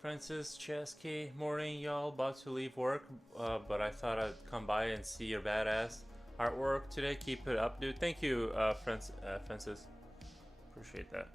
Francis Chesky, morning y'all, about to leave work, but I thought I'd come by and see your badass artwork today. Keep it up, dude. Thank you, Francis. Appreciate that.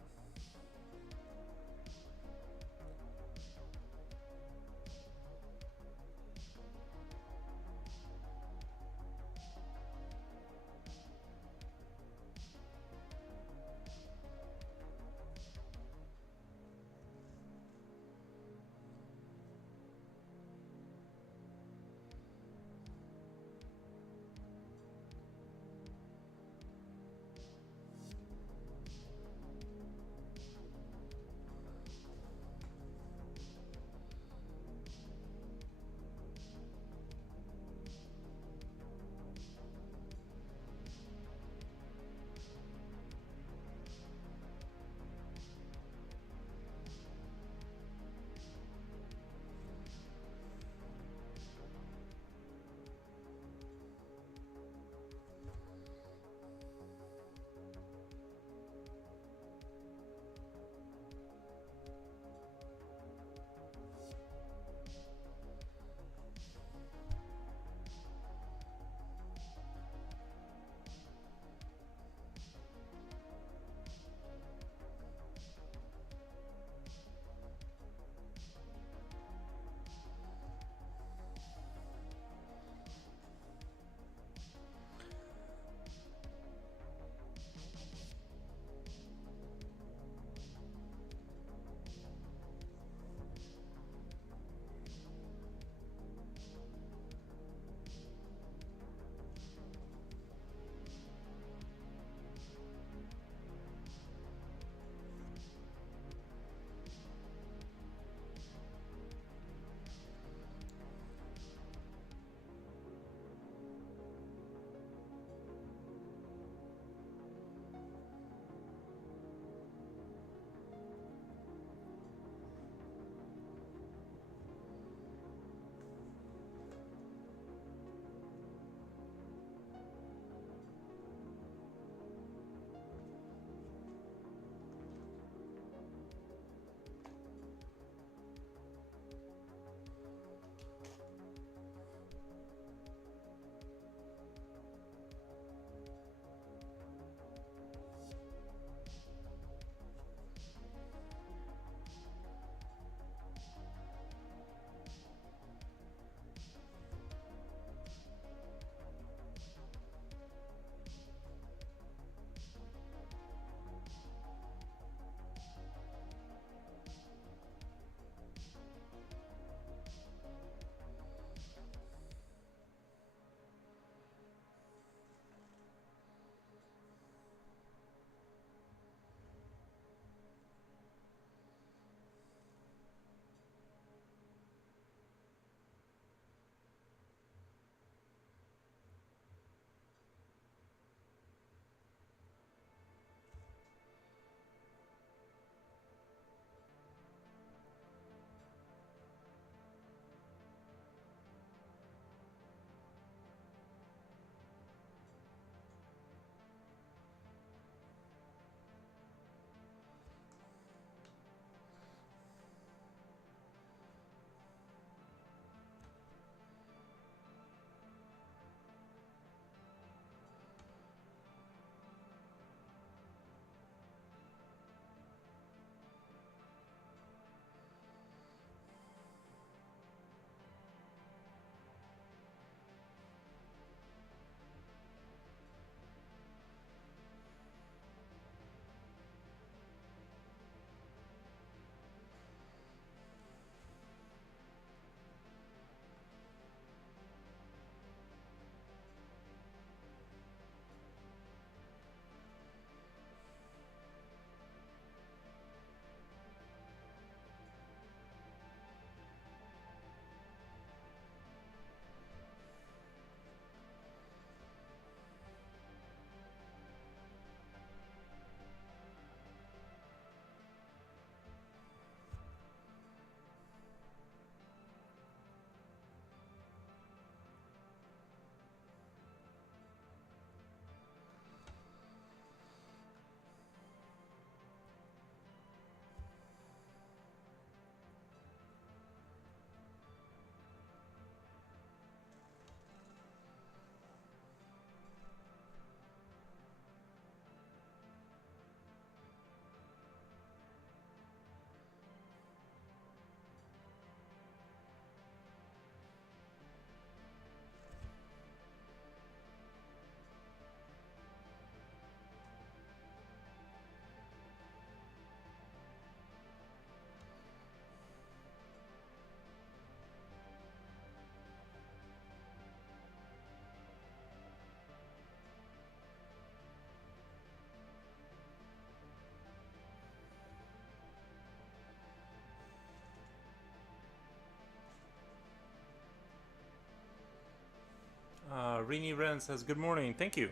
Rini Ren says good morning. Thank you.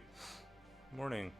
Morning.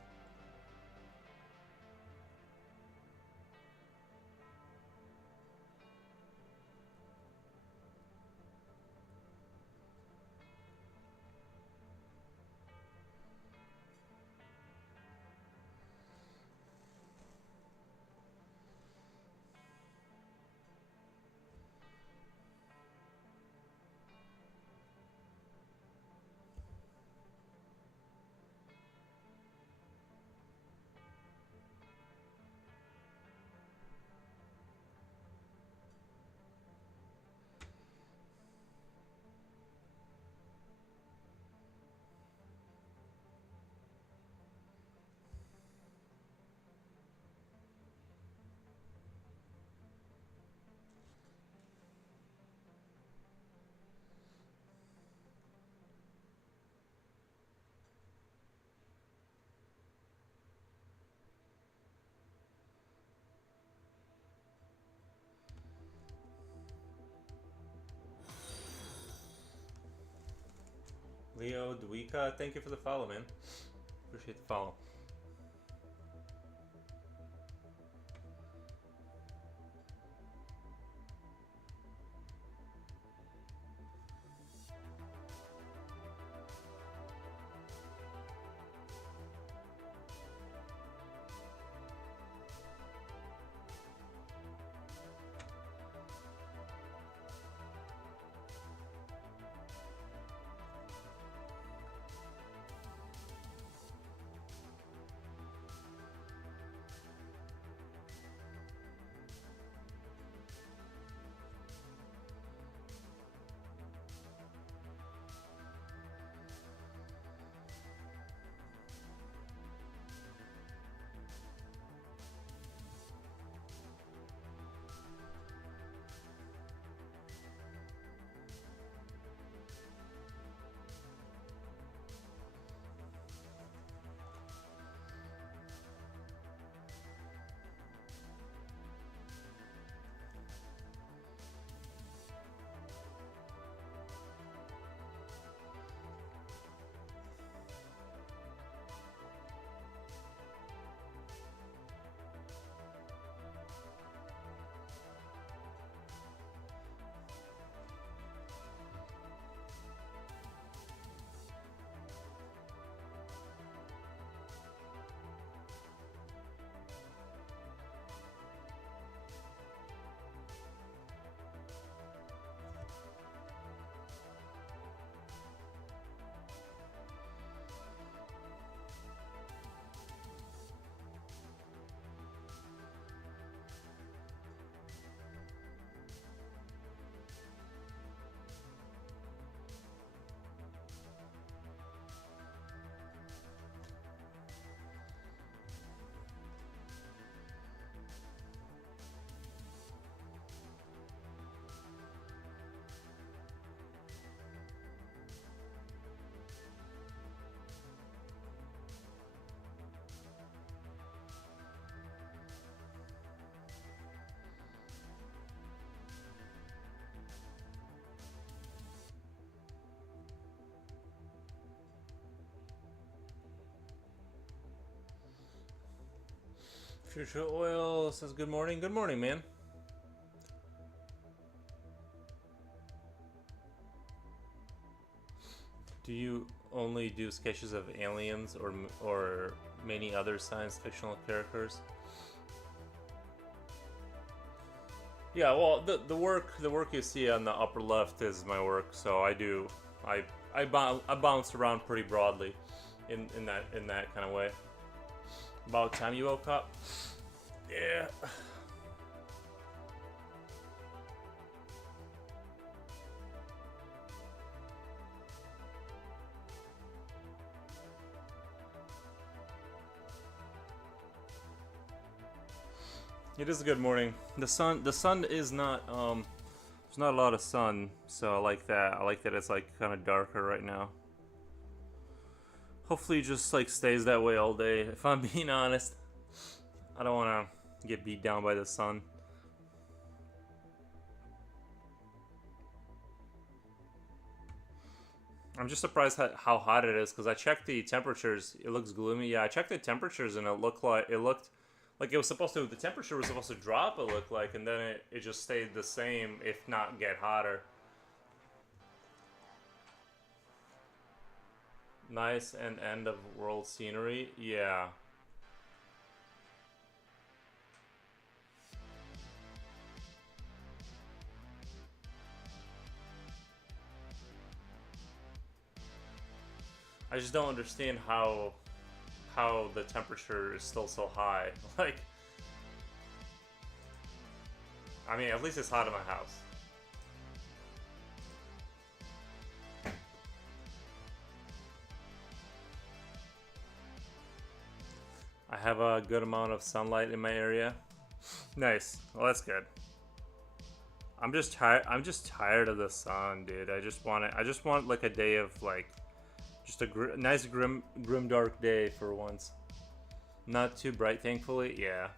Leo Dwika, thank you for the follow, man. Appreciate the follow. Future Oil says good morning. Good morning, man. Do you only do sketches of aliens or many other science fictional characters? Yeah, well, the work you see on the upper left is my work, so I bounce around pretty broadly in that kind of way. About time you woke up. Yeah. It is a good morning. The sun is not there's not a lot of sun, so I like that. I like that it's like kind of darker right now. Hopefully it just like stays that way all day, if I'm being honest. I don't want to get beat down by the sun. I'm just surprised how hot it is because I checked the temperatures. It looks gloomy. Yeah, I checked the temperatures and it looked like it was supposed to. The temperature was supposed to drop. It looked like, and then it just stayed the same, if not get hotter. Nice and end of world scenery. Yeah. I just don't understand how the temperature is still so high. Like, I mean, at least it's hot in my house. I have a good amount of sunlight in my area. Nice. Well, that's good. I'm just tired. I'm just tired of the sun, dude. I just want it. I just want like a day of like, just a nice grim dark day for once. Not too bright, thankfully. Yeah.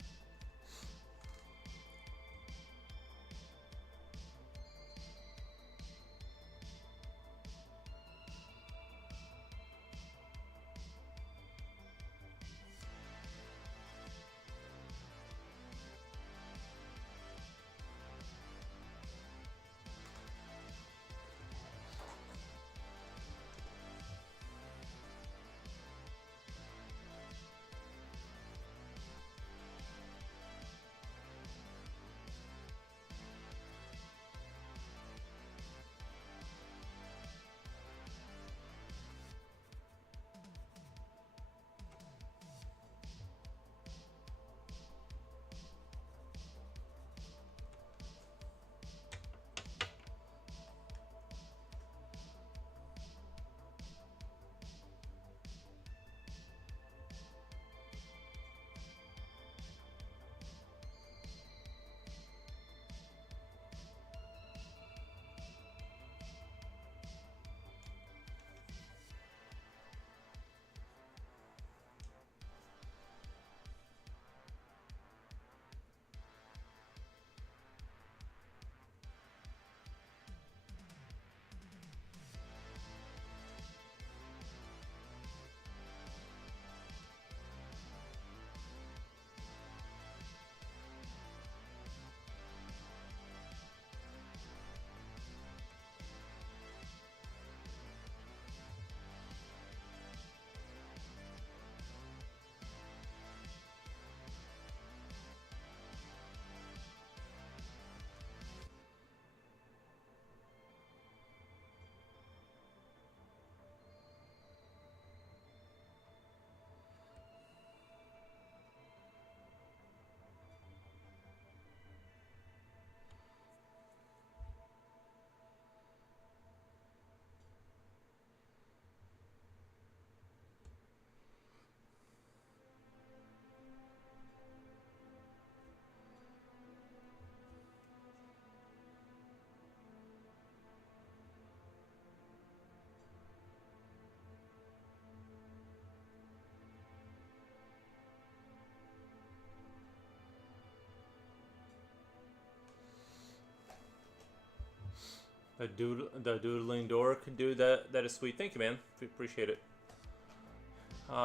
The doodling dork, dude. That is sweet. Thank you, man. Appreciate it.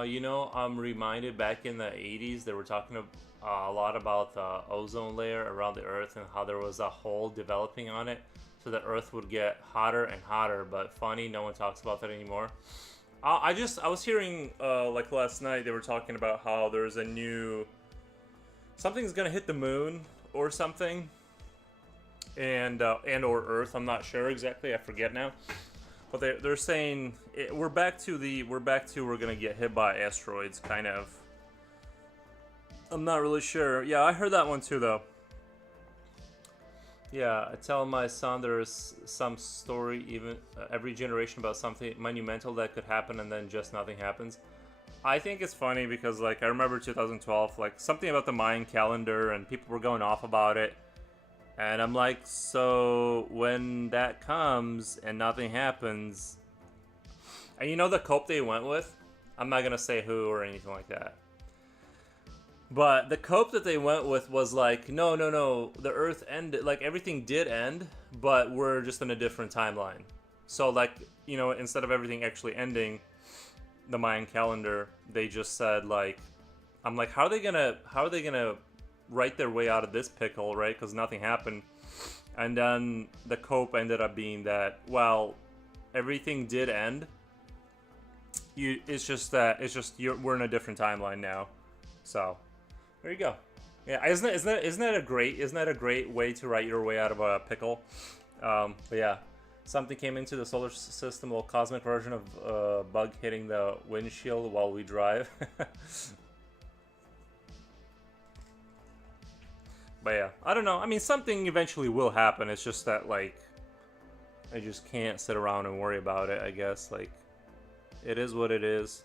You know, I'm reminded back in the 80s they were talking a lot about the ozone layer around the Earth and how there was a hole developing on it, so the Earth would get hotter and hotter. But funny, no one talks about that anymore. I was hearing like last night they were talking about how there's a new something's gonna hit the moon or something, and or Earth. I'm not sure exactly. I forget now. But they're saying we're gonna get hit by asteroids, kind of. I'm not really sure. Yeah, I heard that one too, though. Yeah, I tell my son there's some story even every generation about something monumental that could happen, and then just nothing happens. I think it's funny because like I remember 2012, like something about the Mayan calendar, and people were going off about it. And I'm like, so when that comes and nothing happens, and you know the cope they went with? I'm not going to say who or anything like that. But the cope that they went with was like, no, the Earth ended, like everything did end, but we're just in a different timeline. So like, you know, instead of everything actually ending, the Mayan calendar, they just said like, I'm like, how are they gonna write their way out of this pickle, right? Because nothing happened. And then the cope ended up being that, well, everything did end. We're in a different timeline now. So there you go. Yeah, isn't that a great way to write your way out of a pickle? But yeah, something came into the solar system, a cosmic version of a bug hitting the windshield while we drive. But yeah, I don't know. I mean, something eventually will happen. It's just that, like, I just can't sit around and worry about it, I guess. Like, it is what it is.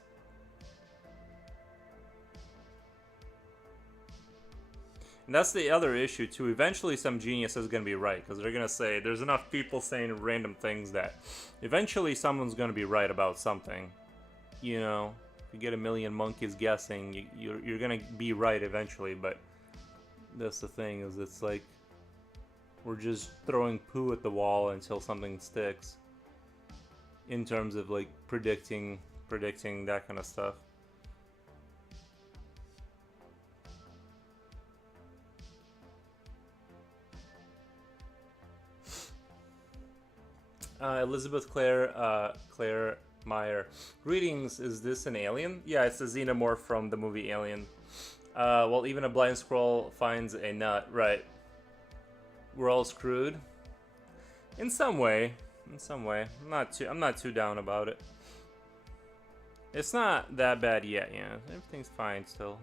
And that's the other issue, too. Eventually, some genius is going to be right, because they're going to say, there's enough people saying random things that eventually someone's going to be right about something. You know, if you get a million monkeys guessing, you're going to be right eventually, but that's the thing, is it's like, we're just throwing poo at the wall until something sticks. In terms of, like, predicting that kind of stuff. Elizabeth Claire Meyer. Greetings, is this an alien? Yeah, it's a xenomorph from the movie Alien. Well, even a blind squirrel finds a nut. Right. We're all screwed. In some way. I'm not too down about it. It's not that bad yet, yeah. Everything's fine still.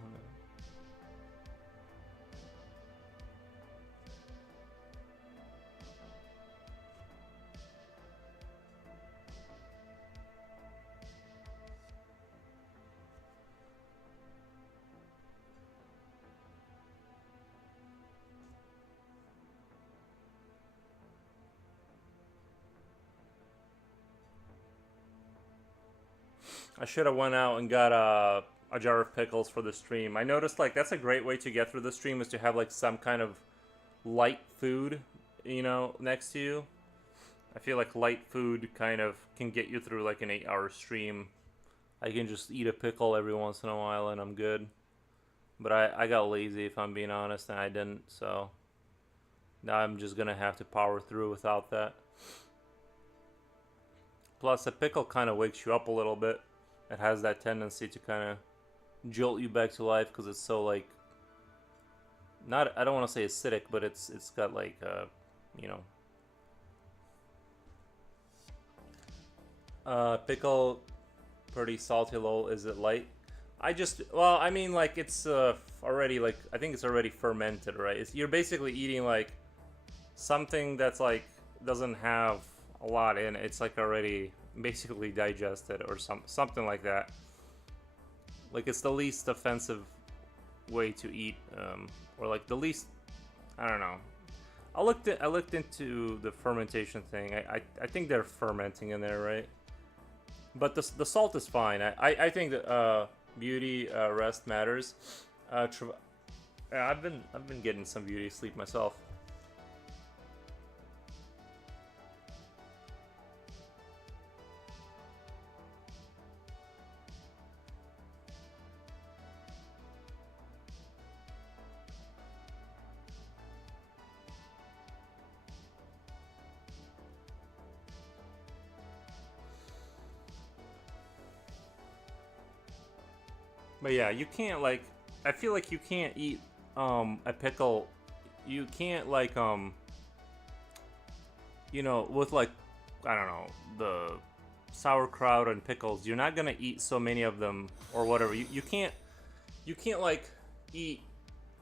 I should have went out and got a jar of pickles for the stream. I noticed, like, that's a great way to get through the stream, is to have, like, some kind of light food, you know, next to you. I feel like light food kind of can get you through, like, an 8-hour stream. I can just eat a pickle every once in a while and I'm good. But I got lazy, if I'm being honest, and I didn't, so now I'm just gonna have to power through without that. Plus, a pickle kind of wakes you up a little bit. It has that tendency to kind of jolt you back to life because it's so, like, not, I don't want to say acidic, but it's got, like, you know, pickle, pretty salty. Lol. Is it light? Well, I mean, like, it's already, like, I think it's already fermented, right? You're basically eating, like, something that's, like, doesn't have a lot in it. It's, like, already basically digested or something like that. Like, it's the least offensive way to eat, or, like, the least, I don't know. I looked into the fermentation thing. I think they're fermenting in there, right? But the salt is fine. I think that beauty rest matters. I've been getting some beauty sleep myself. But yeah, you can't, like, I feel like you can't eat a pickle. You can't, like, you know, with, like, I don't know, the sauerkraut and pickles, you're not gonna eat so many of them or whatever. You can't like eat.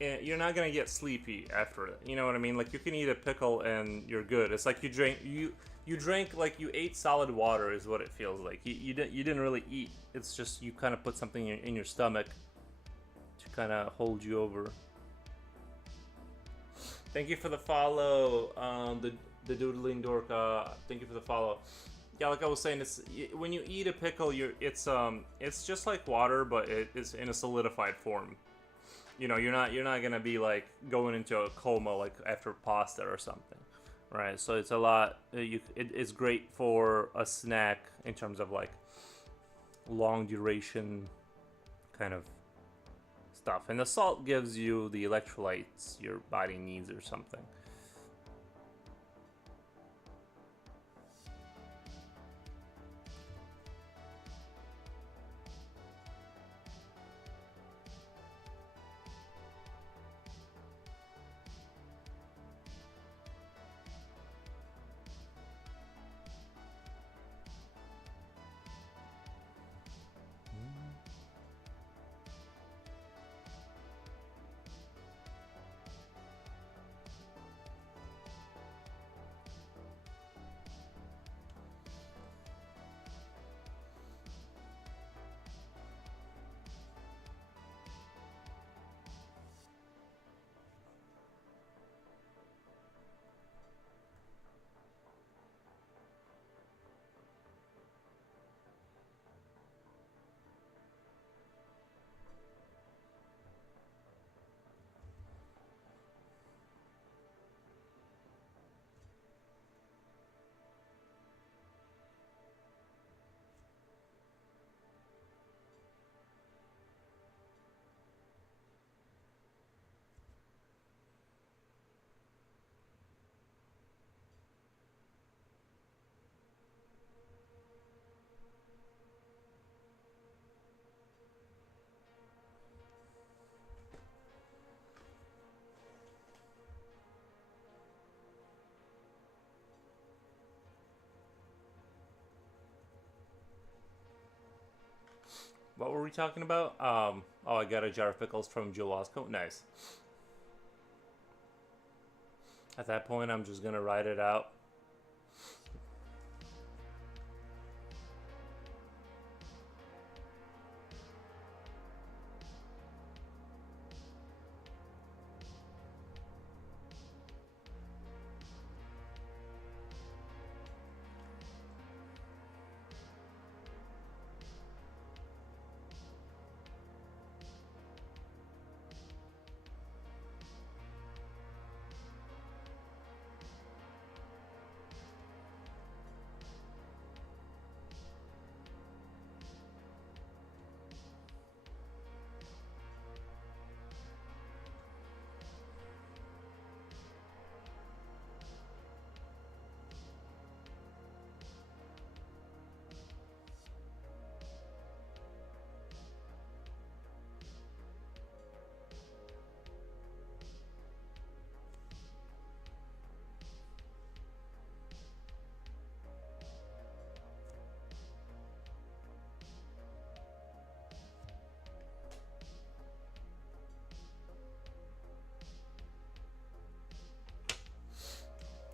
You're not gonna get sleepy after it. You know what I mean? Like, you can eat a pickle and you're good. It's like you drank, like, you ate solid water is what it feels like. You didn't really eat. It's just you kind of put something in your stomach to kind of hold you over. Thank you for the follow, the doodling dork. Thank you for the follow. Yeah, like I was saying, it's when you eat a pickle, it's just like water, but it's in a solidified form. You know, you're not gonna be, like, going into a coma, like, after pasta or something. right? So it's a lot. It's great for a snack in terms of like long duration kind of stuff. And the salt gives you the electrolytes your body needs or something. What were we talking about? Oh, I got a jar of pickles from Joe Wasco. Nice. At that point, I'm just gonna ride it out.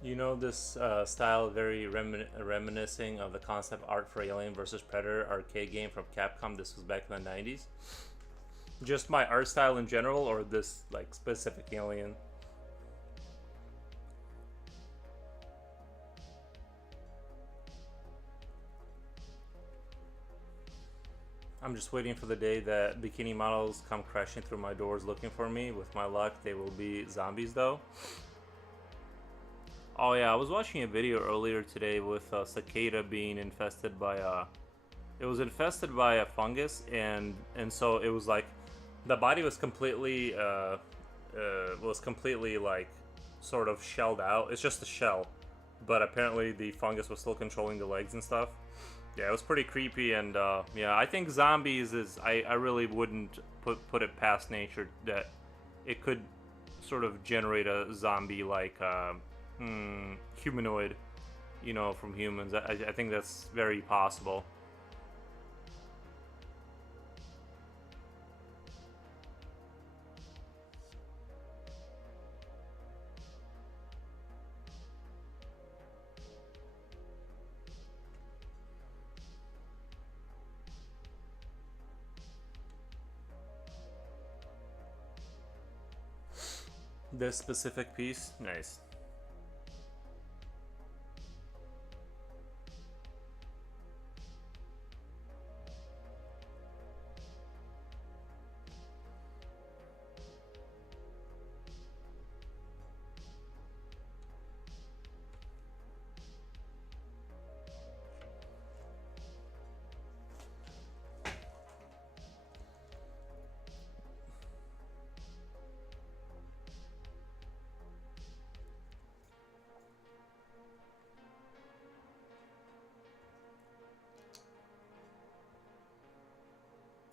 You know this style very reminiscing of the concept art for Alien vs Predator arcade game from Capcom. This was back in the 90s. Just my art style in general, or this like specific Alien? I'm just waiting for the day that bikini models come crashing through my doors looking for me. With my luck, they will be zombies though. Oh yeah, I was watching a video earlier today with a cicada being infested by a. It was infested by a fungus, and so it was like, the body was completely like, sort of shelled out. It's just a shell, but apparently the fungus was still controlling the legs and stuff. Yeah, it was pretty creepy, and yeah, I think zombies is. I really wouldn't put it past nature that it could sort of generate a zombie like humanoid, from humans. I think that's very possible. This specific piece, nice.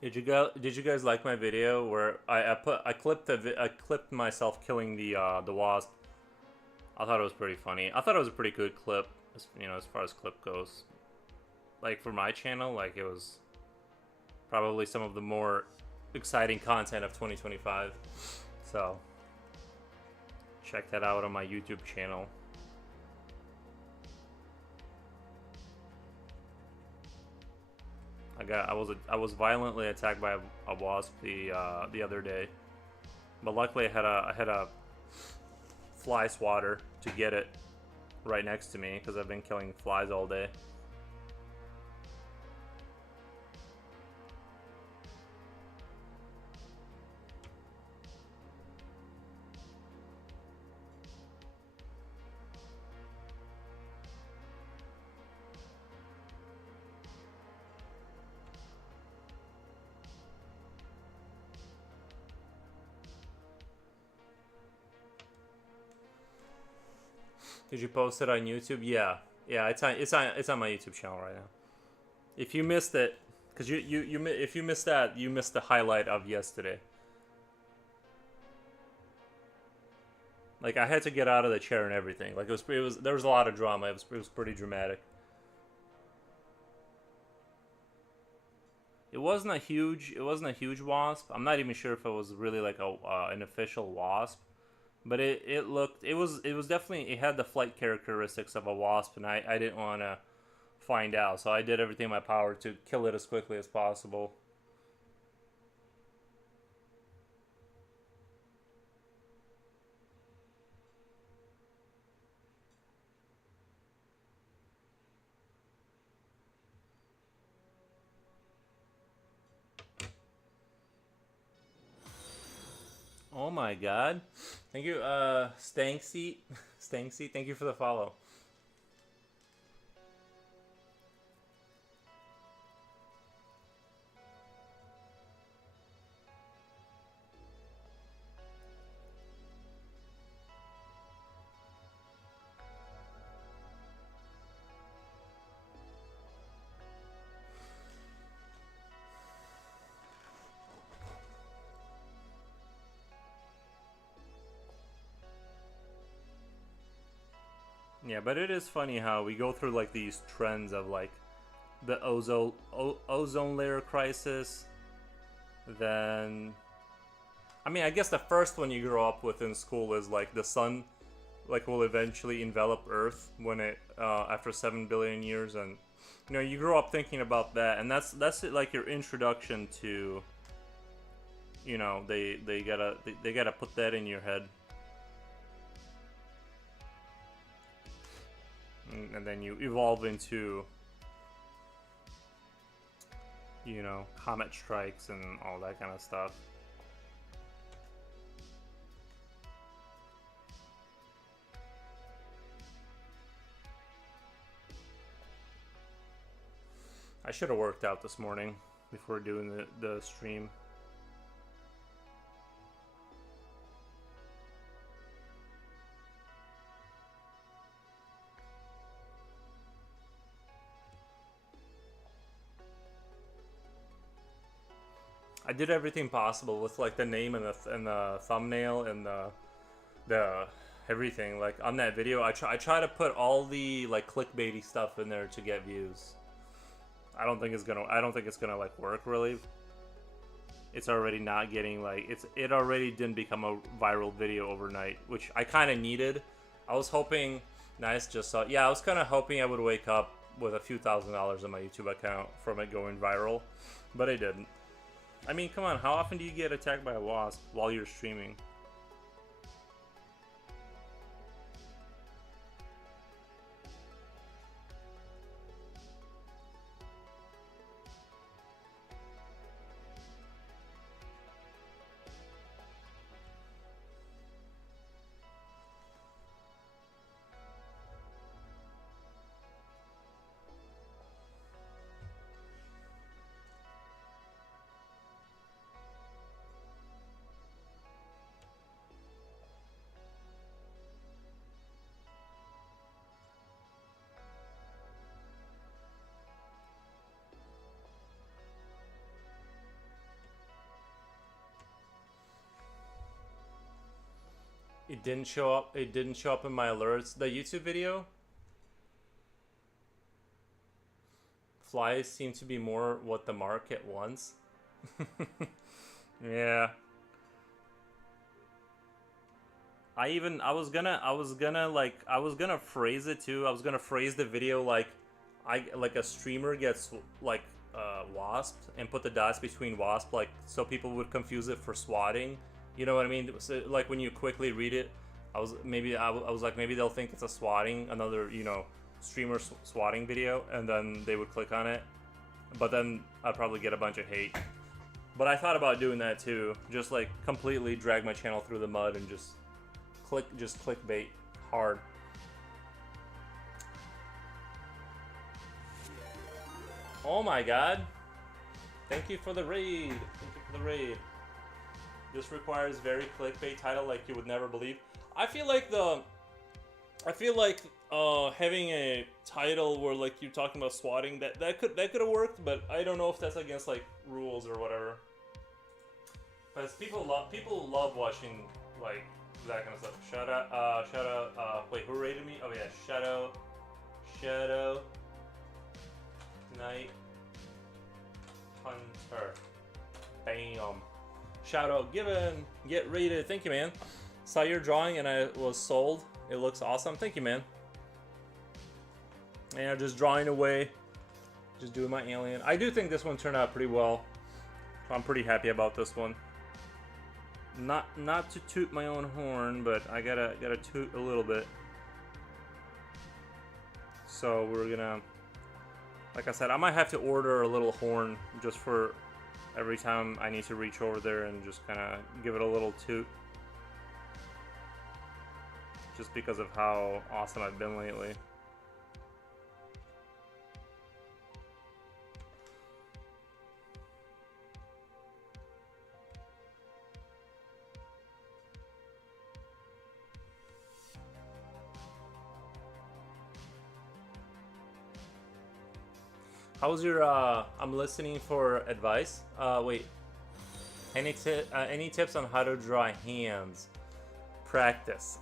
Did you guys like my video where I clipped myself killing the wasp? I thought it was pretty funny. I thought it was a pretty good clip, as far as clip goes. Like for my channel, like it was probably some of the more exciting content of 2025. So check that out on my YouTube channel. I was violently attacked by a wasp the other day, but luckily I had a fly swatter to get it right next to me because I've been killing flies all day. Did you post it on YouTube? Yeah, it's on my YouTube channel right now. If you missed it, because if you missed that, you missed the highlight of yesterday. Like I had to get out of the chair and everything. Like it was there was a lot of drama. It was pretty dramatic. It wasn't a huge wasp. I'm not even sure if it was really like an official wasp. But it was definitely, it had the flight characteristics of a wasp, and I didn't want to find out, so I did everything in my power to kill it as quickly as possible. Oh my god. Thank you, Stanksy. Stanksy, thank you for the follow. Yeah, but it is funny how we go through like these trends of like the ozone layer crisis. Then, I mean, I guess the first one you grow up with in school is like the sun, like will eventually envelop Earth when it after 7 billion years, and you grow up thinking about that, and that's it, like your introduction to, they gotta put that in your head. And then you evolve into, comet strikes and all that kind of stuff. I should have worked out this morning before doing the stream. I did everything possible with like the name and the thumbnail and the everything. Like on that video, I try to put all the like clickbaity stuff in there to get views. I don't think it's gonna like work really. It's already not getting like it already didn't become a viral video overnight, which I kind of needed. I was hoping. Nice, just saw. Yeah, I was kind of hoping I would wake up with a few $1,000s on my YouTube account from it going viral, but I didn't. I mean, come on, how often do you get attacked by a wasp while you're streaming? It didn't show up. It didn't show up in my alerts. The YouTube video. Flies seem to be more what the market wants. Yeah. I was gonna phrase it too. I was gonna phrase the video like like a streamer gets like wasp and put the dots between wasp, like so people would confuse it for swatting. You know what I mean? So, like when you quickly read it, I was like maybe they'll think it's a swatting, another streamer swatting video, and then they would click on it. But then I'd probably get a bunch of hate. But I thought about doing that too, just like completely drag my channel through the mud and just clickbait hard. Oh my god. Thank you for the raid. Thank you for the raid. This requires very clickbait title like you would never believe. I feel like having a title where like you're talking about swatting, that could have worked, but I don't know if that's against like rules or whatever. Because people love watching like that kind of stuff. Shout out, wait, who rated me? Oh yeah, Shadow Night Hunter. Bam. Shout out given. Get rated. Thank you, man. Saw your drawing and I was sold. It looks awesome. Thank you, man. And just drawing away, just doing my alien. I do think this one turned out pretty well. I'm pretty happy about this one. Not to toot my own horn, but I gotta toot a little bit. So we're gonna, like I said, I might have to order a little horn just for every time I need to reach over there and just kind of give it a little toot. Just because of how awesome I've been lately. How's your, I'm listening for advice. Wait. Any tips on how to draw hands? Practice.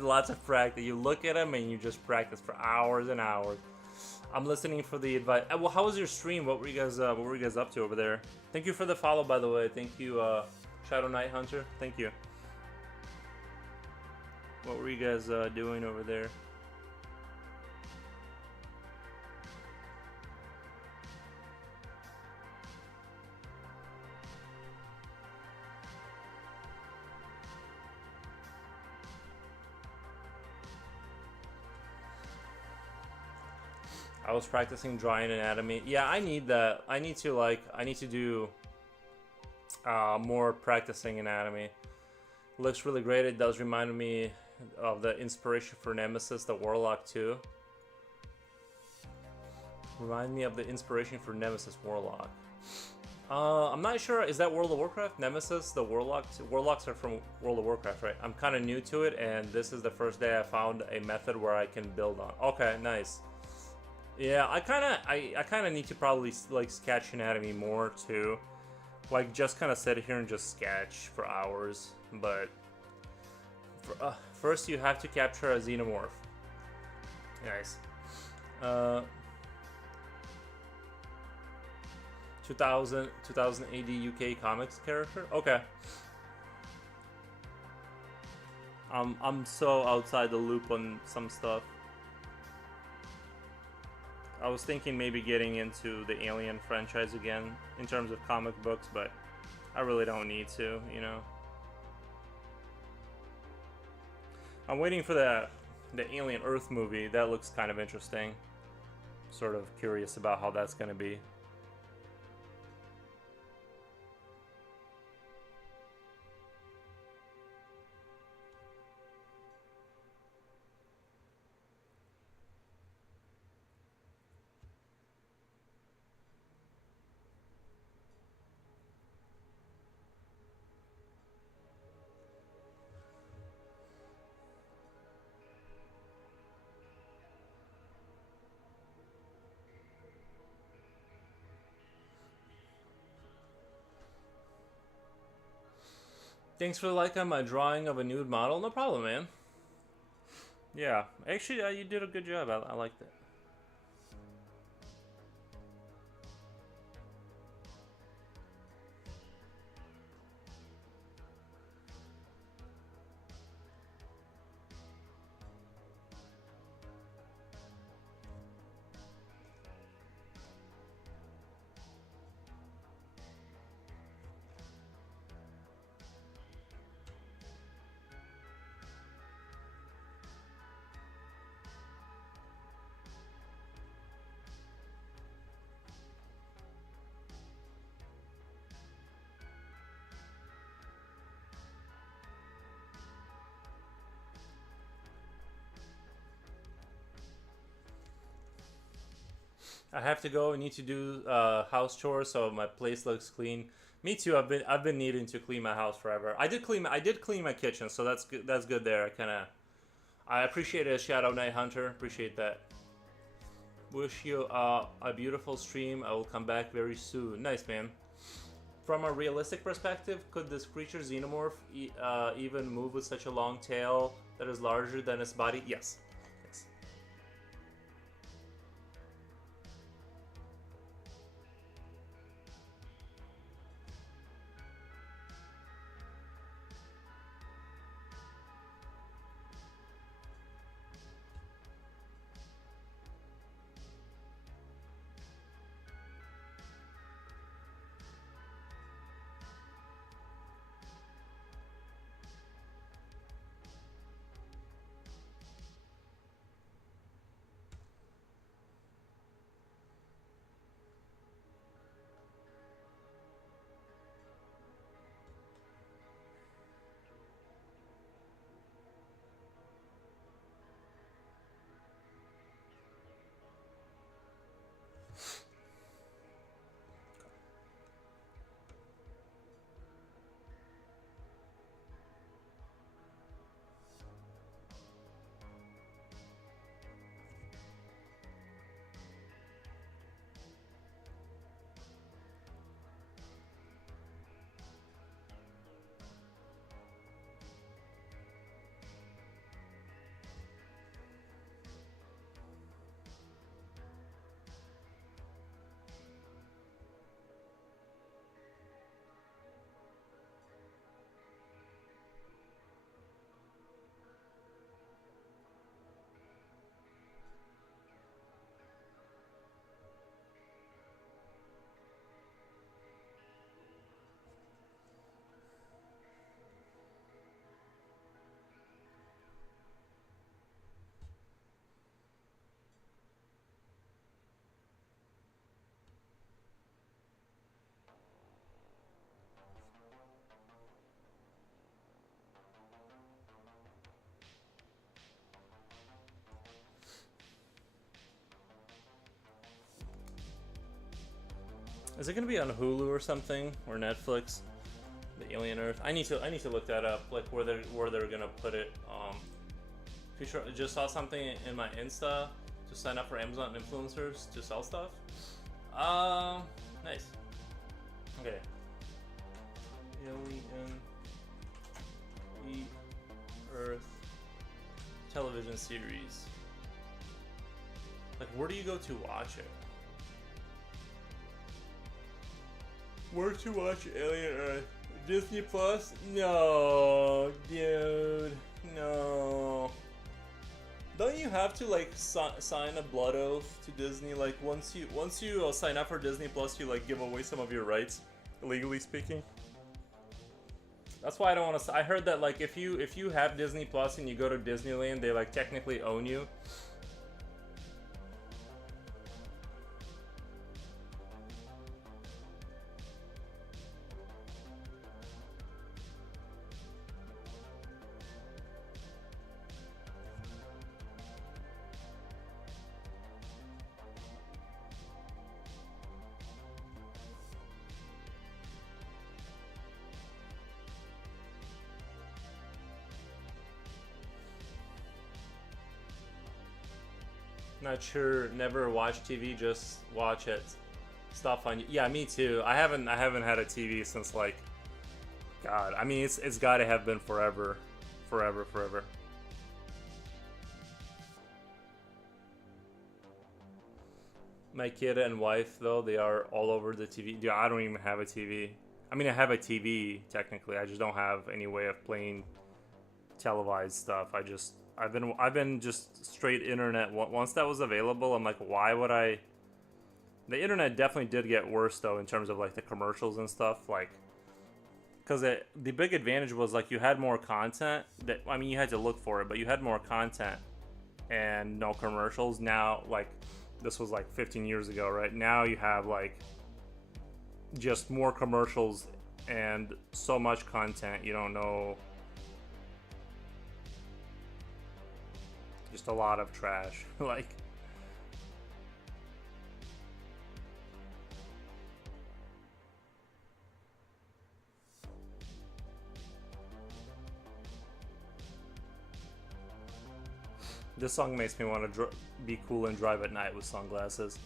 Lots of practice. You look at them and you just practice for hours and hours. I'm listening for the advice. Well, how was your stream? What were you guys up to over there? Thank you for the follow, by the way. Thank you, Shadow Night Hunter. Thank you. What were you guys doing over there? I was practicing drawing anatomy. Yeah, I need that. I need to do more practicing anatomy. Looks really great. It does remind me of the inspiration for Nemesis, the Warlock 2. Remind me of the inspiration for Nemesis Warlock. I'm not sure. Is that World of Warcraft? Nemesis, the Warlocks? Warlocks are from World of Warcraft, right? I'm kind of new to it, and this is the first day I found a method where I can build on. Okay, nice. Yeah, I kind of need to probably like sketch anatomy more too, like just kind of sit here and just sketch for hours. But first you have to capture a Xenomorph. Nice. 2000 AD UK comics character. Okay. I'm so outside the loop on some stuff. I was thinking maybe getting into the Alien franchise again in terms of comic books, but I really don't need to, you know. I'm waiting for the Alien Earth movie. That looks kind of interesting. Sort of curious about how that's going to be. Thanks for the like on my drawing of a nude model. No problem, man. Yeah, actually, you did a good job. I liked it. I have to go. I need to do house chores so my place looks clean. Me too. I've been needing to clean my house forever. I did clean my kitchen, so that's good. That's good there. I appreciate it, Shadow Knight Hunter. Appreciate that. Wish you a beautiful stream. I will come back very soon. Nice, man. From a realistic perspective, could this creature Xenomorph even move with such a long tail that is larger than its body? Yes. Yes. Is it gonna be on Hulu or something or Netflix? The Alien Earth. I need to look that up. Like where they're gonna put it. Sure, I just saw something in my Insta to sign up for Amazon influencers to sell stuff. Nice. Okay. Alien Earth television series. Like, where do you go to watch it? Where to watch Alien Earth? Disney Plus? No, dude. No. Don't you have to like sign a blood oath to Disney? Like once you sign up for Disney Plus, you like give away some of your rights, legally speaking. That's why I don't want to. I heard that like if you have Disney Plus and you go to Disneyland, they like technically own you. Not sure. Never watch TV. Just watch it. Stuff on. Yeah, me too. I haven't had a TV since like God, I mean, it's got to have been forever, forever, forever. My kid and wife, though, they are all over the TV. Yeah, I don't even have a TV. I mean, I have a TV technically. I just don't have any way of playing televised stuff. I've been just straight internet. Once that was available, I'm like, why would I? The internet definitely did get worse though in terms of like the commercials and stuff. Like, because the big advantage was like you had more content. That I mean, you had to look for it, but you had more content and no commercials. Now, like, this was like 15 years ago, right? Now you have like just more commercials and so much content. You don't know. Just a lot of trash. Like, this song makes me want to be cool and drive at night with sunglasses.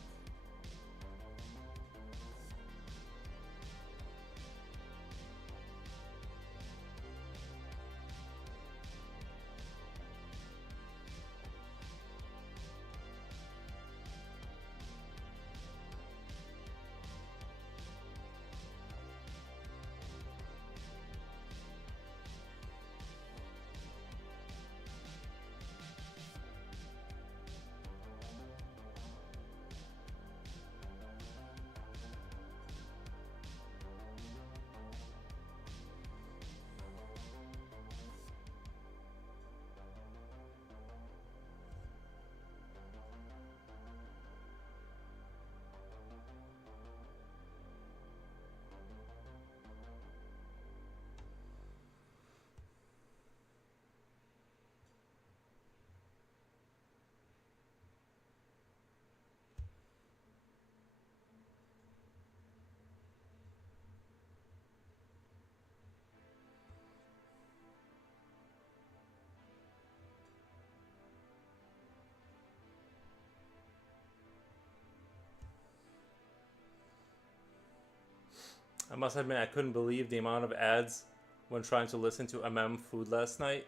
I must admit, I couldn't believe the amount of ads when trying to listen to Food last night.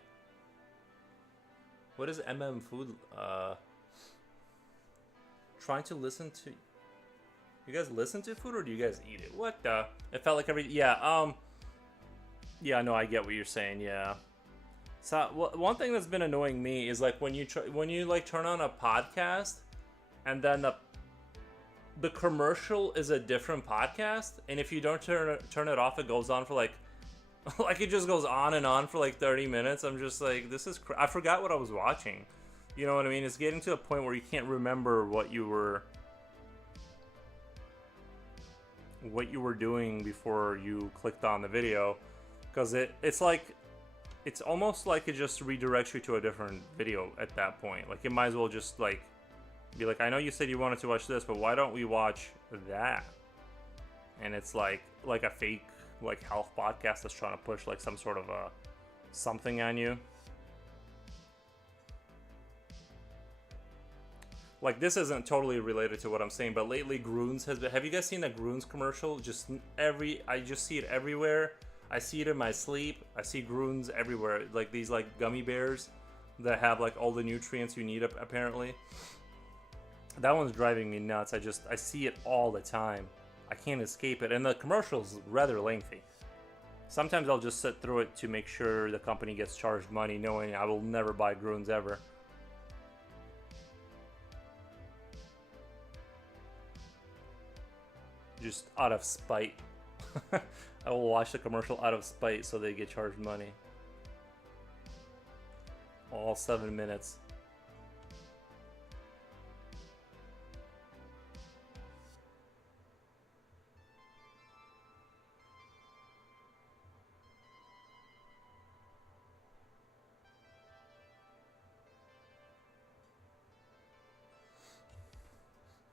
What is Food? Trying to listen to. You guys listen to food or do you guys eat it? What the? It felt like every. Yeah, yeah, no, I get what you're saying, yeah. So, one thing that's been annoying me is like when you like turn on a podcast and then the commercial is a different podcast, and if you don't turn it off, it goes on for like like it just goes on and on for like 30 minutes. I'm just like, this is I forgot what I was watching. You know what I mean? It's getting to a point where you can't remember what you were doing before you clicked on the video, because it's like it's almost like it just redirects you to a different video at that point. Like, it might as well just like be like, I know you said you wanted to watch this, but why don't we watch that? And it's like a fake like health podcast that's trying to push like some sort of a something on you. Like, this isn't totally related to what I'm saying, but lately Groons has been. Have you guys seen the Groons commercial? I just see it everywhere. I see it in my sleep. I see Groons everywhere. Like these like gummy bears that have like all the nutrients you need apparently. That one's driving me nuts. I see it all the time. I can't escape it, and the commercial's rather lengthy. Sometimes I'll just sit through it to make sure the company gets charged money, knowing I will never buy Groons ever. Just out of spite. I will watch the commercial out of spite so they get charged money. All 7 minutes.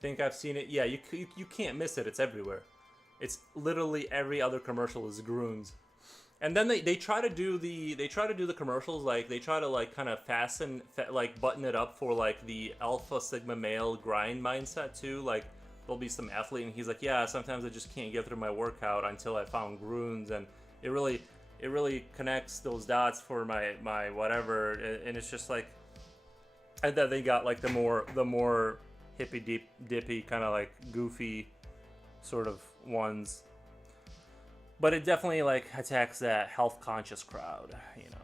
Think I've seen it. Yeah, you can't miss it. It's everywhere. It's literally every other commercial is Groons. And then they try to do the commercials, like they try to like kind of like button it up for like the alpha sigma male grind mindset too. Like, there'll be some athlete and he's like, yeah, sometimes I just can't get through my workout until I found Groons, and it really, it really connects those dots for my whatever, and it's just like, and then they got like the more hippy dippy kind of like goofy sort of ones, but it definitely like attacks that health conscious crowd, you know.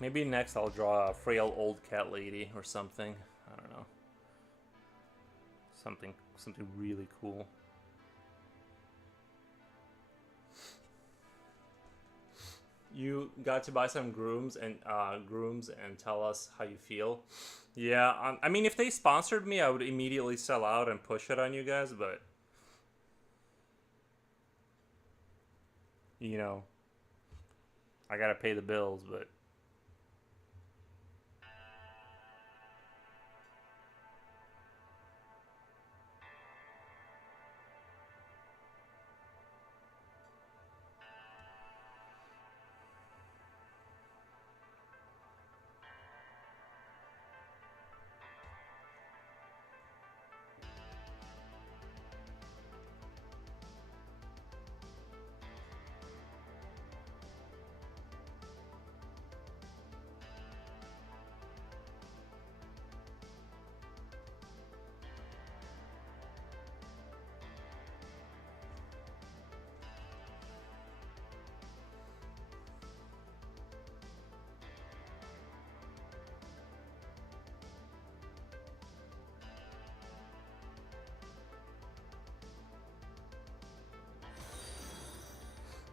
Maybe next I'll draw a frail old cat lady or something. I don't know. Something really cool. You got to buy some grooms and tell us how you feel. Yeah, I mean, if they sponsored me, I would immediately sell out and push it on you guys, but you know, I gotta pay the bills, but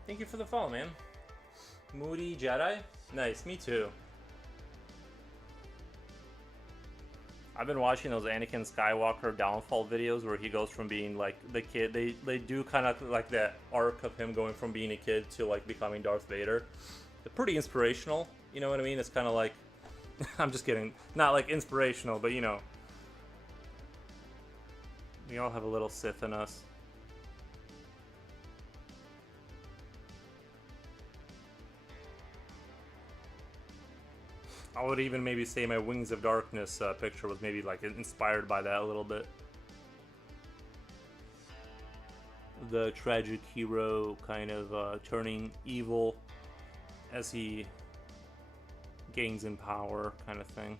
thank you for the follow, man. Moody Jedi? Nice, me too. I've been watching those Anakin Skywalker downfall videos where he goes from being like the kid. They do kind of like that arc of him going from being a kid to like becoming Darth Vader. They're pretty inspirational, you know what I mean? It's kind of like, I'm just kidding. Not like inspirational, but you know. We all have a little Sith in us. I would even maybe say my Wings of Darkness picture was maybe like inspired by that a little bit. The tragic hero kind of turning evil as he gains in power kind of thing.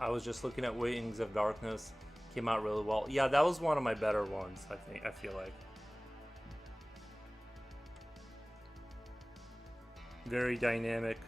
I was just looking at Wings of Darkness. Came out really well. Yeah, that was one of my better ones, I feel like. Very dynamic.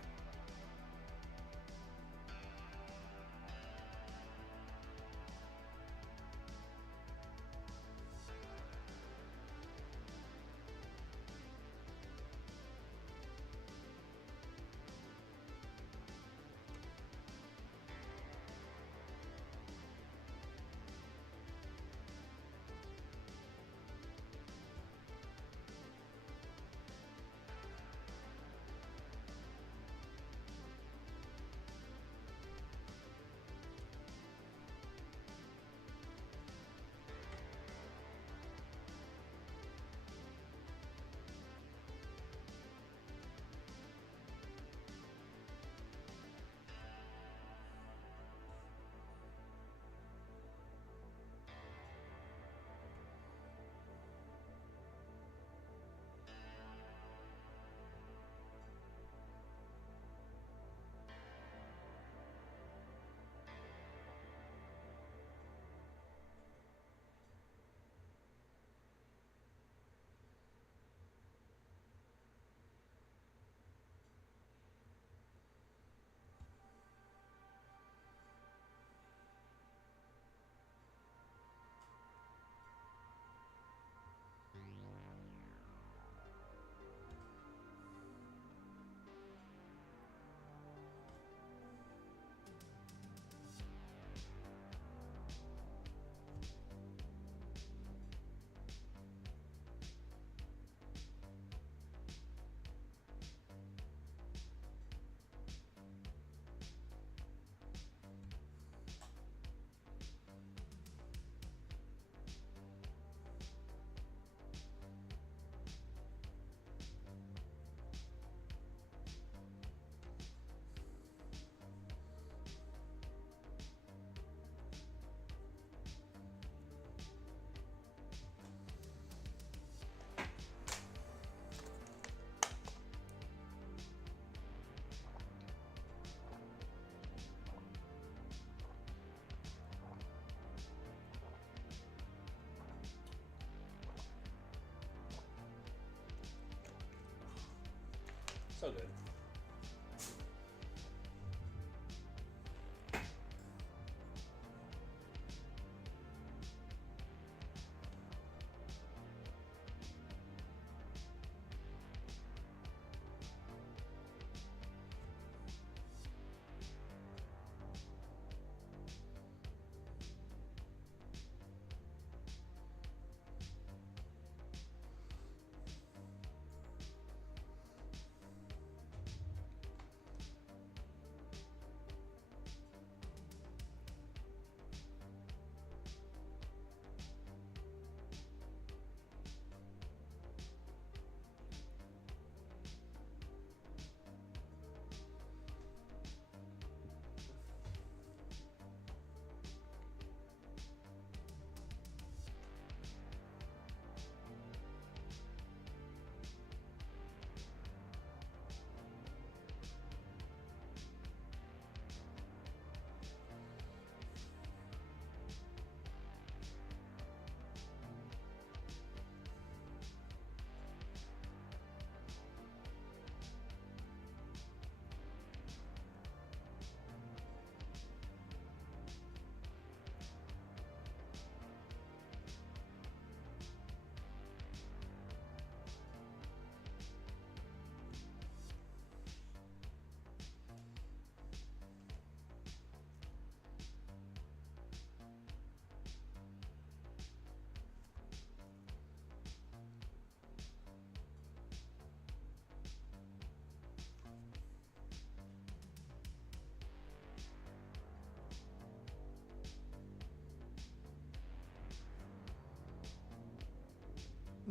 So good.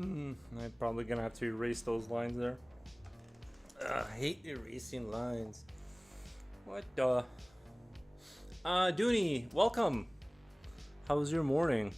I'm probably gonna have to erase those lines there. I hate erasing lines. What the? Dooney, welcome. How's your morning?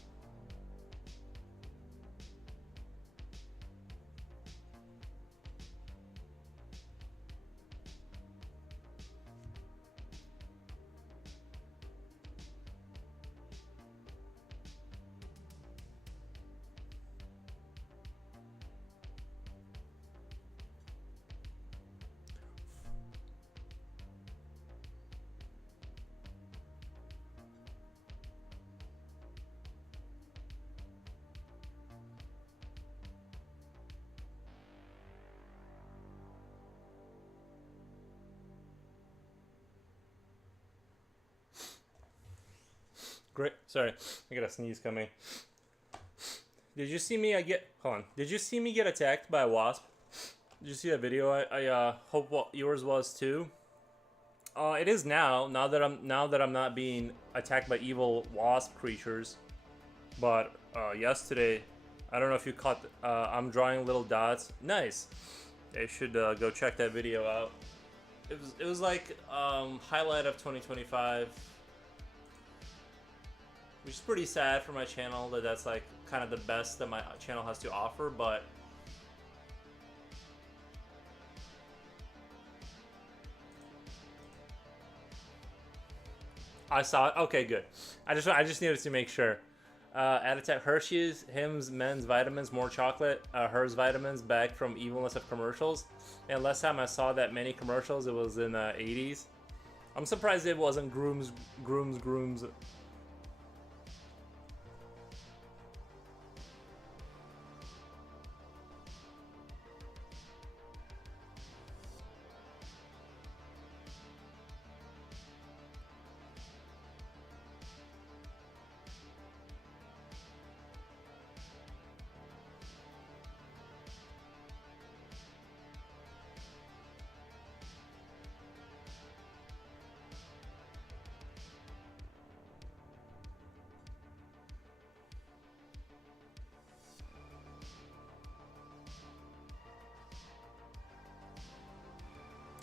Great. Sorry, I got a sneeze coming. Did you see me? Hold on. Did you see me get attacked by a wasp? Did you see that video? I hope yours was too. It is now. Now that I'm not being attacked by evil wasp creatures. But yesterday, I don't know if you caught. I'm drawing little dots. Nice. They should go check that video out. It was like highlight of 2025. Which is pretty sad for my channel that that's like kind of the best that my channel has to offer, but I saw it. Okay, good. I just needed to make sure. Attack Hershey's, Hims men's vitamins, more chocolate, hers vitamins, back from evilness of commercials. And last time I saw that many commercials, it was in the 80s. I'm surprised it wasn't grooms.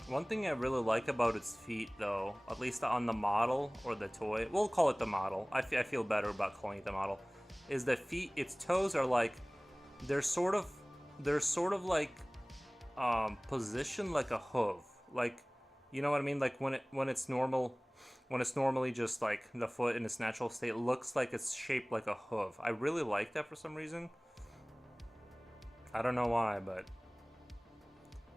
One thing I really like about its feet, though, at least on the model or the toy, we'll call it the model. I feel better about calling it the model. Is that feet? Its toes are like they're sort of like positioned like a hoof. Like, you know what I mean? Like when it's normally just like the foot in its natural state, it looks like it's shaped like a hoof. I really like that for some reason. I don't know why, but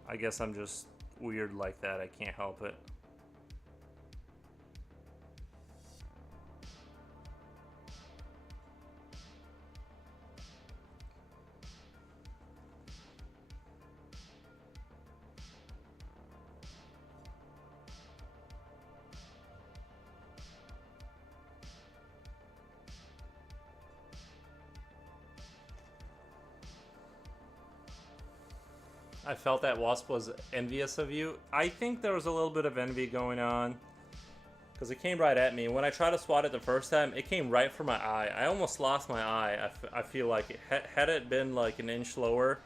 I guess I'm just weird like that. I can't help it. I felt that Wasp was envious of you. I think there was a little bit of envy going on. Because it came right at me. When I tried to swat it the first time, it came right for my eye. I almost lost my eye. I feel like it. Had it been like an inch lower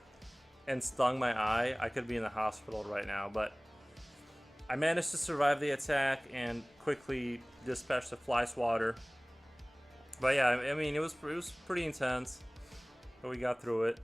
and stung my eye, I could be in the hospital right now. But I managed to survive the attack and quickly dispatch the fly swatter. But yeah, I mean, it was pretty intense. But we got through it.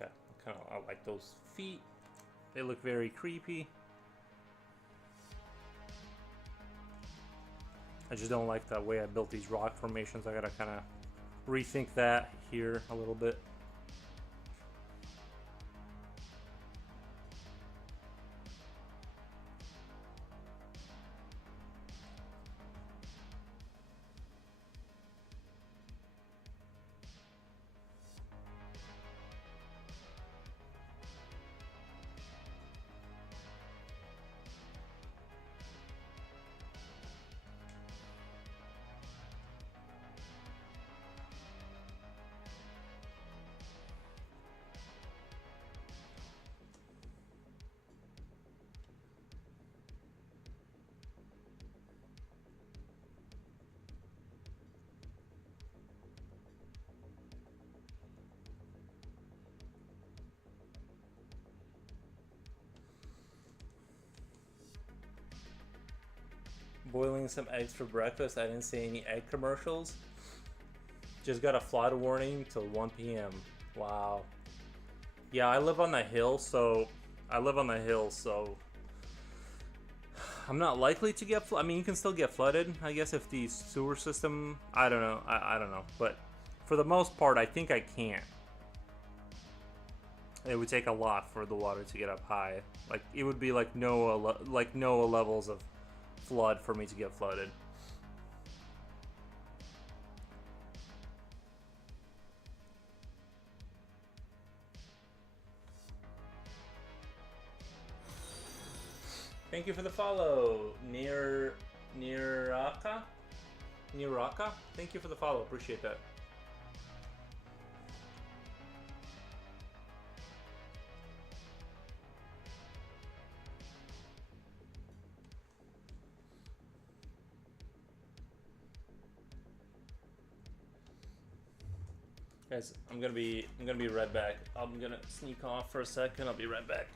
Okay, I like those feet. They look very creepy. I just don't like the way I built these rock formations. I gotta kind of rethink that here a little bit. Boiling some eggs for breakfast. I didn't see any egg commercials. Just got a flood warning till 1 p.m. Wow. Yeah, I live on the hill, so I'm not likely to get I mean, you can still get flooded, I guess, if the sewer system, I don't know. I don't know, but for the most part, I think I can't. It would take a lot for the water to get up high. Like, it would be like NOAA levels of flood for me to get flooded. Thank you for the follow, Niraka. Thank you for the follow. Appreciate that. Guys, I'm gonna be right back. I'm gonna sneak off for a second. I'll be right back.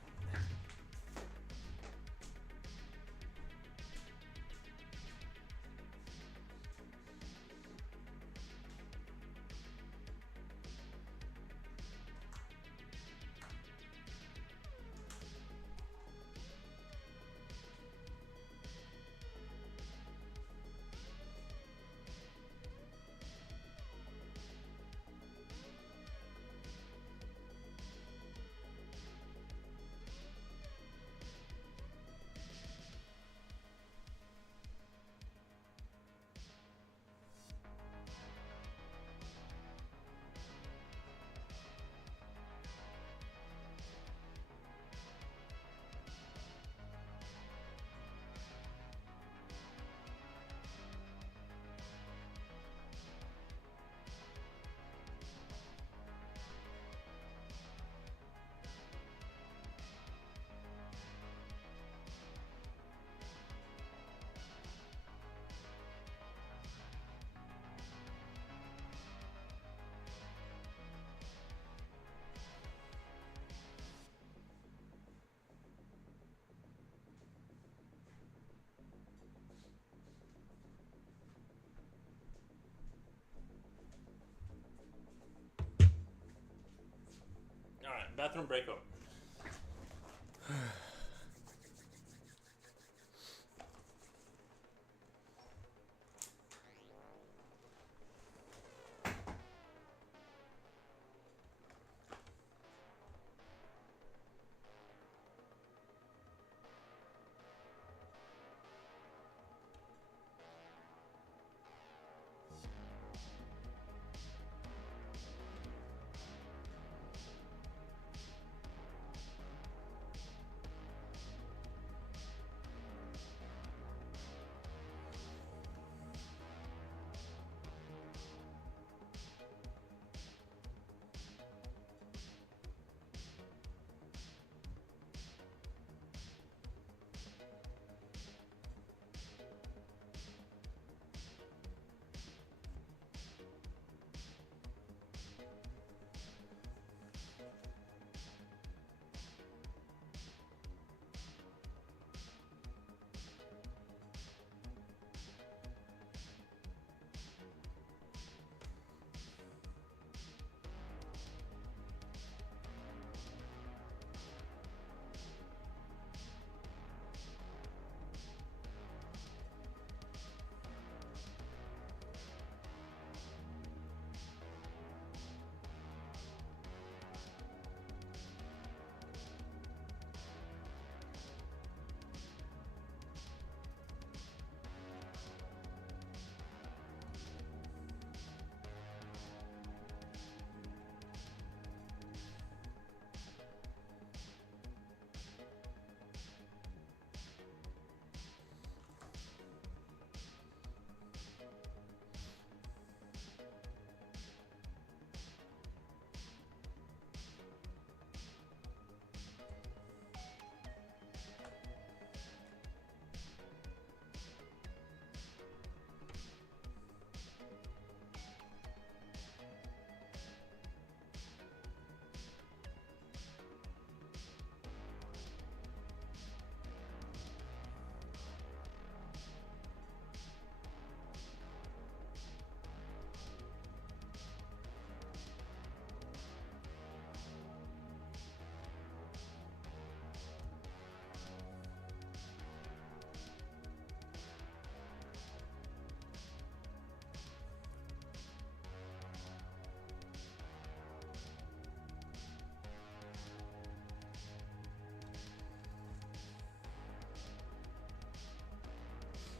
bathroom breakup.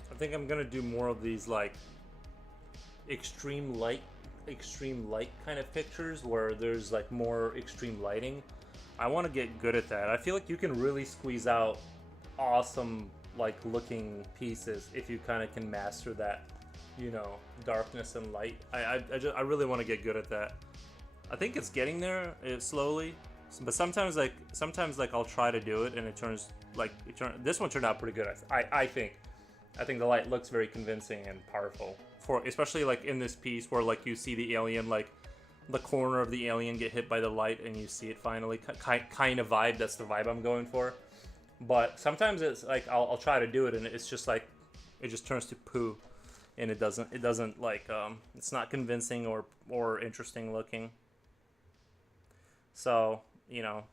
I think I'm gonna do more of these like extreme light kind of pictures where there's like more extreme lighting. I want to get good at that. I feel like you can really squeeze out awesome like looking pieces if you kind of can master that, you know, darkness and light. I really want to get good at that. I think it's getting there slowly, but sometimes like I'll try to do it and it turns like this one turned out pretty good. I think the light looks very convincing and powerful for, especially like in this piece where like you see the alien, like the corner of the alien get hit by the light and you see it finally, kind of vibe. That's the vibe I'm going for. But sometimes it's like I'll try to do it and it's just like it just turns to poo, and it doesn't like it's not convincing or interesting looking. So, you know.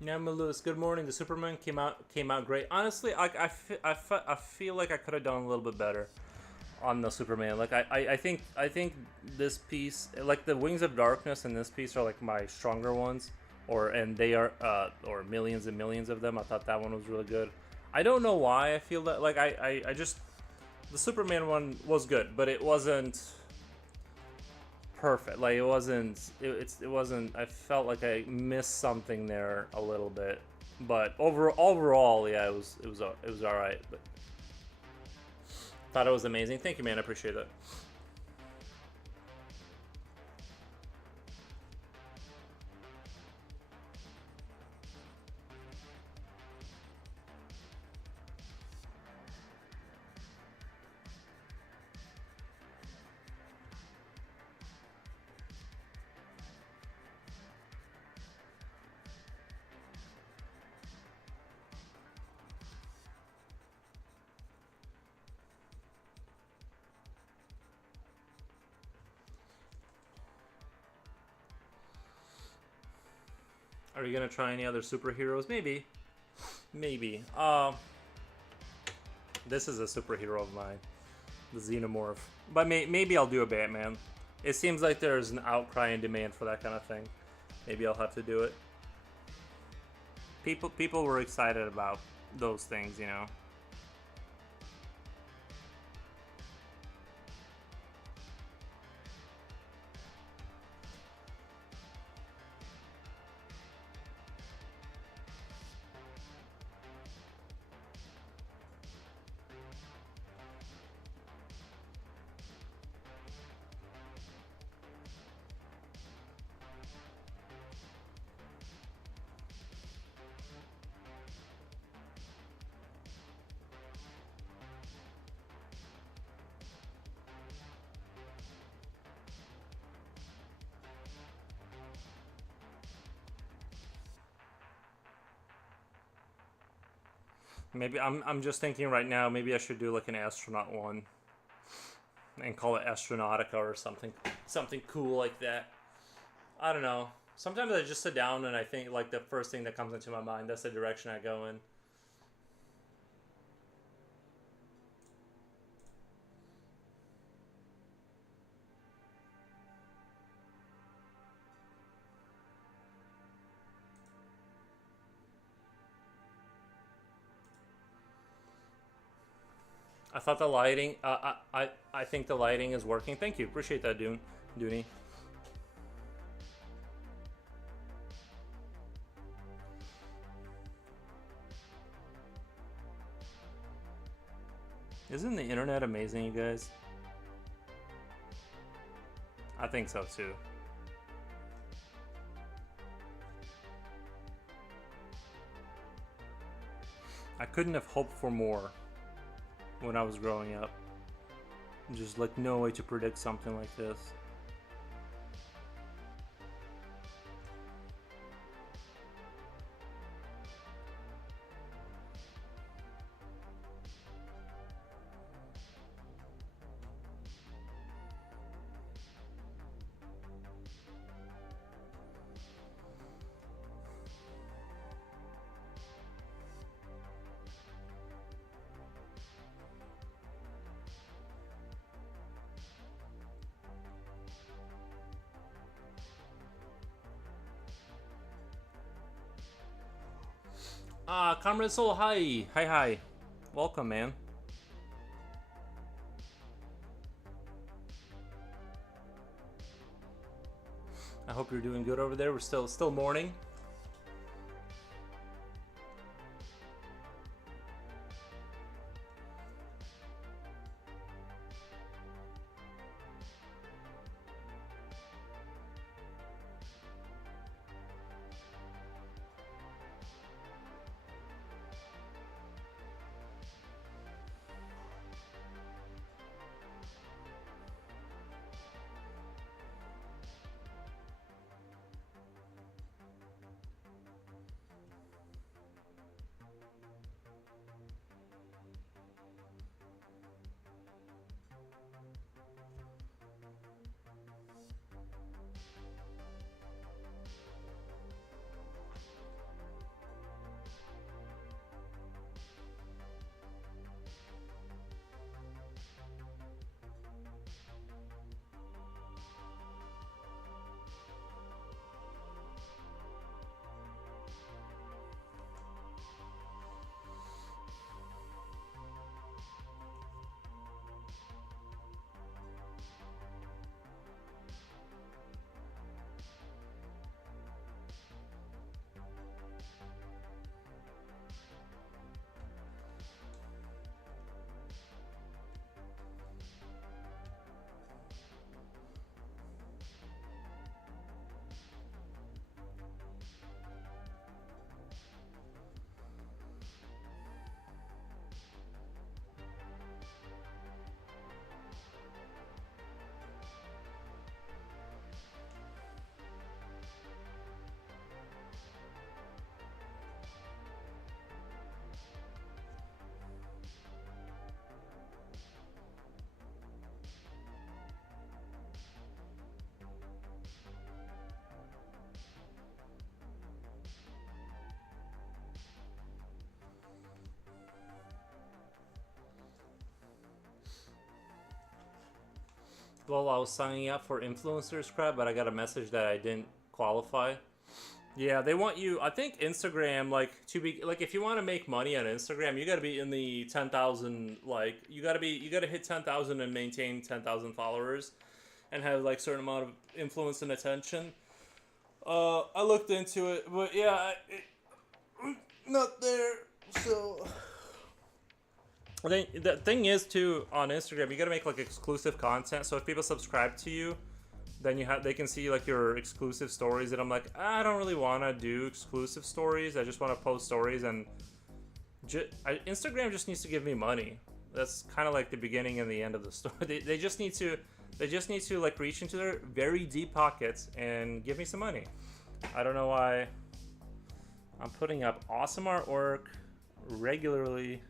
Yeah, Lewis, good morning. The Superman came out great. Honestly, I feel like I could have done a little bit better on the Superman. Like I think this piece, like the Wings of Darkness and this piece are like my stronger ones. and they are or millions and millions of them. I thought that one was really good. I don't know why I feel that, like, I just, the Superman one was good, but it wasn't perfect. Like, it wasn't, it wasn't, I felt like I missed something there a little bit. But overall, yeah, it was all right. But thought it was amazing. Thank you, man. I appreciate that. Are you gonna try any other superheroes? Maybe, maybe. This is a superhero of mine, the Xenomorph. But maybe I'll do a Batman. It seems like there's an outcry and demand for that kind of thing. Maybe I'll have to do it. People were excited about those things, you know. Maybe I'm just thinking right now. Maybe I should do like an astronaut one, and call it Astronautica or something cool like that. I don't know. Sometimes I just sit down and I think like the first thing that comes into my mind. That's the direction I go in. I thought the lighting. I think the lighting is working. Thank you. Appreciate that, Dooney. Isn't the internet amazing, you guys? I think so too. I couldn't have hoped for more when I was growing up. Just like no way to predict something like this. Comrade Soul, hi. Hi. Welcome, man. I hope you're doing good over there. We're still morning. Well, I was signing up for influencers crap, but I got a message that I didn't qualify. Yeah, they want you. I think Instagram, like to be like, if you want to make money on Instagram, you got to be in the 10,000. Like, you got to hit 10,000 and maintain 10,000 followers, and have like certain amount of influence and attention. I looked into it, but yeah, not there. So I think the thing is too on Instagram, you got to make like exclusive content. So if people subscribe to you, then they can see like your exclusive stories. And I'm like, I don't really want to do exclusive stories. I just want to post stories, and Instagram just needs to give me money. That's kind of like the beginning and the end of the story. They just need to like reach into their very deep pockets and give me some money. I don't know why. I'm putting up awesome artwork regularly.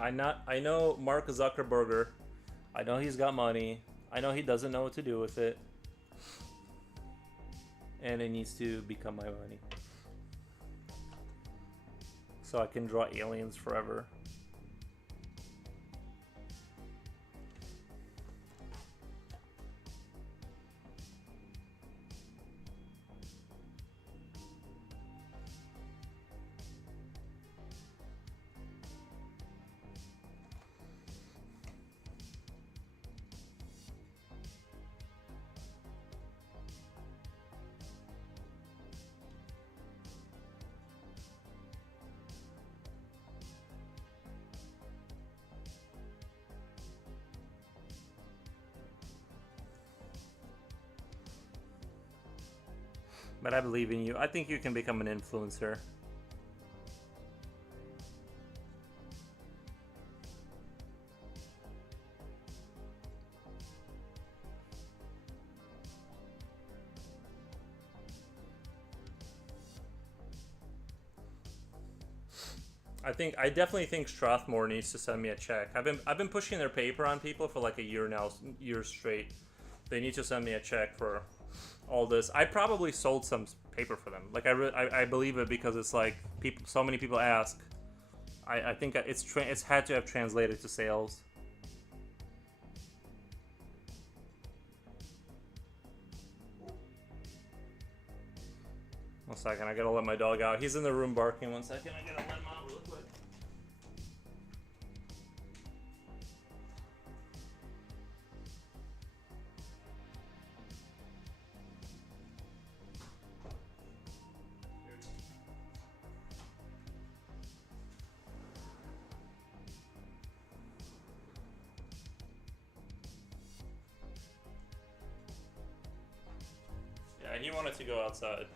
I know Mark Zuckerberg. I know he's got money. I know he doesn't know what to do with it. And it needs to become my money. So I can draw aliens forever. But I believe in you. I think you can become an influencer. I definitely think Strathmore needs to send me a check. I've been pushing their paper on people for like a year now, years straight. They need to send me a check for all this. I probably sold some paper for them. Like I believe it because it's like people. So many people ask. I think it's had to have translated to sales. One second, I gotta let my dog out. He's in the room barking. One second, I gotta let him out real quick. Yeah, he wanted to go outside.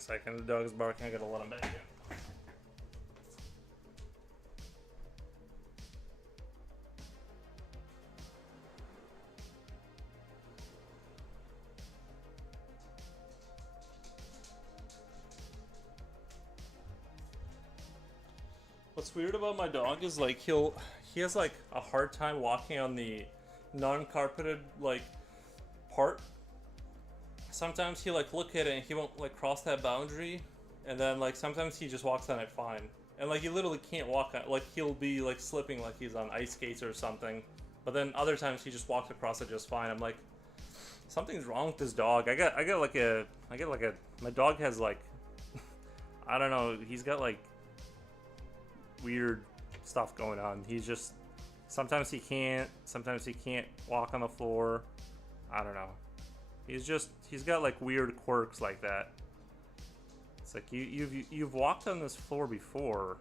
a second. The dog is barking. I gotta let him back in. What's weird about my dog is like he has like a hard time walking on the non-carpeted like part. Sometimes he like look at it and he won't like cross that boundary, and then like sometimes he just walks on it fine, and like he literally can't walk on, like he'll be like slipping like he's on ice skates or something, but then other times he just walks across it just fine. I'm like, something's wrong with this dog. I get like a my dog has like I don't know, he's got like weird stuff going on. He's just sometimes he can't walk on the floor. I don't know. He's got like weird quirks like that. It's like you've walked on this floor before.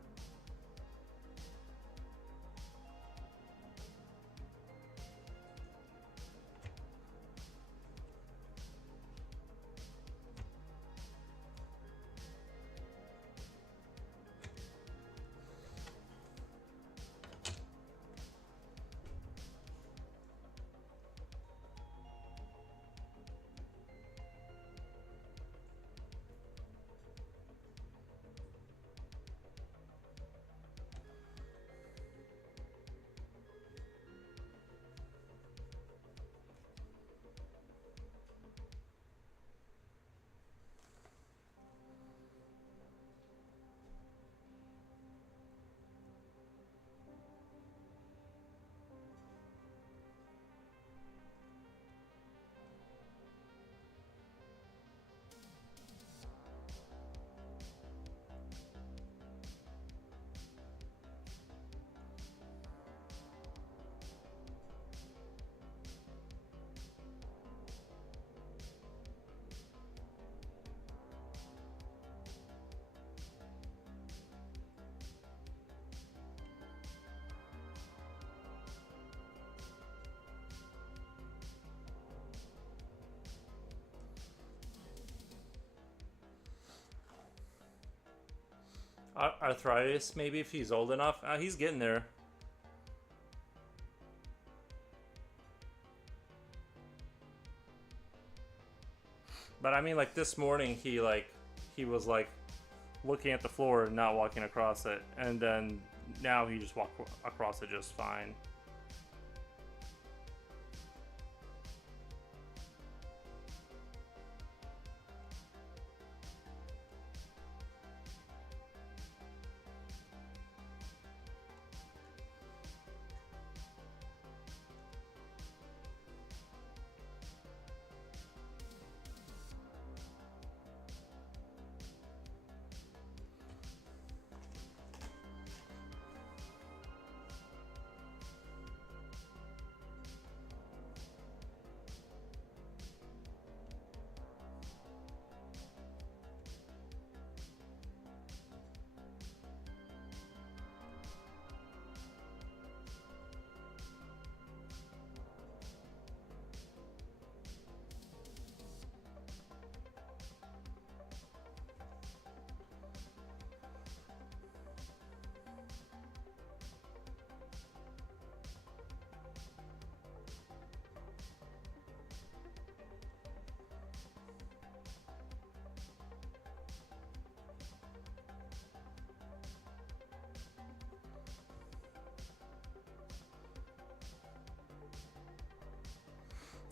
Arthritis, maybe if he's old enough. He's getting there. But I mean, like this morning, he was like looking at the floor and not walking across it, and then now he just walked across it just fine.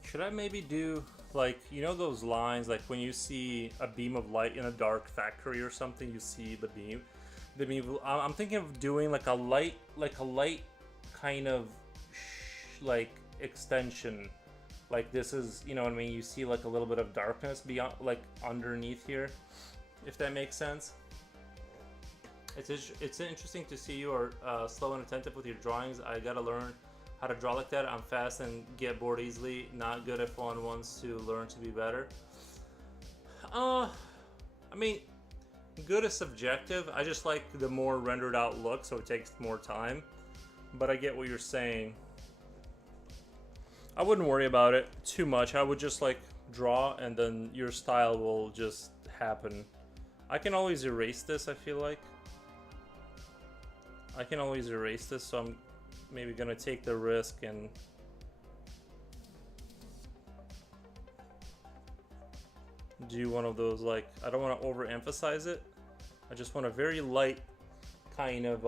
Should I maybe do, like, you know those lines, like when you see a beam of light in a dark factory or something, you see the beam. I'm thinking of doing like a light kind of like extension. Like this is, you know what I mean? You see like a little bit of darkness beyond, like underneath here, if that makes sense. It's interesting to see you are slow and attentive with your drawings. I gotta learn how to draw like that. I'm fast and get bored easily. Not good if one wants to learn to be better. I mean, good is subjective. I just like the more rendered out look, so it takes more time. But I get what you're saying. I wouldn't worry about it too much. I would just like draw, and then your style will just happen. I can always erase this, I feel like. I can always erase this, so I'm maybe gonna take the risk and do one of those, like, I don't want to overemphasize it. I just want a very light kind of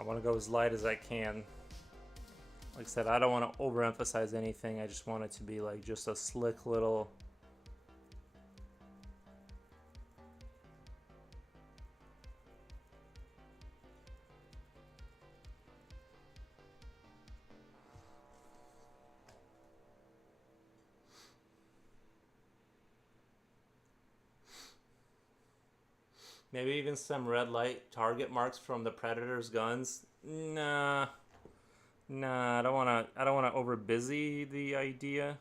I want to go as light as I can. Like I said, I don't want to overemphasize anything. I just want it to be like just a slick little... Maybe even some red light target marks from the Predator's guns. Nah. Nah, I don't wanna over busy the idea.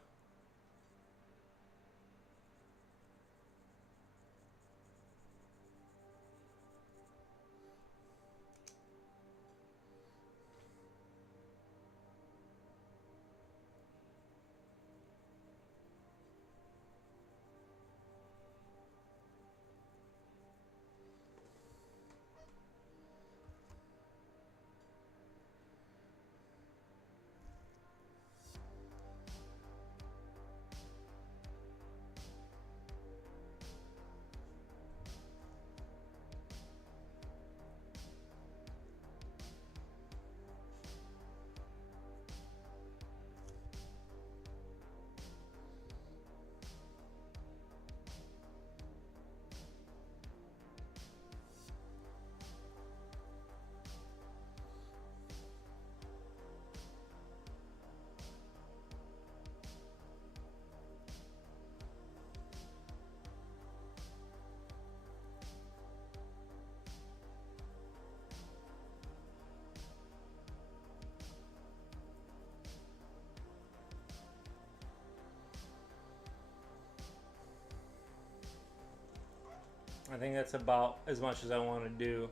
I think that's about as much as I want to do.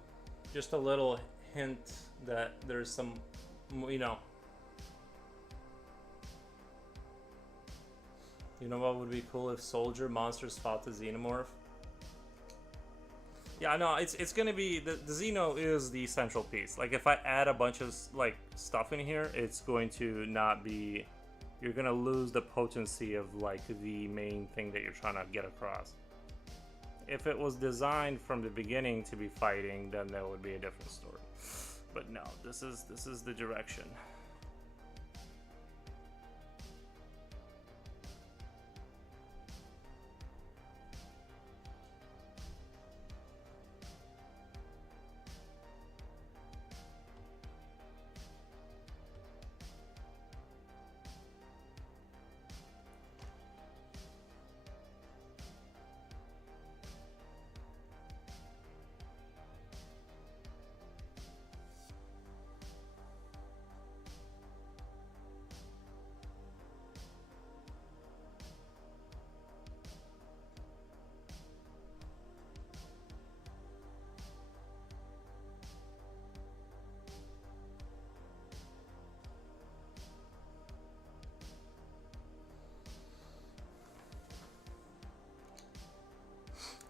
Just a little hint that there's some, you know. You know what would be cool if Soldier Monsters fought the Xenomorph? Yeah, no, it's gonna be, the Xeno is the central piece. Like, if I add a bunch of, like, stuff in here, it's going to not be, you're gonna lose the potency of, like, the main thing that you're trying to get across. If it was designed from the beginning to be fighting, then that would be a different story. But no, this is the direction.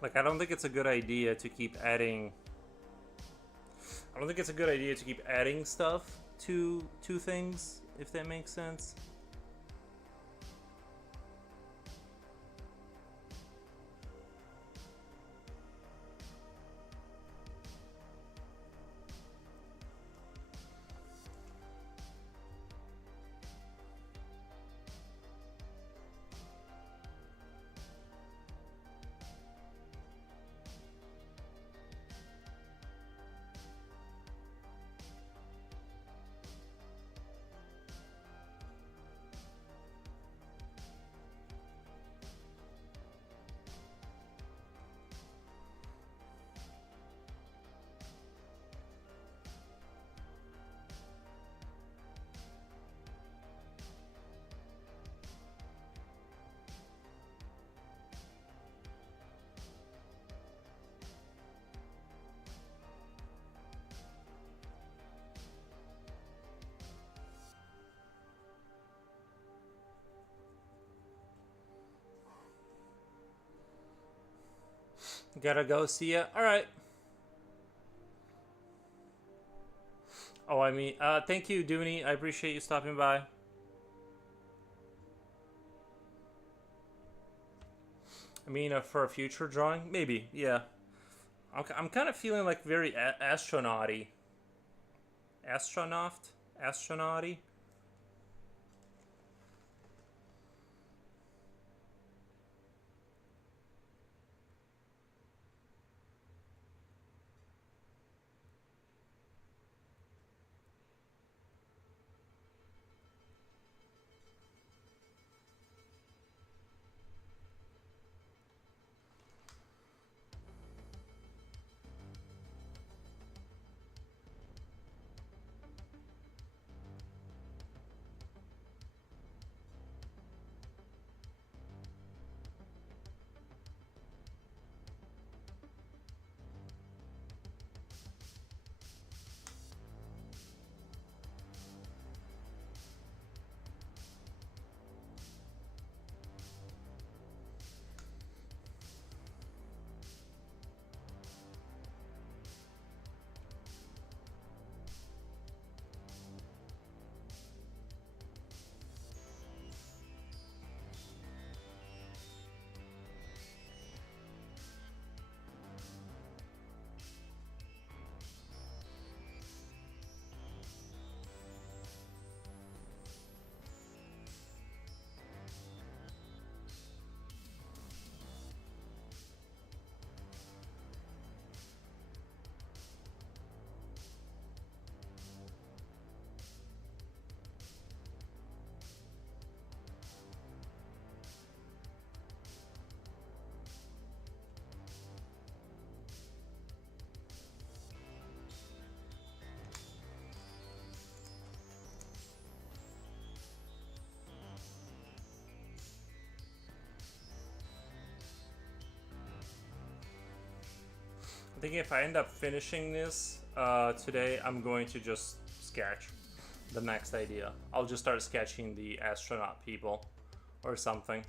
Like, I don't think it's a good idea to keep adding... I don't think it's a good idea to keep adding stuff to things, if that makes sense. Gotta go. See ya. All right. Oh, I mean, thank you, Dooney. I appreciate you stopping by. I mean, for a future drawing, maybe. Yeah. I'm kind of feeling like very astronauty. Astronaut? Astronauty? I think if I end up finishing this today, I'm going to just sketch the next idea. I'll just start sketching the astronaut people or something.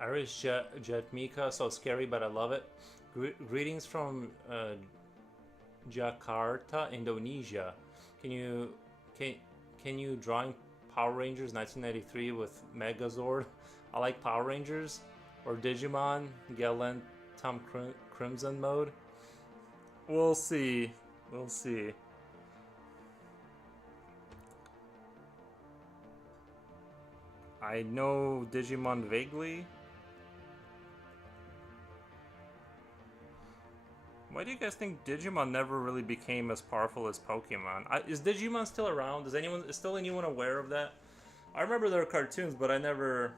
Irish Jet Mika, so scary, but I love it. Greetings from Jakarta, Indonesia. Can you can can you drawing Power Rangers 1993 with Megazord? I like Power Rangers or Digimon Galen Tom Crimson mode. We'll see. We'll see. I know Digimon vaguely. Why do you guys think Digimon never really became as powerful as Pokemon? Is Digimon still around? Is still anyone aware of that? I remember there were cartoons, but I never.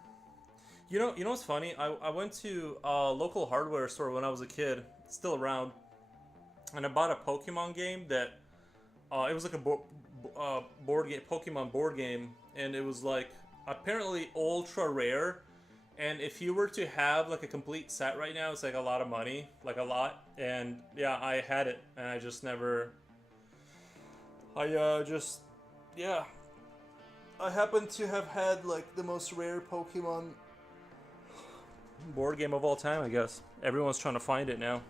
You know what's funny? I went to a local hardware store when I was a kid, still around, and I bought a Pokemon game that it was like a board game, Pokemon board game, and it was like apparently ultra rare. And if you were to have like a complete set right now, it's like a lot of money, like a lot. And yeah, I had it, and I just never. Yeah. I happen to have had like the most rare Pokemon board game of all time, I guess. Everyone's trying to find it now.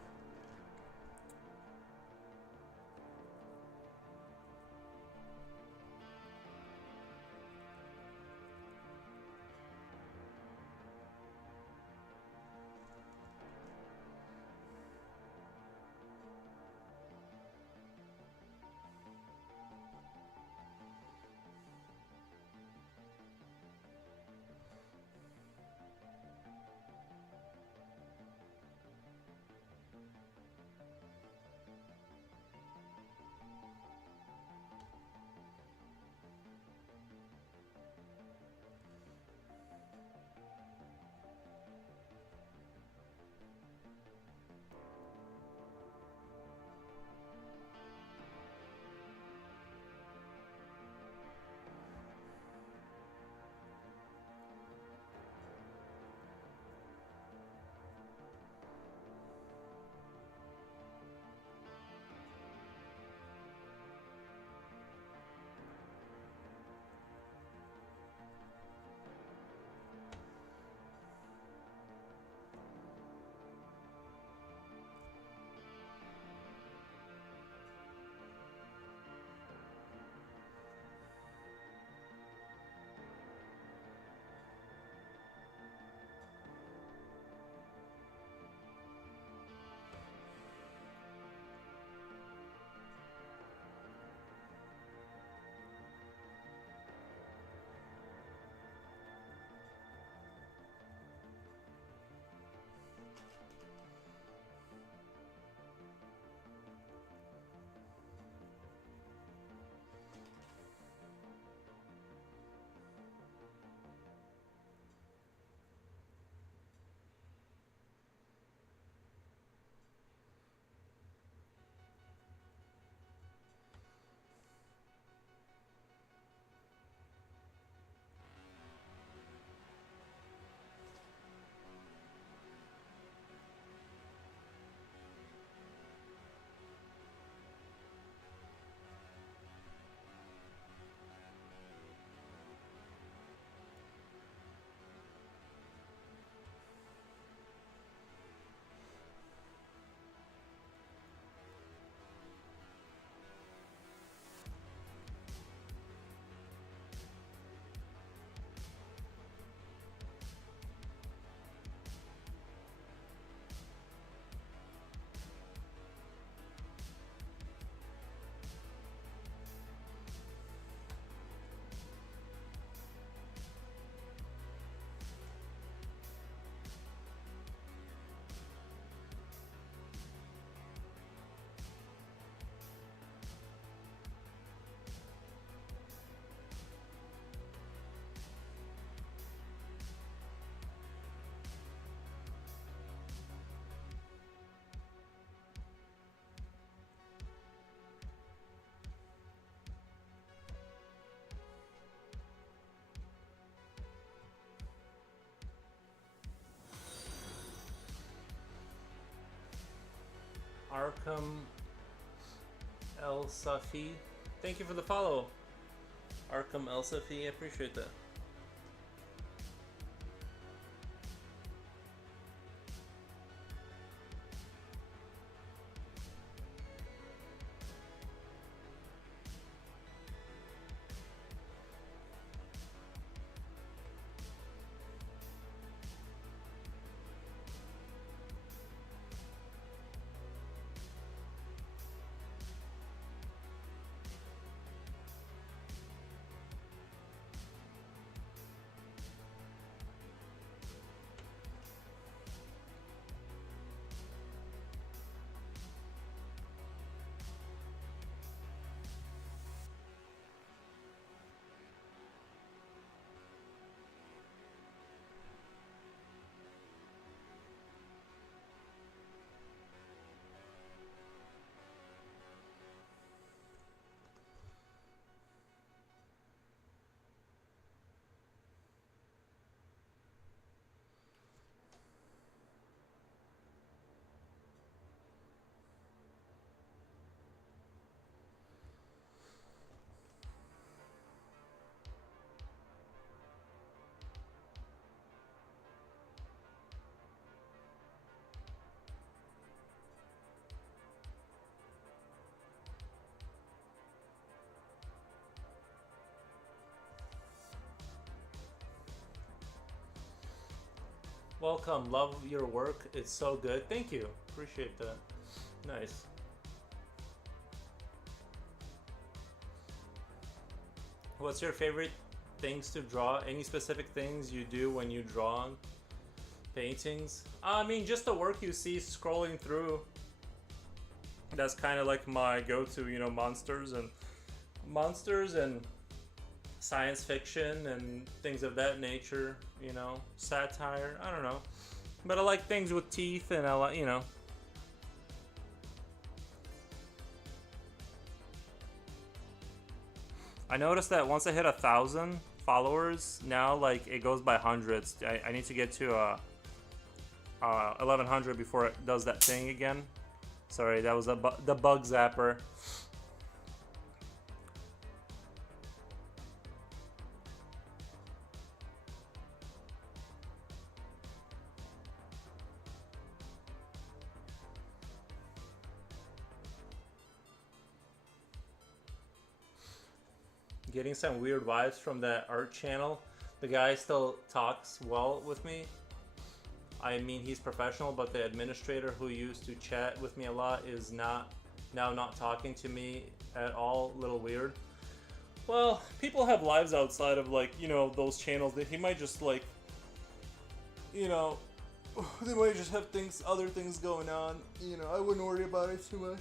Arkham El Safi. Thank you for the follow. Arkham El Safi, I appreciate that. Welcome. Love your work. It's so good. Thank you. Appreciate that. Nice. What's your favorite things to draw? Any specific things you do when you draw paintings? I mean, just the work you see scrolling through. That's kind of like my go-to, you know, monsters and science fiction and things of that nature, you know, satire. I don't know. But I like things with teeth and I like, you know. I noticed that once I hit 1,000 followers, now like it goes by hundreds. I need to get to 1,100 before it does that thing again. Sorry, that was the bug zapper. Getting some weird vibes from that art channel. The guy still talks well with me. I mean, he's professional, but the administrator who used to chat with me a lot is now not talking to me at all. Little weird. Well, people have lives outside of, like, you know, those channels. That he might just, like, you know, they might just have other things going on. You know, I wouldn't worry about it too much.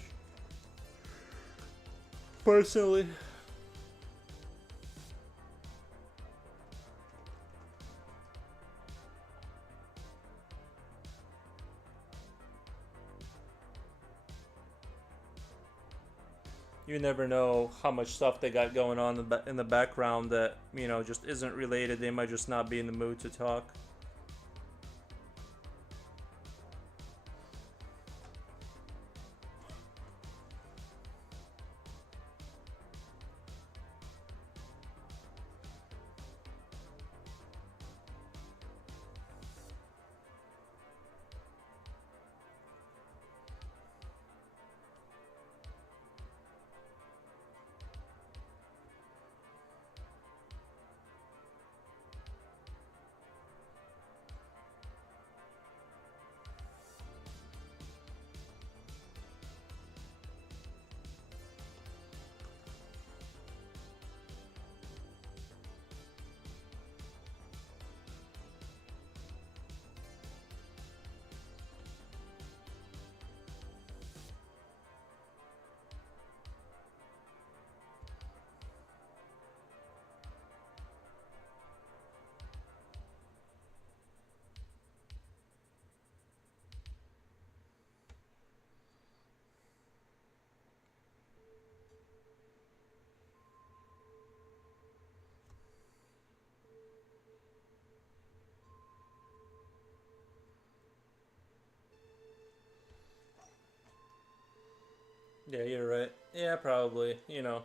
Personally. You never know how much stuff they got going on in the background that, you know, just isn't related. They might just not be in the mood to talk. Yeah, you're right. Yeah, probably. You know.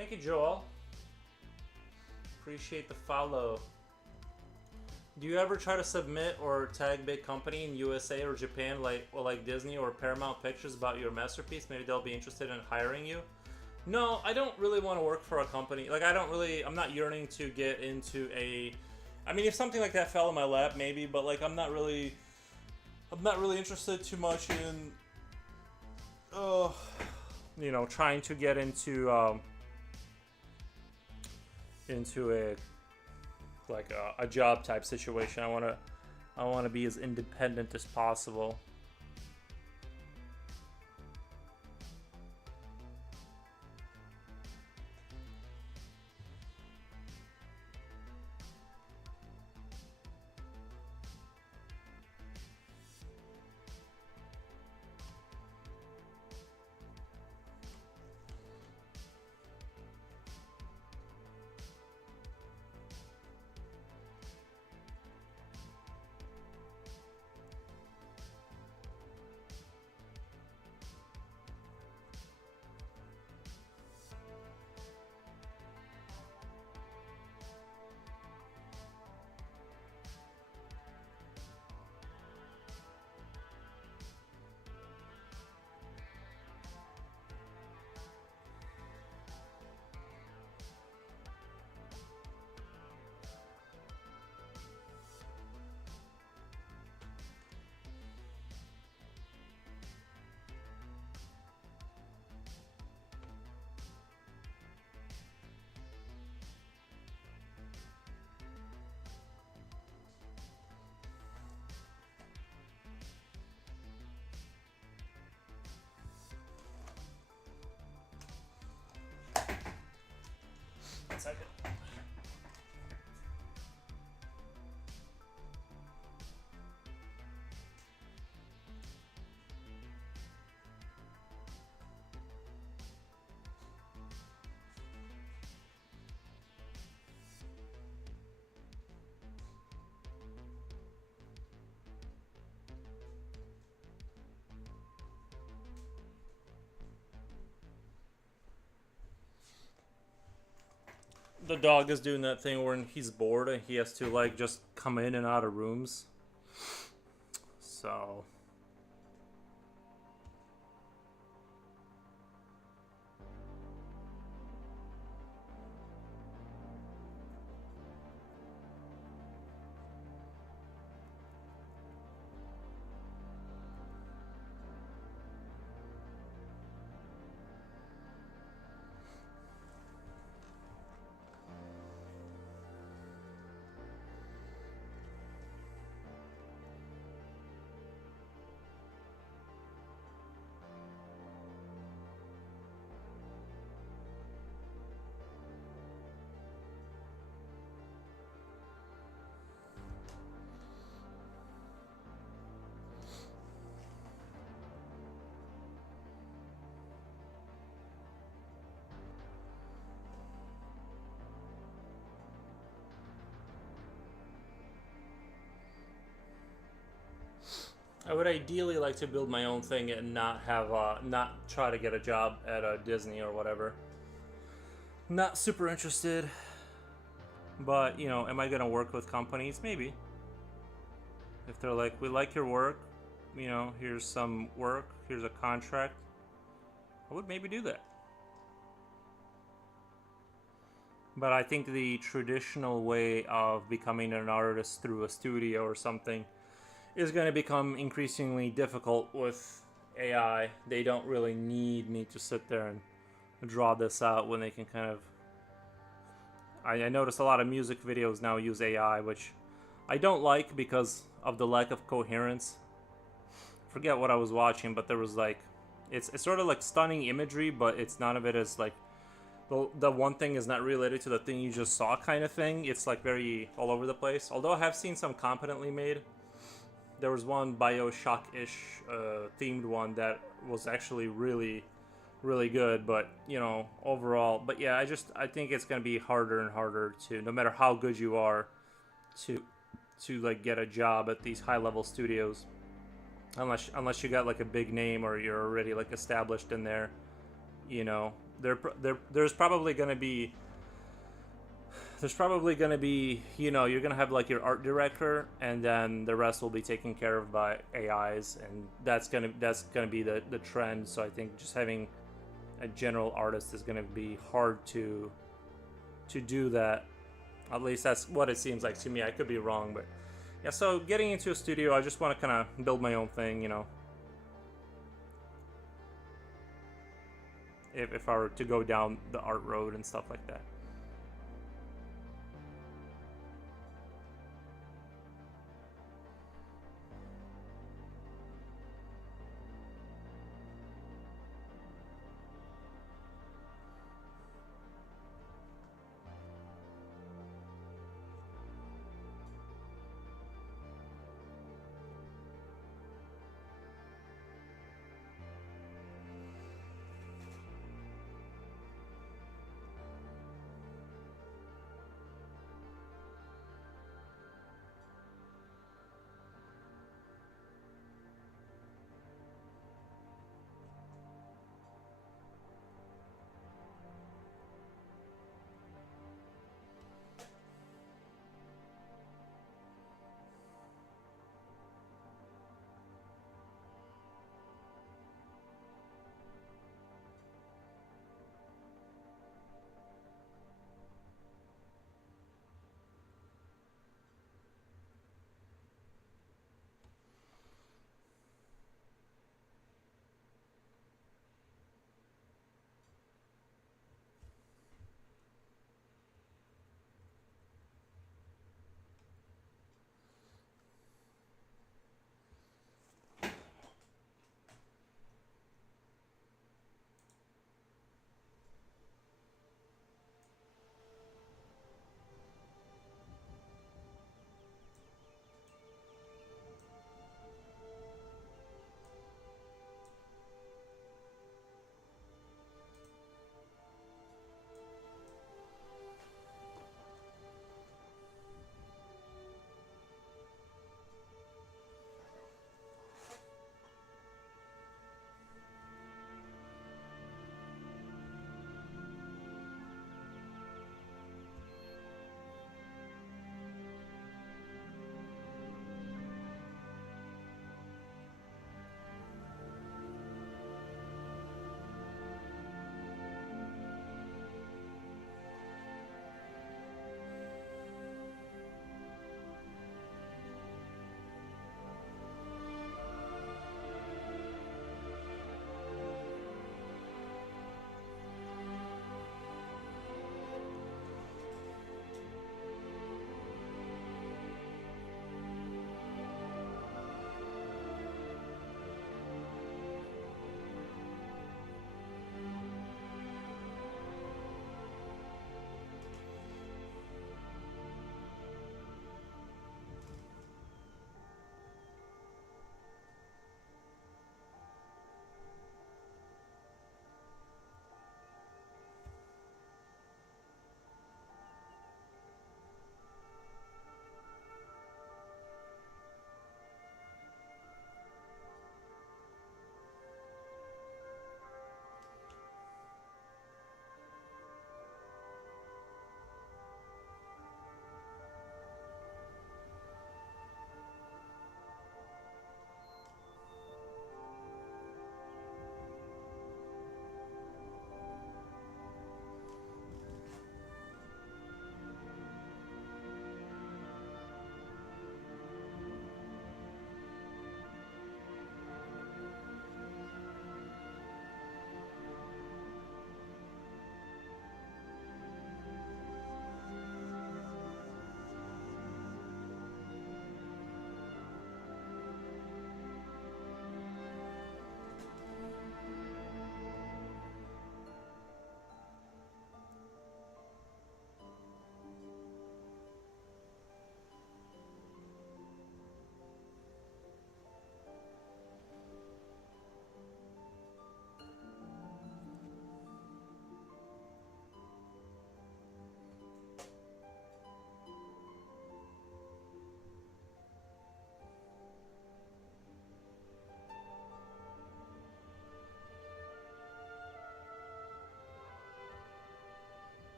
Thank you, Joel. Appreciate the follow. Do you ever try to submit or tag big company in USA or Japan, like Disney or Paramount Pictures, about your masterpiece? Maybe they'll be interested in hiring you. No, I don't really want to work for a company. Like, I'm not yearning to get into a. I mean, if something like that fell in my lap, maybe, but like, I'm not really interested too much in, you know, trying to get into a job type situation. I want to be as independent as possible. Second. The dog is doing that thing where he's bored and he has to like just come in and out of rooms. So I would ideally like to build my own thing and not have not try to get a job at a Disney or whatever. Not super interested, but you know, am I gonna work with companies? Maybe. If they're like, we like your work, you know, here's some work, here's a contract, I would maybe do that. But I think the traditional way of becoming an artist through a studio or something is going to become increasingly difficult with AI. They don't really need me to sit there and draw this out when they can kind of... I noticed a lot of music videos now use AI, which I don't like because of the lack of coherence. I forget what I was watching, but there was like... It's sort of like stunning imagery, but it's none of it is like... The one thing is not related to the thing you just saw kind of thing. It's like very all over the place. Although I have seen some competently made. There was one Bioshock-ish themed one that was actually really, really good. But, you know, overall... But yeah, I think it's going to be harder and harder to, no matter how good you are, to like get a job at these high-level studios. Unless you got like a big name or you're already like established in there, you know. there's probably gonna be you know, you're gonna have like your art director, and then the rest will be taken care of by AIs, and that's gonna be the trend. So I think just having a general artist is gonna be hard to do that. At least that's what it seems like to me. I could be wrong, but yeah. So getting into a studio, I just want to kind of build my own thing, you know. If I were to go down the art road and stuff like that.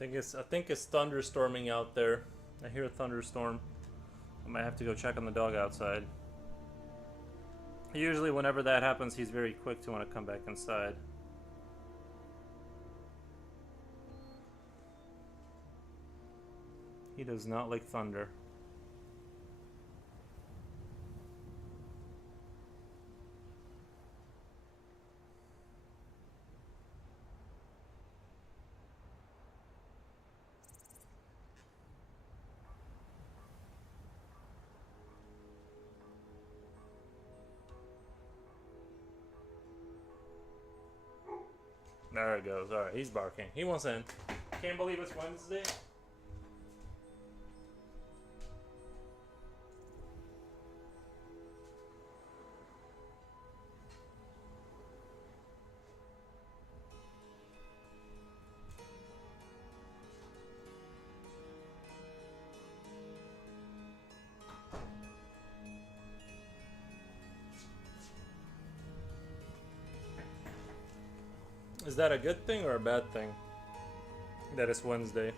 I think it's thunderstorming out there. I hear a thunderstorm. I might have to go check on the dog outside. Usually whenever that happens, he's very quick to want to come back inside. He does not like thunder. There it goes. Alright, he's barking. He wants in. Can't believe it's Wednesday. Is that a good thing or a bad thing? That it's Wednesday.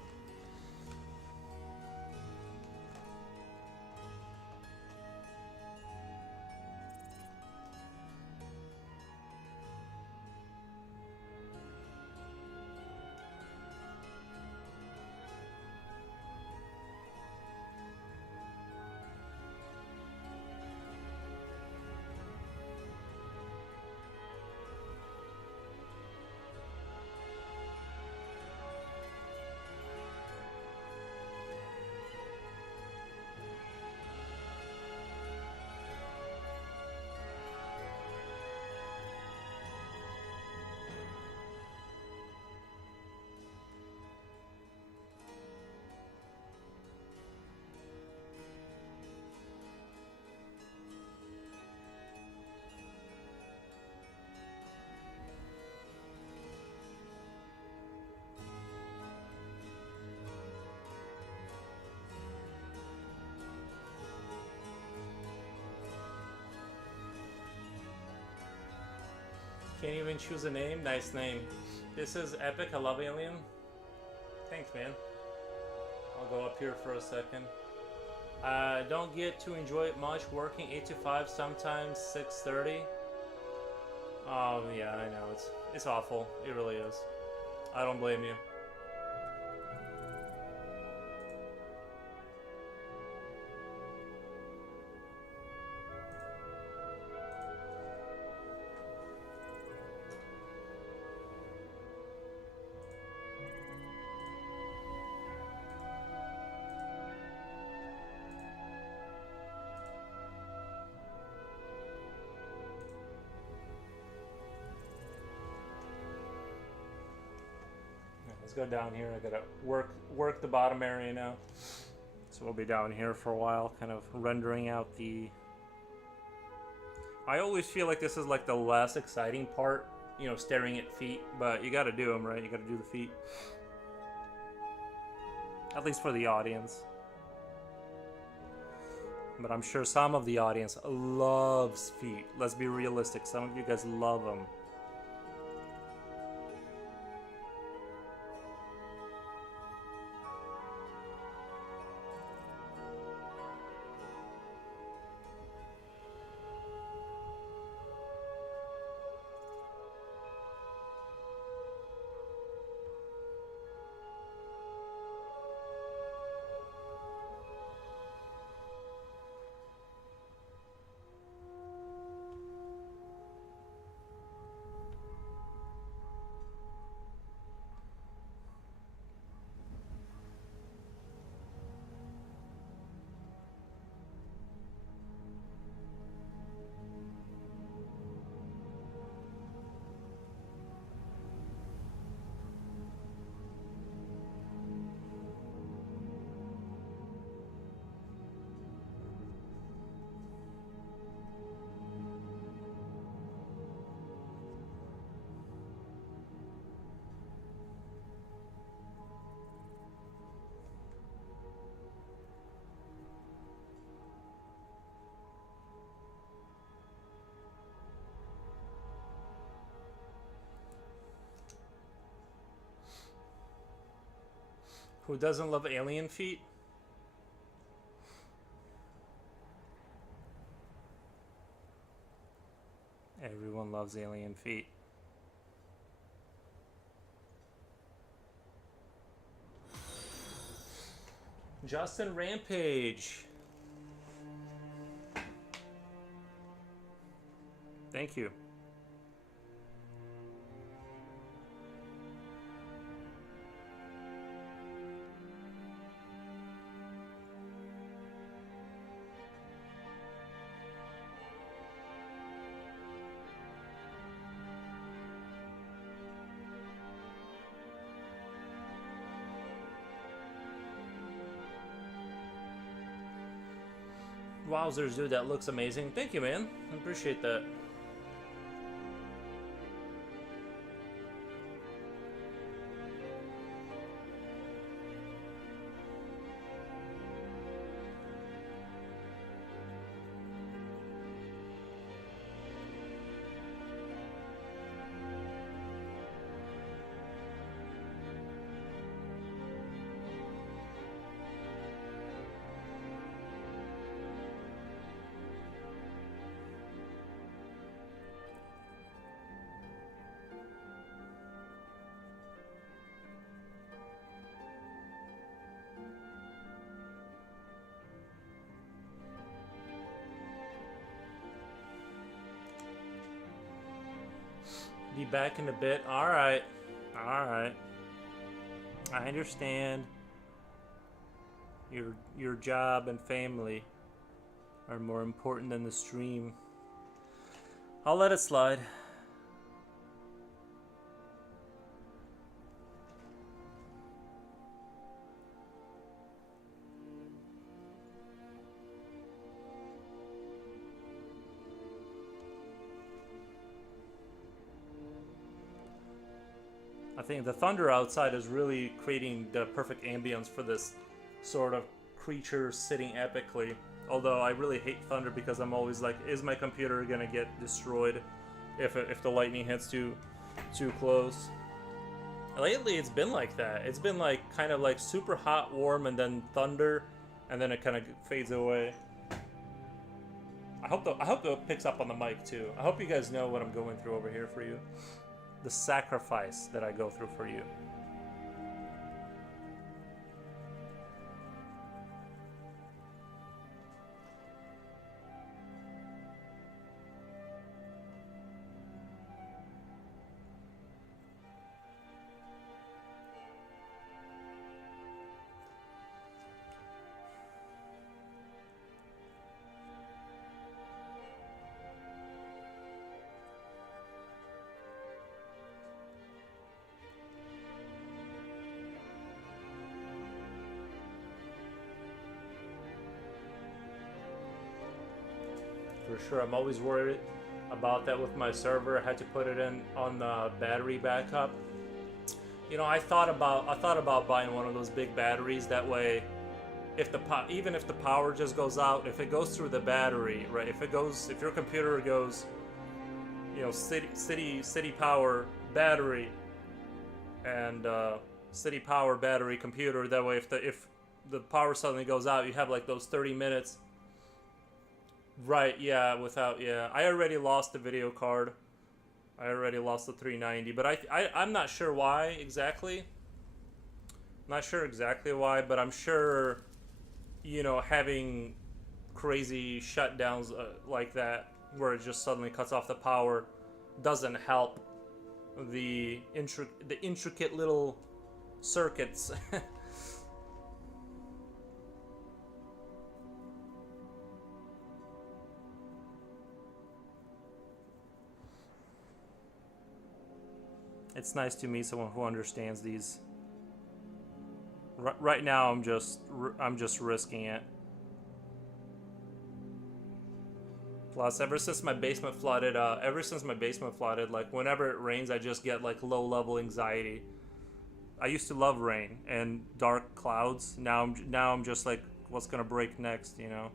Can't even choose a name? Nice name. This is Epic. I love Alien. Thanks, man. I'll go up here for a second. Don't get to enjoy it much. Working 8 to 5, sometimes 6:30. Oh, yeah, I know. It's awful. It really is. I don't blame you. Let's go down here. I gotta work the bottom area now. So we'll be down here for a while, kind of rendering out the... I always feel like this is like the less exciting part, you know, staring at feet, but you gotta do them, right? You gotta do the feet. At least for the audience. But I'm sure some of the audience loves feet. Let's be realistic. Some of you guys love them. Who doesn't love alien feet? Everyone loves alien feet. Justin Rampage. Thank you. Wowzers, dude, that looks amazing. Thank you, man. I appreciate that. Be back in a bit. Alright. Alright. I understand. Your job and family are more important than the stream. I'll let it slide. I think the thunder outside is really creating the perfect ambience for this sort of creature sitting epically. Although I really hate thunder because I'm always like, is my computer gonna get destroyed if the lightning hits too close? Lately it's been like that. It's been like kind of like super hot, warm, and then thunder, and then it kind of fades away. I hope it picks up on the mic too. I hope you guys know what I'm going through over here for you. The sacrifice that I go through for you. For sure, I'm always worried about that with my server. I had to put it in on the battery backup. You know, I thought about buying one of those big batteries. That way, even if the power just goes out, if it goes through the battery, right? If your computer goes, you know, city power battery, and city power battery computer. That way, if the power suddenly goes out, you have like those 30 minutes. Right, yeah, I already lost the video card. I already lost the 390, but I'm not sure why exactly. Not sure exactly why, but I'm sure, you know, having crazy shutdowns like that, where it just suddenly cuts off the power, doesn't help the intricate little circuits. It's nice to meet someone who understands these. Right now, I'm just risking it. Plus, ever since my basement flooded, like whenever it rains, I just get like low-level anxiety. I used to love rain and dark clouds. Now I'm just like, what's gonna break next, you know?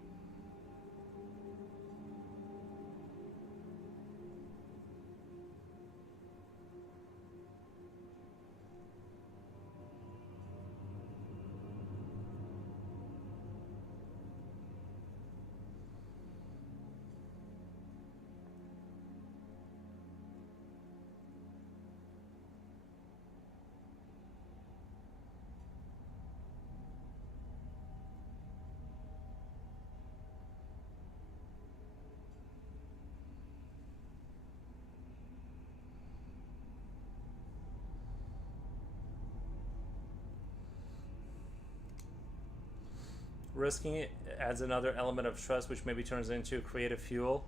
Risking it adds another element of trust, which maybe turns into creative fuel.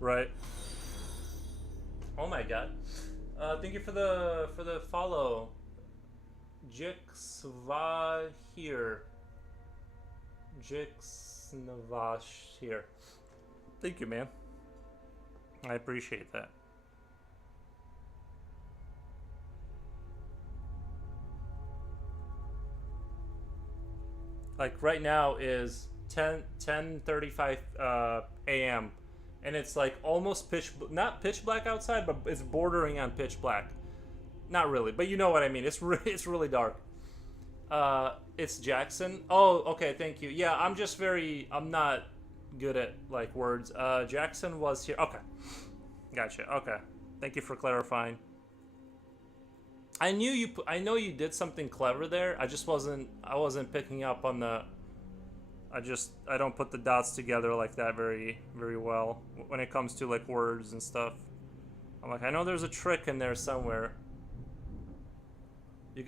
Right. Oh my god. Thank you for the follow. Jixva here. Jixnavash here. Thank you, man. I appreciate that. Like right now is 10:35 a.m. and it's like almost not pitch black outside, but it's bordering on pitch black. Not really, but you know what I mean. It's really dark. It's Jackson. Oh, okay, thank you. Yeah, I'm not good at like words. Jackson was here. Okay, gotcha. Okay, thank you for clarifying. I know you did something clever there. I wasn't picking up on the. I don't put the dots together like that very well when it comes to like words and stuff. I'm like, I know there's a trick in there somewhere. You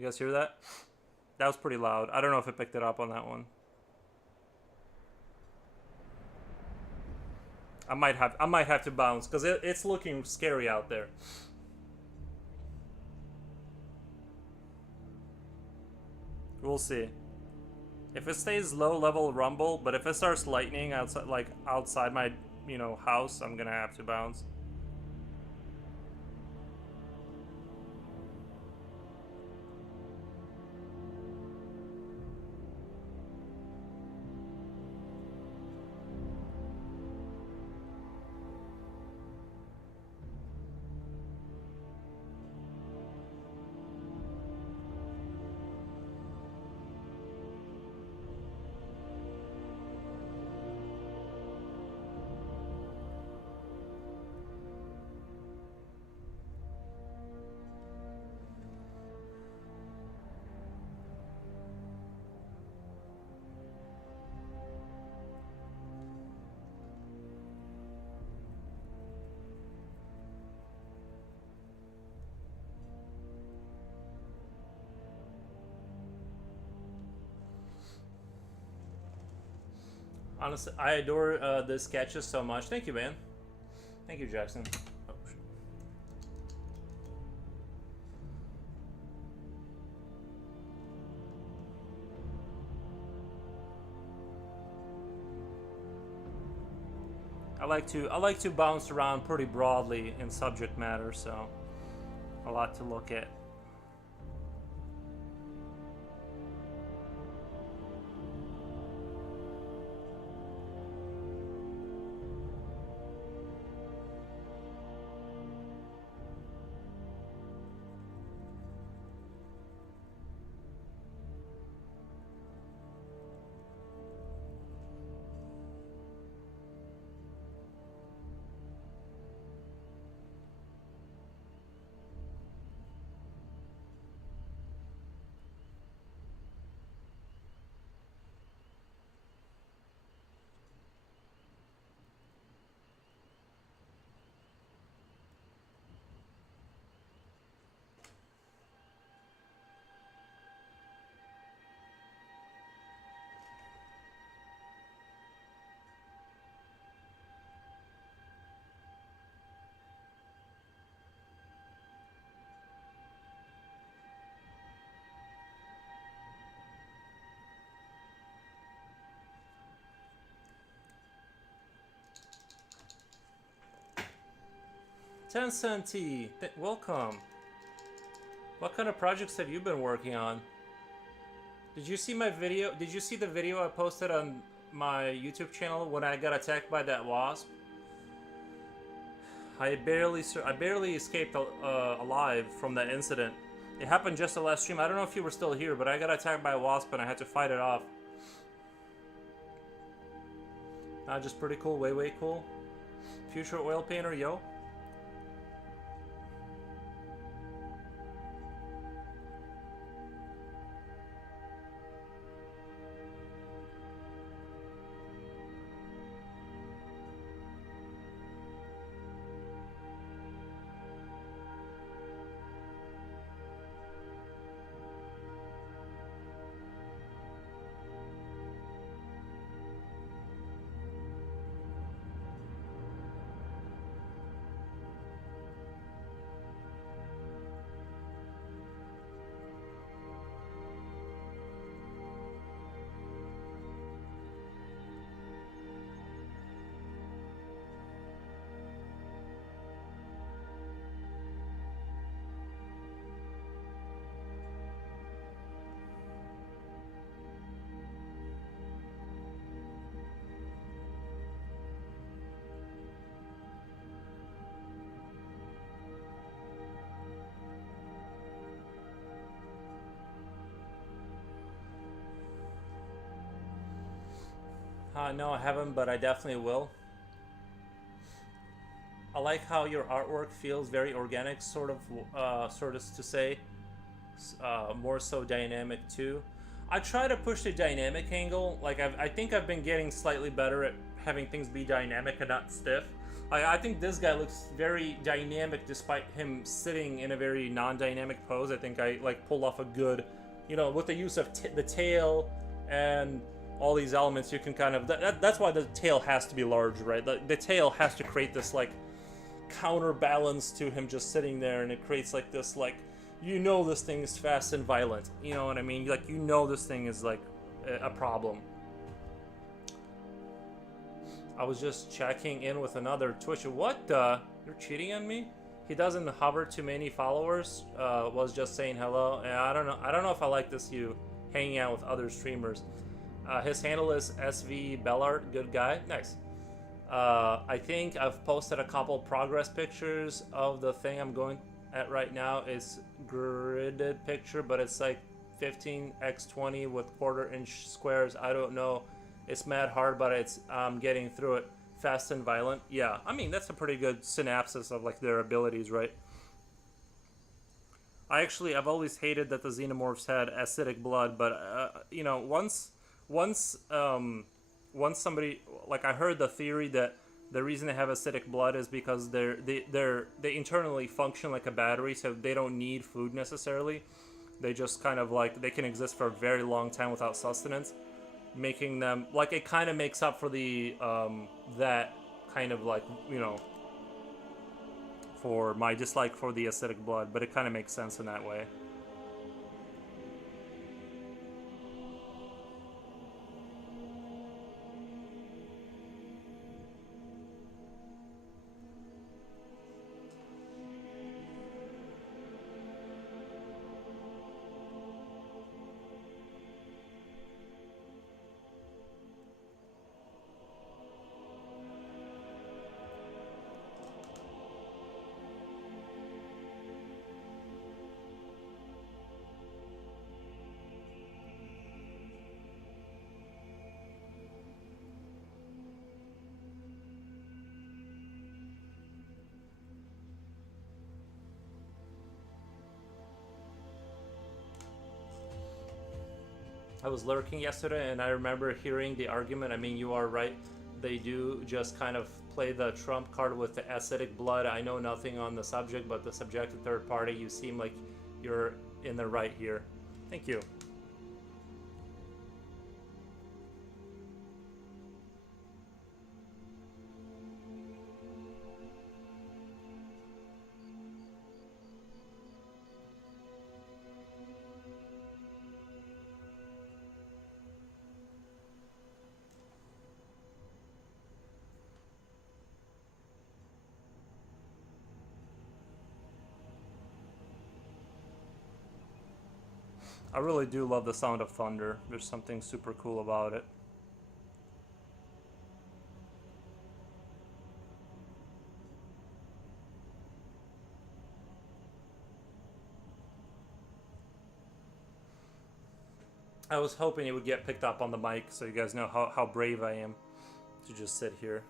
guys hear that? That was pretty loud. I don't know if it picked it up on that one. I might have to bounce because it's looking scary out there. We'll see. If it stays low level rumble, but if it starts lightning outside my house, I'm gonna have to bounce. Honestly, I adore the sketches so much. Thank you, man. Thank you, Jackson. Oh, shit. I like to bounce around pretty broadly in subject matter, so a lot to look at. Tencent, welcome. What kind of projects have you been working on? Did you see my video? Did you see the video I posted on my YouTube channel when I got attacked by that wasp? I barely escaped alive from that incident. It happened just the last stream. I don't know if you were still here, but I got attacked by a wasp and I had to fight it off. Just pretty cool, way cool. Future oil painter, yo. No, I haven't, but I definitely will. I like how your artwork feels very organic, sort of to say, more so dynamic too. I try to push the dynamic angle. Like I think I've been getting slightly better at having things be dynamic and not stiff. I think this guy looks very dynamic despite him sitting in a very non-dynamic pose. I think I like pulled off a good, with the use of the tail and all these elements, you can kind of that's why the tail has to be large, right? The tail has to create this like counterbalance to him just sitting there, and it creates like this like this thing is fast and violent. You know what I mean? Like this thing is like a problem. I was just checking in with another Twitch. What the? You're cheating on me? He doesn't hover too many followers. Was just saying hello. And I don't know. I don't know if I like this. You hanging out with other streamers. His handle is SV Bellart. Good guy. Nice. I think I've posted a couple progress pictures of the thing I'm going at right now. It's gridded picture, but it's like 15x20 with quarter-inch squares. I don't know. It's mad hard, but it's getting through it. Fast and violent. Yeah, I mean that's a pretty good synopsis of like their abilities, right? I've always hated that the Xenomorphs had acidic blood, but once somebody, like, I heard the theory that the reason they have acidic blood is because they internally function like a battery, so they don't need food necessarily. They just kind of like, they can exist for a very long time without sustenance, making them like, it kind of makes up for the that kind of like, for my dislike for the acidic blood, but it kind of makes sense in that way. I was lurking yesterday, and I remember hearing the argument. I mean, you are right. They do just kind of play the trump card with the acidic blood. I know nothing on the subject, but the subjective third party, you seem like you're in the right here. Thank you. I really do love the sound of thunder. There's something super cool about it. I was hoping it would get picked up on the mic so you guys know how brave I am to just sit here.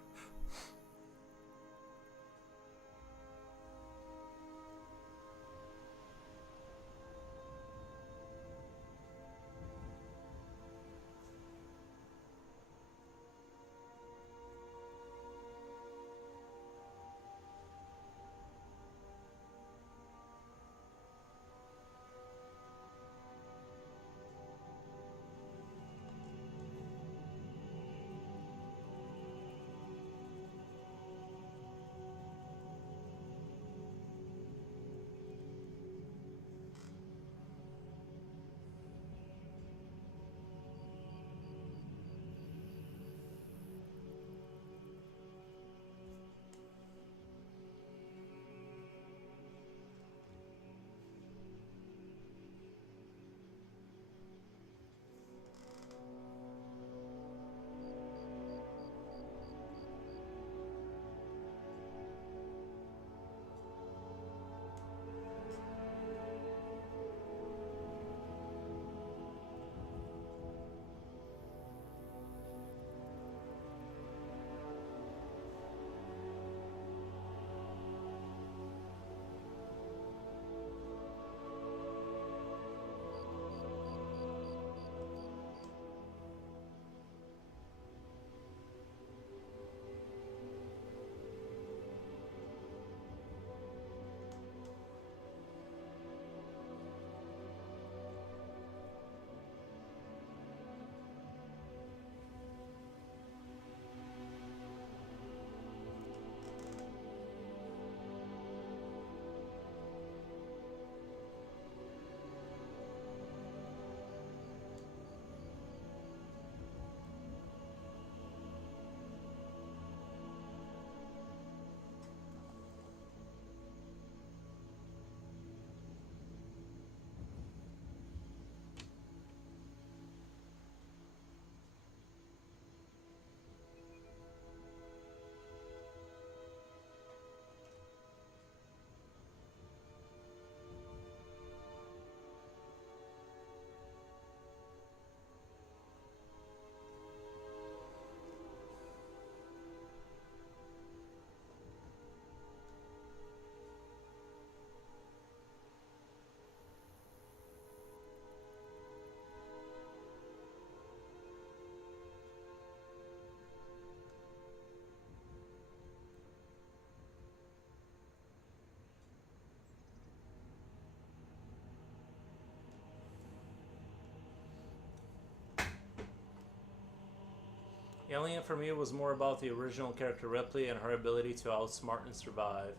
Alien for me was more about the original character Ripley and her ability to outsmart and survive.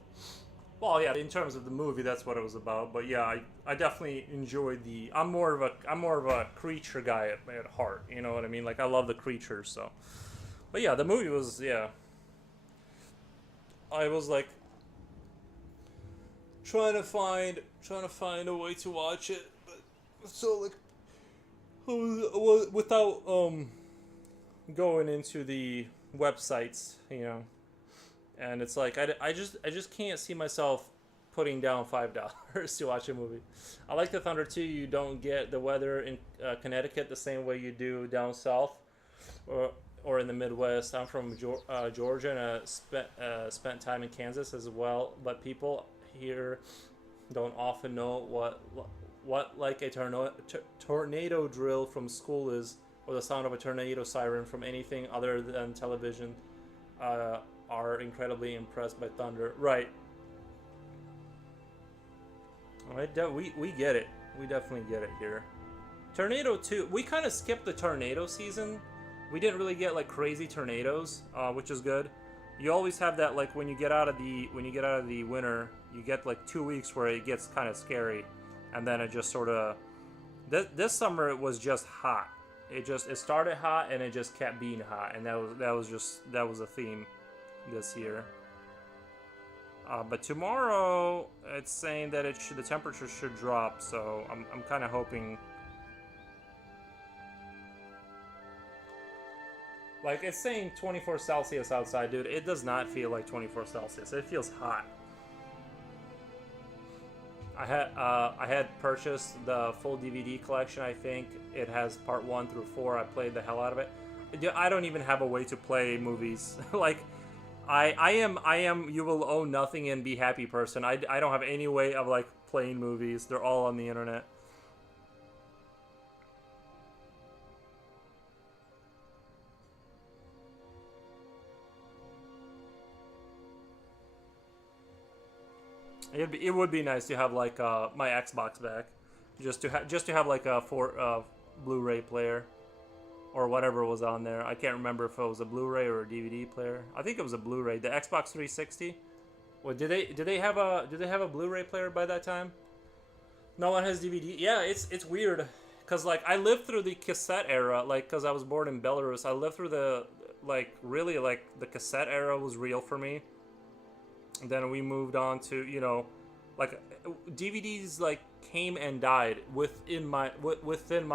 Well, yeah, in terms of the movie, that's what it was about. But yeah, I definitely enjoyed the. I'm more of a creature guy at heart. You know what I mean? Like I love the creatures. So, but yeah, the movie was yeah. I was like trying to find a way to watch it, but so like without going into the websites, you know. And it's like I just can't see myself putting down $5 to watch a movie. I like the Thunder too. You don't get the weather in Connecticut the same way you do down south, or in the Midwest. I'm from Georgia and spent time in Kansas as well. But people here don't often know what like a tornado drill from school is, or the sound of a tornado siren from anything other than television. Are incredibly impressed by thunder. Right. We get it. We definitely get it here. Tornado 2, we kind of skipped the tornado season. We didn't really get like crazy tornadoes, which is good. You always have that like when you get out of the winter, you get like 2 weeks where it gets kind of scary, and then it just sort of this summer it was just hot. It started hot and it just kept being hot, and that was a theme this year. But tomorrow it's saying that the temperature should drop, so I'm kind of hoping. Like it's saying 24 Celsius outside, dude. It does not feel like 24 Celsius. It feels hot. I had purchased the full DVD collection. I think it has part 1 through 4. I played the hell out of it. I don't even have a way to play movies. Like I am you will own nothing and be happy person. I don't have any way of like playing movies. They're all on the internet. It would be nice to have like my Xbox back, just to have like a Blu-ray player, or whatever was on there. I can't remember if it was a Blu-ray or a DVD player. I think it was a Blu-ray. The Xbox 360. Well, did they have a Blu-ray player by that time? No one has DVD. Yeah, it's weird, cause like I lived through the cassette era, like cause I was born in Belarus. I lived through the like really like the cassette era was real for me. And then we moved on to, you know, like DVDs like came and died within my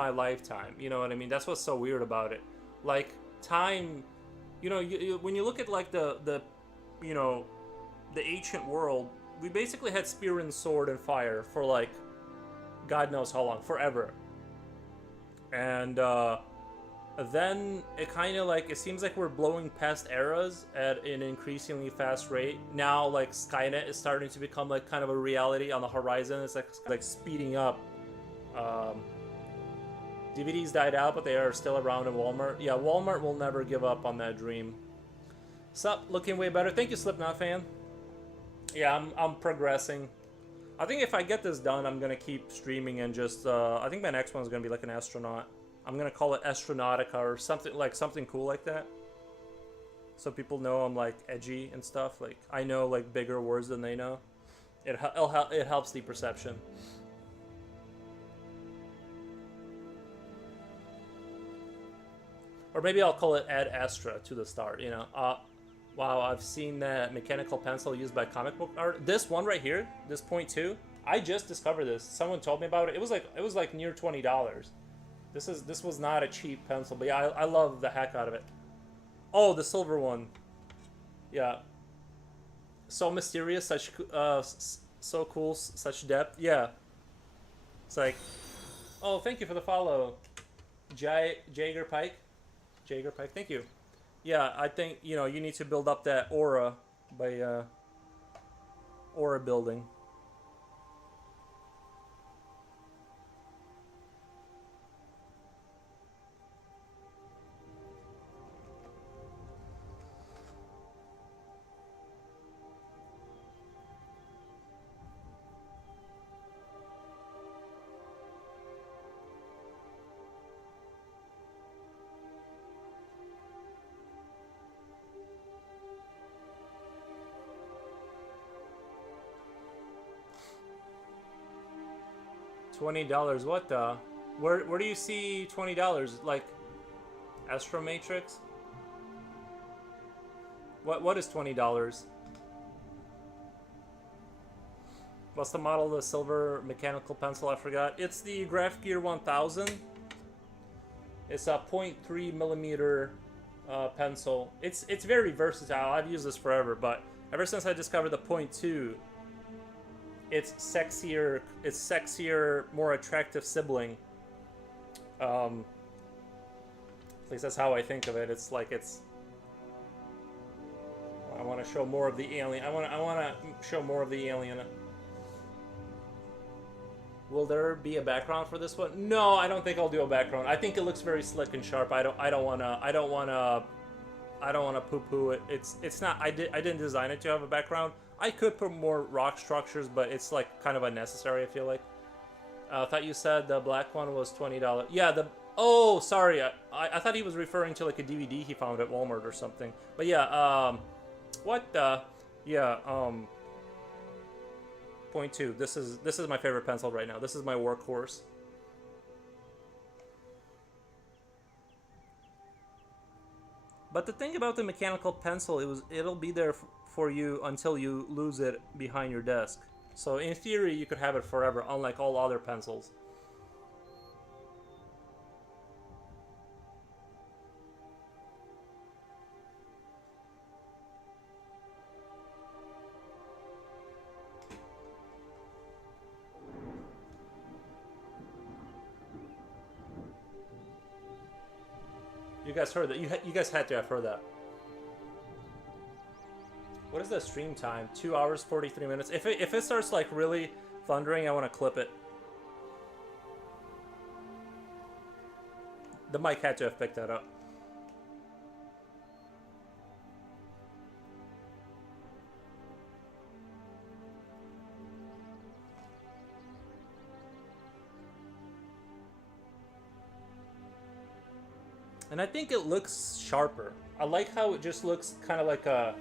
lifetime. You know what I mean? That's what's so weird about it. Like time, you know, when you look at like the you know, the ancient world, we basically had spear and sword and fire for like God knows how long, forever. And then it kind of like, it seems like we're blowing past eras at an increasingly fast rate. Now like Skynet is starting to become like kind of a reality on the horizon. It's like speeding up. DVDs died out, but they are still around in Walmart. Yeah, Walmart will never give up on that dream. Sup, looking way better. Thank you, Slipknot fan. Yeah, I'm progressing. I think if I get this done, I'm gonna keep streaming and just I think my next one's gonna be like an astronaut. I'm gonna call it Astronautica or something cool like that. So people know I'm like edgy and stuff. Like I know like bigger words than they know. It helps the perception. Or maybe I'll call it Ad Astra to the start. You know. Wow, I've seen that mechanical pencil used by comic book art. This one right here, this point 2. I just discovered this. Someone told me about it. It was like near $20. This was not a cheap pencil, but yeah, I love the heck out of it. Oh, the silver one. Yeah. So mysterious, so cool, such depth. Yeah. It's like, oh, thank you for the follow, Jager Pike. Thank you. Yeah, I think you know you need to build up that aura by aura building. $20. What the? Where do you see $20? Like Astro Matrix? What is $20? What's the model of the silver mechanical pencil? I forgot. It's the Graph Gear 1000. It's a 0.3 millimeter pencil. It's very versatile. I've used this forever, but ever since I discovered the 0.2, it's sexier, more attractive sibling. At least that's how I think of it. It's like I want to show more of the alien. I want to show more of the alien. Will there be a background for this one? No, I don't think I'll do a background. I think it looks very slick and sharp. I don't wanna poo-poo it. It's not. I didn't design it to have a background. I could put more rock structures, but it's like kind of unnecessary, I feel like. I thought you said the black one was $20. Yeah, oh, sorry. I thought he was referring to like a DVD he found at Walmart or something. But yeah, what the? Yeah, 0.2. This is my favorite pencil right now. This is my workhorse. But the thing about the mechanical pencil, it'll be there for you until you lose it behind your desk. So in theory, you could have it forever, unlike all other pencils. You guys heard that? You guys had to have heard that. What is the stream time? 2 hours 43 minutes. If it starts like really thundering, I want to clip it. The mic had to have picked that up. And I think it looks sharper. I like how it just looks kind of like a,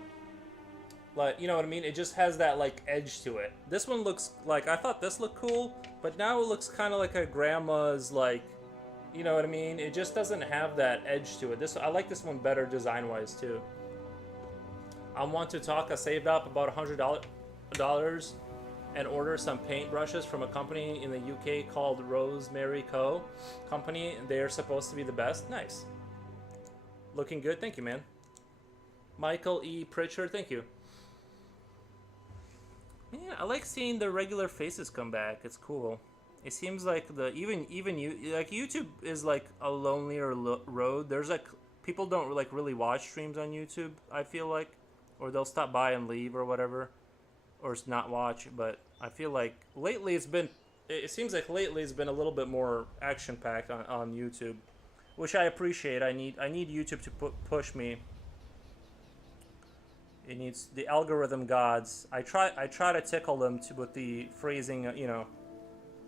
you know what I mean? It just has that like edge to it. This one looks like, I thought this looked cool, but now it looks kind of like a grandma's, like, you know what I mean? It just doesn't have that edge to it. I like this one better design-wise too. I want to talk. I saved up about $100 and ordered some paintbrushes from a company in the UK called Rosemary Co. Company. They're supposed to be the best. Nice. Looking good. Thank you, man. Michael E. Pritchard. Thank you. Yeah, I like seeing the regular faces come back. It's cool. It seems like even you, like, YouTube is like a lonelier road. There's like, people don't like really watch streams on YouTube, I feel like, or they'll stop by and leave or whatever, or not watch. But I feel like lately it seems like lately it's been a little bit more action packed on YouTube, which I appreciate. I need YouTube to push me. It needs the algorithm gods. I try to tickle them with the phrasing, you know,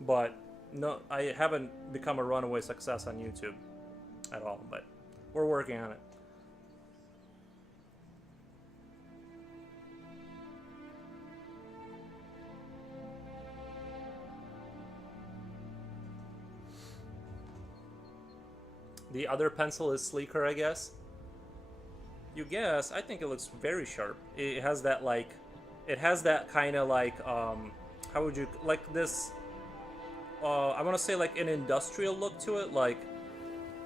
but no, I haven't become a runaway success on YouTube at all. But we're working on it. The other pencil is sleeker, I guess. You guess? I think it looks very sharp. It has that like, it has that kind of like, how would you, like this, I want to say like an industrial look to it, like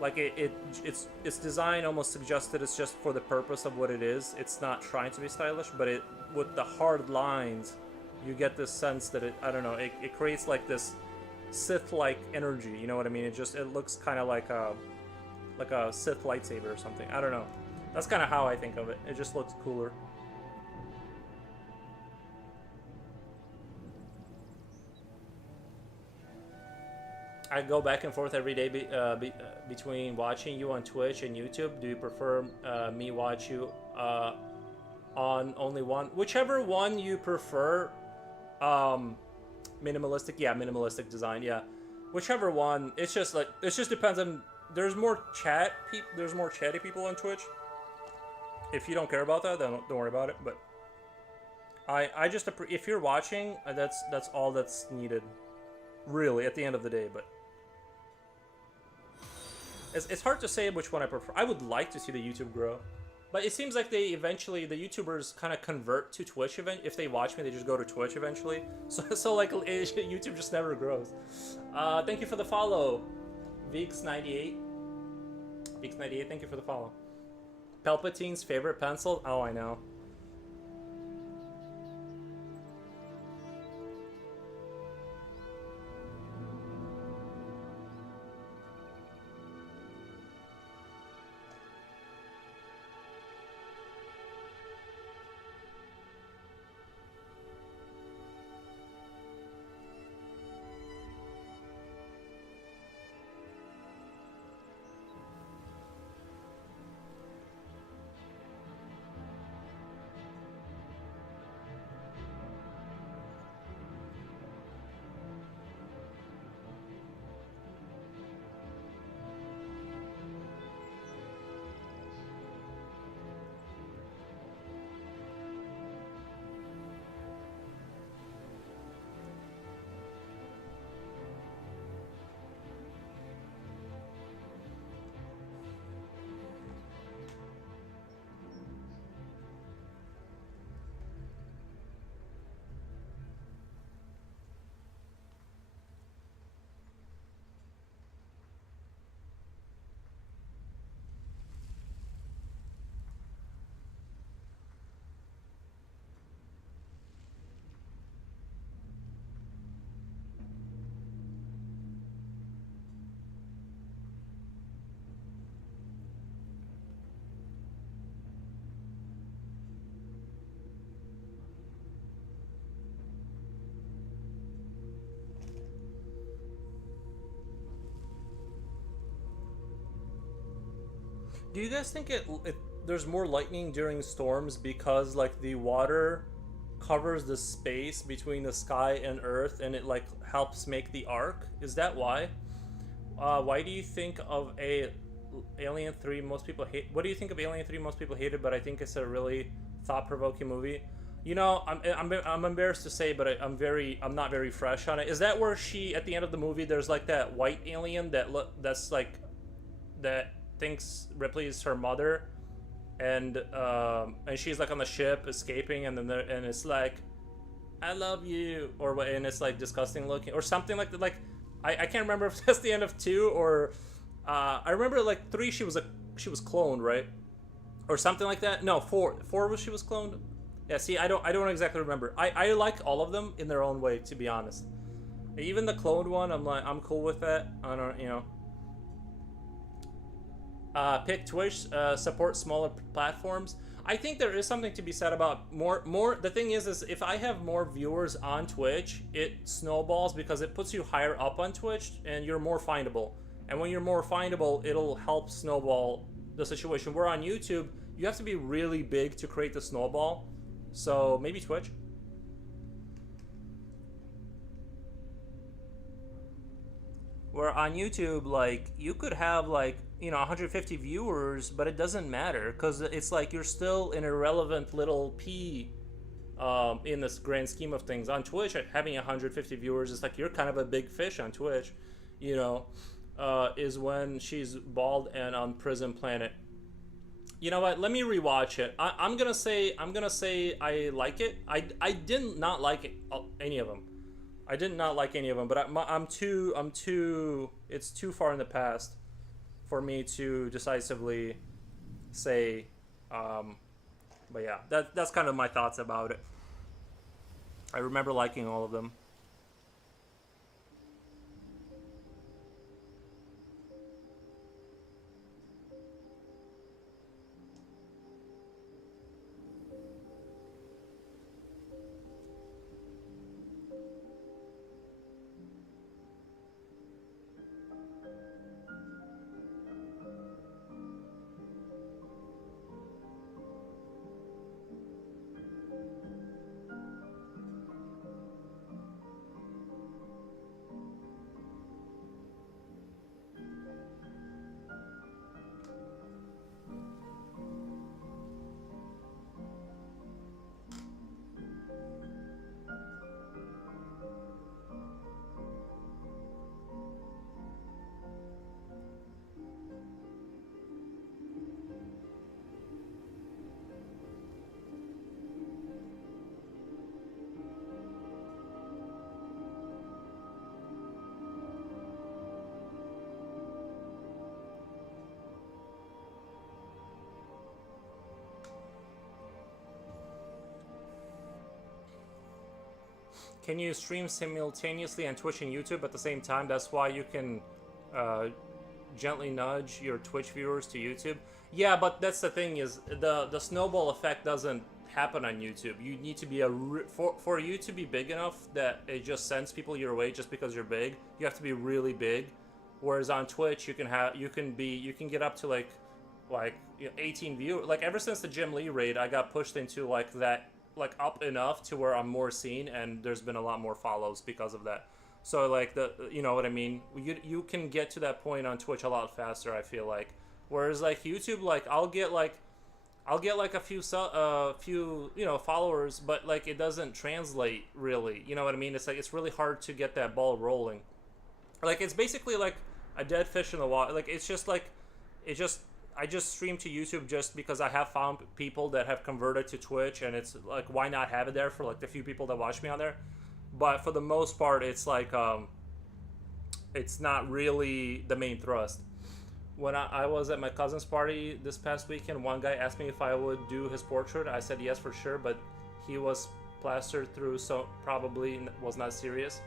its design almost suggests that it's just for the purpose of what it is. It's not trying to be stylish, but it, with the hard lines, you get this sense that it, I don't know, it creates like this Sith-like energy, you know what I mean? It looks kind of like a Sith lightsaber or something. I don't know. That's kind of how I think of it. It just looks cooler. I go back and forth every day between watching you on Twitch and YouTube. Do you prefer me watch you on only one? Whichever one you prefer. Minimalistic, yeah, minimalistic design, yeah. Whichever one. It's just like, it just depends on. There's more chatty people on Twitch. If you don't care about that, then don't worry about it. But I just, if you're watching, that's all that's needed. really, at the end of the day. But it's hard to say which one I prefer. I would like to see the YouTube grow, but it seems like they eventually, the YouTubers kind of convert to Twitch event. If they watch me, they just go to Twitch eventually. So like YouTube just never grows. Thank you for the follow, Veeks98. Veeks98, thank you for the follow. Palpatine's favorite pencil? Oh, I know. Do you guys think there's more lightning during storms because like the water covers the space between the sky and Earth and it like helps make the arc? Is that why? Why do you think of Alien 3 most people hate? What do you think of Alien 3 most people hated? But I think it's a really thought-provoking movie. You know, I'm embarrassed to say, but I'm not very fresh on it. Is that where she at the end of the movie there's like that white alien that's like that thinks Ripley is her mother, and she's like on the ship escaping, and then and it's like, I love you, or what, and it's like disgusting looking or something like that. Like I can't remember if that's the end of 2 or I remember like 3 she was cloned, right, or something like that. No, 4 was she was cloned. Yeah, see, I don't exactly remember. I like all of them in their own way, to be honest. Even the cloned one, I'm cool with that. I don't, you know. Pick Twitch, support smaller platforms. I think there is something to be said about more. The thing is if I have more viewers on Twitch, it snowballs because it puts you higher up on Twitch and you're more findable. And when you're more findable, it'll help snowball the situation. Where on YouTube, you have to be really big to create the snowball. So maybe Twitch. Where on YouTube, like, you could have like, you know, 150 viewers, but it doesn't matter because it's like you're still an irrelevant little pea in this grand scheme of things. On Twitch, having 150 viewers is like you're kind of a big fish on Twitch, you know. Is when she's bald and on Prison Planet. You know what? Let me rewatch it. I'm gonna say I like it. I did not like it, any of them. I did not like any of them, but I'm too. It's too far in the past for me to decisively say. But yeah, that's kind of my thoughts about it. I remember liking all of them. can you stream simultaneously on Twitch and YouTube at the same time? That's why you can gently nudge your Twitch viewers to YouTube. Yeah, but that's the thing is the snowball effect doesn't happen on YouTube. You need to be for you to be big enough that it just sends people your way just because you're big. You have to be really big. Whereas on Twitch, you can get up to like 18 viewers. Like ever since the Jim Lee raid, I got pushed into like that, like up enough to where I'm more seen, and there's been a lot more follows because of that. So like you know what I mean? You can get to that point on Twitch a lot faster, I feel like. Whereas like YouTube, like I'll get like a few followers, but like it doesn't translate really. You know what I mean? It's like it's really hard to get that ball rolling. Like it's basically like a dead fish in the water. Like it's just like I just stream to YouTube just because I have found people that have converted to Twitch, and it's like why not have it there for like the few people that watch me on there. But for the most part, it's like it's not really the main thrust. When I was at my cousin's party this past weekend, one guy asked me if I would do his portrait. I said yes for sure, but he was plastered through, so probably was not serious.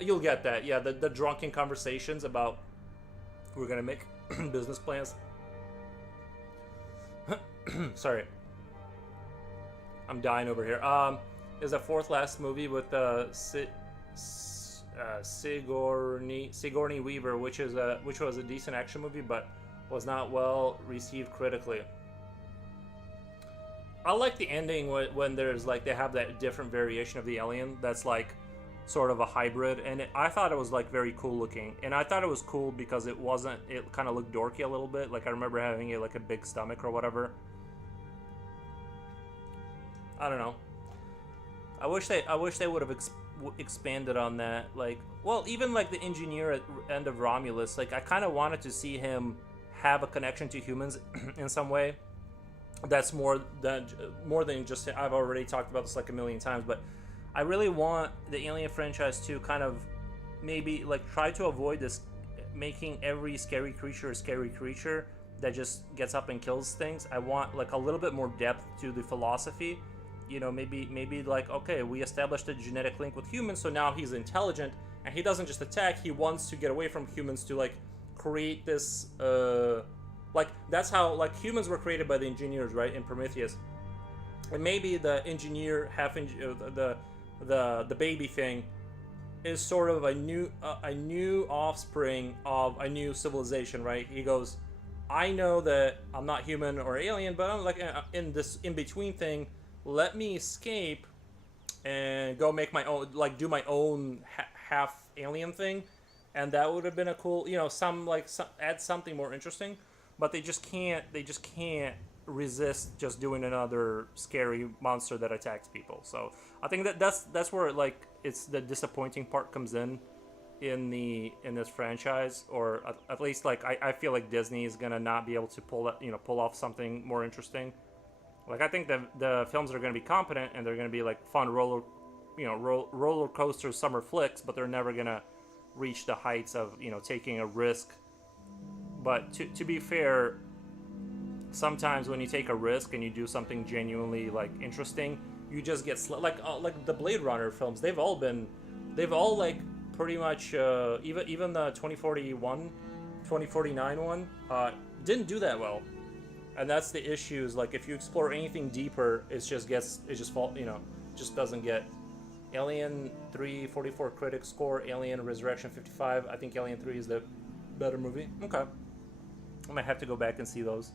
You'll get that, yeah. The drunken conversations about we're gonna make business plans. Sorry, I'm dying over here. Is the fourth last movie with Sigourney Weaver, which was a decent action movie, but was not well received critically. I like the ending when there's like they have that different variation of the alien that's like sort of a hybrid, and I thought it was like very cool looking, and I thought it was cool because it kind of looked dorky a little bit. Like I remember having it like a big stomach or whatever. I don't know. I wish they would have expanded on that. Like, well, even like the engineer at end of Romulus, like I kind of wanted to see him have a connection to humans in some way. That's more than just. I've already talked about this like a million times, but I really want the Alien franchise to kind of maybe like try to avoid this, making every scary creature a scary creature that just gets up and kills things. I want like a little bit more depth to the philosophy. You know, maybe like, okay, we established a genetic link with humans, so now he's intelligent, and he doesn't just attack, he wants to get away from humans to like create this like that's how like humans were created by the engineers, right, in Prometheus. And maybe the engineer the baby thing is sort of a new offspring of a new civilization, right? He goes, I know that I'm not human or alien, but I'm like in this in between thing. Let me escape and go make my own, like do my own half alien thing, and that would have been a cool, you know, add something more interesting. But they just can't resist just doing another scary monster that attacks people. So I think that's where like it's the disappointing part comes in this franchise, or at least like I feel like Disney is gonna not be able to pull off something more interesting. Like I think the films are gonna be competent and they're gonna be like fun roller coaster summer flicks, but they're never gonna reach the heights of taking a risk. But to be fair, sometimes when you take a risk and you do something genuinely like interesting, you just get like the Blade Runner films. They've all like pretty much even the 2049 one didn't do that well, and that's the issue. Is like if you explore anything deeper, it just doesn't get. Alien 3 44 critic score, Alien Resurrection 55. I think Alien 3 is the better movie. Okay, I might have to go back and see those.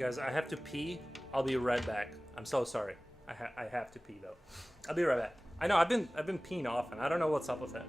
Guys, I have to pee. I'll be right back. I'm so sorry. I have to pee though. I'll be right back. I know I've been peeing often. I don't know what's up with it.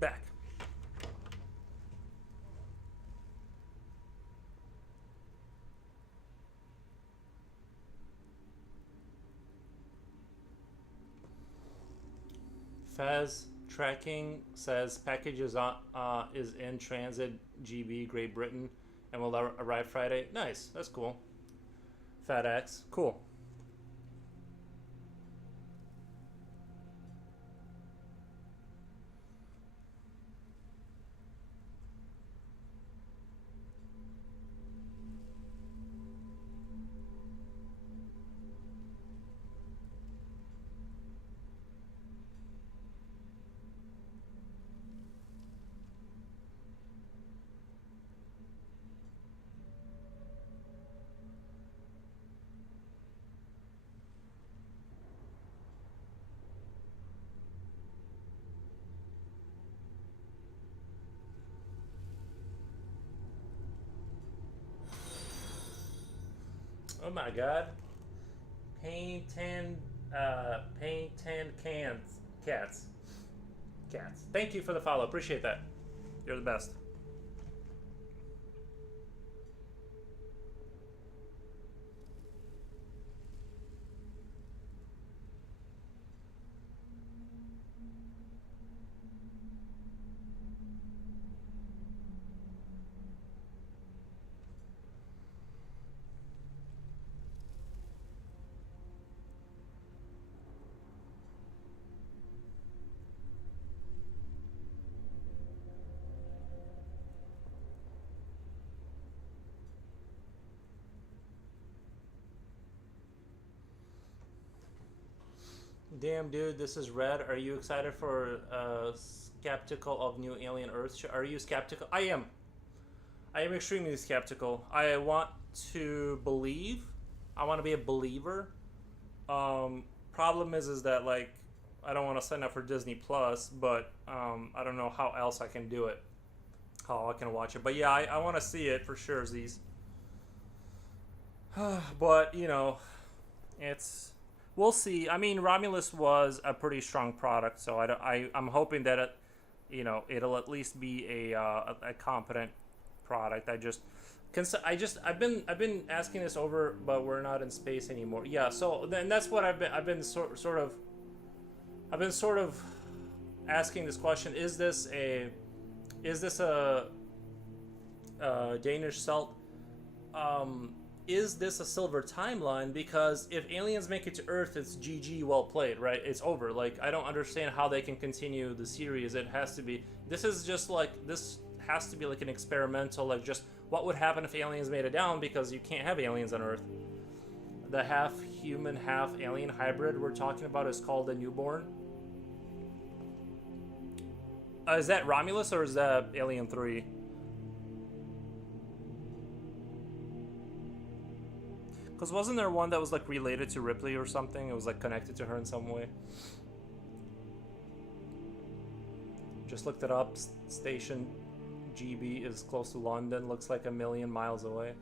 Back. Faz tracking says package is in transit GB Great Britain and will arrive Friday. Nice, that's cool. FedEx, cool. Oh my god. Paint 10 cats. Thank you for the follow. Appreciate that. You're the best. Damn, dude, this is Red. Are you excited for skeptical of new alien Earth? Are you skeptical? I am. I am extremely skeptical. I want to believe. I want to be a believer. Problem is that like I don't want to sign up for Disney Plus, but I don't know how else I can do it. How I can watch it. But yeah, I want to see it for sure. These. But you know, it's. We'll see. I mean, Romulus was a pretty strong product, so I'm hoping that it, you know, it'll at least be a competent product. I've been asking this over, but we're not in space anymore. Yeah, so then that's what I've been sort of asking this question: Is this a Danish salt? Is this a silver timeline? Because if aliens make it to Earth, it's GG, well played, right? It's over. Like, I don't understand how they can continue the series. It has to be. This has to be like an experimental, like just what would happen if aliens made it down, because you can't have aliens on Earth. The half human, half alien hybrid we're talking about is called a newborn. Is that Romulus or is that Alien 3? Because wasn't there one that was like related to Ripley or something? It was like connected to her in some way. Just looked it up. Station GB is close to London. Looks like 1,000,000 miles away.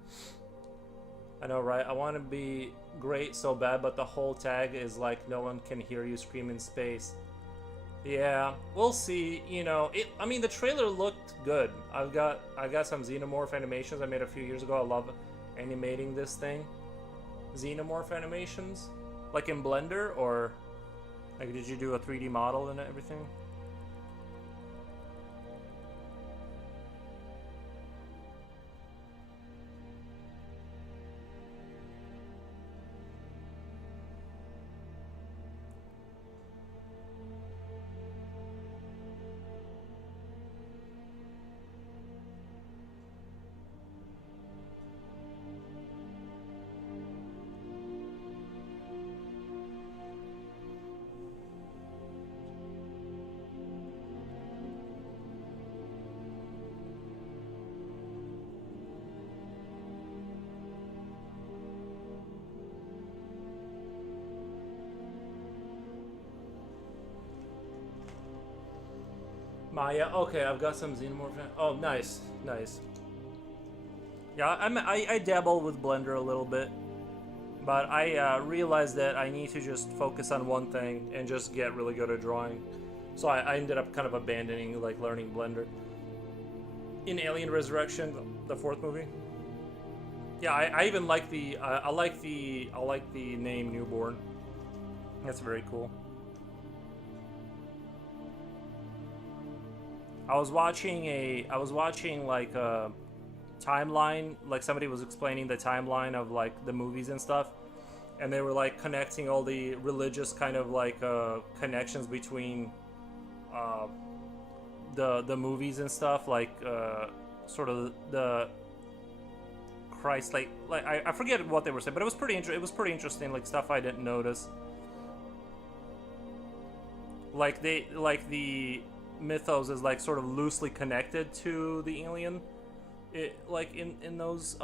I know, right? I want to be great so bad, but the whole tag is like no one can hear you scream in space. Yeah, we'll see. You know, I mean, the trailer looked good. I got some Xenomorph animations I made a few years ago. I love animating this thing. Xenomorph animations, like in Blender, or like did you do a 3D model and everything? Maya. Okay, I've got some Xenomorph. Oh, nice, nice. Yeah, I dabble with Blender a little bit, but I realized that I need to just focus on one thing and just get really good at drawing. So I ended up kind of abandoning like learning Blender. In Alien Resurrection, the fourth movie. Yeah, I even like the I like the name Newborn. That's very cool. I was watching like a timeline, like somebody was explaining the timeline of like the movies and stuff, and they were like connecting all the religious kind of like connections between the movies and stuff, like sort of the Christ, like I forget what they were saying, but it was pretty interesting, like stuff I didn't notice. Like the mythos is like sort of loosely connected to the alien. It like in those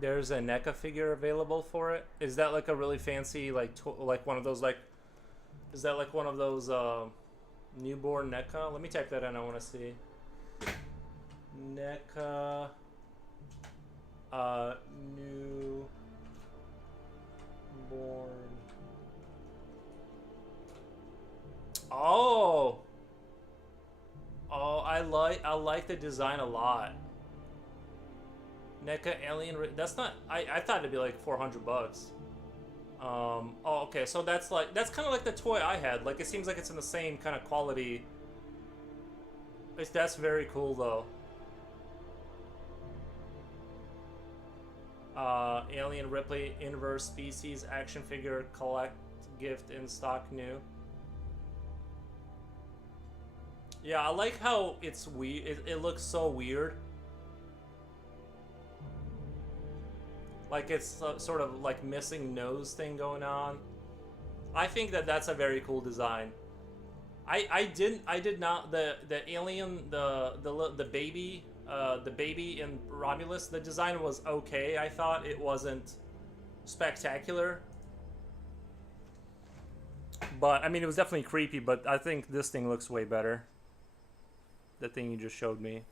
there's a NECA figure available for it. Is that like a really fancy like one of those like is that like one of those newborn NECA? Let me type that in. I want to see. NECA newborn. Oh. Oh, I like the design a lot. NECA Alien. That's not. I thought it'd be like $400. Oh, okay. So that's kind of like the toy I had. Like it seems like it's in the same kind of quality. That's very cool though. Alien Ripley Inverse Species action figure collect gift in stock new. Yeah, I like how it's weird. It looks so weird. Like it's sort of like missing nose thing going on. I think that that's a very cool design. I did not the alien the baby in Romulus. The design was okay. I thought it wasn't spectacular, but I mean it was definitely creepy. But I think this thing looks way better. The thing you just showed me.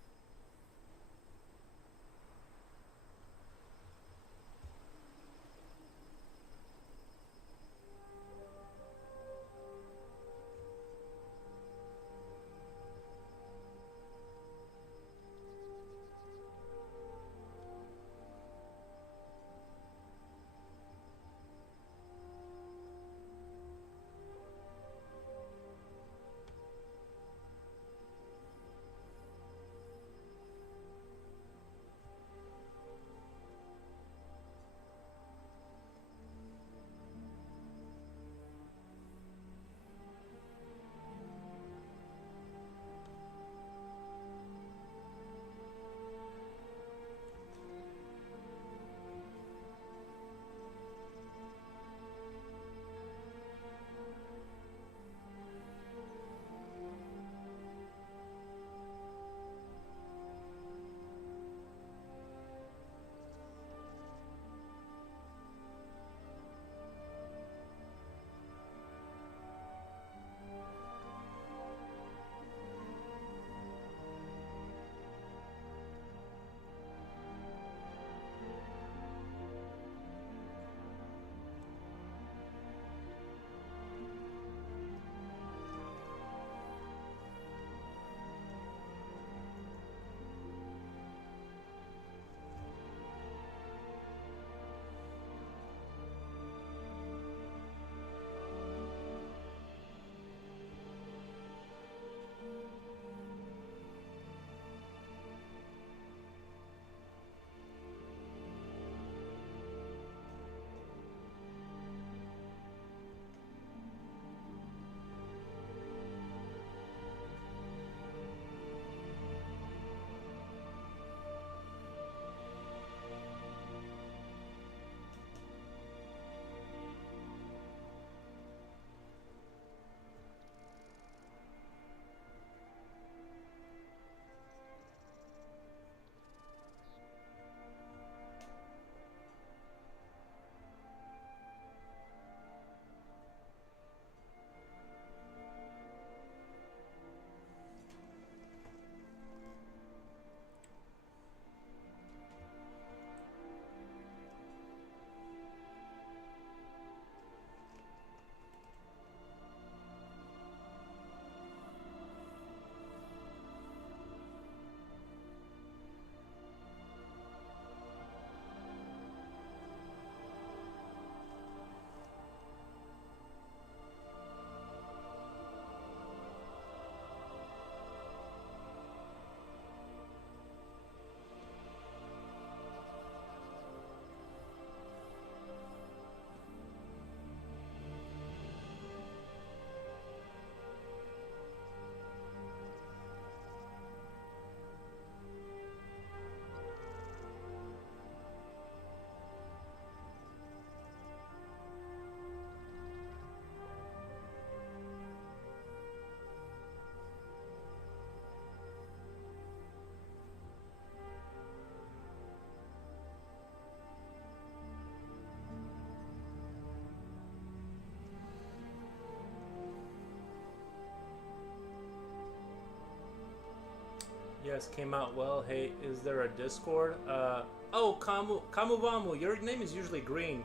Yes, came out well. Hey, is there a Discord? Oh, Kamubamu, your name is usually green.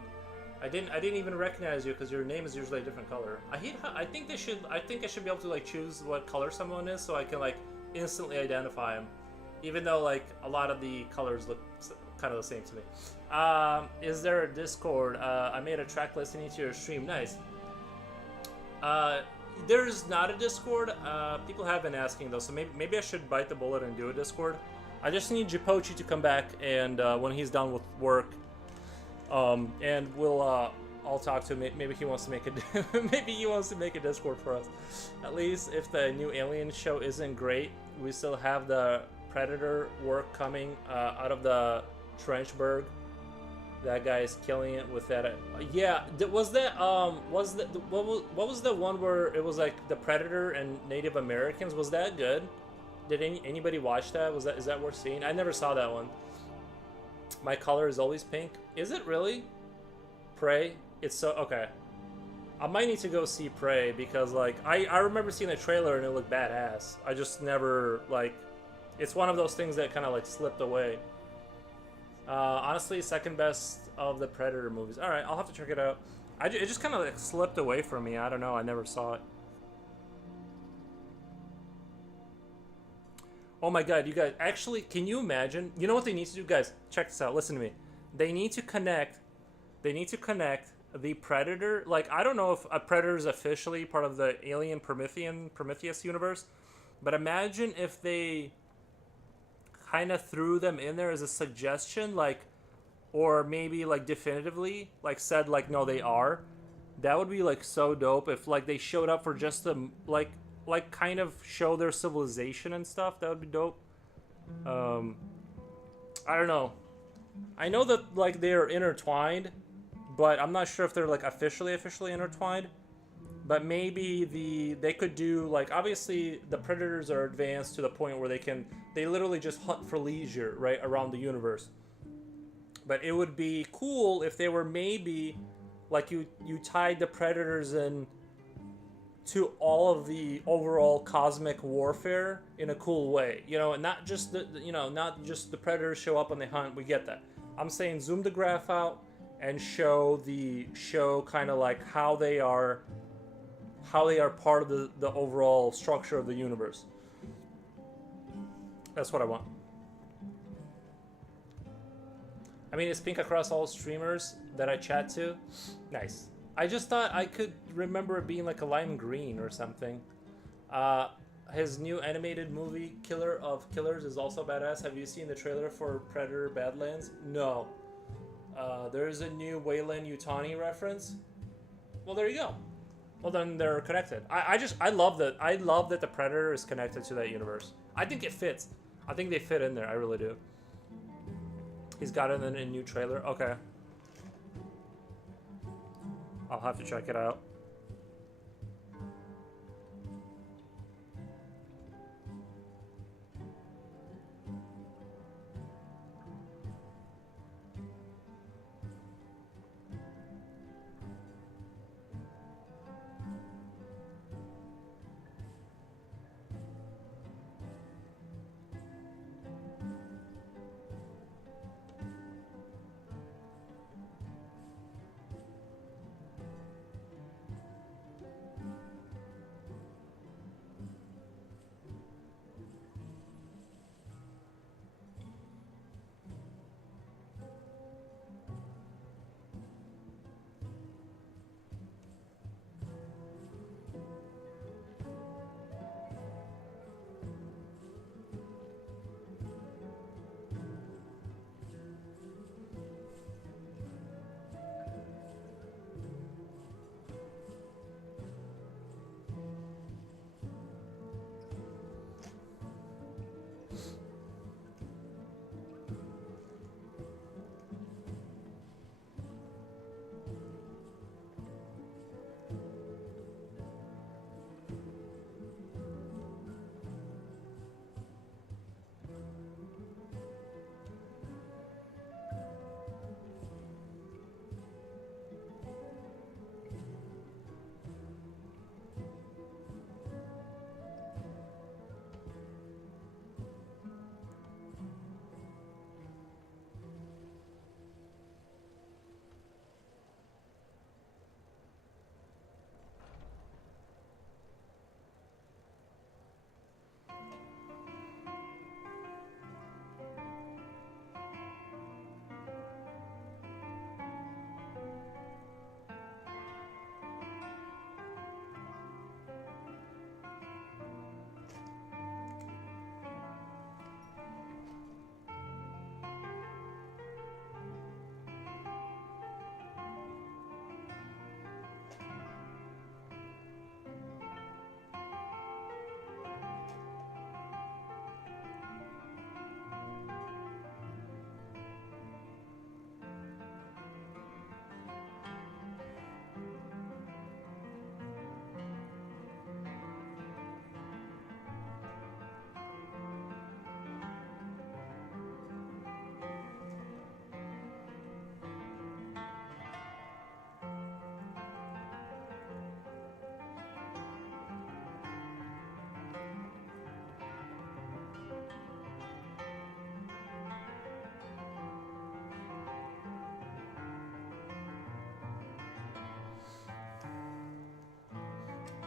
I didn't even recognize you because your name is usually a different color. I think they should. I think I should be able to like choose what color someone is so I can like instantly identify them, even though like a lot of the colors look kind of the same to me. Is there a Discord? I made a track listening to your stream. Nice. There's not a Discord. People have been asking though, so maybe I should bite the bullet and do a Discord. I just need Jipochi to come back and when he's done with work, and we'll I'll talk to him. Maybe he wants to make a maybe he wants to make a Discord for us. At least if the new Alien show isn't great, we still have the Predator work coming out of the Trenchberg. That guy is killing it with that. Yeah, was that what was the one where it was like the Predator and Native Americans? Was that good? Did anybody watch that? Is that worth seeing? I never saw that one. My color is always pink. Is it really? Prey? It's so okay. I might need to go see Prey because like I remember seeing the trailer and it looked badass. I just never like. It's one of those things that kind of like slipped away. Honestly, second best of the Predator movies. All right, I'll have to check it out. It just kind of like slipped away from me. I don't know. I never saw it. Oh my god, you guys, actually, can you imagine? You know what they need to do? Guys, check this out. Listen to me. They need to connect the Predator. Like, I don't know if a Predator is officially part of the Alien Prometheus universe, but imagine if they kind of threw them in there as a suggestion, like, or maybe like definitively, like said like no they are. That would be like so dope if like they showed up for just the like kind of show their civilization and stuff. That would be dope. I don't know. I know that like they're intertwined, but I'm not sure if they're like officially intertwined. But maybe they could do like obviously the Predators are advanced to the point where they literally just hunt for leisure right around the universe. But it would be cool if they were maybe like you tied the Predators in to all of the overall cosmic warfare in a cool way, you know, and not just not just the Predators show up and they hunt. We get that. I'm saying zoom the graph out and show kind of like how they are part of the overall structure of the universe. That's what I want. I mean, it's pink across all streamers that I chat to. Nice. I just thought I could remember it being like a lime green or something. His new animated movie, Killer of Killers, is also badass. Have you seen the trailer for Predator Badlands? No. There's a new Weyland Yutani reference. Well, there you go. Well, then they're connected. I love that the Predator is connected to that universe. I think it fits. I think they fit in there. I really do. He's got it in a new trailer. Okay. I'll have to check it out.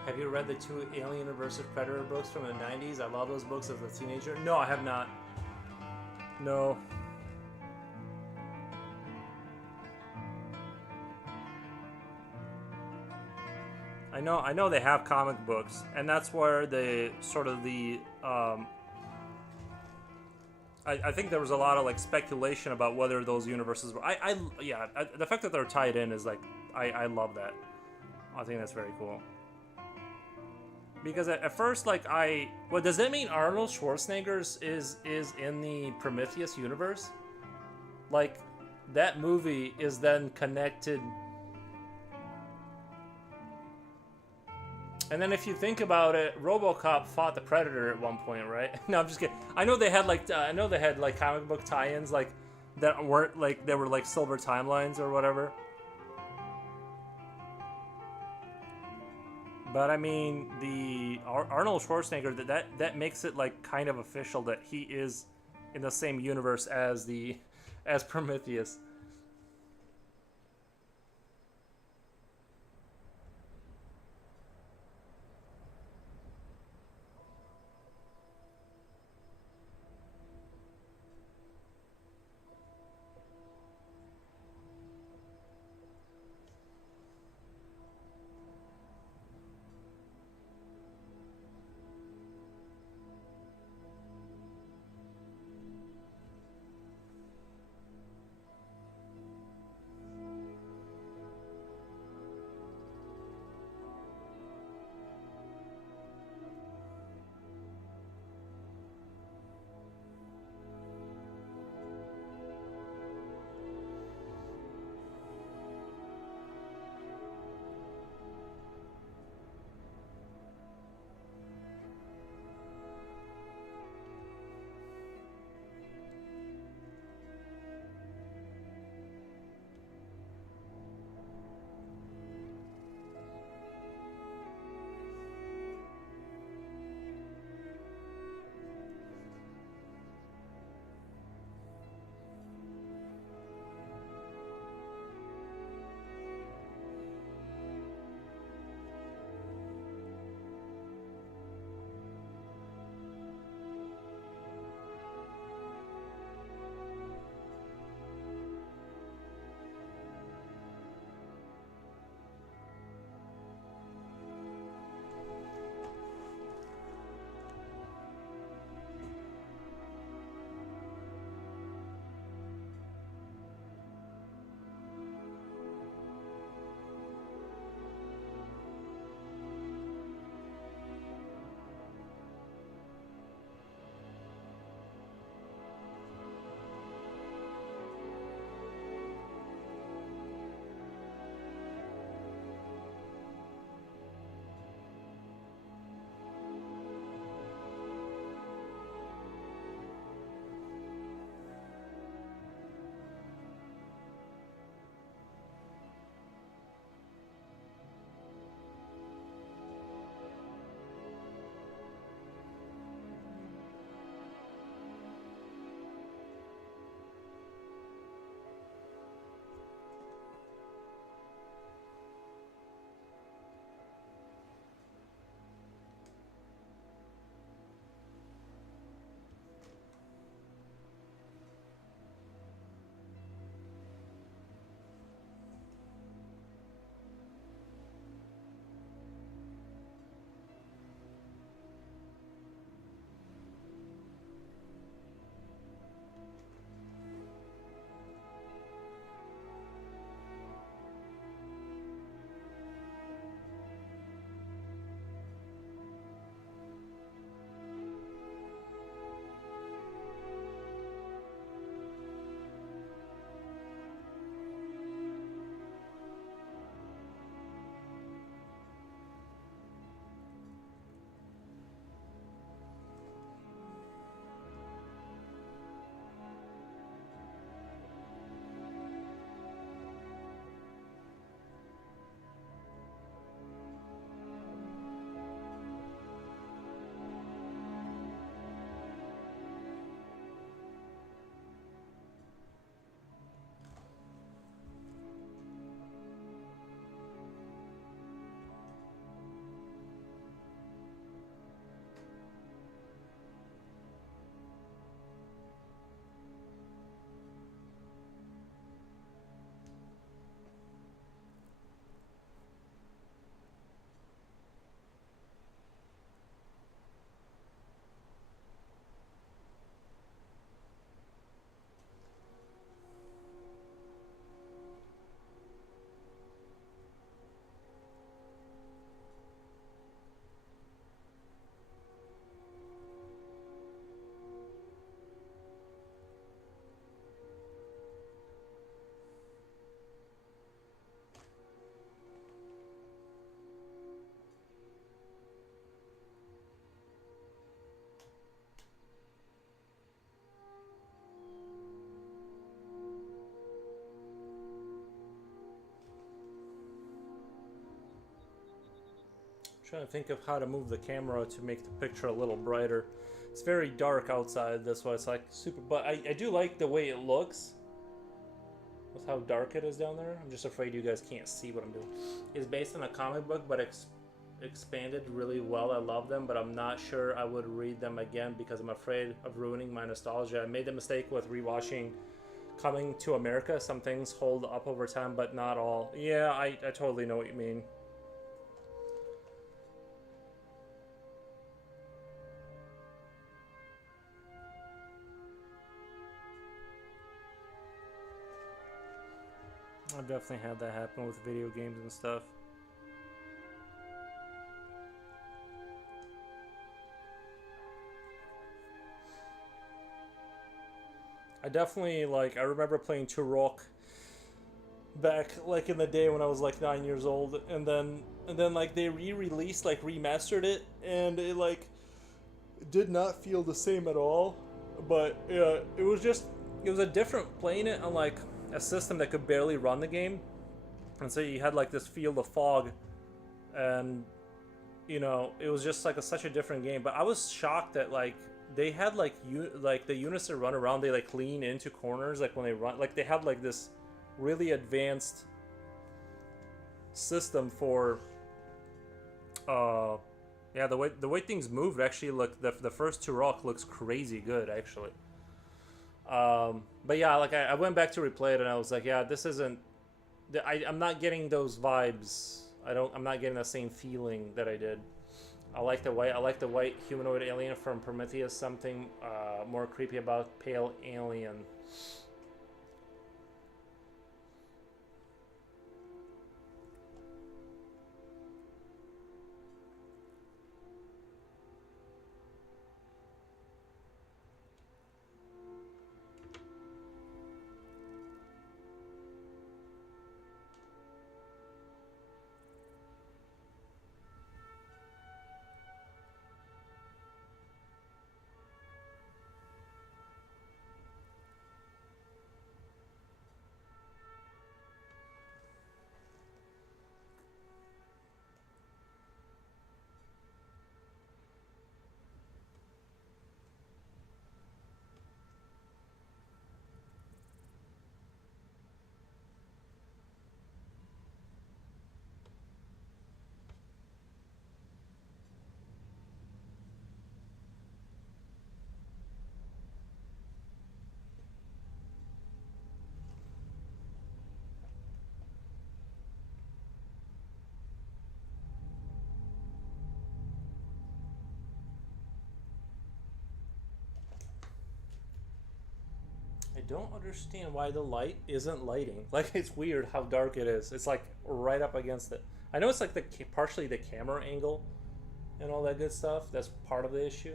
Have you read the two Alien vs. Predator books from the 90s? I love those books as a teenager. No, I have not. No. I know they have comic books, and that's where the sort of the I think there was a lot of like speculation about whether those universes were. The fact that they're tied in is like I love that. I think that's very cool. Because at first, like what does that mean? Arnold Schwarzenegger's is in the Prometheus universe. Like that movie is then connected. And then if you think about it, RoboCop fought the Predator at one point, right? No, I'm just kidding. I know they had like comic book tie-ins like that weren't like they were like silver timelines or whatever. But I mean, the Arnold Schwarzenegger that makes it like kind of official that he is in the same universe as Prometheus. Trying to think of how to move the camera to make the picture a little brighter. It's very dark outside, that's why it's like super, but I do like the way it looks with how dark it is down there. I'm just afraid you guys can't see what I'm doing. It's based on a comic book, but expanded really well. I love them, but I'm not sure I would read them again because I'm afraid of ruining my nostalgia. I made the mistake with rewatching Coming to America. Some things hold up over time, but not all. Yeah, I totally know what you mean. I've definitely had that happen with video games and stuff. I definitely, like, I remember playing Turok back, like, in the day when I was, like, 9 years old, and then like, they re-released, like, remastered it, and it, like, did not feel the same at all, but, yeah, it was a different, playing it on, like, a system that could barely run the game, and so you had, like, this field of fog, and, you know, it was just, like, such a different game, but I was shocked that, like, they had, like, the units that run around, they, like, lean into corners, like, when they run, like, they had, like, this really advanced system for, yeah, the way things moved actually look, the first Turok looks crazy good, actually. But yeah, like, I went back to replay it, and I was like, yeah, this isn't, I'm not getting those vibes. I'm not getting the same feeling that I did. I like the white humanoid alien from Prometheus. Something more creepy about pale alien. I don't understand why the light isn't lighting. Like, it's weird how dark it is. It's like right up against it. I know it's like partially the camera angle and all that good stuff. That's part of the issue.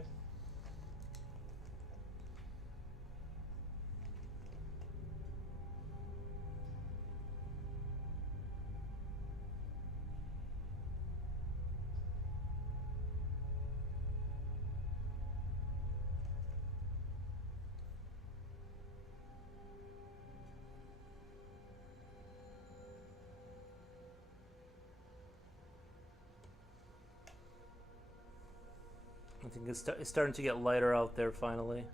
I think it's starting to get lighter out there finally.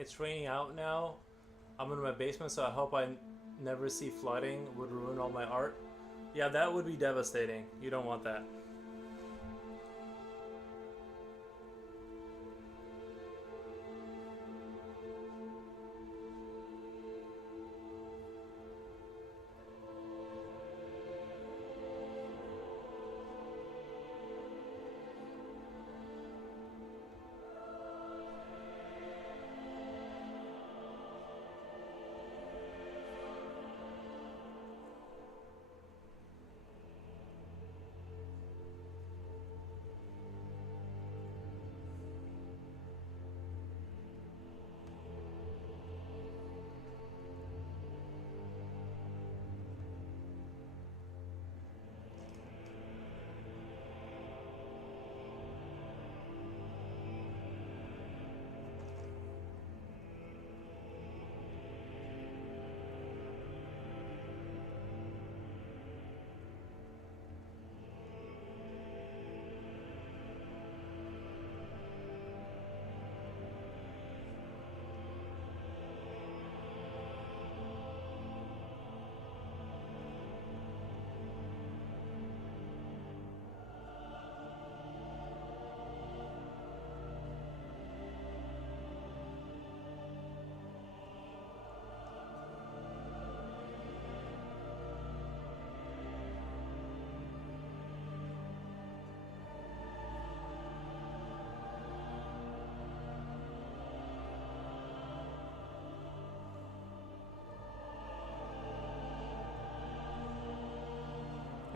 It's raining out now. I'm in my basement, so I hope I never see flooding. Would ruin all my art. Yeah, that would be devastating. You don't want that.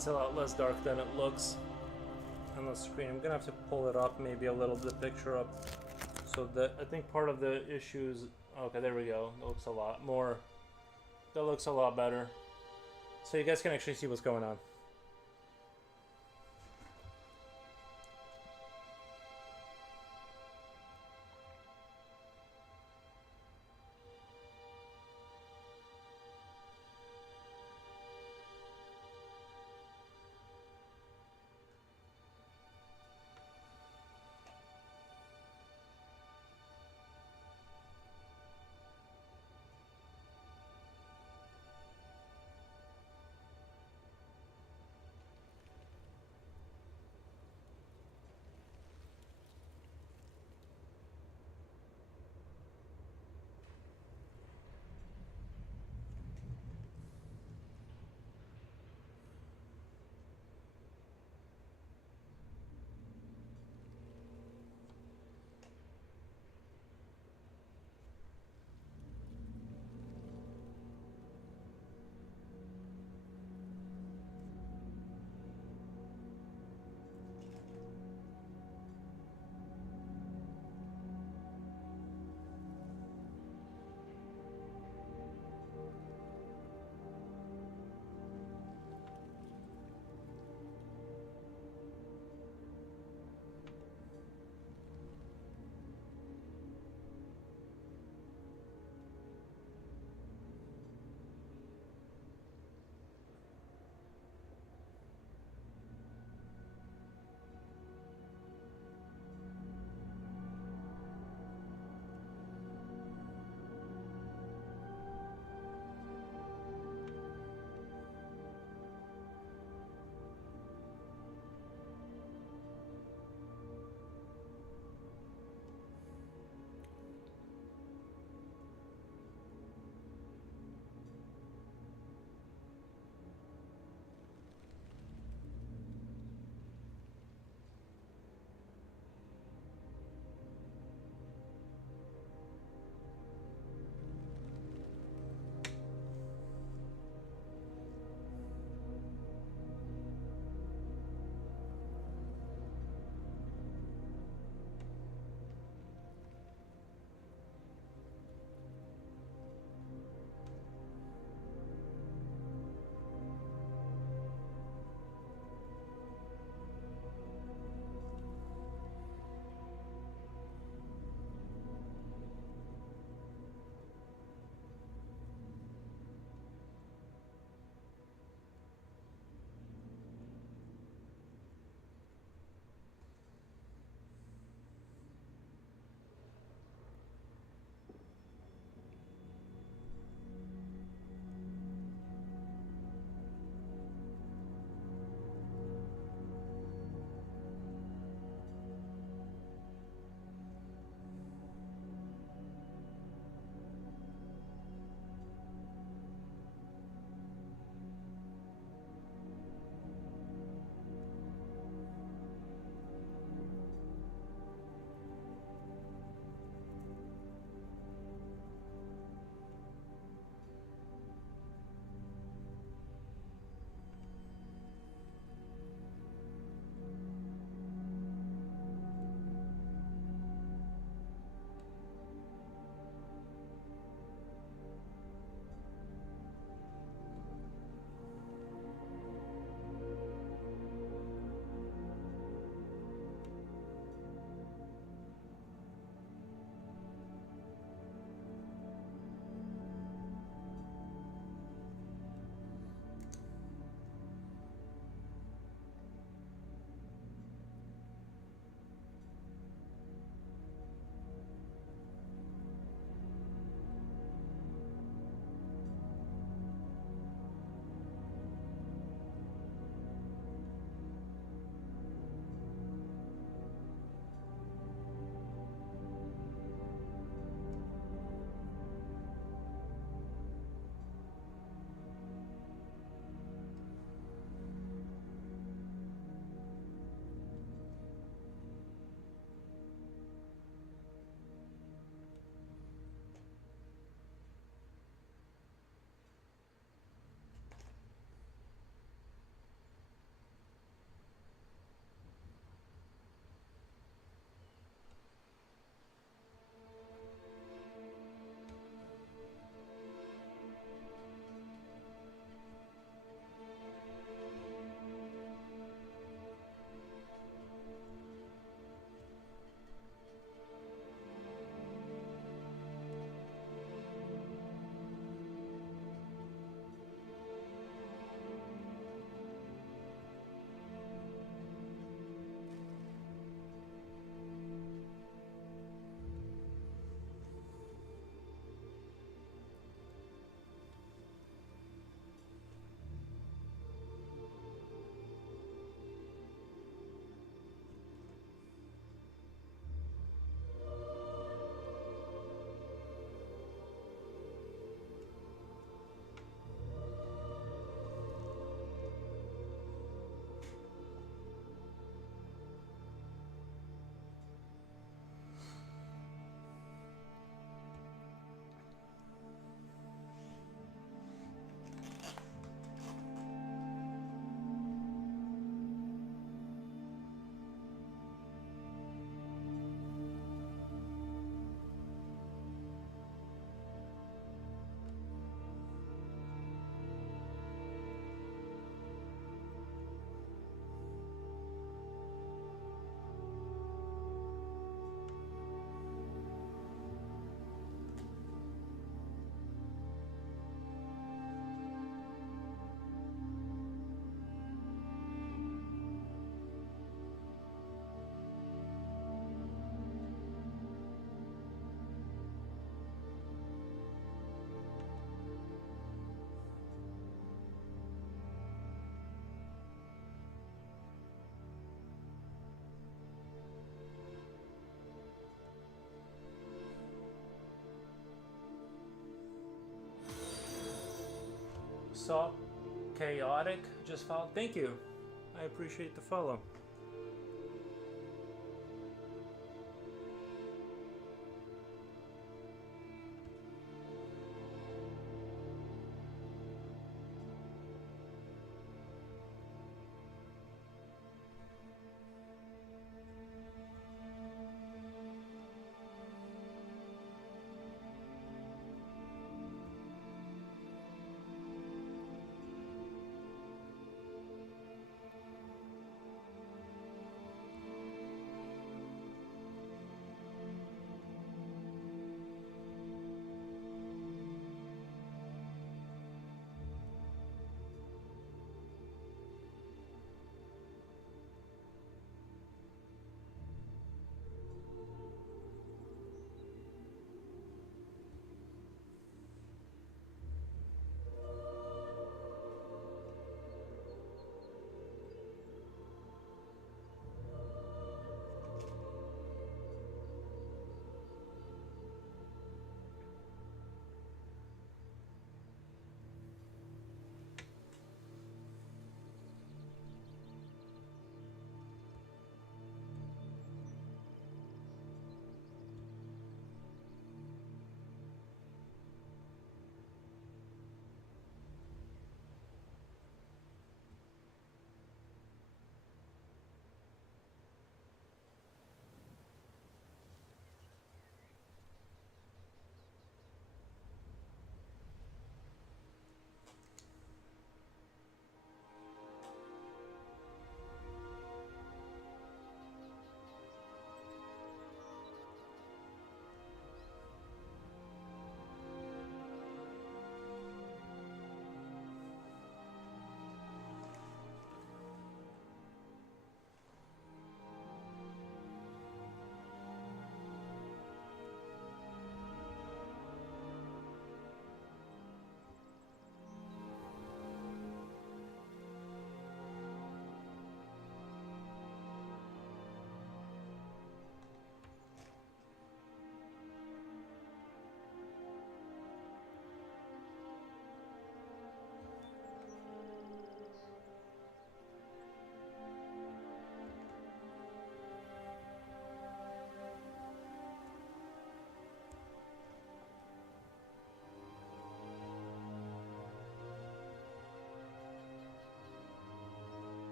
It's a lot less dark than it looks on the screen. I'm gonna have to pull it up, maybe a little, the picture up. So that, I think part of the issues, okay, there we go. That looks a lot more, that looks a lot better. So you guys can actually see what's going on. saw chaotic just followed. Thank you. I appreciate the follow.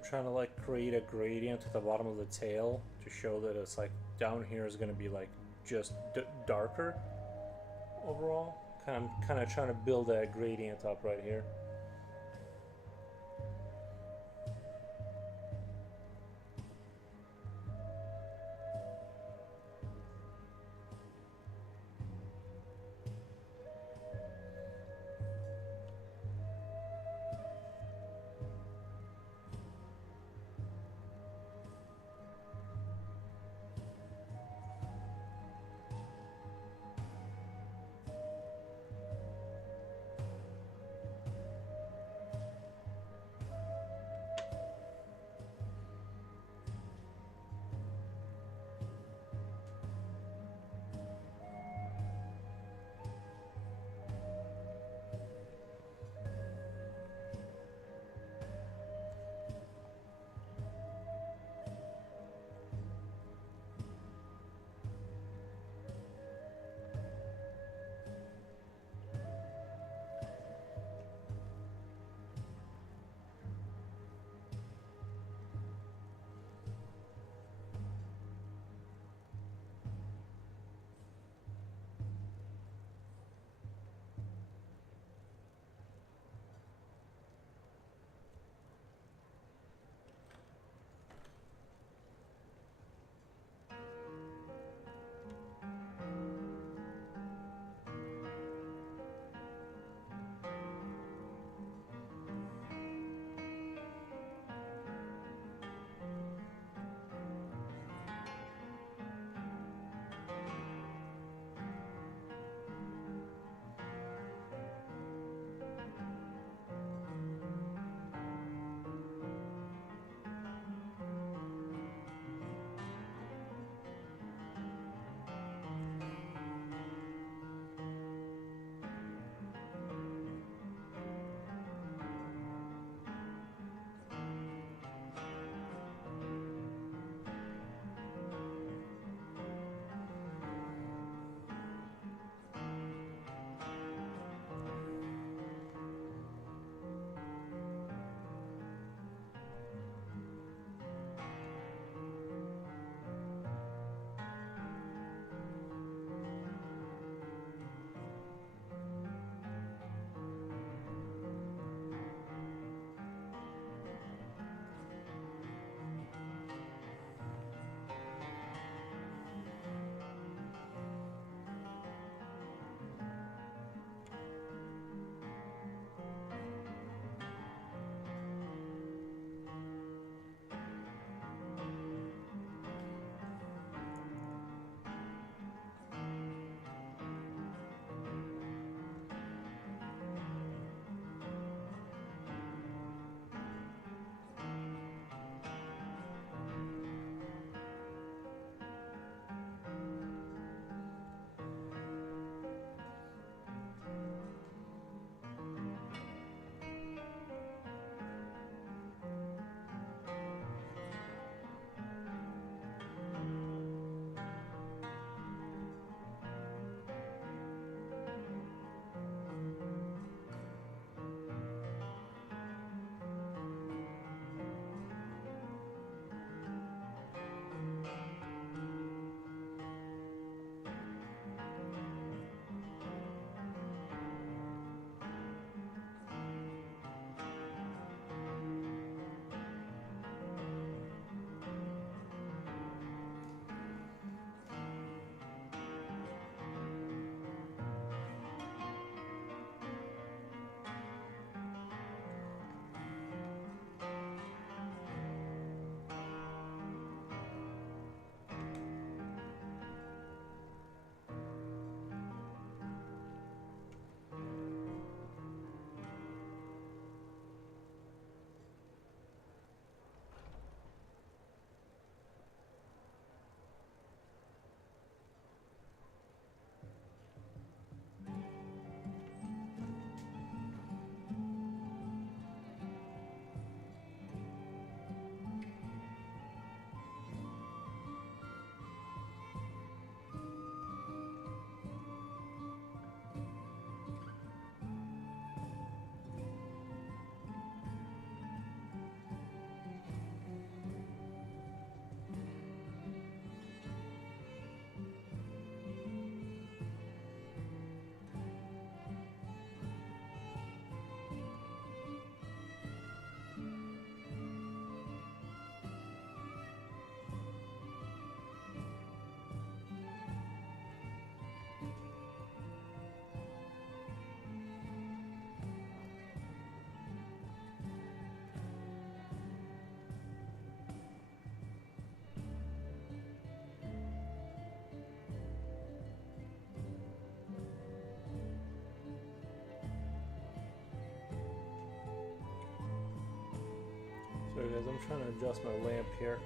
I'm trying to like create a gradient at the bottom of the tail to show that it's like down here is going to be like just darker overall. I'm kind of trying to build that gradient up right here. Sorry guys, I'm trying to adjust my lamp here.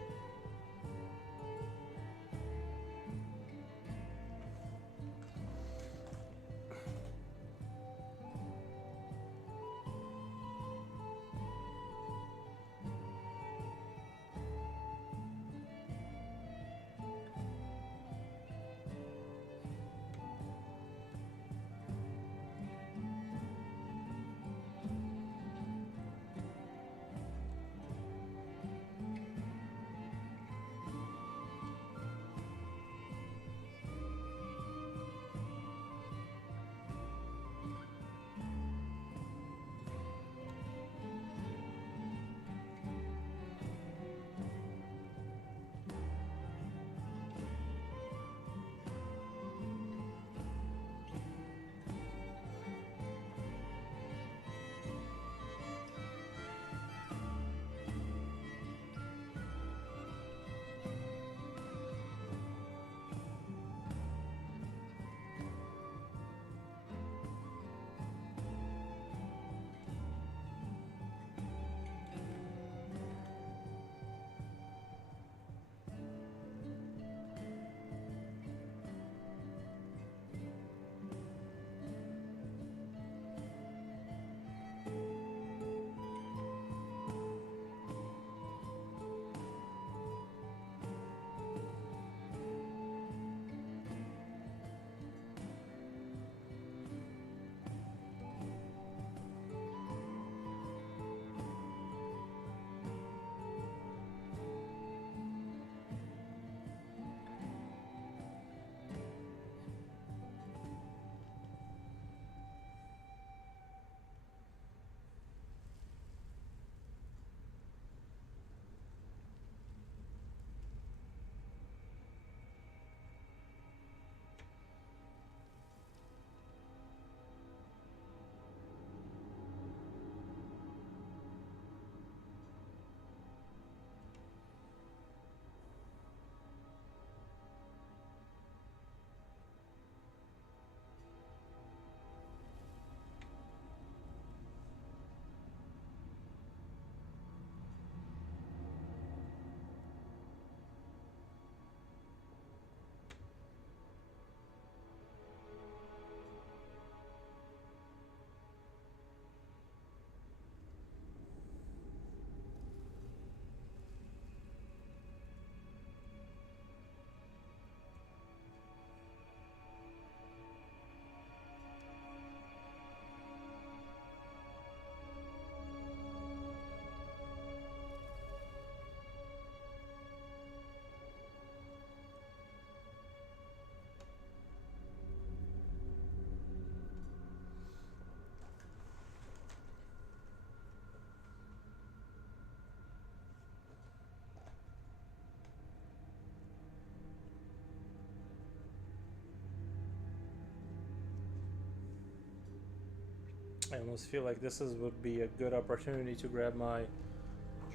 I almost feel like would be a good opportunity to grab my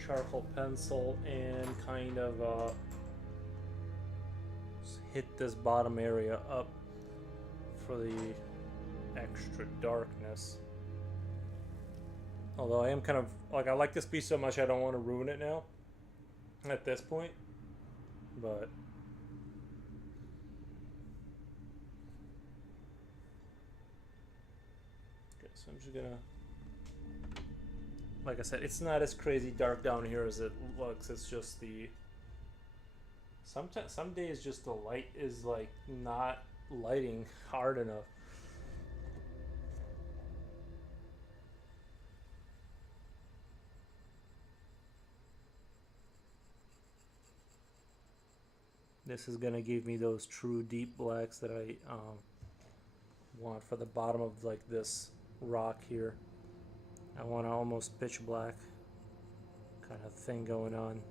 charcoal pencil and kind of hit this bottom area up for the extra darkness. Although I am kind of like, I like this piece so much I don't want to ruin it now at this point, but okay, so I'm just gonna, like I said, it's not as crazy dark down here as it looks. It's just the sometimes some days just the light is like not lighting hard enough. This is gonna give me those true deep blacks that I want for the bottom of like this rock here. I want almost pitch black kind of thing going on.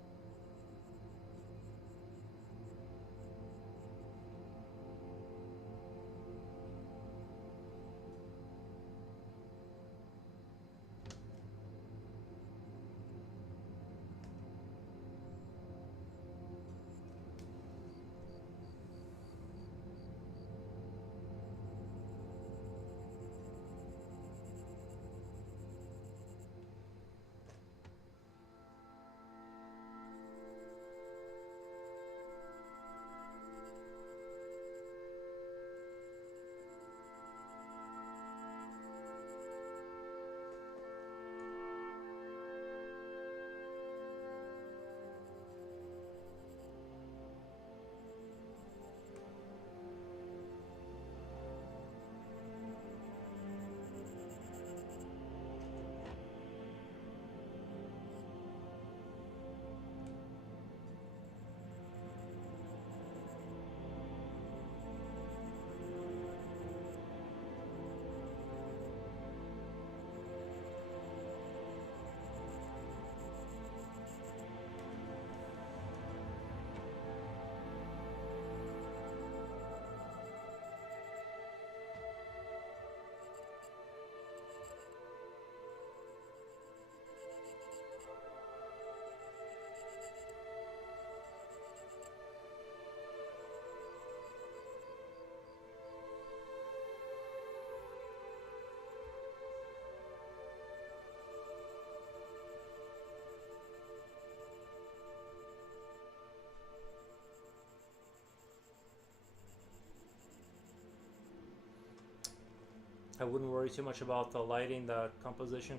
I wouldn't worry too much about the lighting. The composition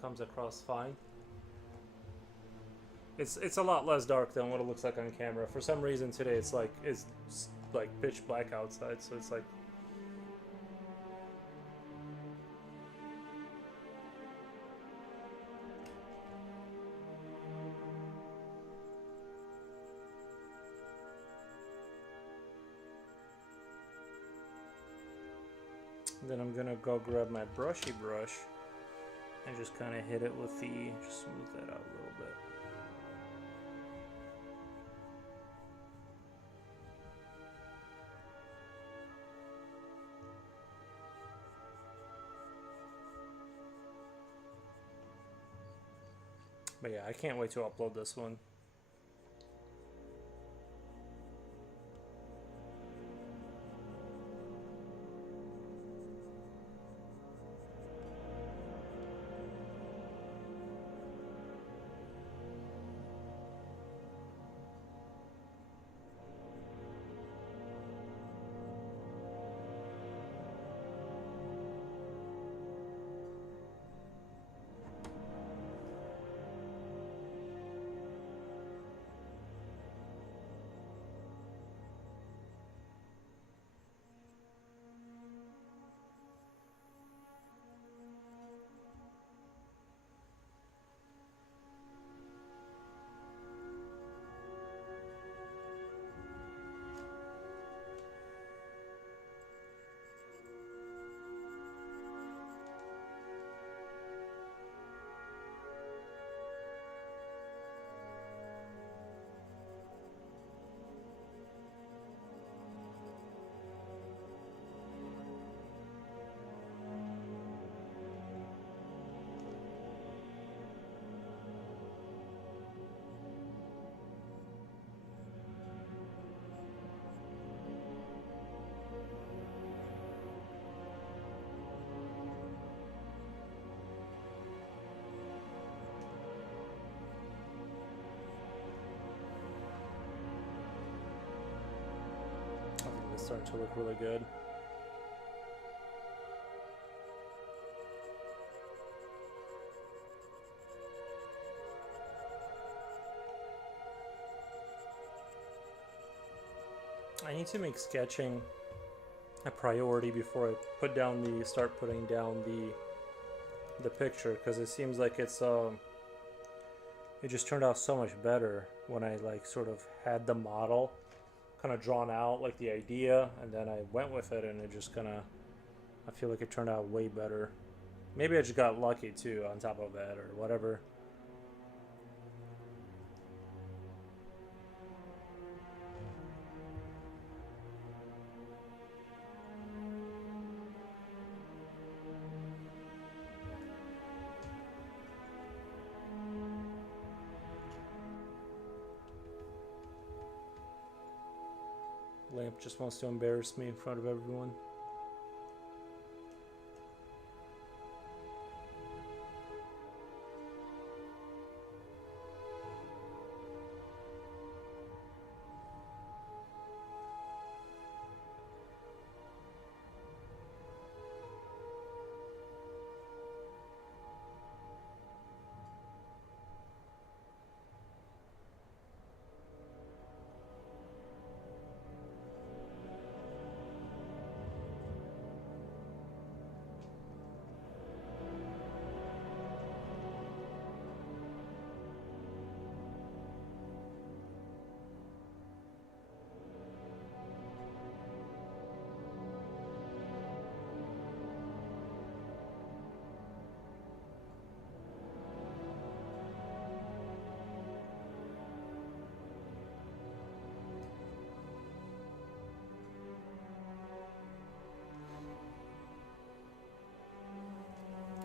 comes across fine. It's a lot less dark than what it looks like on camera. For some reason today it's like pitch black outside, so it's like then I'm gonna go grab my brushy brush and just kind of hit it with the, just smooth that out a little bit. But yeah, I can't wait to upload this one. I think it's starting to look really good. I need to make sketching a priority before I start putting down the picture, because it seems like it just turned out so much better when I like sort of had the model kind of drawn out, like the idea, and then I went with it, and it just kind of, I feel like it turned out way better. Maybe I just got lucky too on top of that, or whatever. Lamp just wants to embarrass me in front of everyone.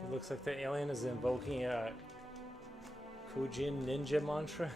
It looks like the alien is invoking a Kujin ninja mantra.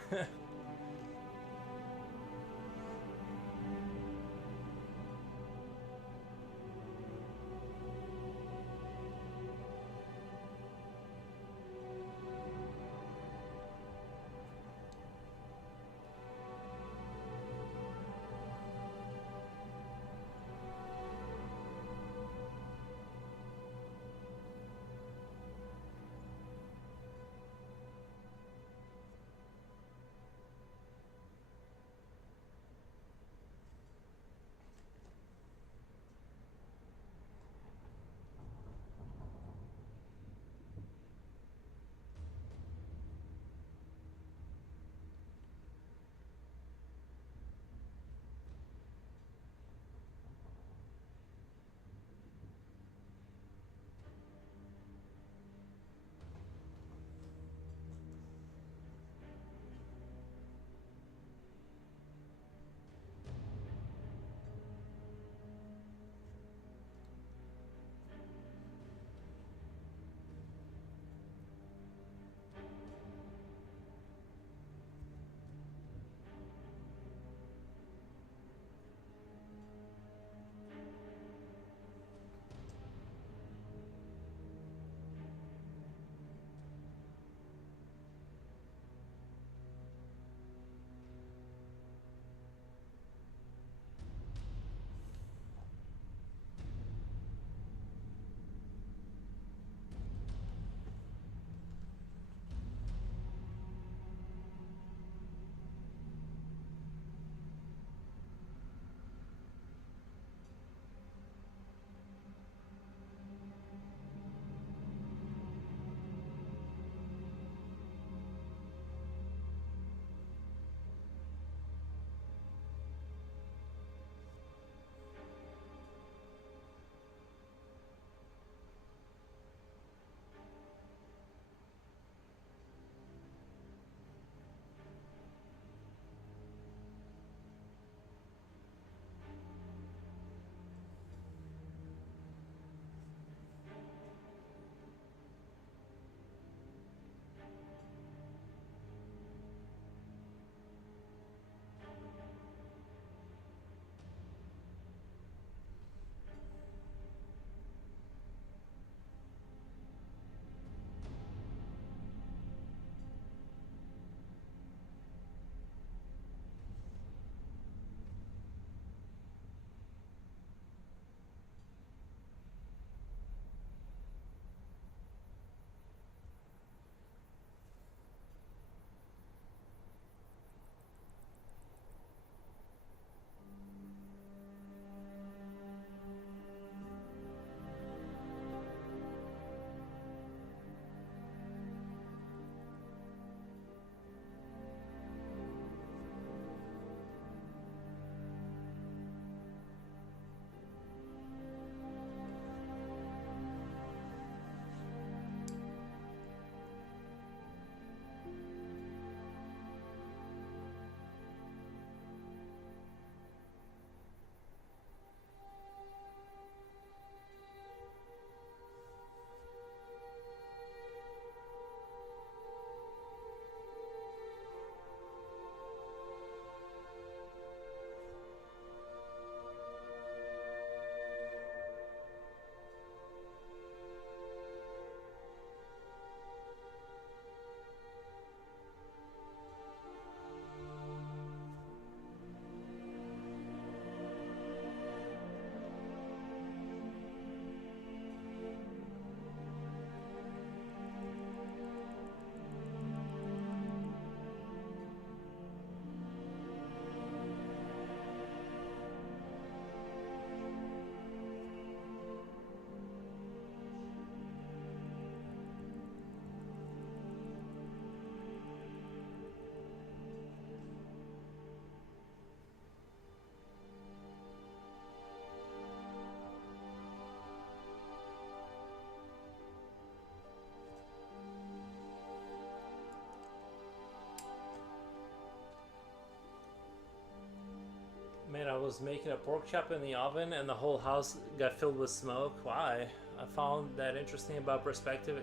was making a pork chop in the oven and the whole house got filled with smoke. Why? I found that interesting about perspective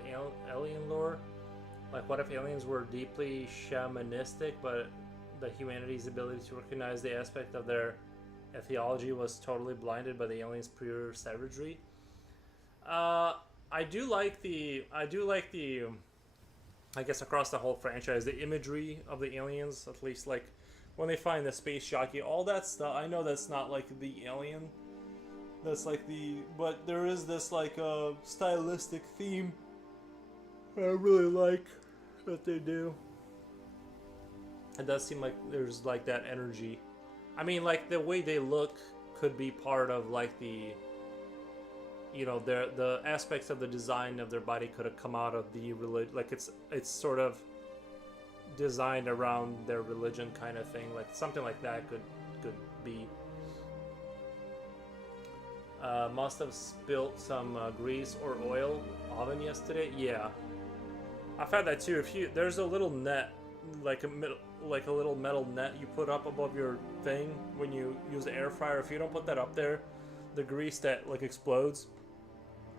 alien lore. Like, what if aliens were deeply shamanistic, but the humanity's ability to recognize the aspect of their ethology was totally blinded by the aliens' pure savagery? I do like the, I guess across the whole franchise, the imagery of the aliens, at least like when they find the space jockey, all that stuff. I know that's not like the alien. That's like the, but there is this like stylistic theme I really like that they do. It does seem like there's like that energy. I mean, like the way they look could be part of like the, you know, the aspects of the design of their body could have come out of the religion. Like it's sort of designed around their religion kind of thing. Like something like that could be. Must have spilt some grease or oil oven yesterday. Yeah, I've had that too. If you, there's a little net, like a little metal net you put up above your thing when you use the air fryer. If you don't put that up there, the grease that like explodes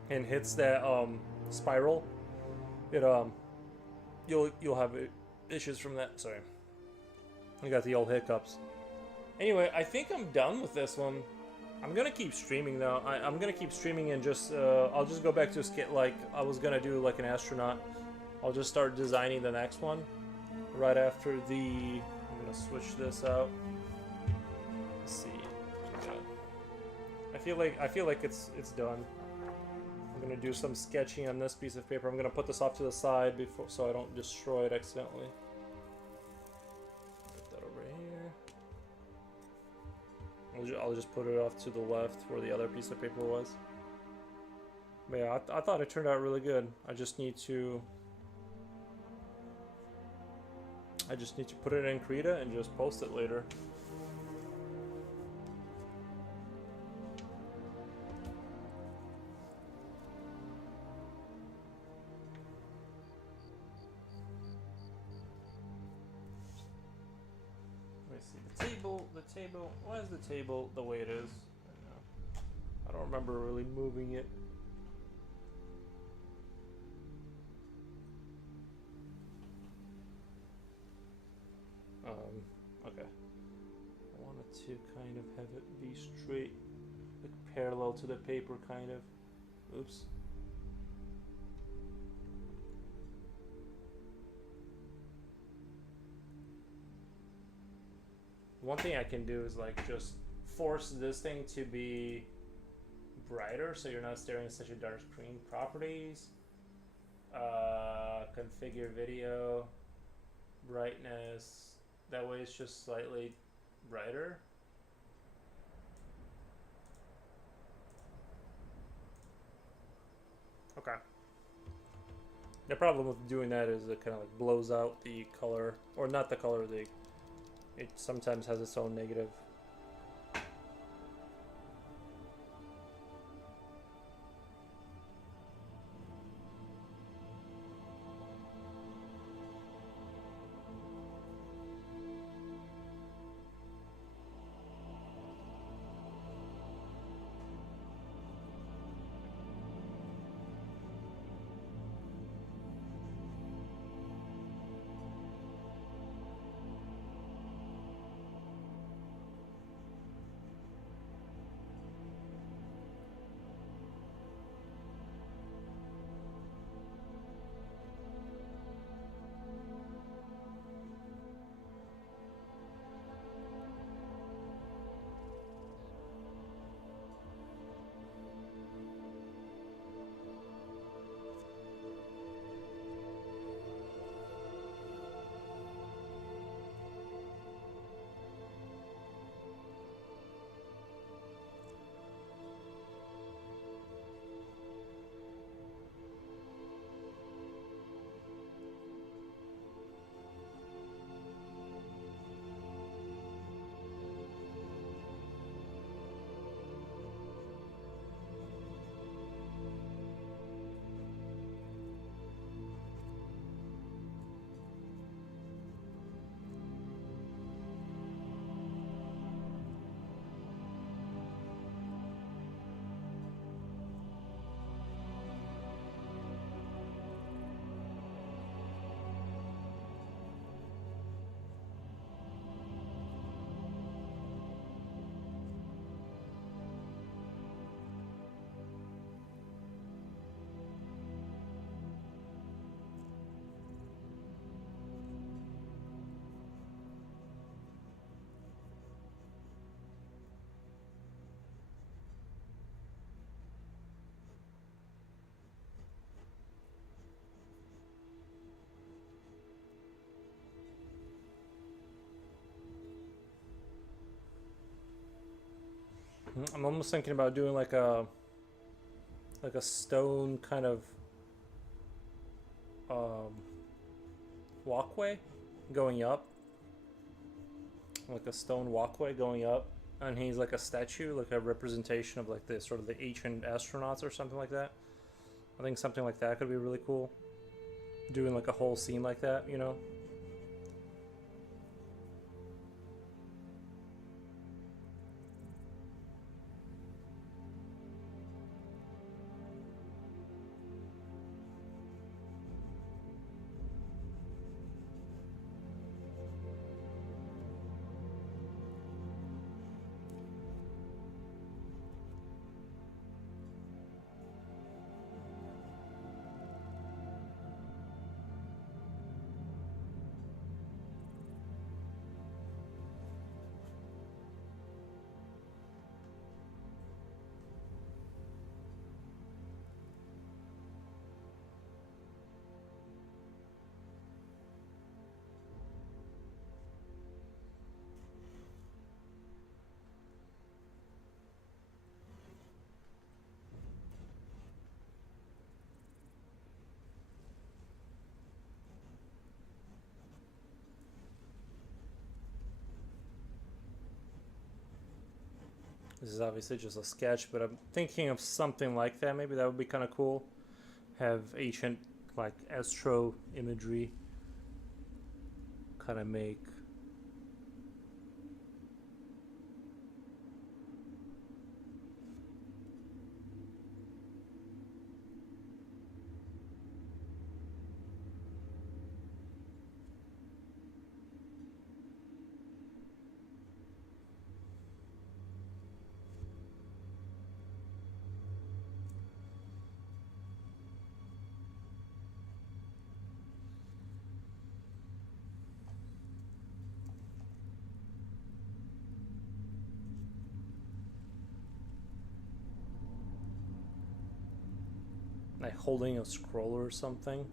and hits that spiral, it you'll have issues from that. Sorry, I got the old hiccups. Anyway, I think I'm done with this one. I'm gonna keep streaming though. I'm gonna keep streaming and just I'll just go back to like I was gonna do like an astronaut. I'll just start designing the next one right after the. I'm gonna switch this out. Let's see. I feel like it's done. I'm gonna do some sketching on this piece of paper. I'm gonna put this off to the side before so I don't destroy it accidentally. Put that over here. I'll just put it off to the left where the other piece of paper was. But yeah, I thought it turned out really good. I just need to put it in Krita and just post it later. Let me see the table. The table. Why is the table the way it is? I don't remember really moving it. Okay. I wanted to kind of have it be straight, like parallel to the paper, kind of. Oops. One thing I can do is like just force this thing to be brighter so you're not staring at such a dark screen. Properties, configure video, brightness. That way it's just slightly brighter. Okay. The problem with doing that is it kind of like blows out the color, or not the color, it sometimes has its own negative. I'm almost thinking about doing like a stone kind of um, walkway going up, like a stone walkway going up, and he's like a statue, like a representation of like the sort of the ancient astronauts or something like that. I think something like that could be really cool. Doing like a whole scene like that, you know? This is obviously just a sketch, but I'm thinking of something like that. Maybe that would be kind of cool. Have ancient, like, astro imagery kind of make. Like holding a scroll or something.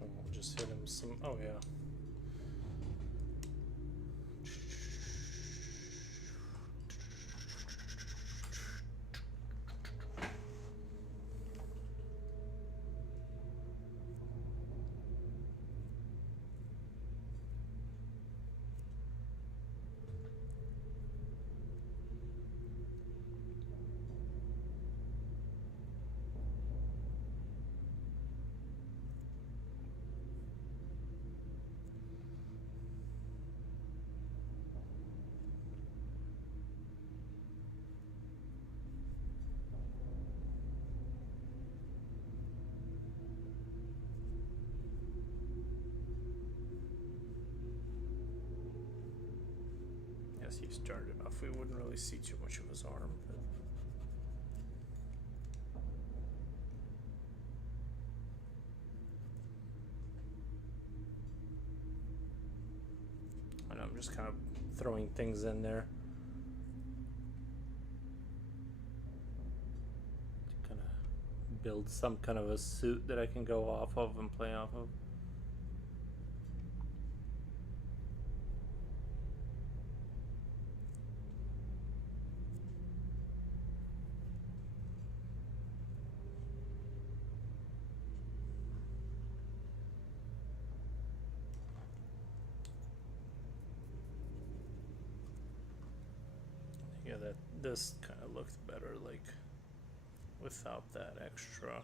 I'll just hit him some. Oh, yeah. guess he's turned enough. We wouldn't really see too much of his arm. But... and I'm just kind of throwing things in there to kind of build some kind of a suit that I can go off of and play off of. Yeah, that this kind of looked better, like without that extra.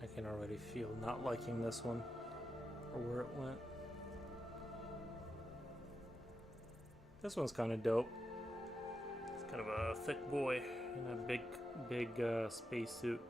I can already feel not liking this one or where it went. This one's kind of dope. It's kind of a thick boy in a big space suit.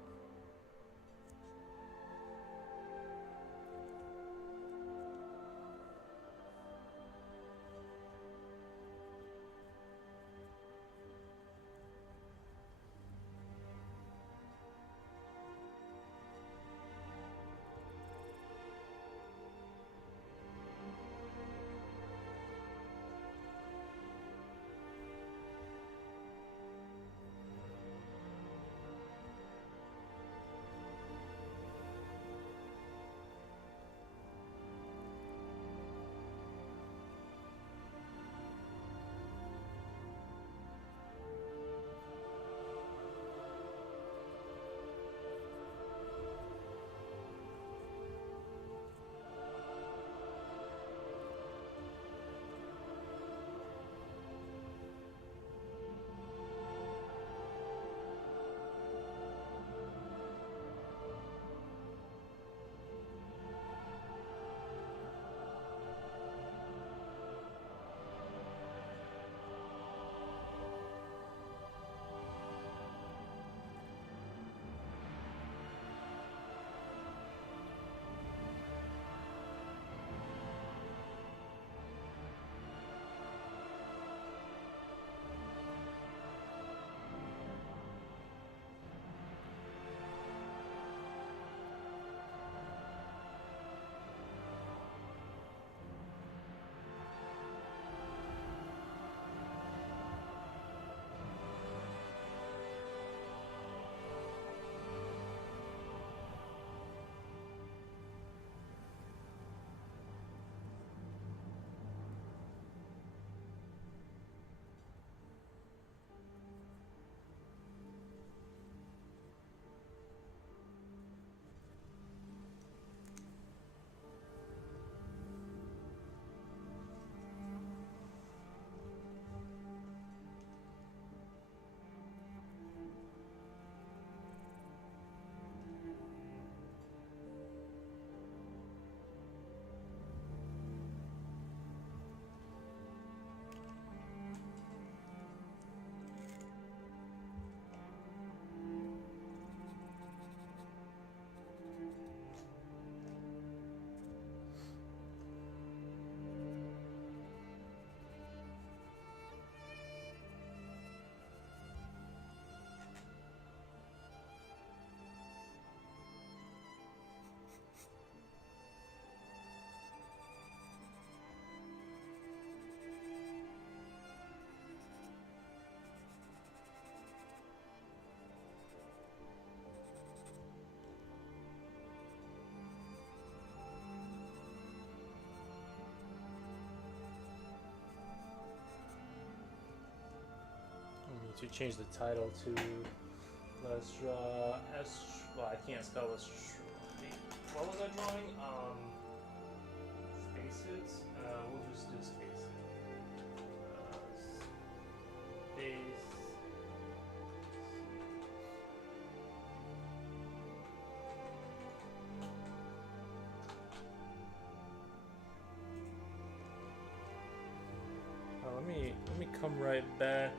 to change the title to well, I can't spell this. What was I drawing? Spaces. We'll just do spaces. Space. Let me come right back.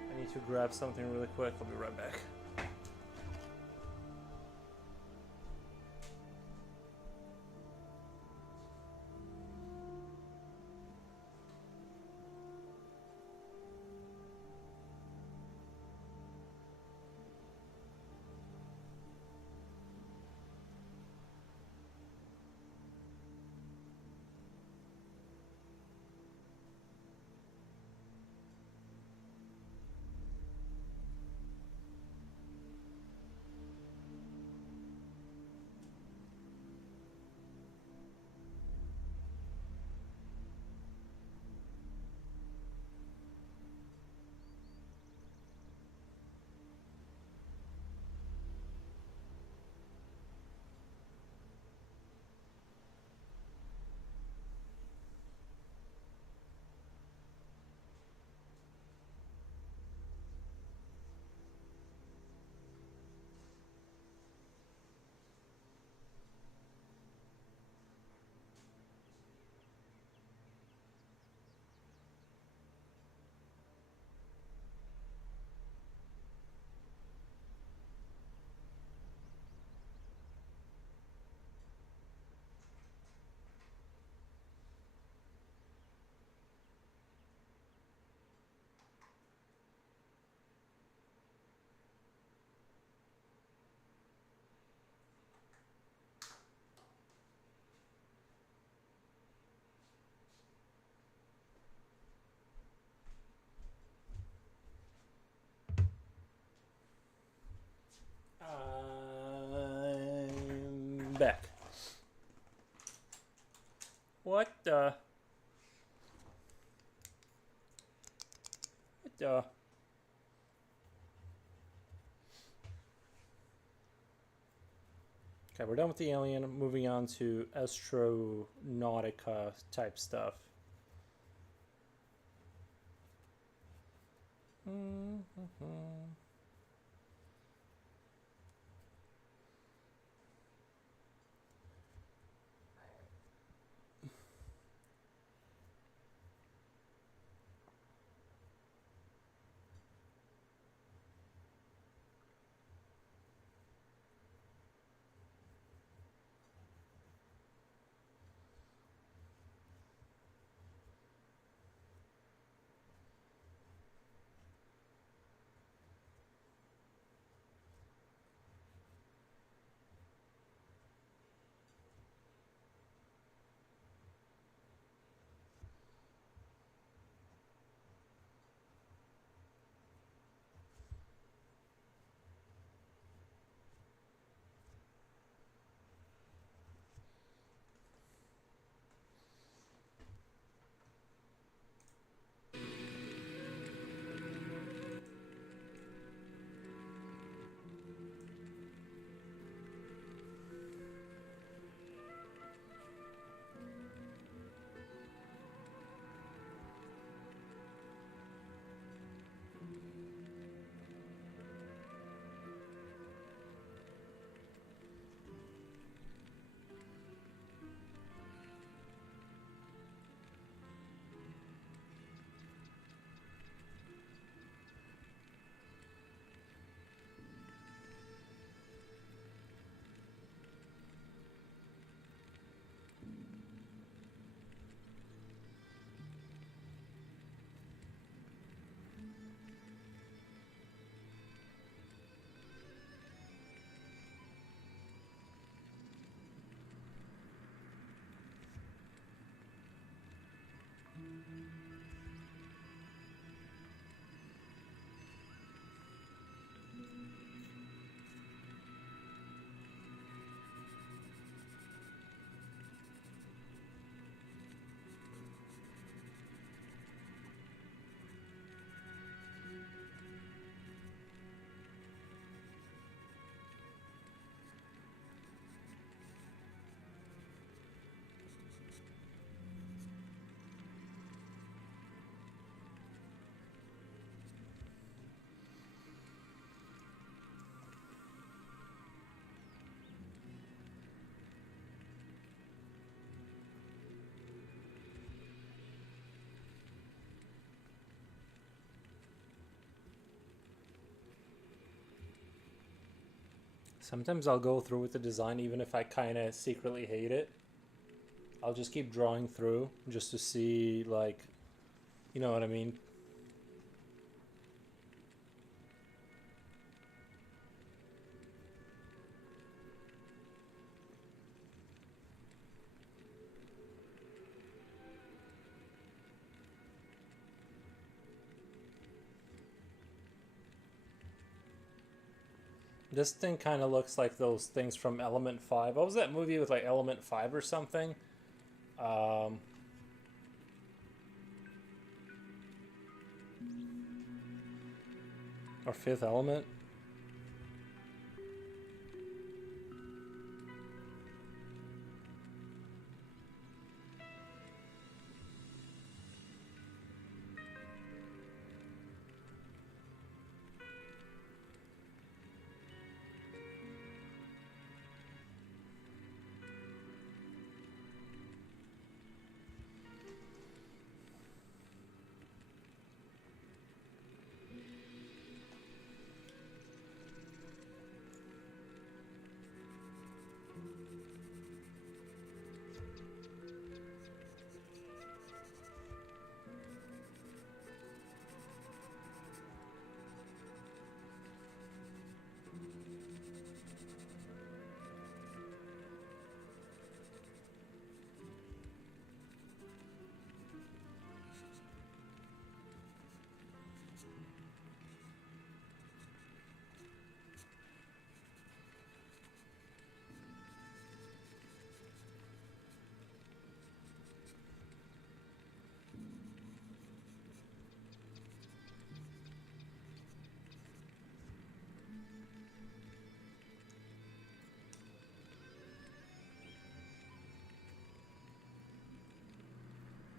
I need to grab something really quick. I'll be right back. I'm back. What the? What the? Okay, we're done with the alien. Moving on to astronautica type stuff. Sometimes I'll go through with the design even if I kind of secretly hate it. I'll just keep drawing through just to see, like, you know what I mean? This thing kind of looks like those things from Element 5. What was that movie with like Element 5 or something? Um, or Fifth Element?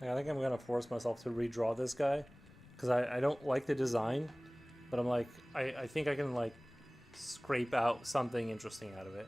I think I'm gonna force myself to redraw this guy because I don't like the design, but I'm like I think I can like scrape out something interesting out of it.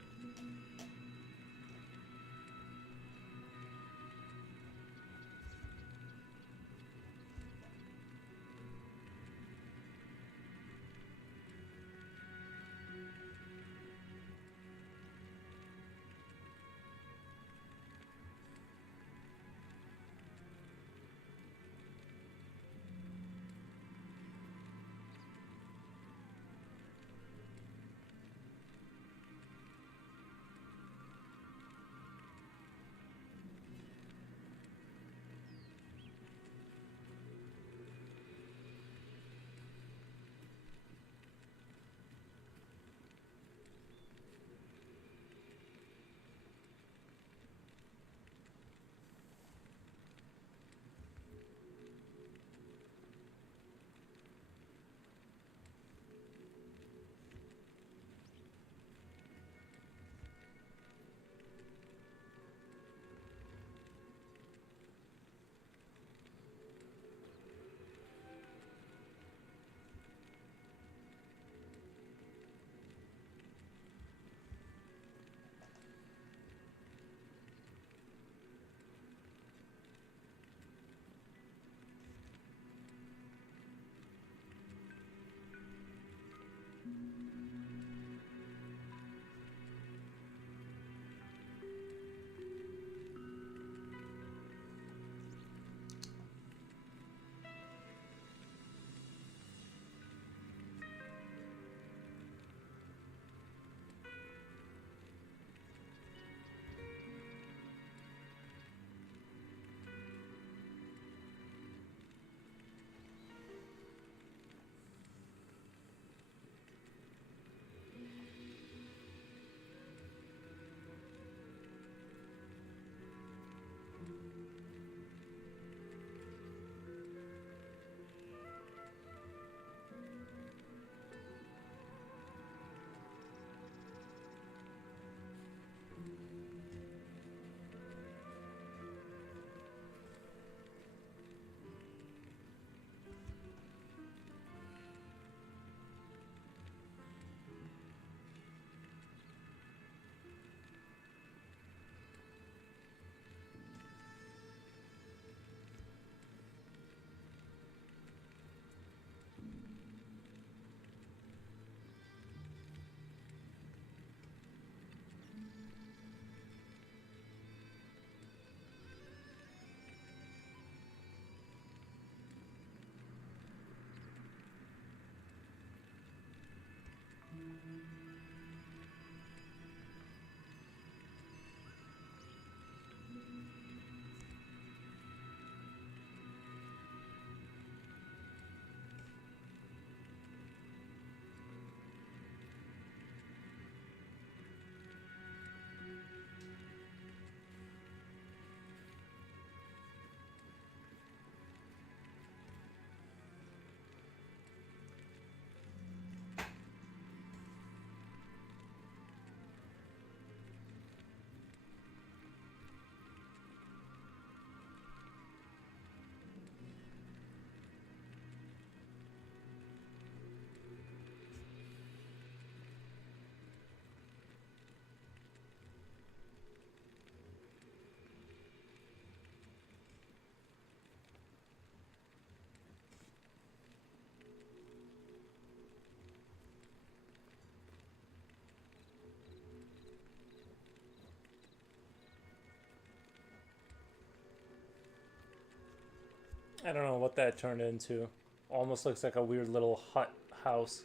I don't know what that turned into. Almost looks like a weird little hut house.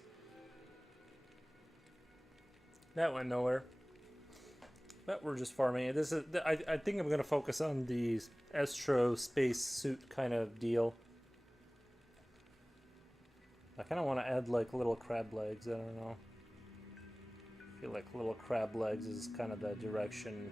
That went nowhere. But we're just farming it. This is. I think I'm gonna focus on the Astro space suit kind of deal. I kind of want to add like little crab legs. I don't know. I feel like little crab legs is kind of the direction.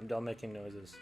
I'm done making noises.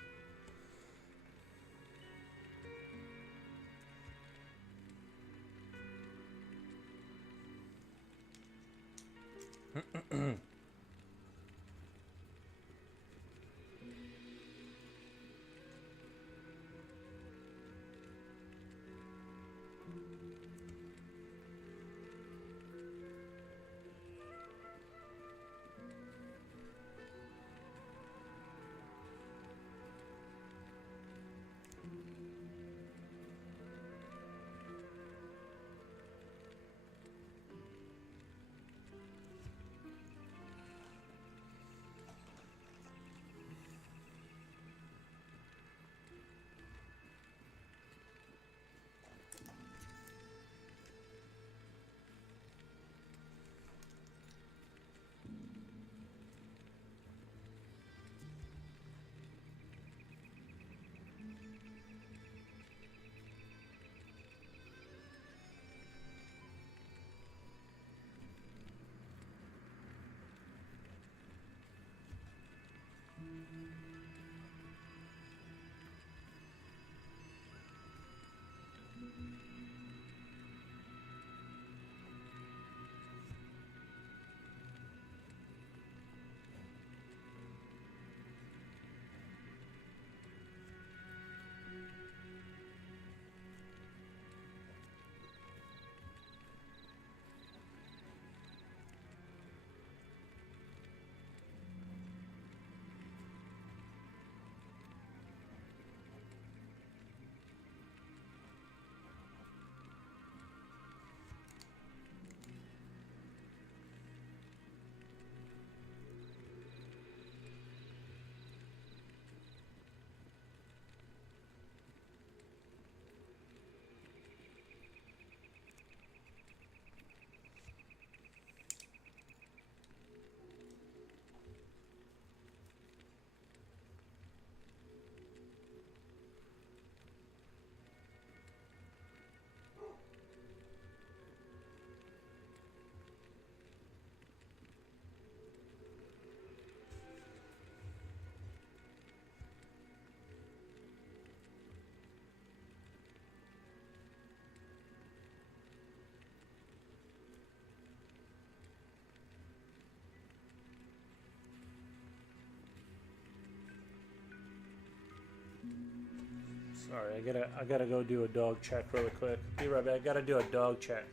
Sorry, I gotta go do a dog check really quick. Be right back. I gotta do a dog check.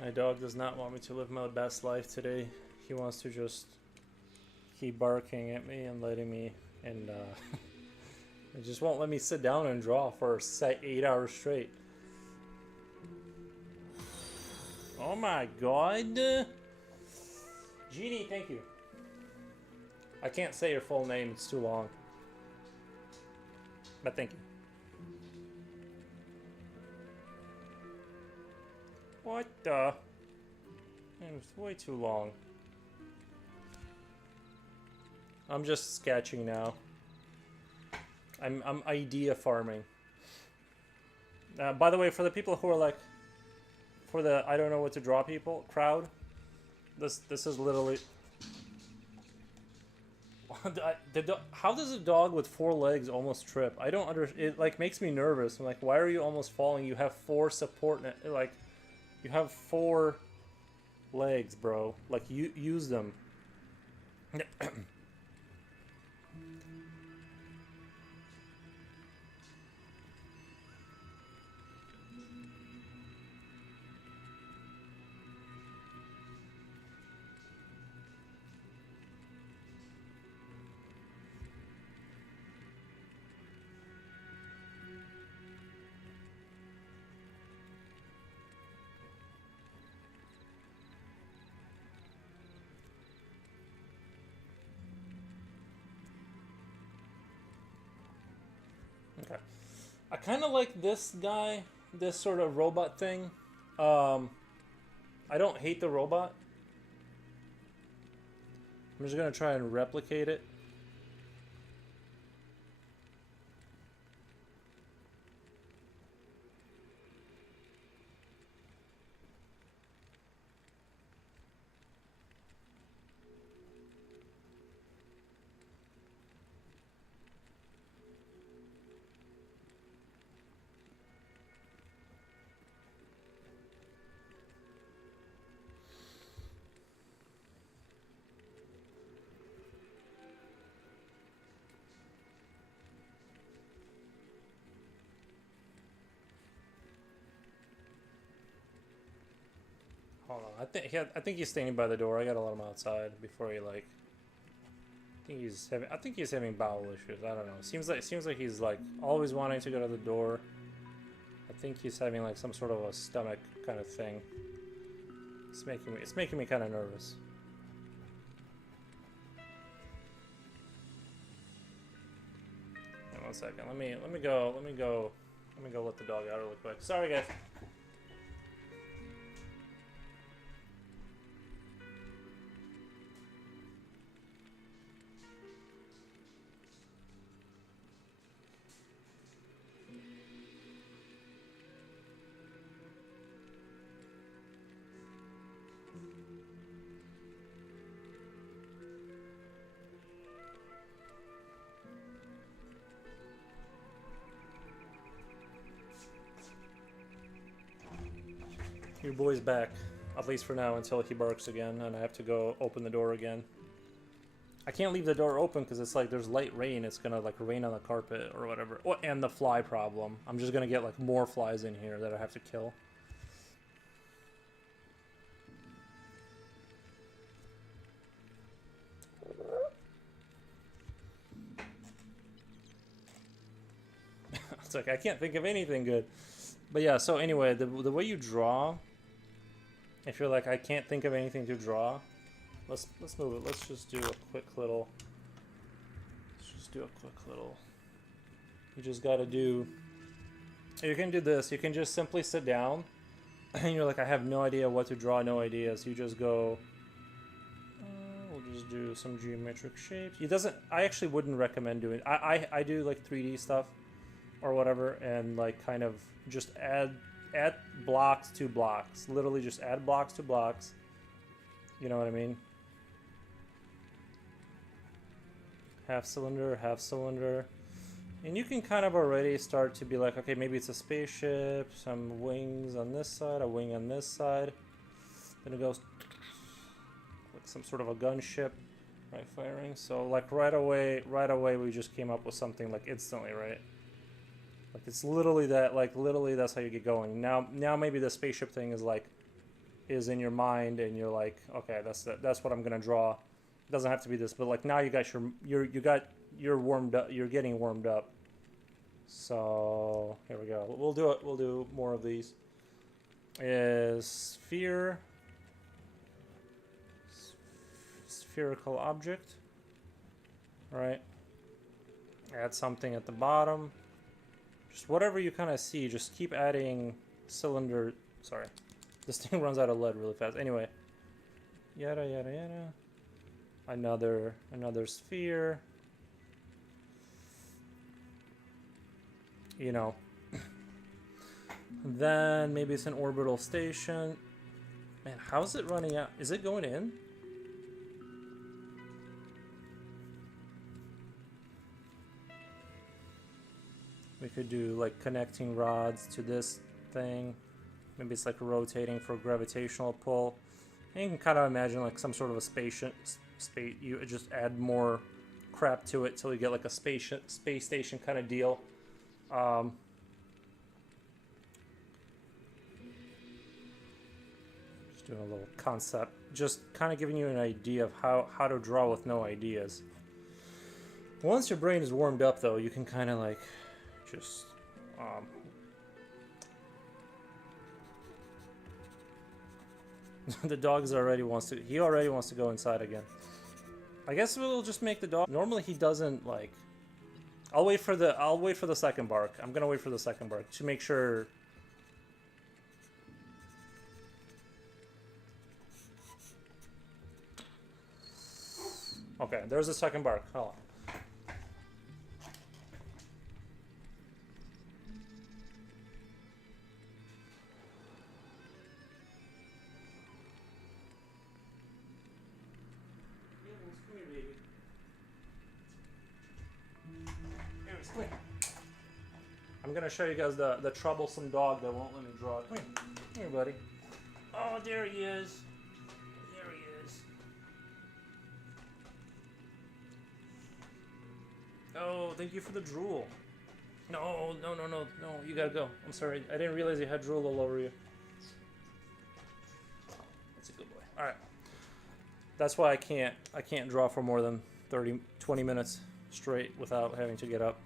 My dog does not want me to live my best life today. He wants to just keep barking at me and letting me, and it just won't let me sit down and draw for 8 hours straight. Oh my god. Genie, thank you. I can't say your full name, it's too long. But thank you. What the? Man, it's way too long. I'm just sketching now. I'm idea farming. By the way, for the people who are like, for the I don't know what to draw people crowd, this is literally. How does a dog with 4 legs almost trip? I don't understand. It like makes me nervous. I'm like, why are you almost falling? You have 4 support like. You have 4 legs, bro. Like, you use them. Okay. I kind of like this guy, this sort of robot thing. I don't hate the robot. I'm just gonna try and replicate it. Hold on, I think he's standing by the door. I gotta let him outside before he like. I think he's having bowel issues. I don't know. Seems like he's like always wanting to go to the door. I think he's having like some sort of a stomach kind of thing. It's making me kind of nervous. Wait 1 second. Let me go let the dog out real quick. Sorry guys. Your boy's back, at least for now, until he barks again, and I have to go open the door again. I can't leave the door open because it's like there's light rain. It's gonna like rain on the carpet or whatever. Oh, and the fly problem. I'm just gonna get like more flies in here that I have to kill. It's like I can't think of anything good. But yeah, so anyway, the way you draw, if you're like I can't think of anything to draw, let's move it. Let's just do a quick little. You just gotta do. You can do this. You can just simply sit down, and you're like I have no idea what to draw, no ideas. You just go. We'll just do some geometric shapes. It doesn't. I actually wouldn't recommend doing. I do like 3D stuff, or whatever, and like kind of just add blocks to blocks. Literally just add blocks to blocks. You know what I mean? Half cylinder. And you can kind of already start to be like, okay, maybe it's a spaceship, some wings on this side, a wing on this side. Then it goes like some sort of a gunship, right, firing. So like right away we just came up with something like instantly, right? Like it's literally that, like literally that's how you get going. Now maybe the spaceship thing is in your mind, and you're like, okay, that's what I'm gonna draw. It doesn't have to be this, but like now you got you're warmed up. You're getting warmed up. So here we go. We'll do it. We'll do more of these. Is spherical object, right? Add something at the bottom. Just whatever you kind of see, just keep adding cylinder. Sorry, this thing runs out of lead really fast. Anyway, yada yada yada. Another sphere. You know. Then maybe it's an orbital station. Man, how's it running out? Is it going in? We could do like connecting rods to this thing. Maybe it's like rotating for gravitational pull. And you can kind of imagine like some sort of a space. You just add more crap to it till you get like a space station kind of deal. Just doing a little concept. Just kind of giving you an idea of how to draw with no ideas. Once your brain is warmed up, though, you can kind of like just the dog already wants to go inside again. I guess we'll just make the dog. Normally he doesn't like I'll wait for the second bark. I'm gonna wait for the second bark to make sure. Okay, there's the second bark. Hold on. I'm gonna show you guys the troublesome dog that won't let me draw it. Come here, buddy. Oh, there he is. There he is. Oh, thank you for the drool. No. You gotta go. I'm sorry. I didn't realize you had drool all over you. That's a good boy. All right. That's why I can't draw for more than 20 minutes straight without having to get up.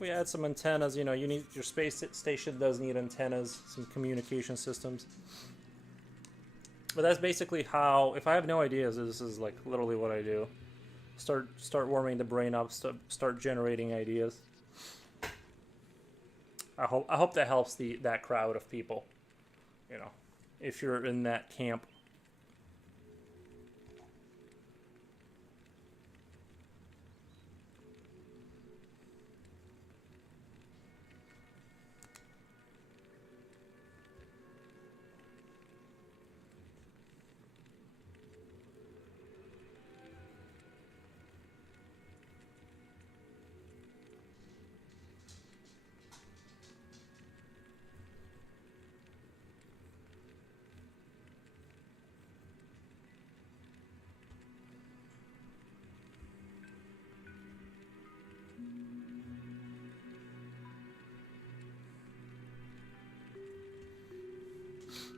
We add some antennas. You know, your space station does need antennas, some communication systems. But that's basically how. If I have no ideas, this is like literally what I do. Start warming the brain up. Start generating ideas. I hope that helps that crowd of people. You know, if you're in that camp.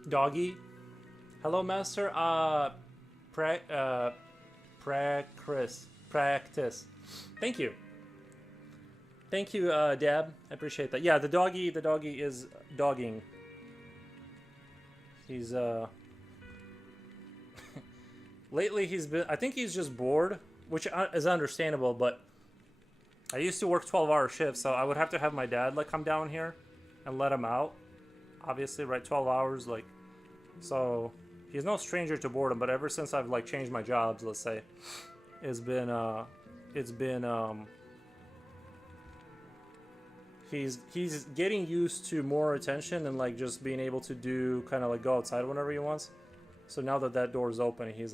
Doggy. Hello, master. Practice. Thank you. Thank you, Dab. I appreciate that. Yeah, the doggy is dogging. He's lately I think he's just bored, which is understandable, but I used to work 12-hour shifts, so I would have to have my dad like come down here and let him out. Obviously, right, 12 hours, like, so he's no stranger to boredom, but ever since I've like changed my jobs, let's say, he's getting used to more attention and like just being able to do kind of like go outside whenever he wants. So now that door is open, he's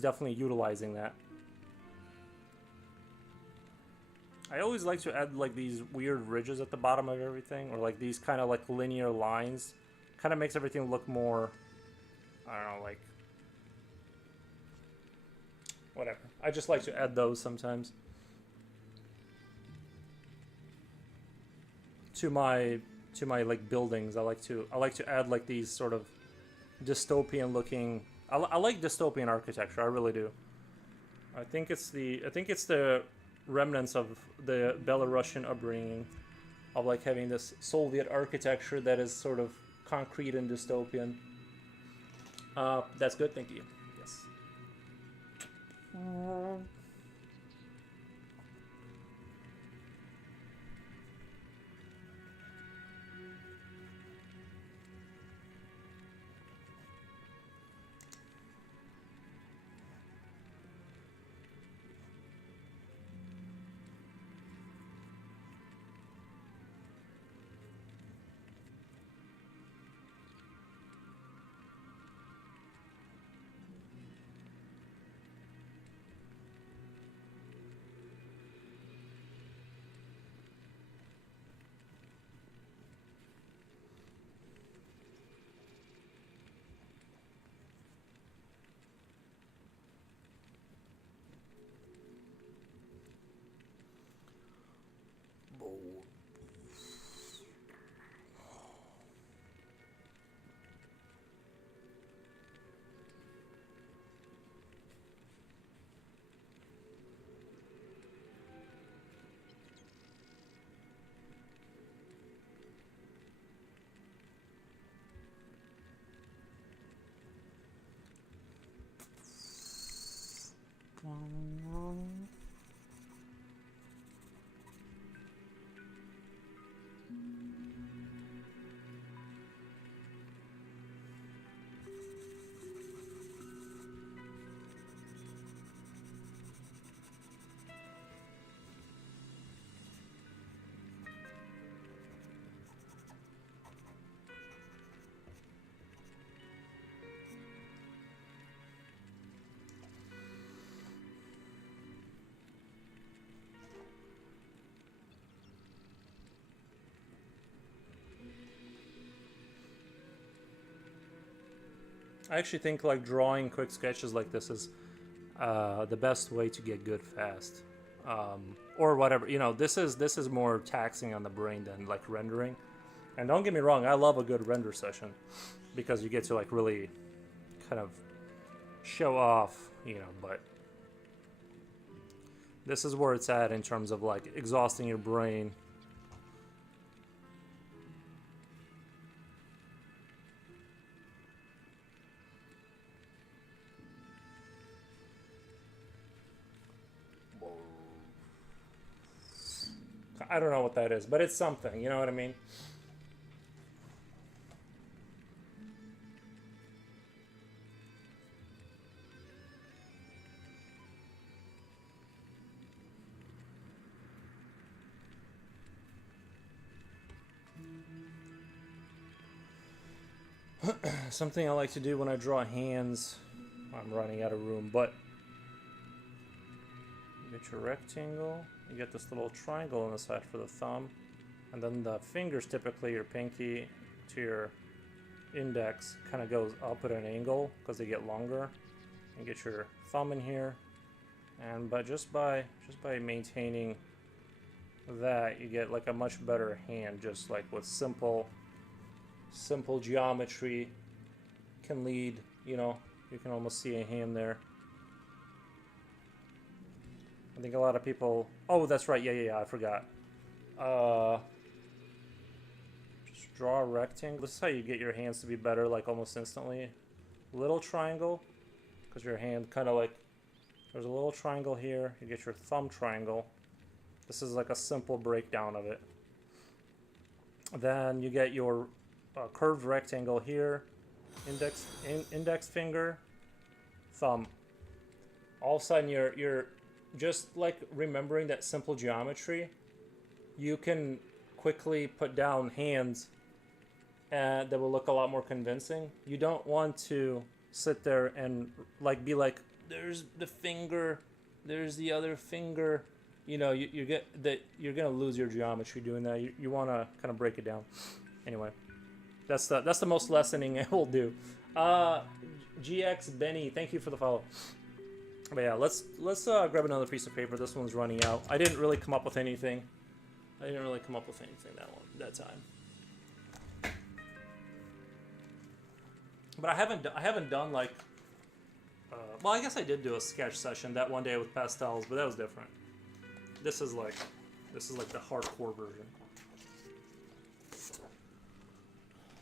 definitely utilizing that. I always like to add like these weird ridges at the bottom of everything, or like these kind of like linear lines. Kind of makes everything look more, I don't know, like, whatever. I just like to add those sometimes to my like buildings. I like to add like these sort of dystopian looking. I like dystopian architecture. I really do. I think it's the remnants of the Belarusian upbringing of like having this Soviet architecture that is sort of concrete and dystopian. That's good, thank you. Yes. I actually think like drawing quick sketches like this is the best way to get good fast, or whatever. You know, this is more taxing on the brain than like rendering. And don't get me wrong, I love a good render session because you get to like really kind of show off, you know. But this is where it's at in terms of like exhausting your brain. I don't know what that is, but it's something, you know what I mean? Something I like to do when I draw hands. I'm running out of room, but you get your rectangle, you get this little triangle on the side for the thumb, and then the fingers, typically your pinky to your index, kind of goes up at an angle because they get longer. And get your thumb in here, and just by maintaining that, you get like a much better hand, just like with simple geometry can lead, you know. You can almost see a hand there. I think a lot of people, oh, that's right, yeah, I forgot. Just draw a rectangle. This is how you get your hands to be better, like almost instantly. Little triangle, because your hand kind of like, there's a little triangle here. You get your thumb triangle. This is like a simple breakdown of it. Then you get your curved rectangle here, index finger, thumb. All of a sudden you're just like remembering that simple geometry. You can quickly put down hands and that will look a lot more convincing. You don't want to sit there and like be like, there's the finger, there's the other finger. You know, you get that you're gonna lose your geometry doing that. You want to kind of break it down. Anyway, that's the most lessening I will do. GX Benny, thank you for the follow. But yeah, let's grab another piece of paper. This one's running out. I didn't really come up with anything. That time. But I haven't done like. Well, I guess I did do a sketch session that one day with pastels, but that was different. This is like the hardcore version.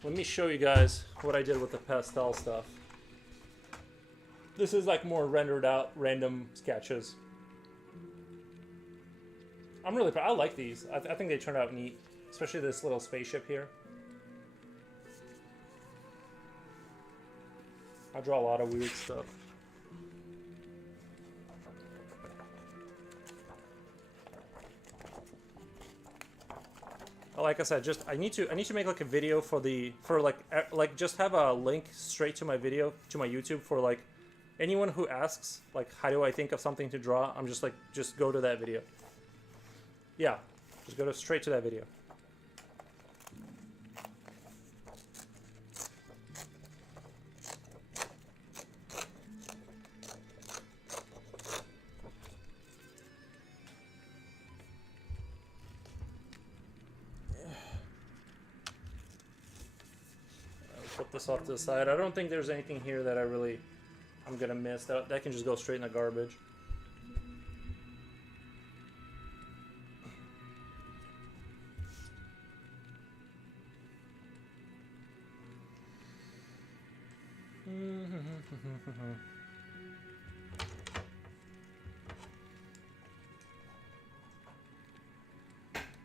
Let me show you guys what I did with the pastel stuff. This is like more rendered out random sketches. I'm really proud. I like these. I think they turned out neat, especially this little spaceship here. I draw a lot of weird stuff. Like I said, I need to make like a video for like just have a link straight to my video to my YouTube for like anyone who asks like how do I think of something to draw. I'm just like just go to that video. Yeah, just go straight to that video. Put this off to the side. I don't think there's anything here that I'm gonna miss. That can just go straight in the garbage.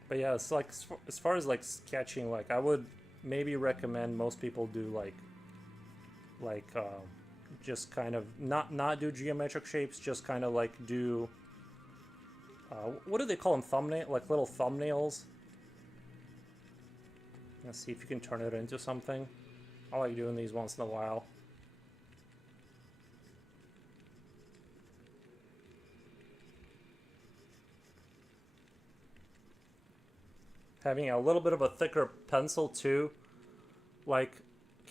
But yeah, it's like as far as like sketching, like I would maybe recommend most people do like just kind of not do geometric shapes, just kind of like do what do they call them, thumbnail, like little thumbnails. Let's see if you can turn it into something. I like doing these once in a while. Having a little bit of a thicker pencil too, like,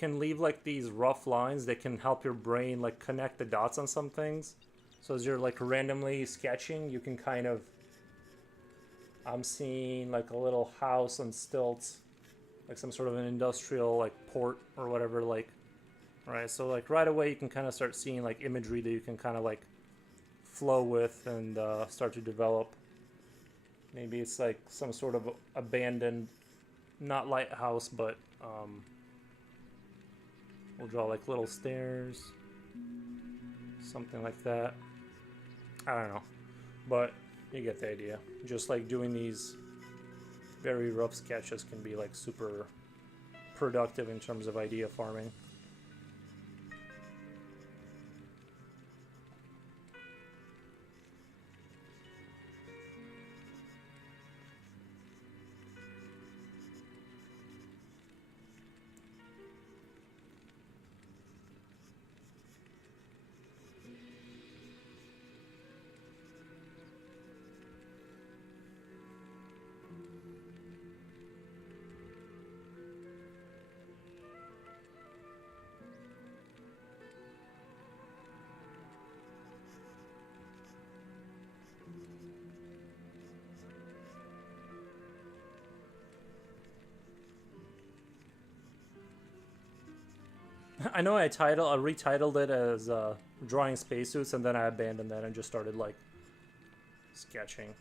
can leave like these rough lines that can help your brain like connect the dots on some things. So as you're like randomly sketching, you can kind of, I'm seeing like a little house on stilts, like some sort of an industrial like port or whatever, like, right? So like right away you can kind of start seeing like imagery that you can kind of like flow with and start to develop. Maybe it's like some sort of abandoned, not lighthouse, but we'll draw like little stairs, something like that. I don't know, but you get the idea. Just like doing these very rough sketches can be like super productive in terms of idea farming. I know I retitled it as drawing spacesuits, and then I abandoned that and just started like sketching.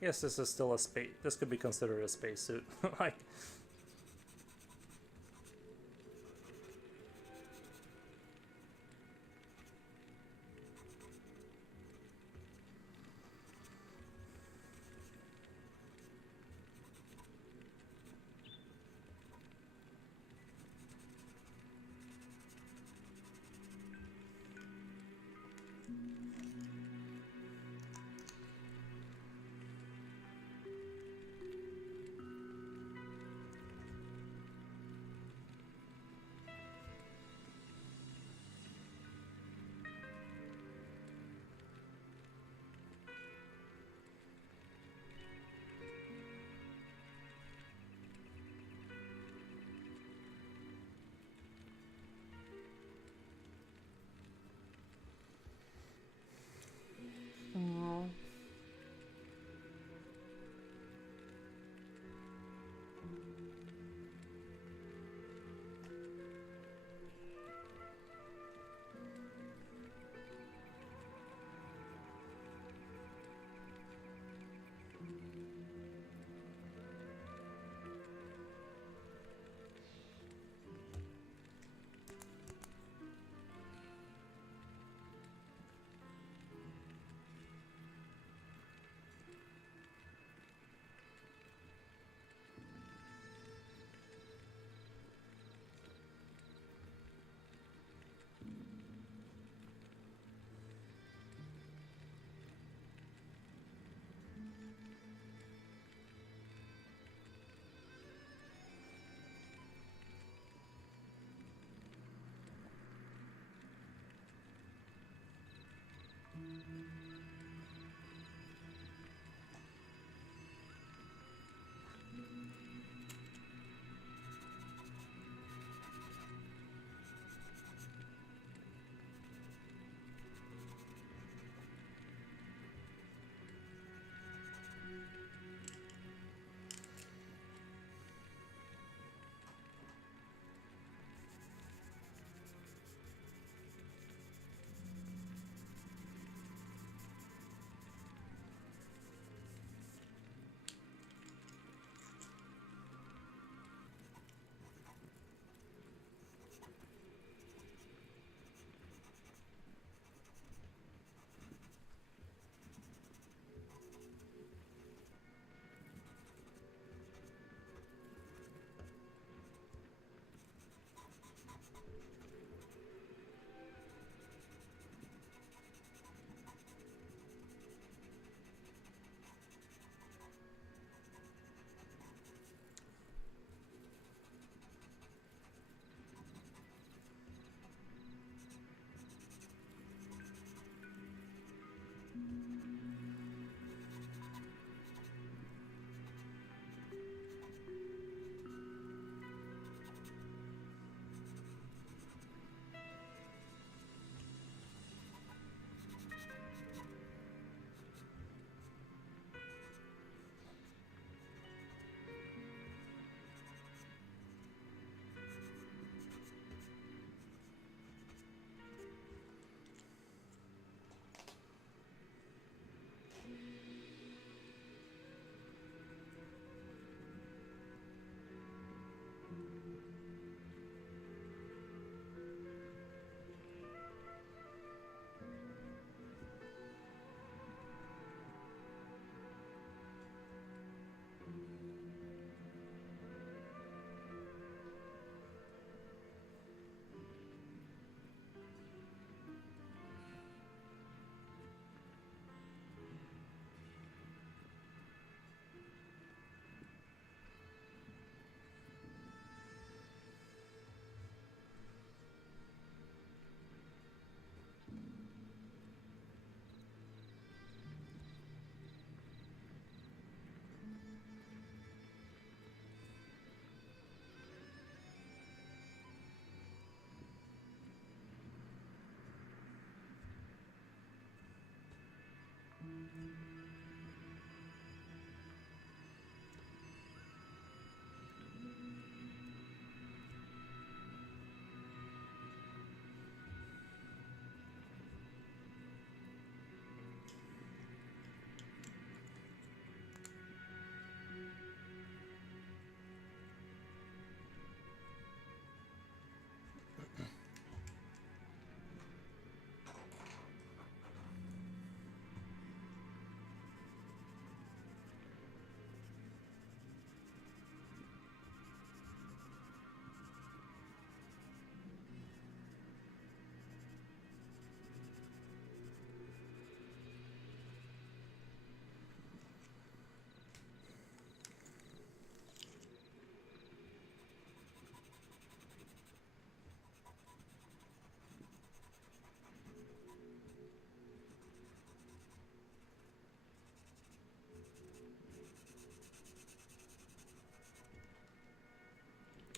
Yes, this is still a space. This could be considered a spacesuit. Like,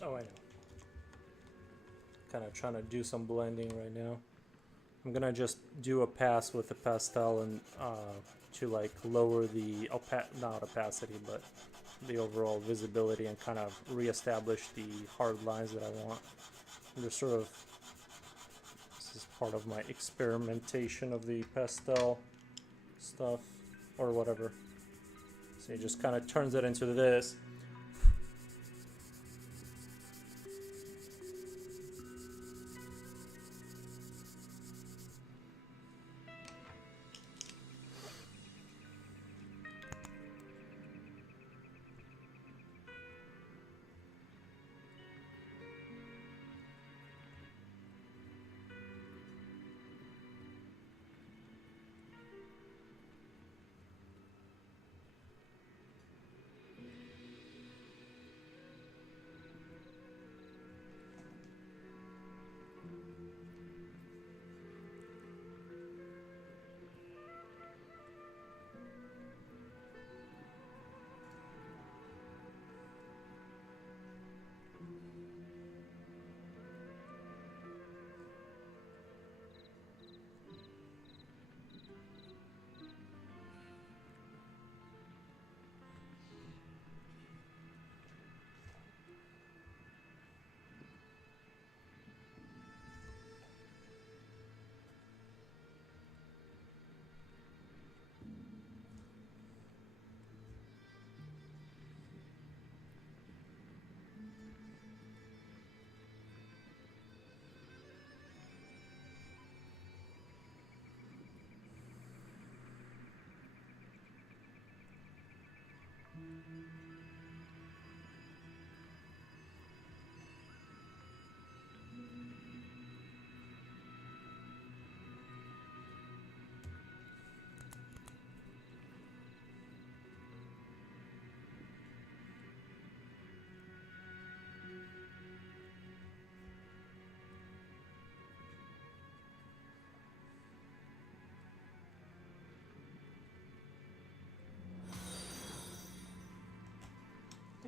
Oh, I know. Kind of trying to do some blending right now. I'm gonna just do a pass with the pastel and to like lower the not opacity, but the overall visibility and kind of reestablish the hard lines that I want. And just sort of, this is part of my experimentation of the pastel stuff or whatever. So it just kind of turns it into this.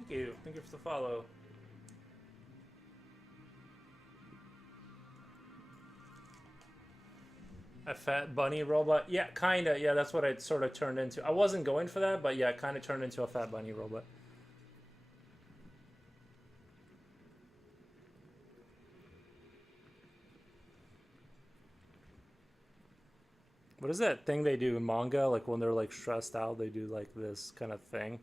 Thank you. Thank you for the follow. A fat bunny robot? Yeah, kinda. Yeah, that's what it sort of turned into. I wasn't going for that, but yeah, it kind of turned into a fat bunny robot. What is that thing they do in manga? Like when they're like stressed out, they do like this kind of thing.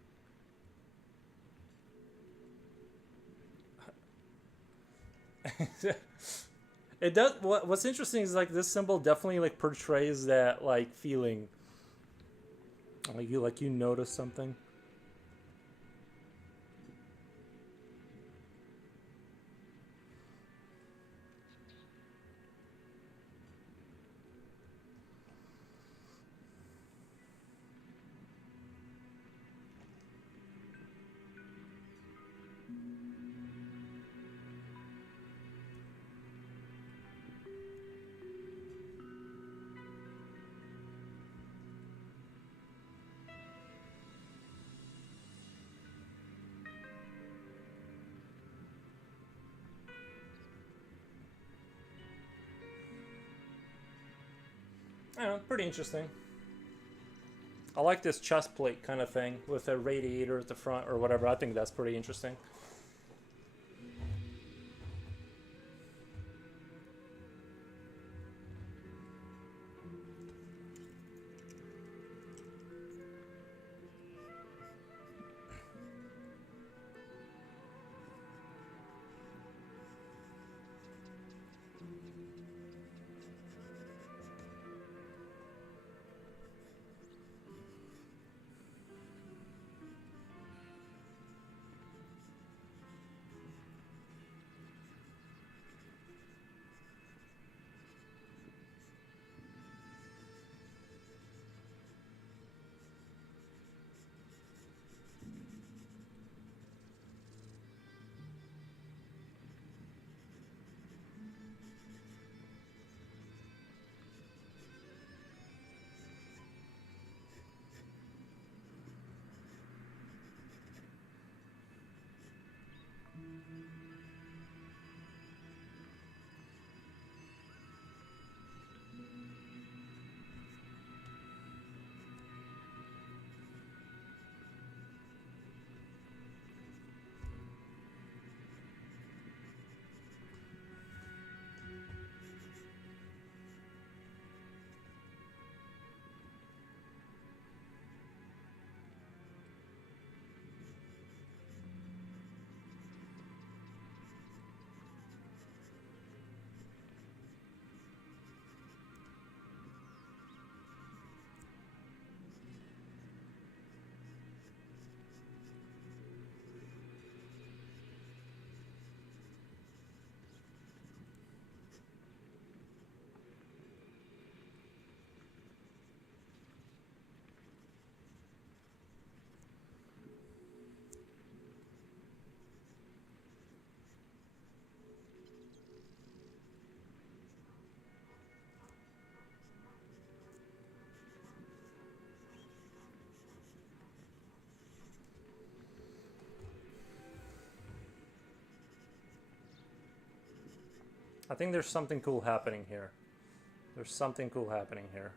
It does. What's interesting is like this symbol definitely like portrays that like feeling. Like you notice something. I don't know, pretty interesting. I like this chest plate kind of thing with a radiator at the front or whatever. I think that's pretty interesting. I think there's something cool happening here. There's something cool happening here.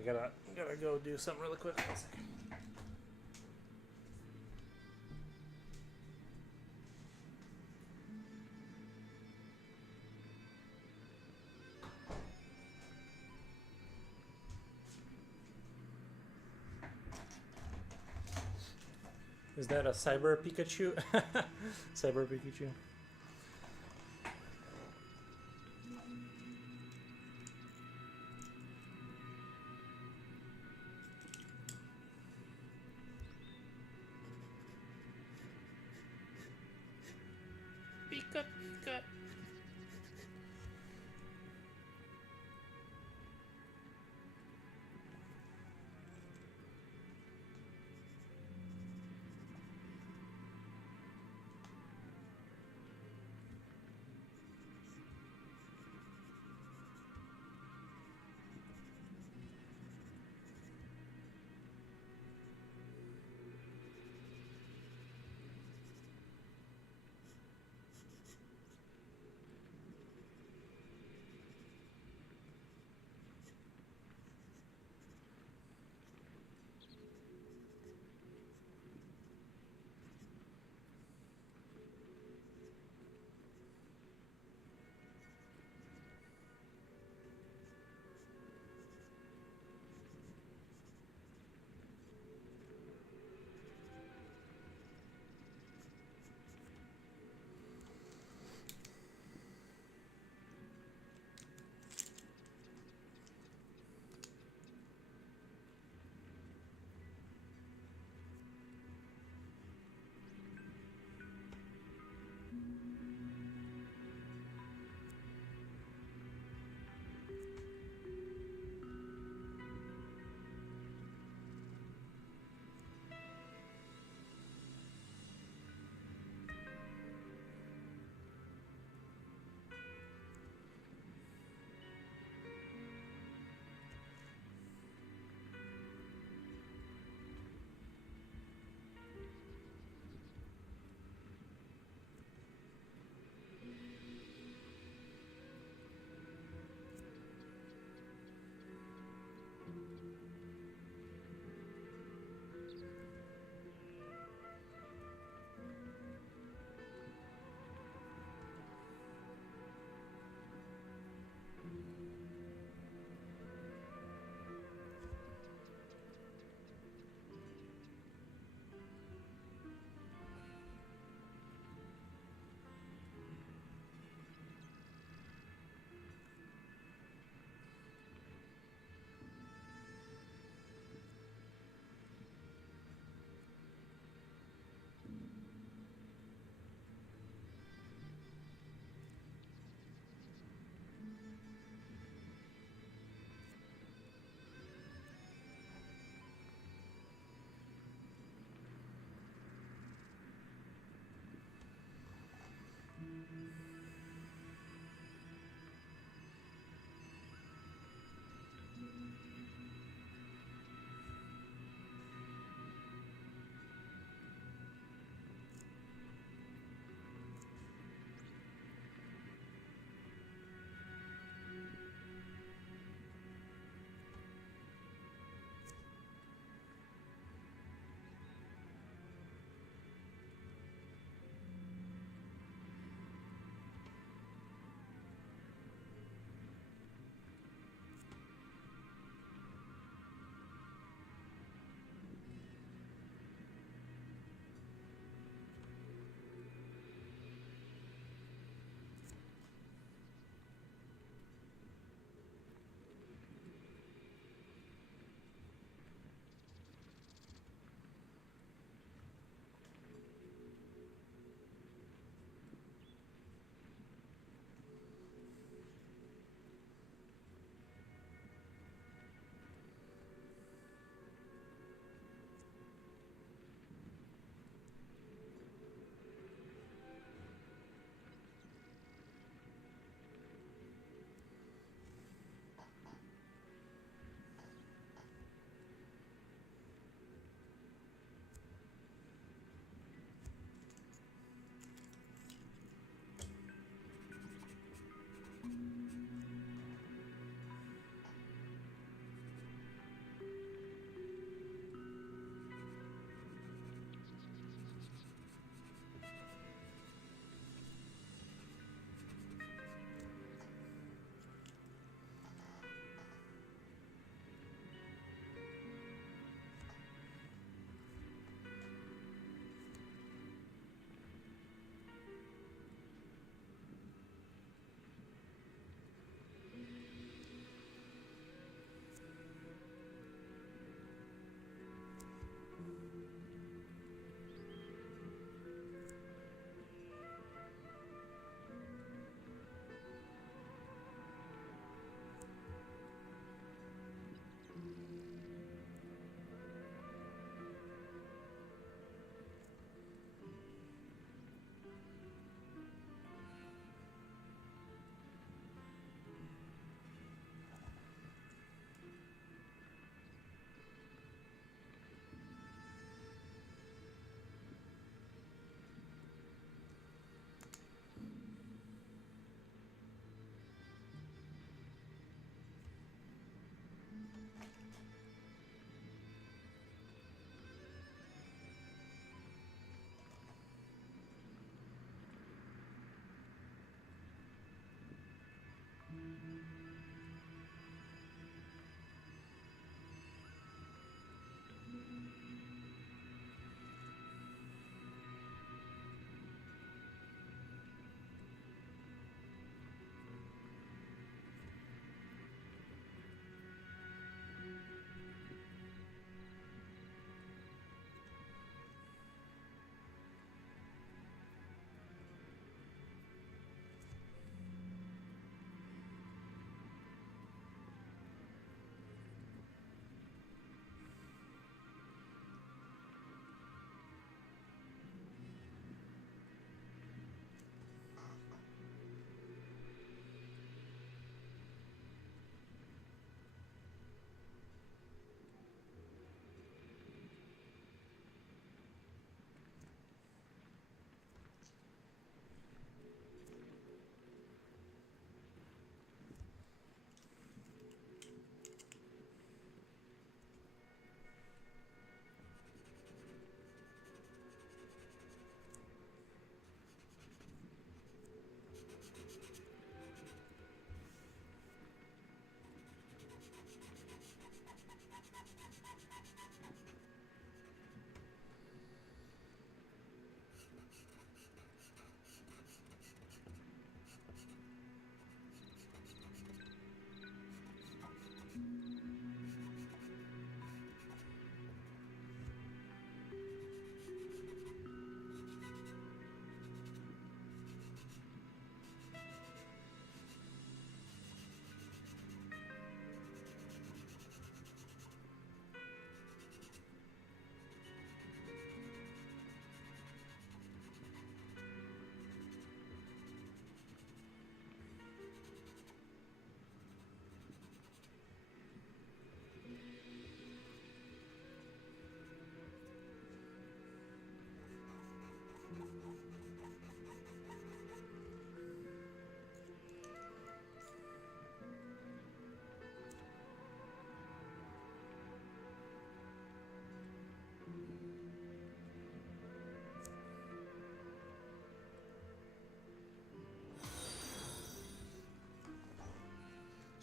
I gotta go do something really quick. 1 second. Is that a cyber Pikachu? Cyber Pikachu. Pika Pika.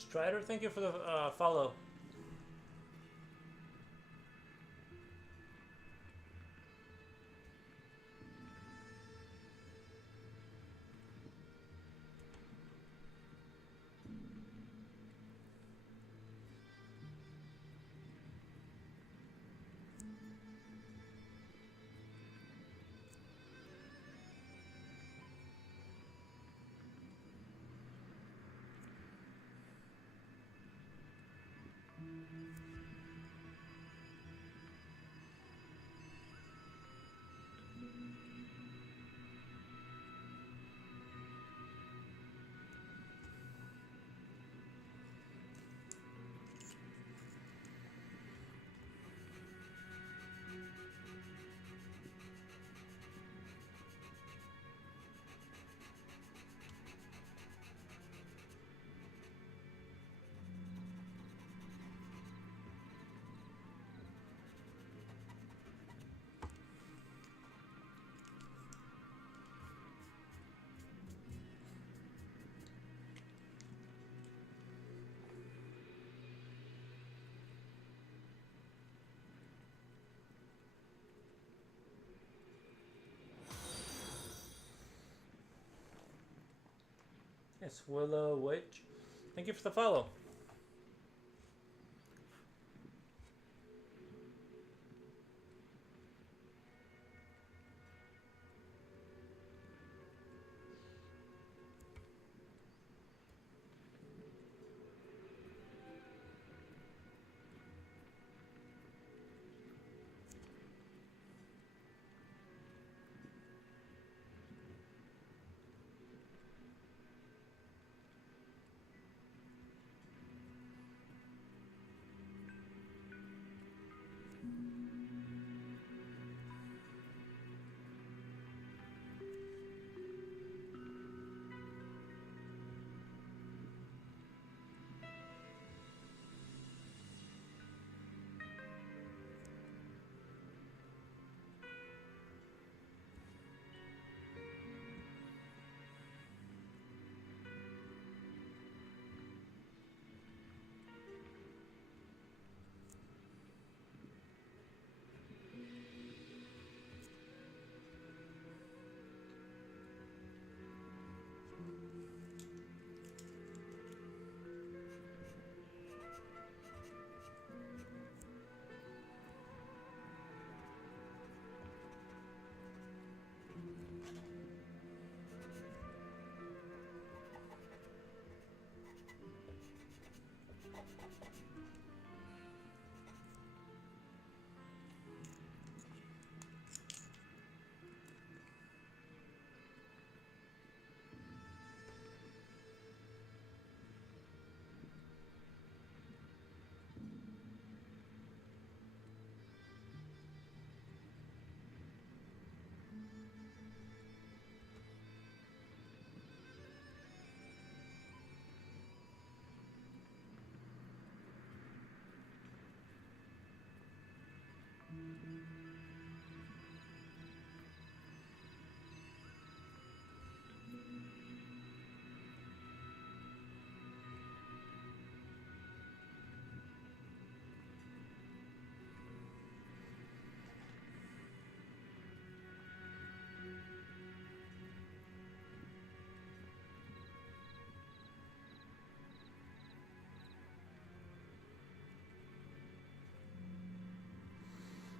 Strider, thank you for the follow. Yes, Willow Witch. Thank you for the follow.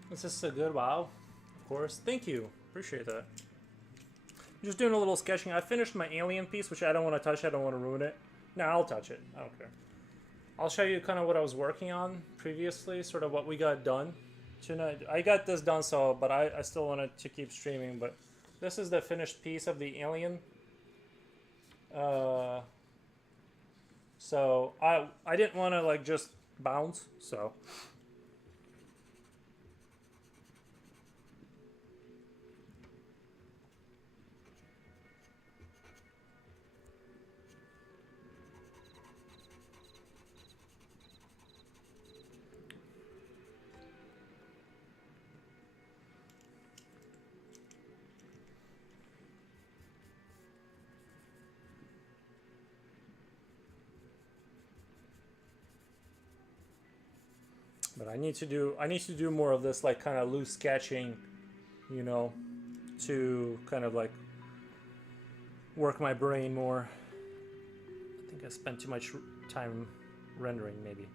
This is a good wow. Of course. Thank you. Appreciate that. Just doing a little sketching. I finished my alien piece, which I don't want to touch. I don't want to ruin it. No, I'll touch it. I don't care. I'll show you kind of what I was working on previously, sort of what we got done tonight. I got this done, but I still wanted to keep streaming. But this is the finished piece of the alien. So I didn't want to like just bounce, so. But I need to do more of this like kind of loose sketching, you know, to kind of like work my brain more. I think I spent too much time rendering maybe.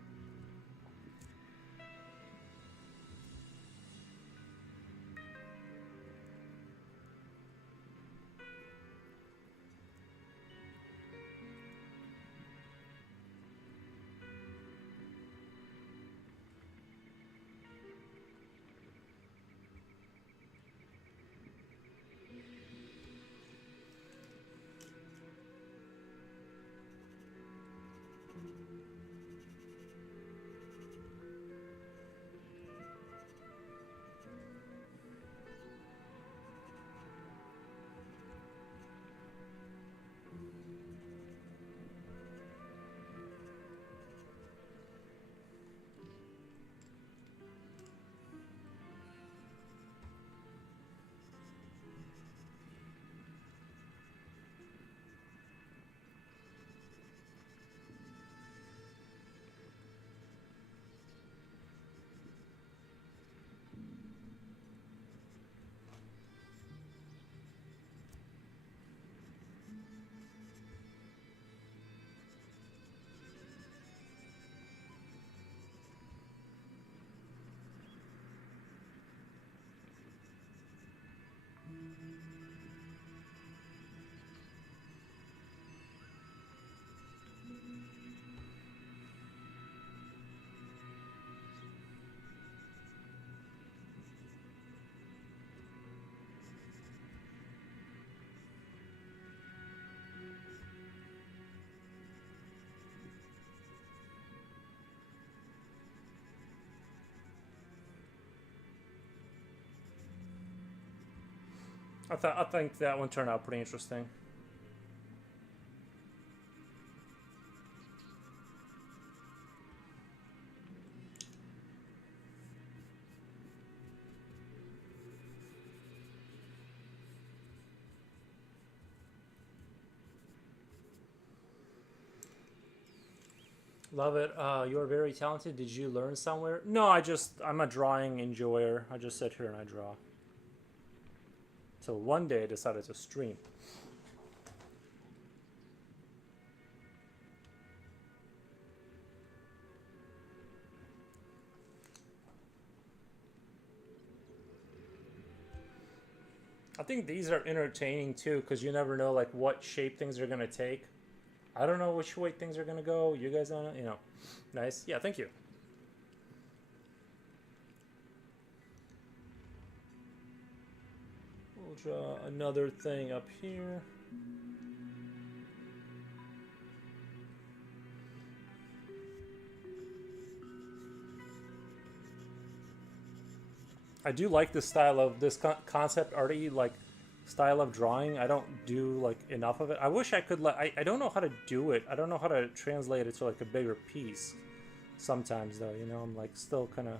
I think that one turned out pretty interesting. Love it. You're very talented. Did you learn somewhere? No, I'm a drawing enjoyer. I just sit here and I draw. Till one day I decided to stream. I think these are entertaining too, because you never know like what shape things are gonna take. I don't know which way things are gonna go. You guys don't know, you know. Nice. Yeah, thank you. We'll draw another thing up here. I do like the style of this concept arty like style of drawing. I don't do like enough of it. I wish I could I don't know how to do it. I don't know how to translate it to like a bigger piece. Sometimes though, you know, I'm like still kind of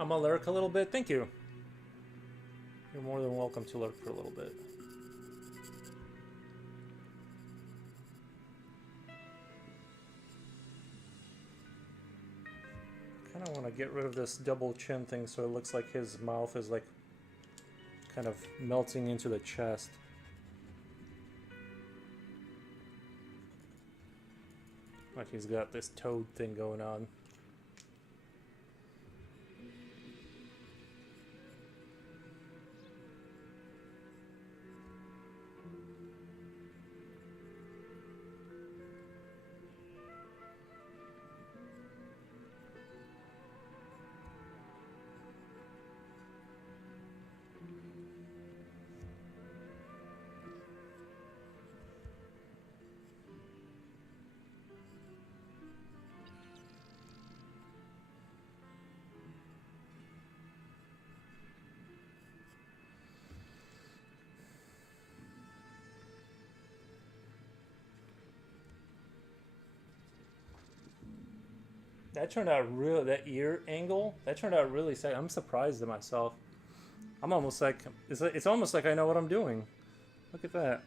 I'm gonna lurk a little bit. Thank you. You're more than welcome to lurk for a little bit. I kind of want to get rid of this double chin thing so it looks like his mouth is like kind of melting into the chest. Like he's got this toad thing going on. That turned out real. That ear angle, that turned out really sick. I'm surprised at myself. I'm almost like it's almost like I know what I'm doing. Look at that.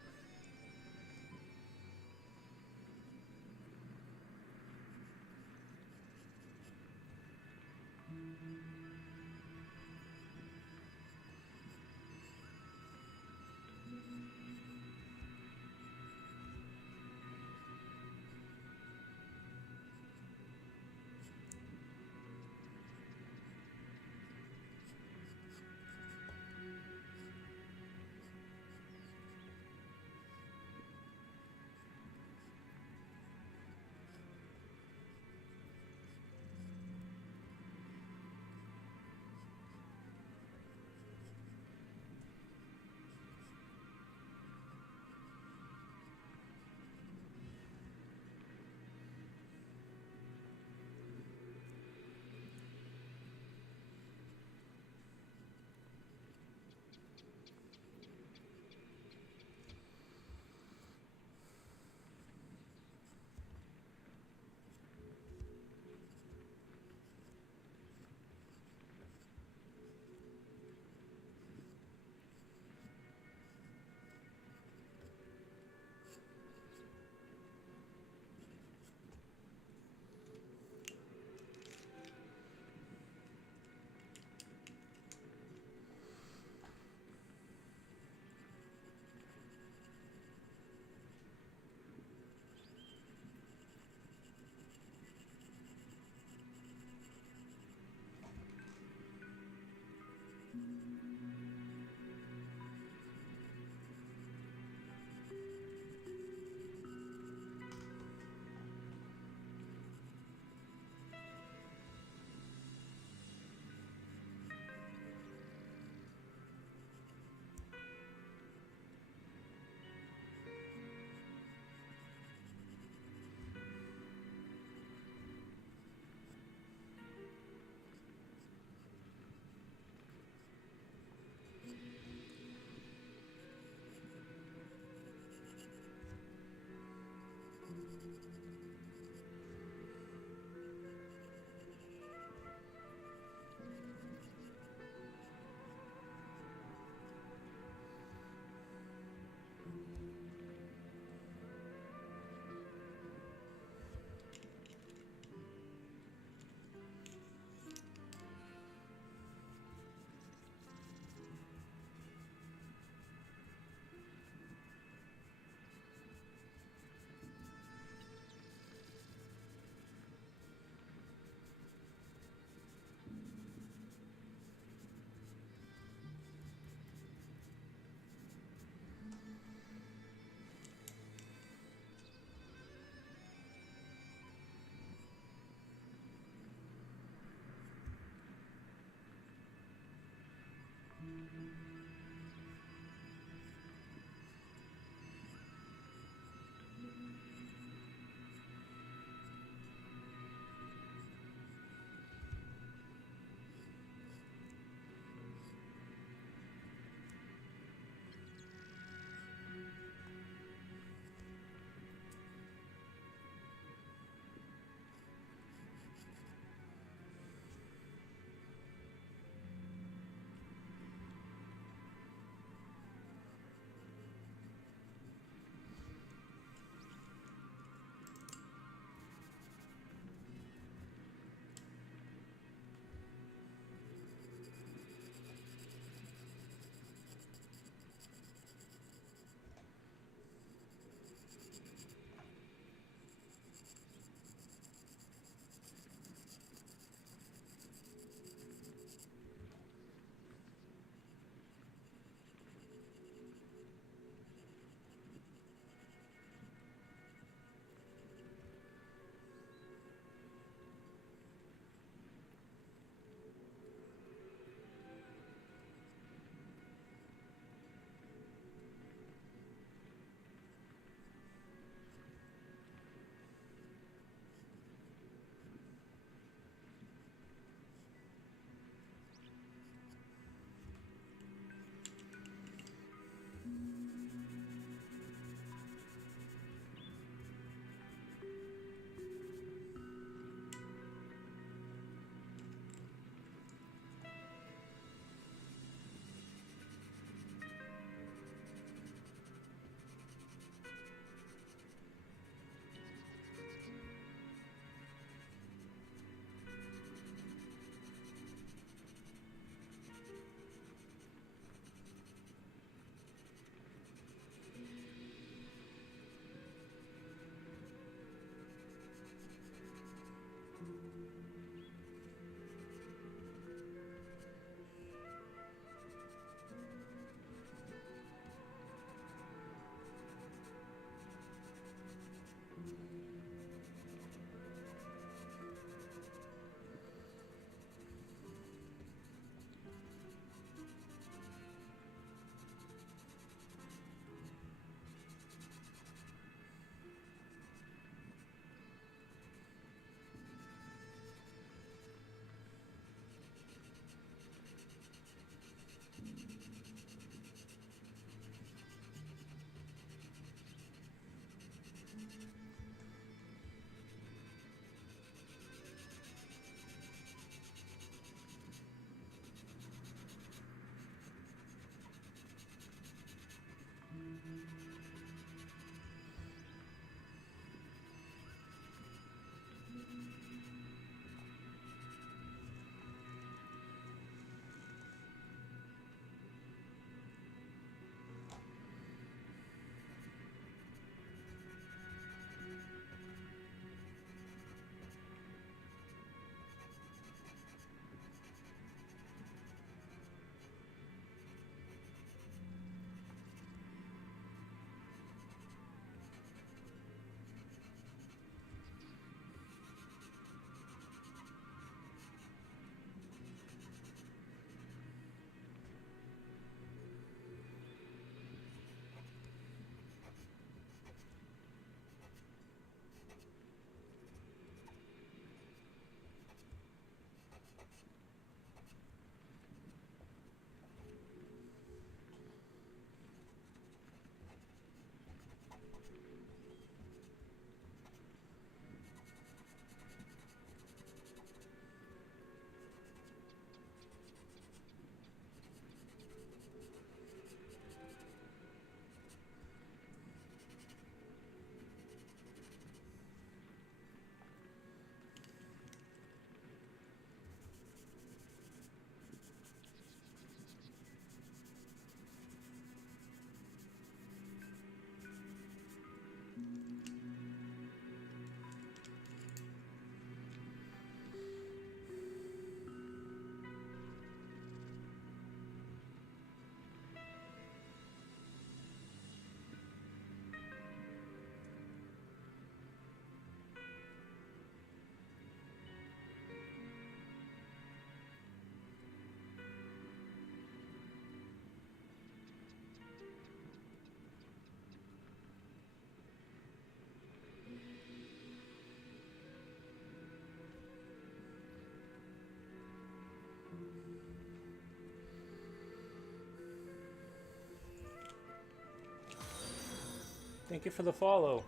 Thank you for the follow.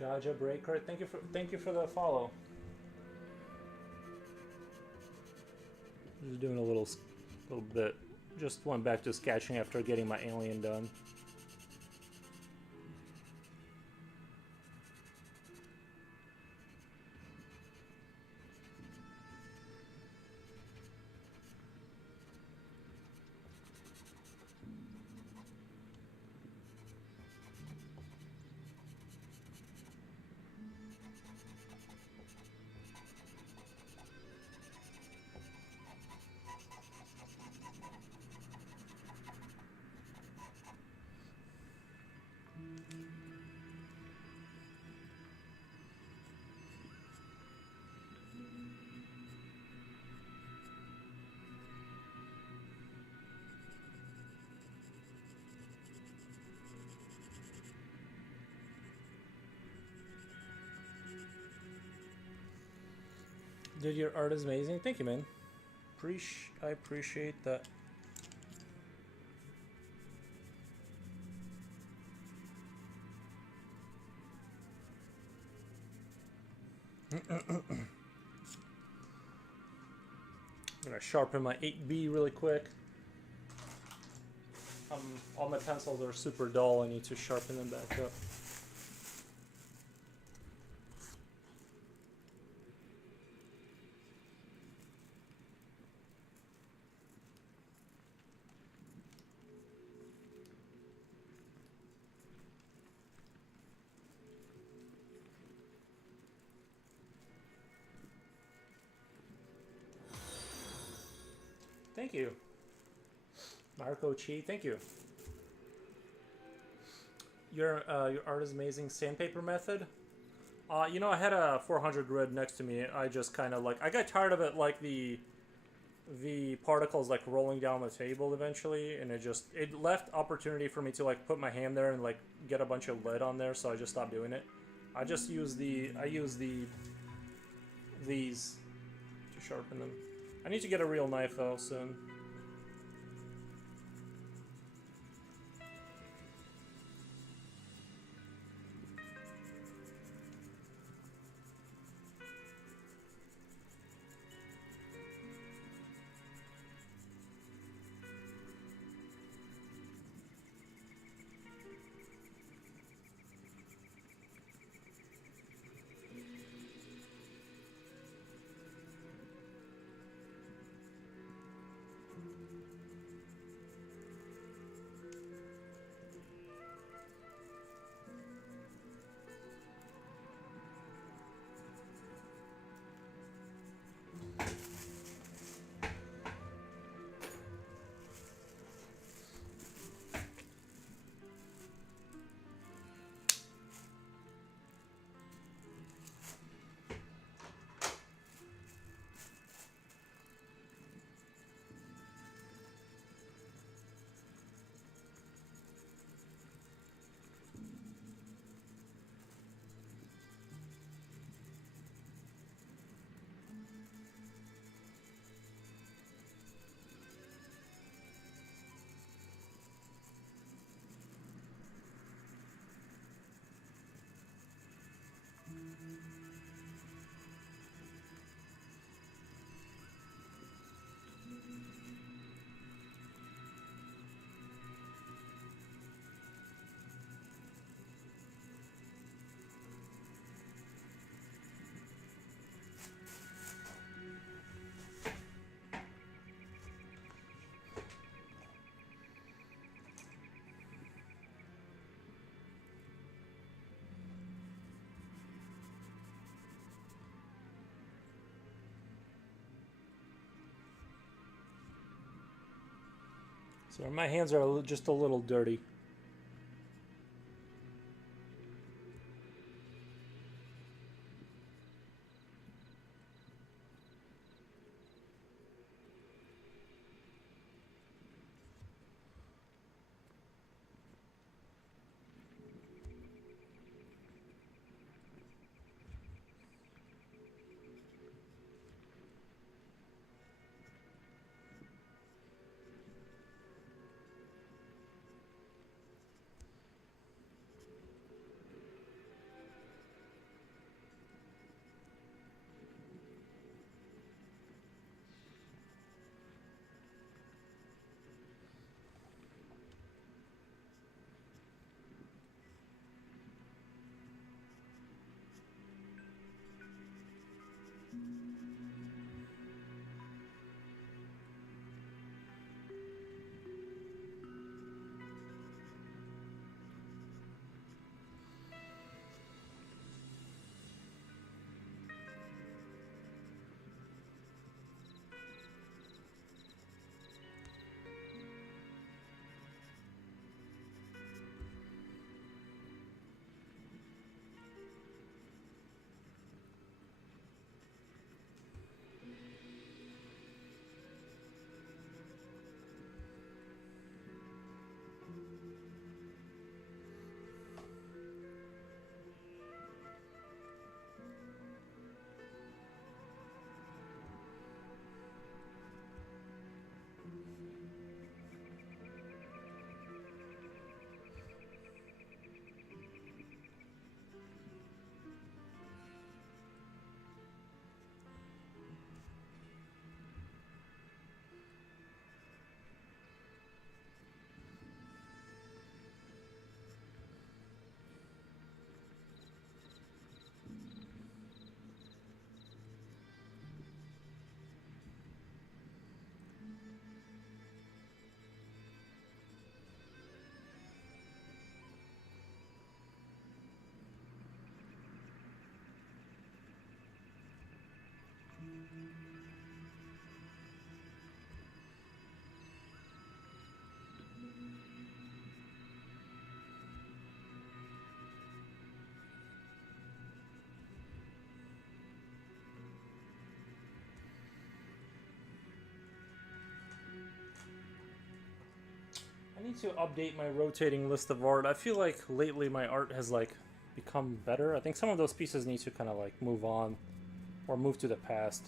Jaja Breaker, thank you for the follow. Just doing a little bit. Just went back to sketching after getting my alien done. Dude, your art is amazing. Thank you, man. I appreciate that. I'm gonna sharpen my 8B really quick. All my pencils are super dull. I need to sharpen them back up. Thank you. Marco Chi, thank you. Your art is amazing. Sandpaper method? You know, I had a 400 grid next to me. I just kind of like, I got tired of it, like the particles like rolling down the table eventually, and it left opportunity for me to like put my hand there and like get a bunch of lead on there, so I just stopped doing it. I use these to sharpen them. I need to get a real knife though soon. So my hands are just a little dirty. I need to update my rotating list of art. I feel like lately my art has like become better. I think some of those pieces need to kind of like move on or move to the past.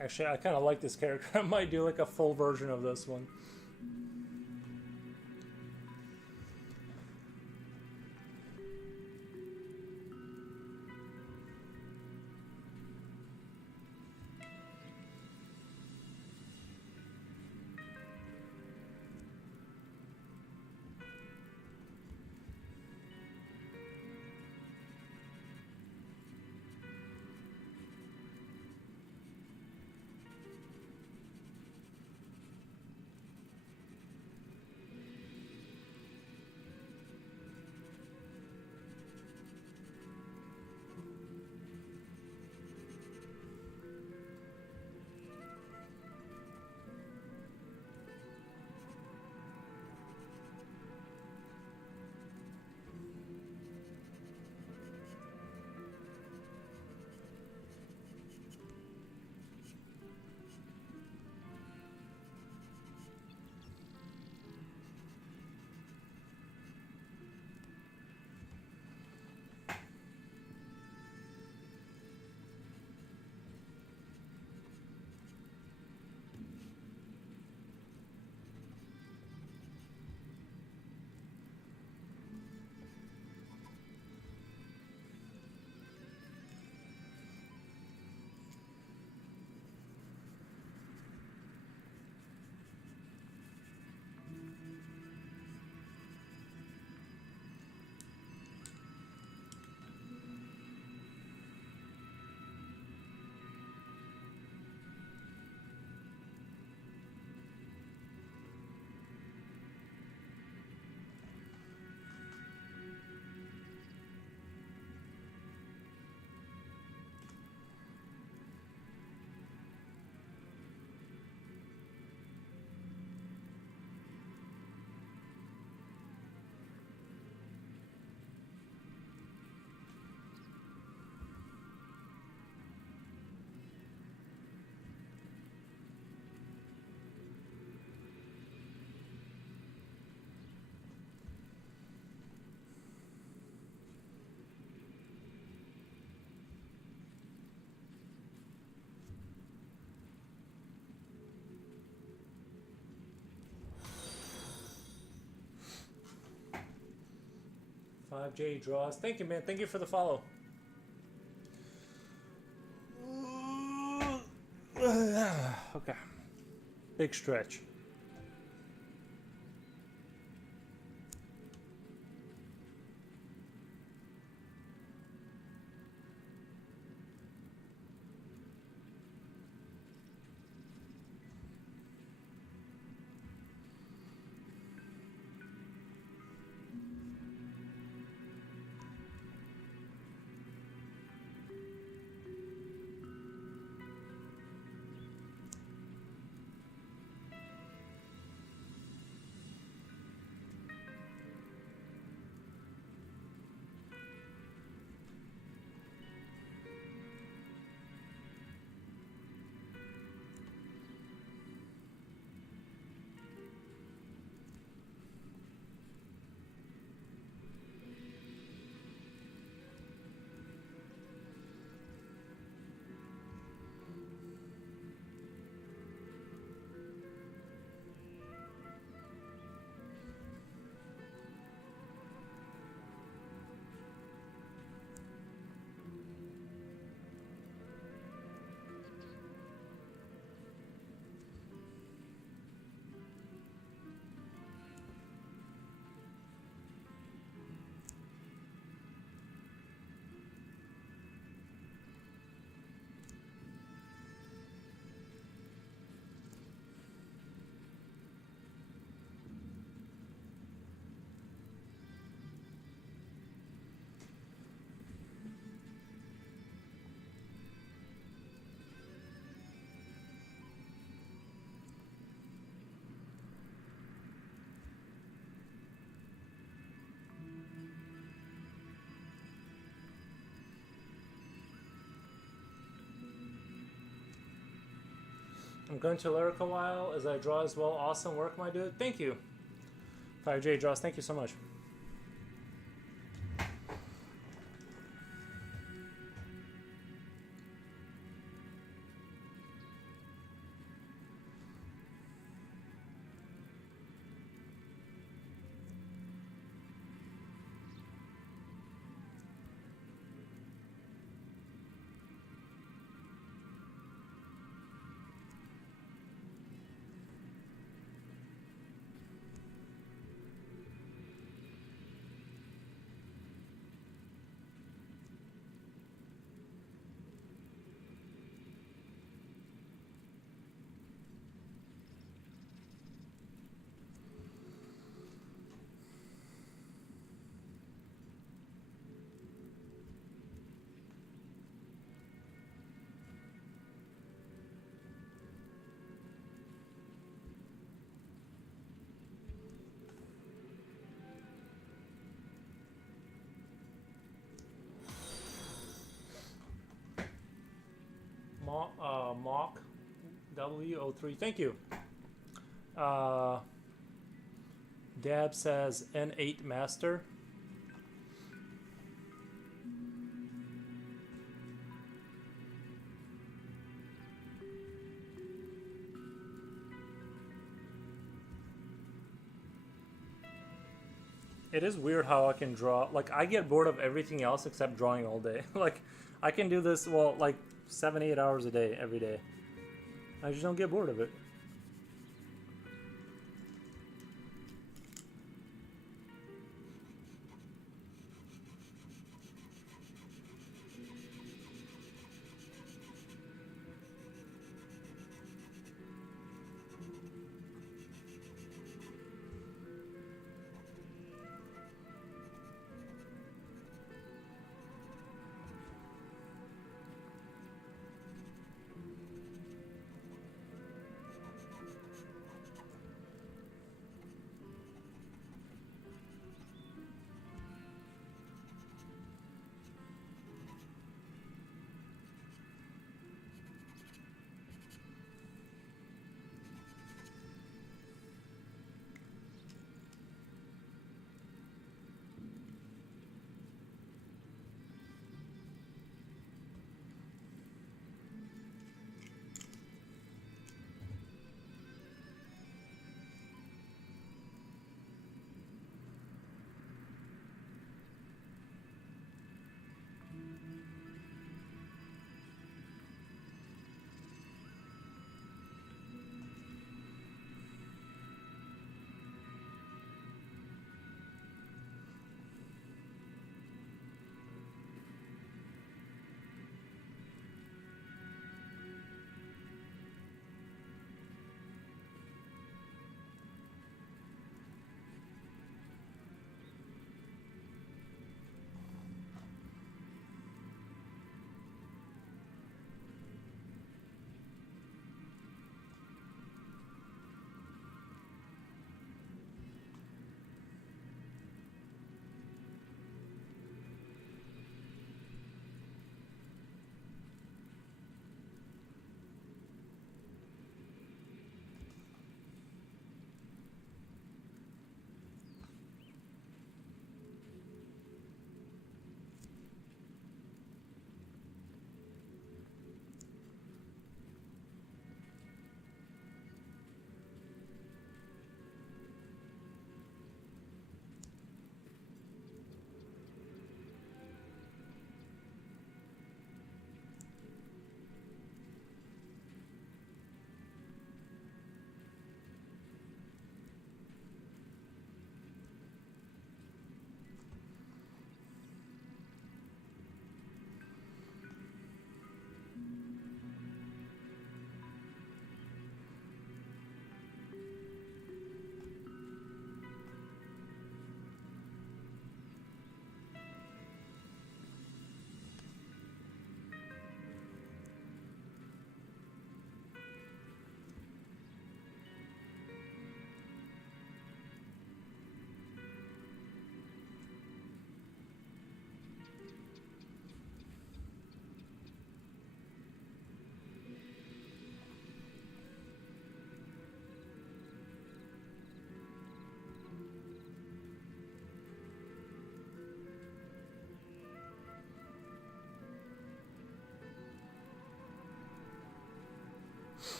Actually, I kind of like this character. I might do like a full version of this one. J draws. Thank you, man. Thank you for the follow. Okay. Big stretch. I'm going to lyric a while as I draw as well. Awesome work, my dude. Thank you. 5J draws. Thank you so much. Mock W03. Thank you. Uh, Dab says N8 Master. It is weird how I can draw. Like, I get bored of everything else except drawing all day. Like, I can do this, well, like 7, 8 hours a day, every day. I just don't get bored of it.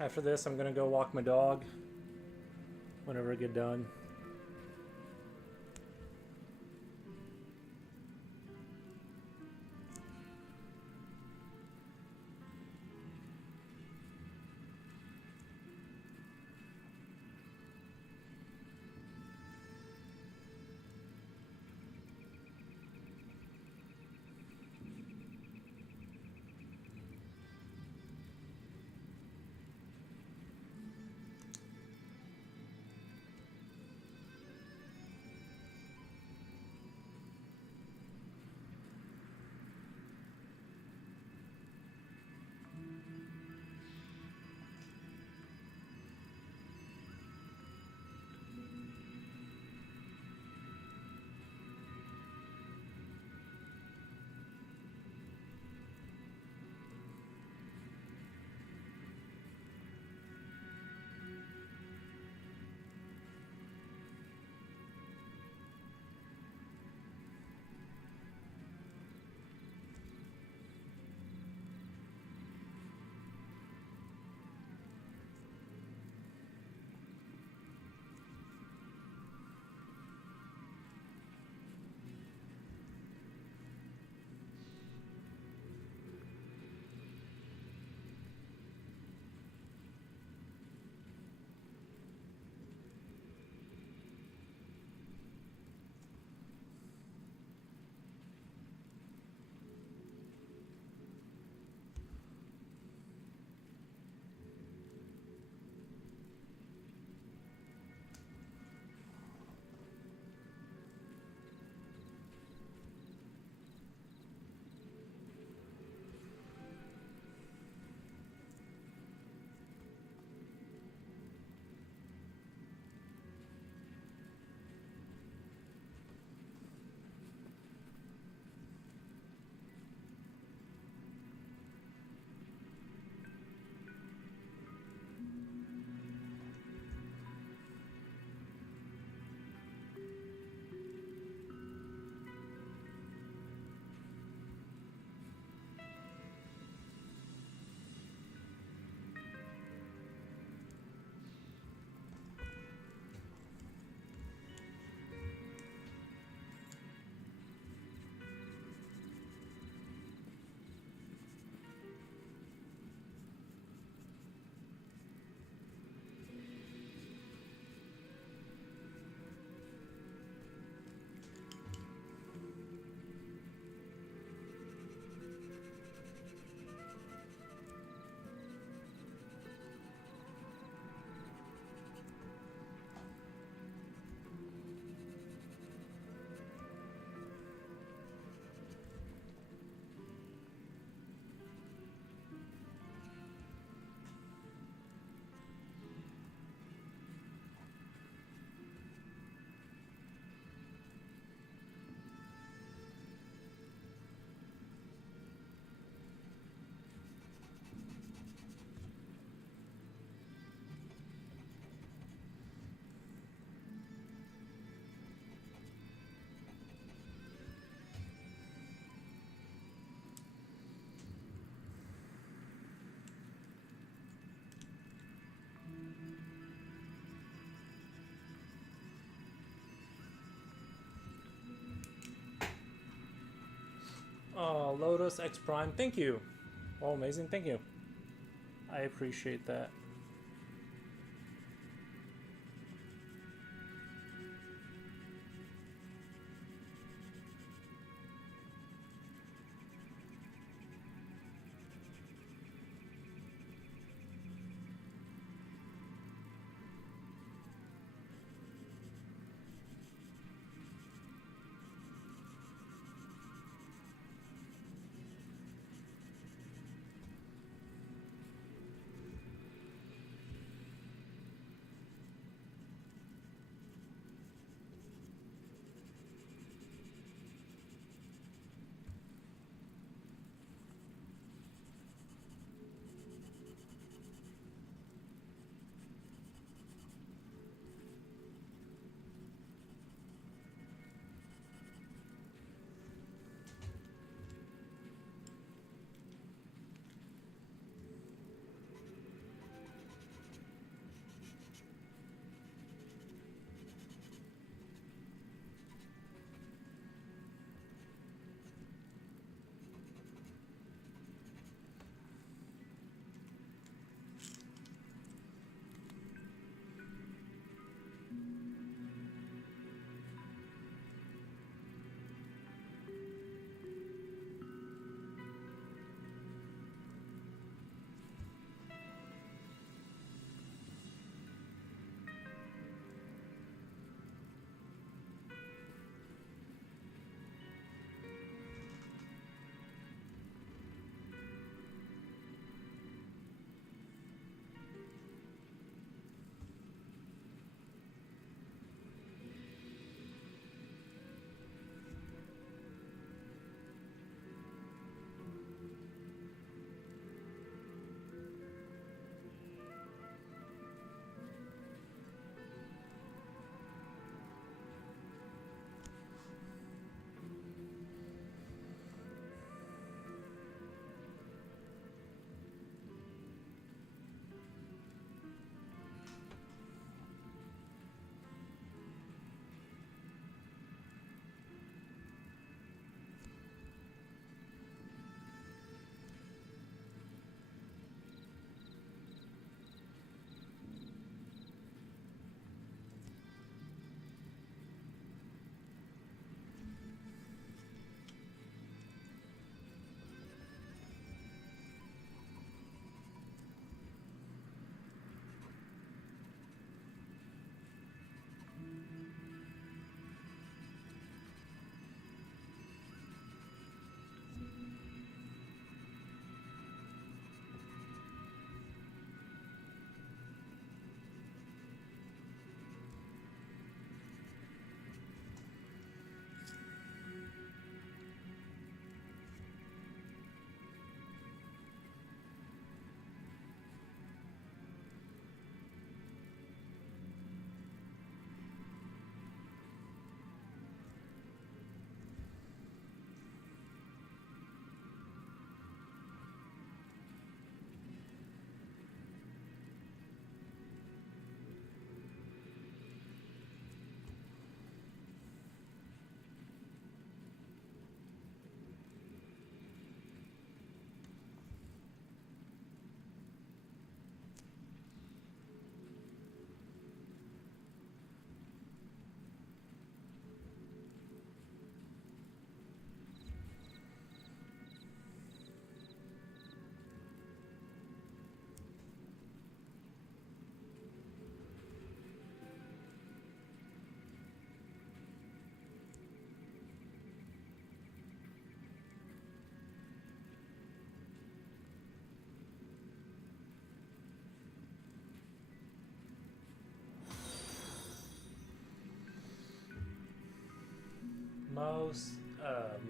After this, I'm gonna go walk my dog whenever I get done. Oh, Lotus X Prime, thank you. Oh, amazing, thank you. I appreciate that.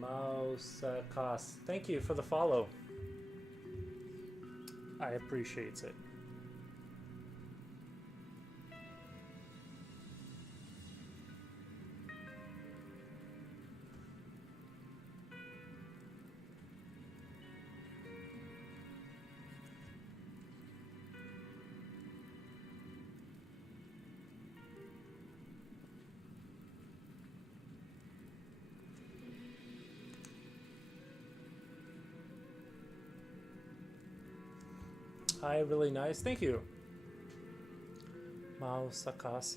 Mouse Cost, thank you for the follow. I appreciate it. Hi, really nice. Thank you. Mao Sakas.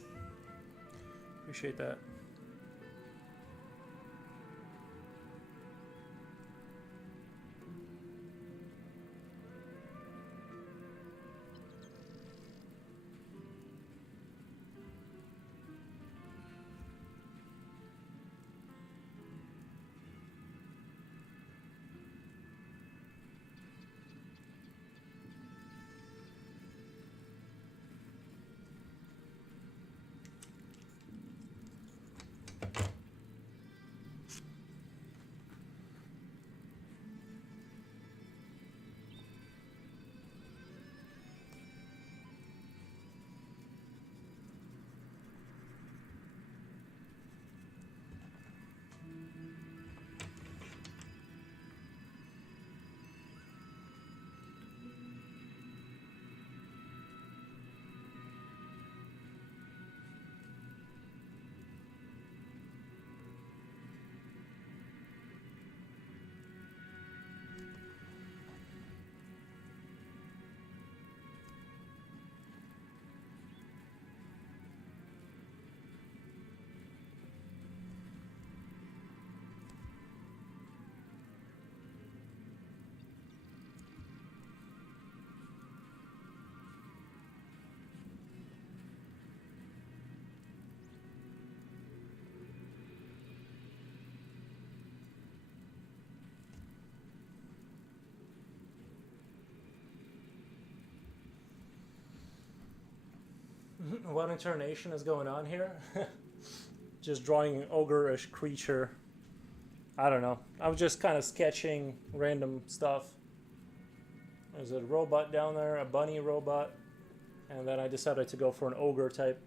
Appreciate that. What incarnation is going on here? Just drawing an ogre-ish creature. I don't know. I was just kind of sketching random stuff. There's a robot down there, a bunny robot, and then I decided to go for an ogre type.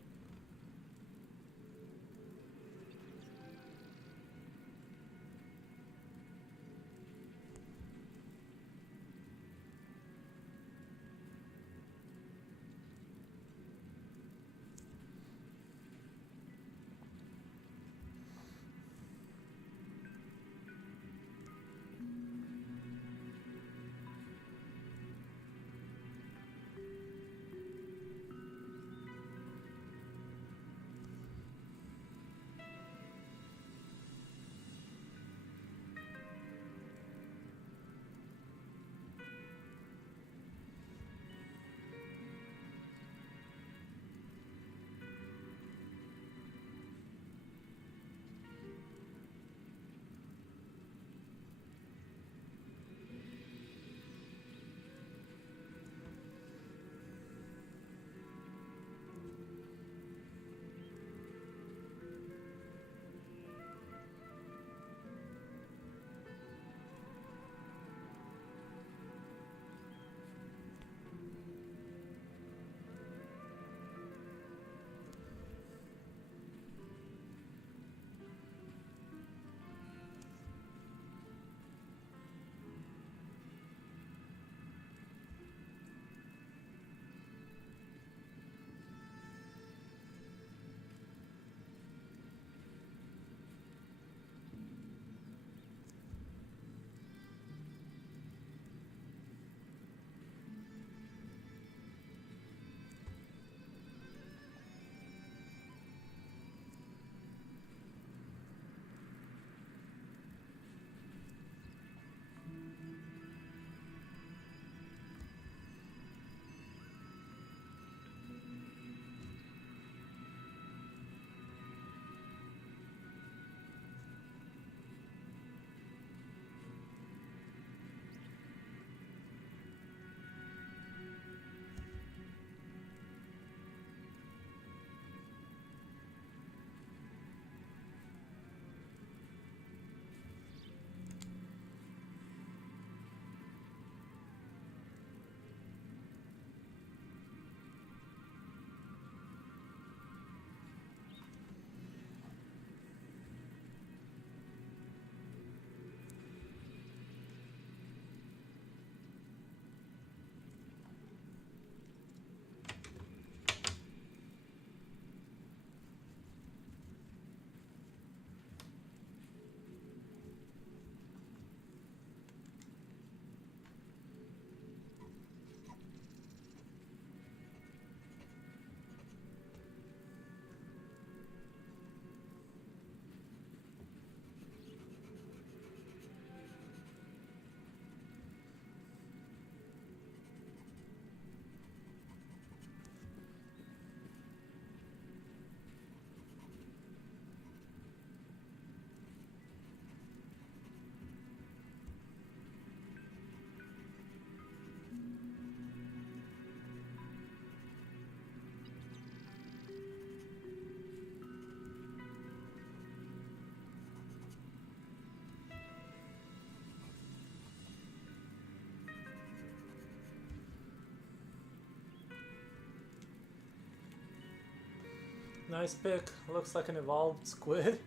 Nice pick. Looks like an evolved squid.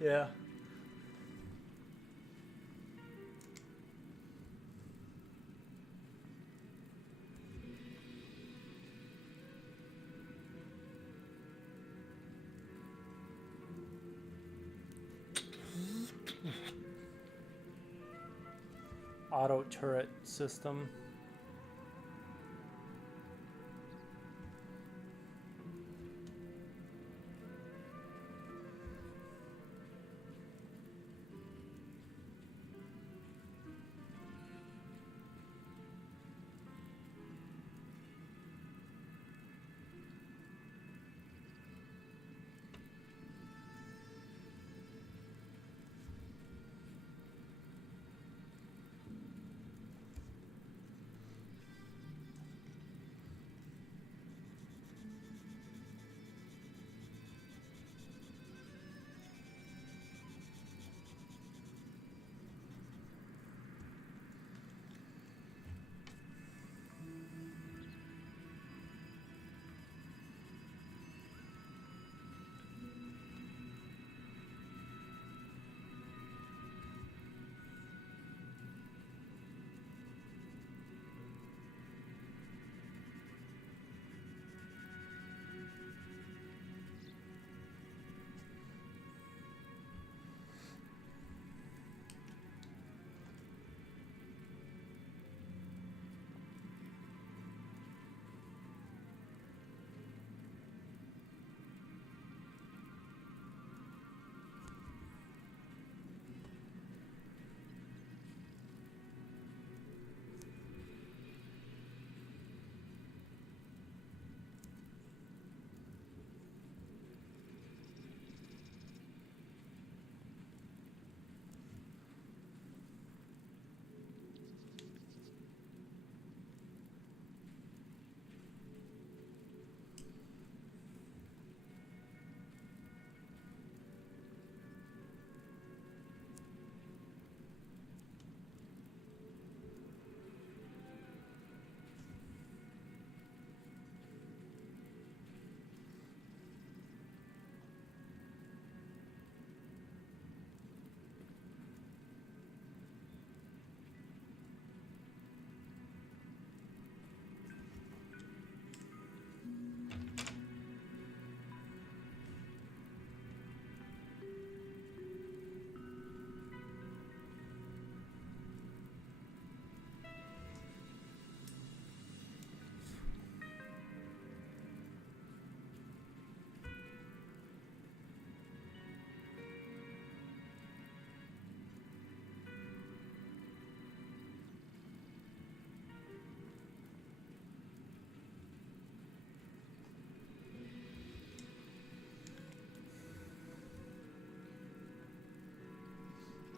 Yeah. Auto turret system.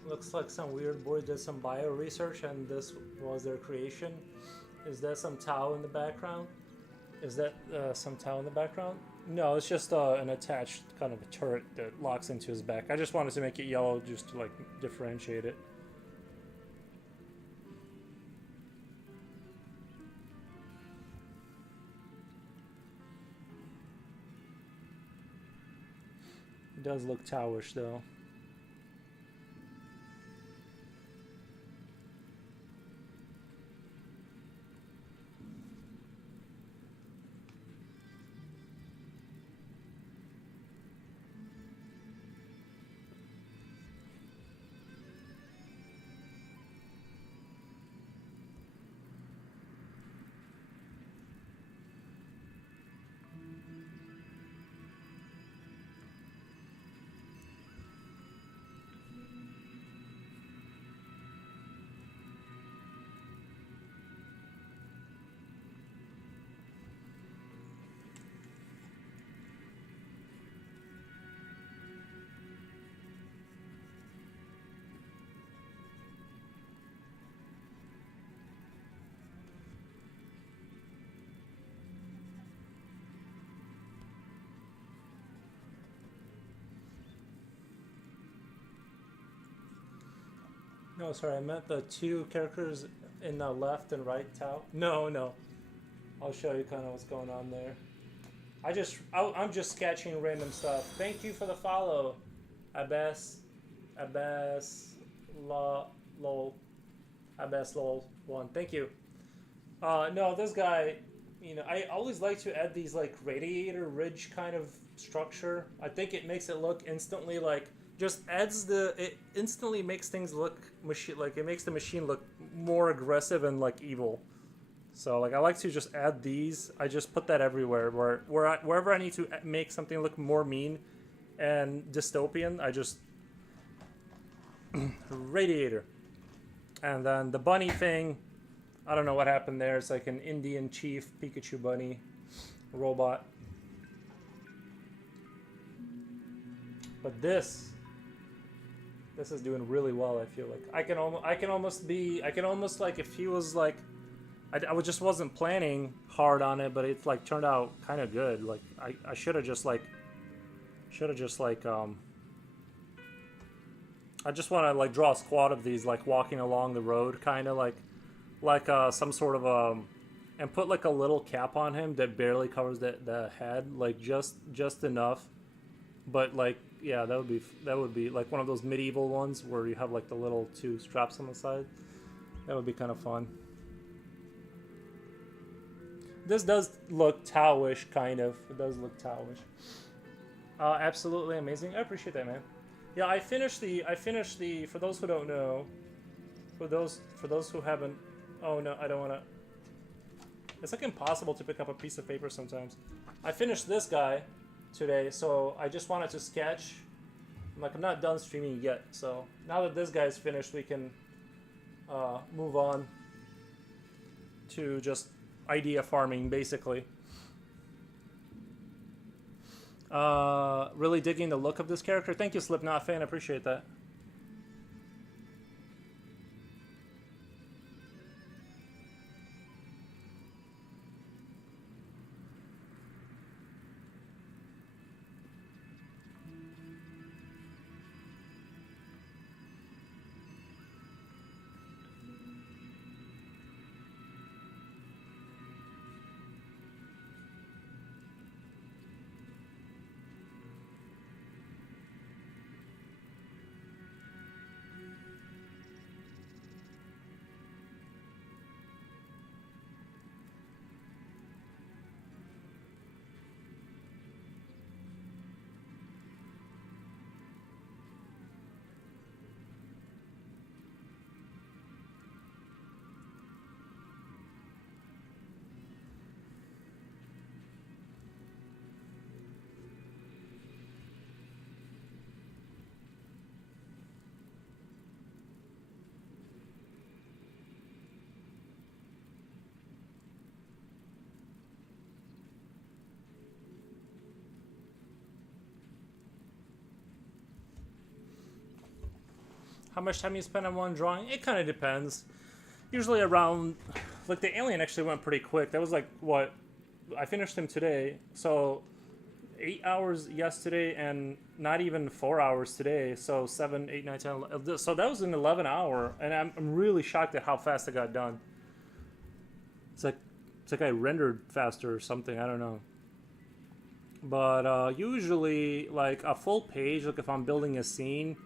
Looks like some weird boy did some bio research and this was their creation. Is that some Tau in the background? Is that some Tau in the background? No, it's just an attached kind of a turret that locks into his back. I just wanted to make it yellow just to like differentiate it. It does look Tauish though. No, sorry, I meant the two characters in the left and right Tau. No, no. I'll show you kind of what's going on there. I'm just sketching random stuff. Thank you for the follow, Abbas, lol, Abbas lol one. Thank you. No, this guy, you know, I always like to add these like radiator ridge kind of structure. I think it makes it look instantly like just adds the it instantly makes things look machine like it makes the machine look more aggressive and like evil. So like I like to just add these. I just put that everywhere wherever I need to make something look more mean and dystopian. I just radiator, and then the bunny thing. I don't know what happened there. It's like an Indian chief Pikachu bunny robot. But this is doing really well. I feel like I can almost like if he was like I just wasn't planning hard on it, but it like turned out kind of good. Like I should have just like I just want to like draw a squad of these like walking along the road, kind of like some sort of and put like a little cap on him that barely covers the head, like just enough. But like yeah, that would be like one of those medieval ones where you have like the little two straps on the side. That would be kind of fun. This does look Tao-ish, kind of. It does look Tao-ish. Absolutely amazing. I appreciate that, man. Yeah, I finished the. For those who don't know, for those who haven't. Oh no, I don't want to. It's like impossible to pick up a piece of paper sometimes. I finished this guy today, so I just wanted to sketch. I'm not done streaming yet, so now that this guy's finished, we can move on to just idea farming, basically. Really digging the look of this character. Thank you, Slipknot fan. I appreciate that. How much time you spend on one drawing? It kind of depends. Usually around, like the alien actually went pretty quick. That was like, what, I finished him today. So 8 hours yesterday and not even 4 hours today. So 7, 8, 9, 10, 11. So that was an 11 hour. And I'm really shocked at how fast it got done. It's like I rendered faster or something. I don't know. But usually like a full page, like if I'm building a scene,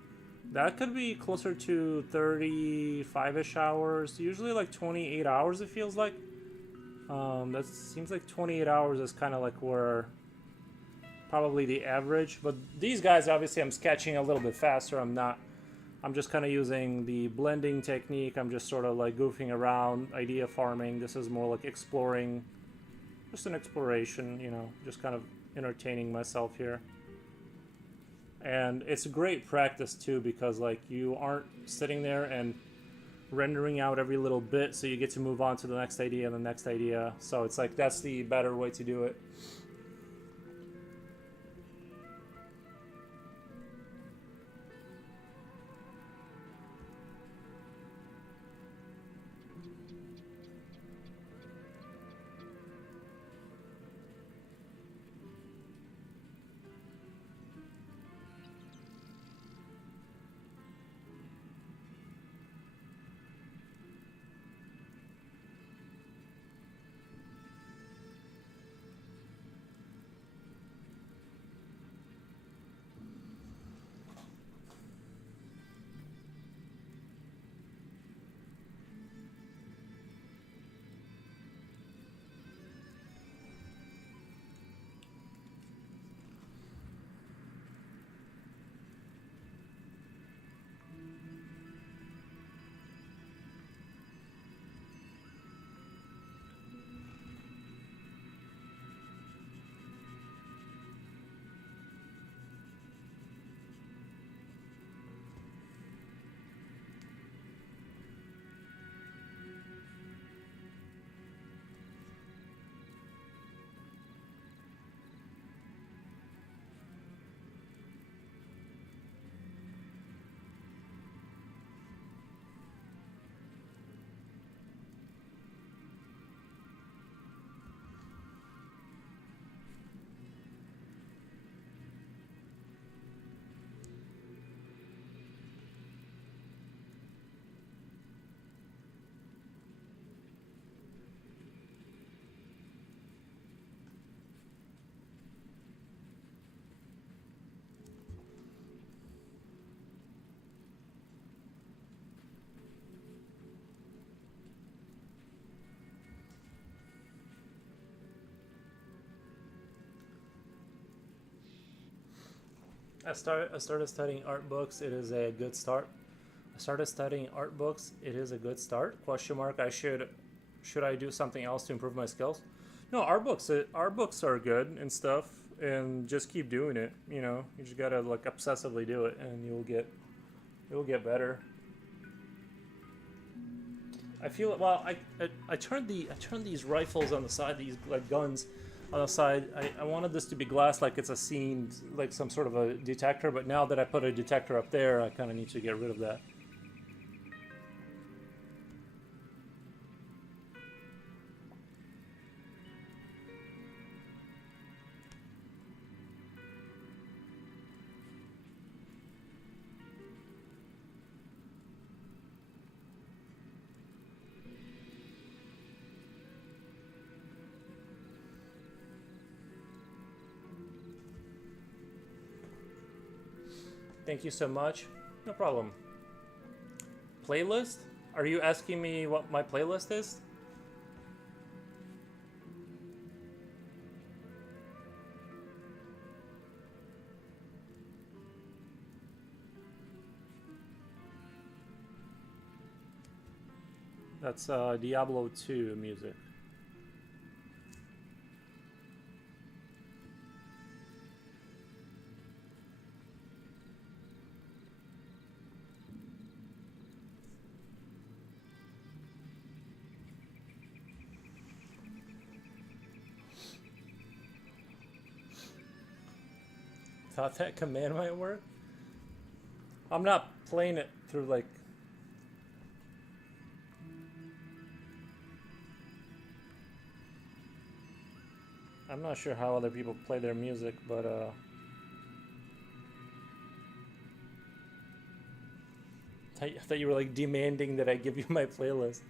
that could be closer to 35-ish hours. Usually like 28 hours it feels like. That seems like 28 hours is kind of like where probably the average. But these guys, obviously I'm sketching a little bit faster. I'm just kind of using the blending technique. I'm just sort of like goofing around, idea farming. This is more like exploring, just an exploration, you know, just kind of entertaining myself here. And it's a great practice too, because like you aren't sitting there and rendering out every little bit, so you get to move on to the next idea and the next idea. So it's like that's the better way to do it. I started studying art books. It is a good start. I started studying art books. It is a good start. Question mark. Should I do something else to improve my skills? No, art books are good and stuff, and just keep doing it. You know, you just gotta like obsessively do it, and you'll get better. I feel well. I turned these rifles on the side, these like guns on the side. I wanted this to be glass, like it's a scene, like some sort of a detector. But now that I put a detector up there, I kind of need to get rid of that. Thank you so much. No problem. Playlist? Are you asking me what my playlist is? That's Diablo 2 music. Thought that command might work. I'm not playing it through like. I'm not sure how other people play their music, but I thought you were like demanding that I give you my playlist.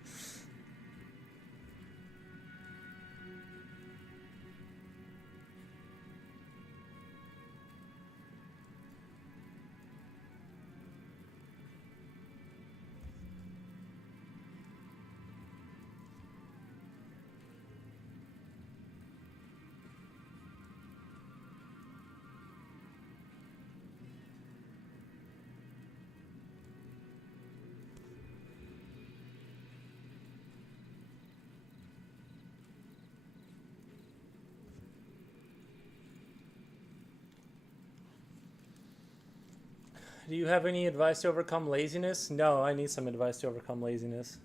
Do you have any advice to overcome laziness? No, I need some advice to overcome laziness.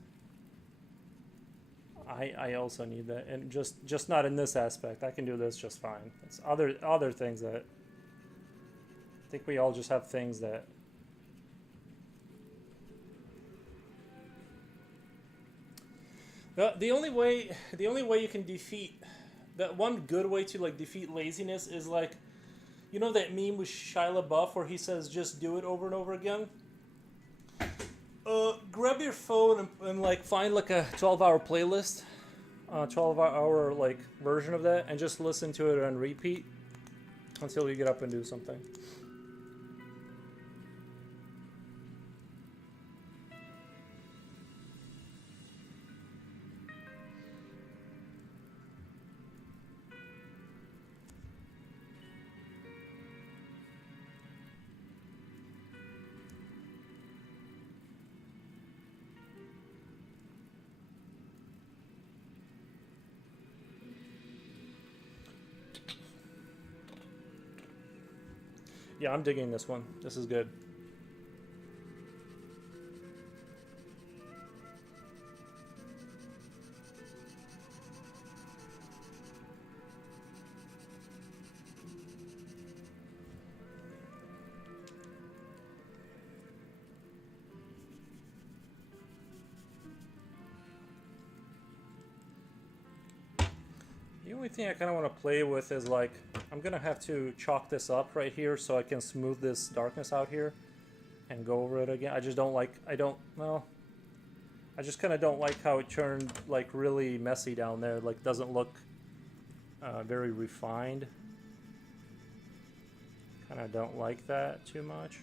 I also need that, and just not in this aspect. I can do this just fine. It's other things that I think we all just have things that the only way you can defeat that one good way to like defeat laziness is like, you know that meme with Shia LaBeouf where he says just do it over and over again? Grab your phone and like find like a 12-hour playlist, 12-hour like version of that, and just listen to it on repeat until you get up and do something. Yeah, I'm digging this one. This is good. The only thing I kind of want to play with is like, I'm gonna have to chalk this up right here so I can smooth this darkness out here and go over it again. I just don't like, I just kind of don't like how it turned like really messy down there. Like doesn't look very refined. Kind of don't like that too much.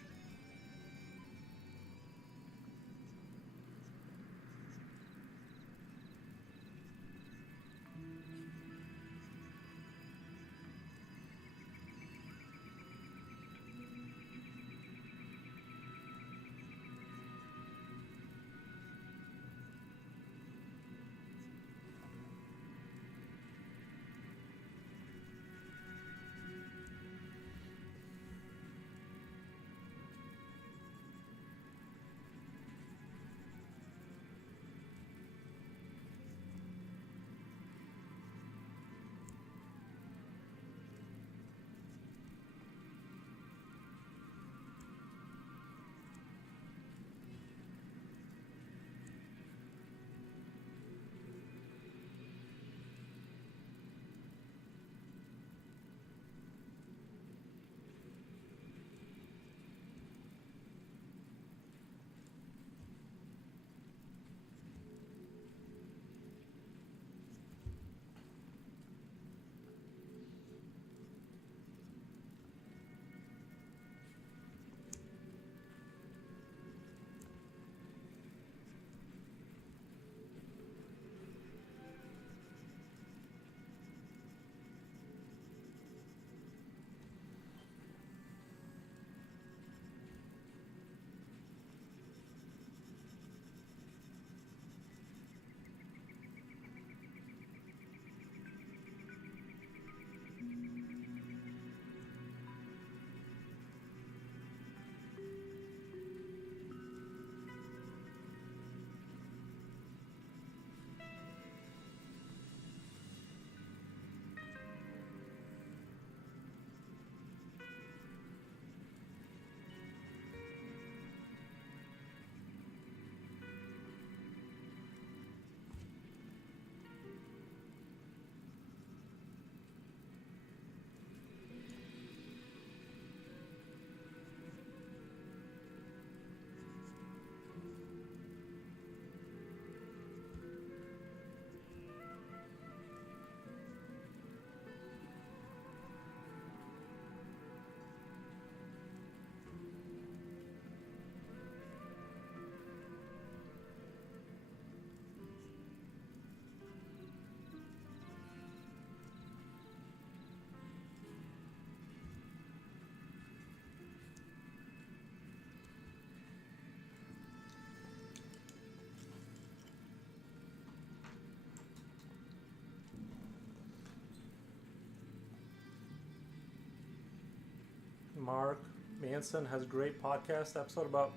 Mark Manson has a great podcast episode about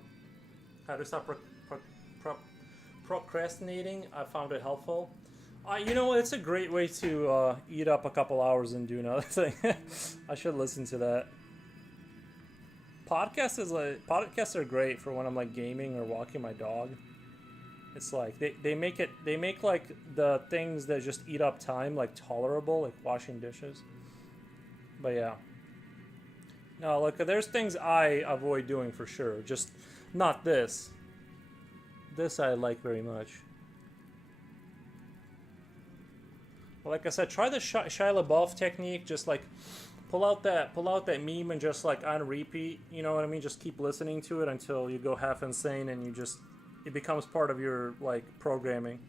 how to stop pro- procrastinating. I found it helpful. You know, it's a great way to eat up a couple hours and do another thing. I should listen to that. Podcasts are great for when I'm like gaming or walking my dog. It's like they make like the things that just eat up time like tolerable, like washing dishes. But yeah. No, look, there's things I avoid doing for sure. Just not this. This I like very much. Well, like I said, try the Shia LaBeouf technique. Just like pull out that meme and just like on repeat. You know what I mean? Just keep listening to it until you go half insane and it becomes part of your like programming.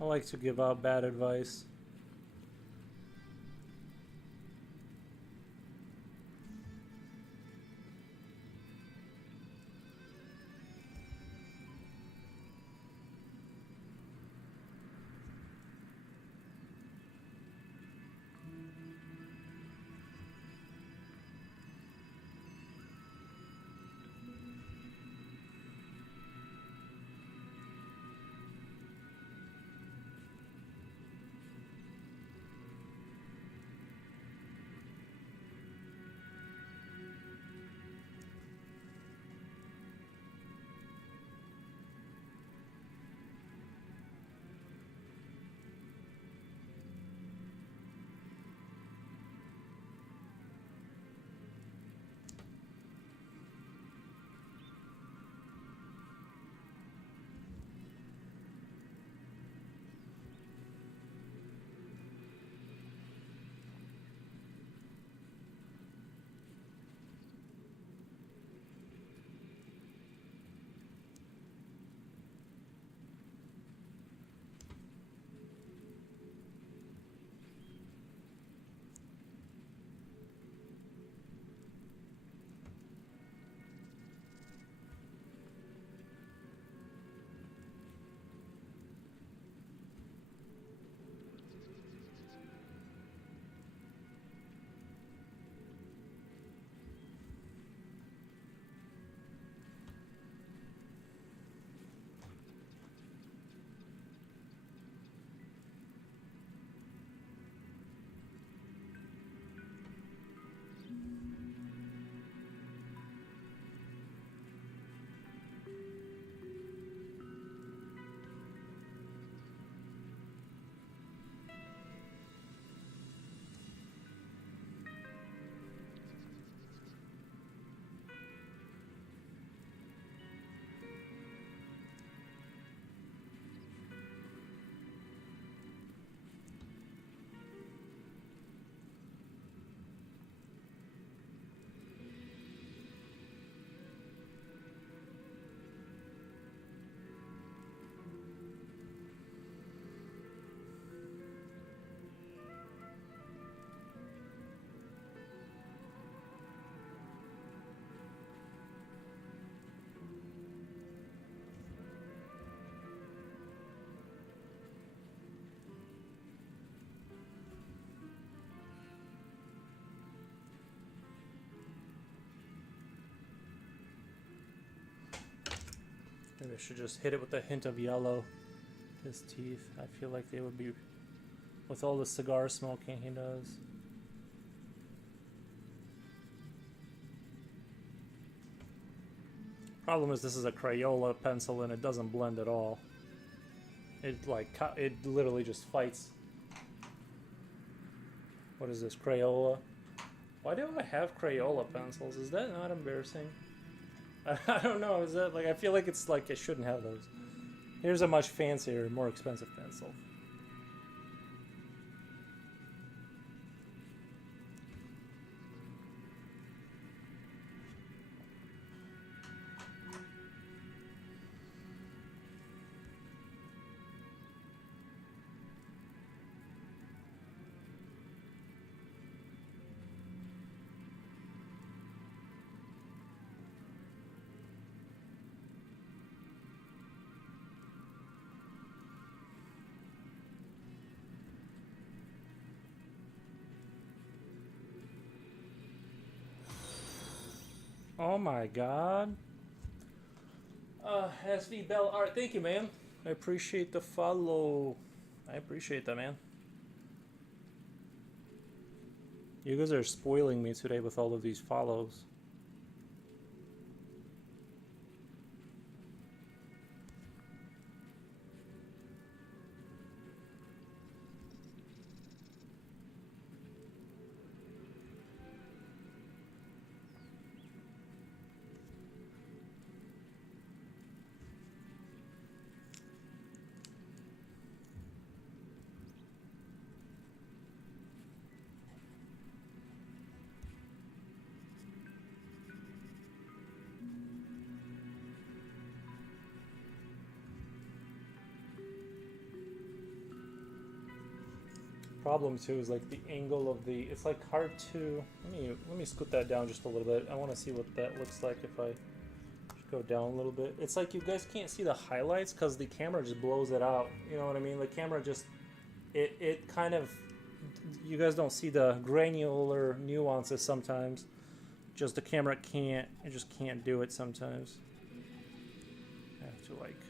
I like to give out bad advice. Maybe I should just hit it with a hint of yellow. His teeth. I feel like they would be... With all the cigar smoking he does. Problem is this is a Crayola pencil and it doesn't blend at all. It like it literally just fights. What is this, Crayola? Why do I have Crayola pencils? Is that not embarrassing? I don't know. Is that like I feel like it's like I shouldn't have those. Here's a much fancier, more expensive pencil. Oh my god. SV Bell Art, thank you, man. I appreciate the follow. I appreciate that, man. You guys are spoiling me today with all of these follows. Problem too is like the angle of the, it's like hard to, let me scoot that down just a little bit. I want to see what that looks like if I go down a little bit. It's like you guys can't see the highlights because the camera just blows it out. You know what I mean? The camera just, it kind of, you guys don't see the granular nuances sometimes. Just the camera can't, it just can't do it sometimes. I have to like,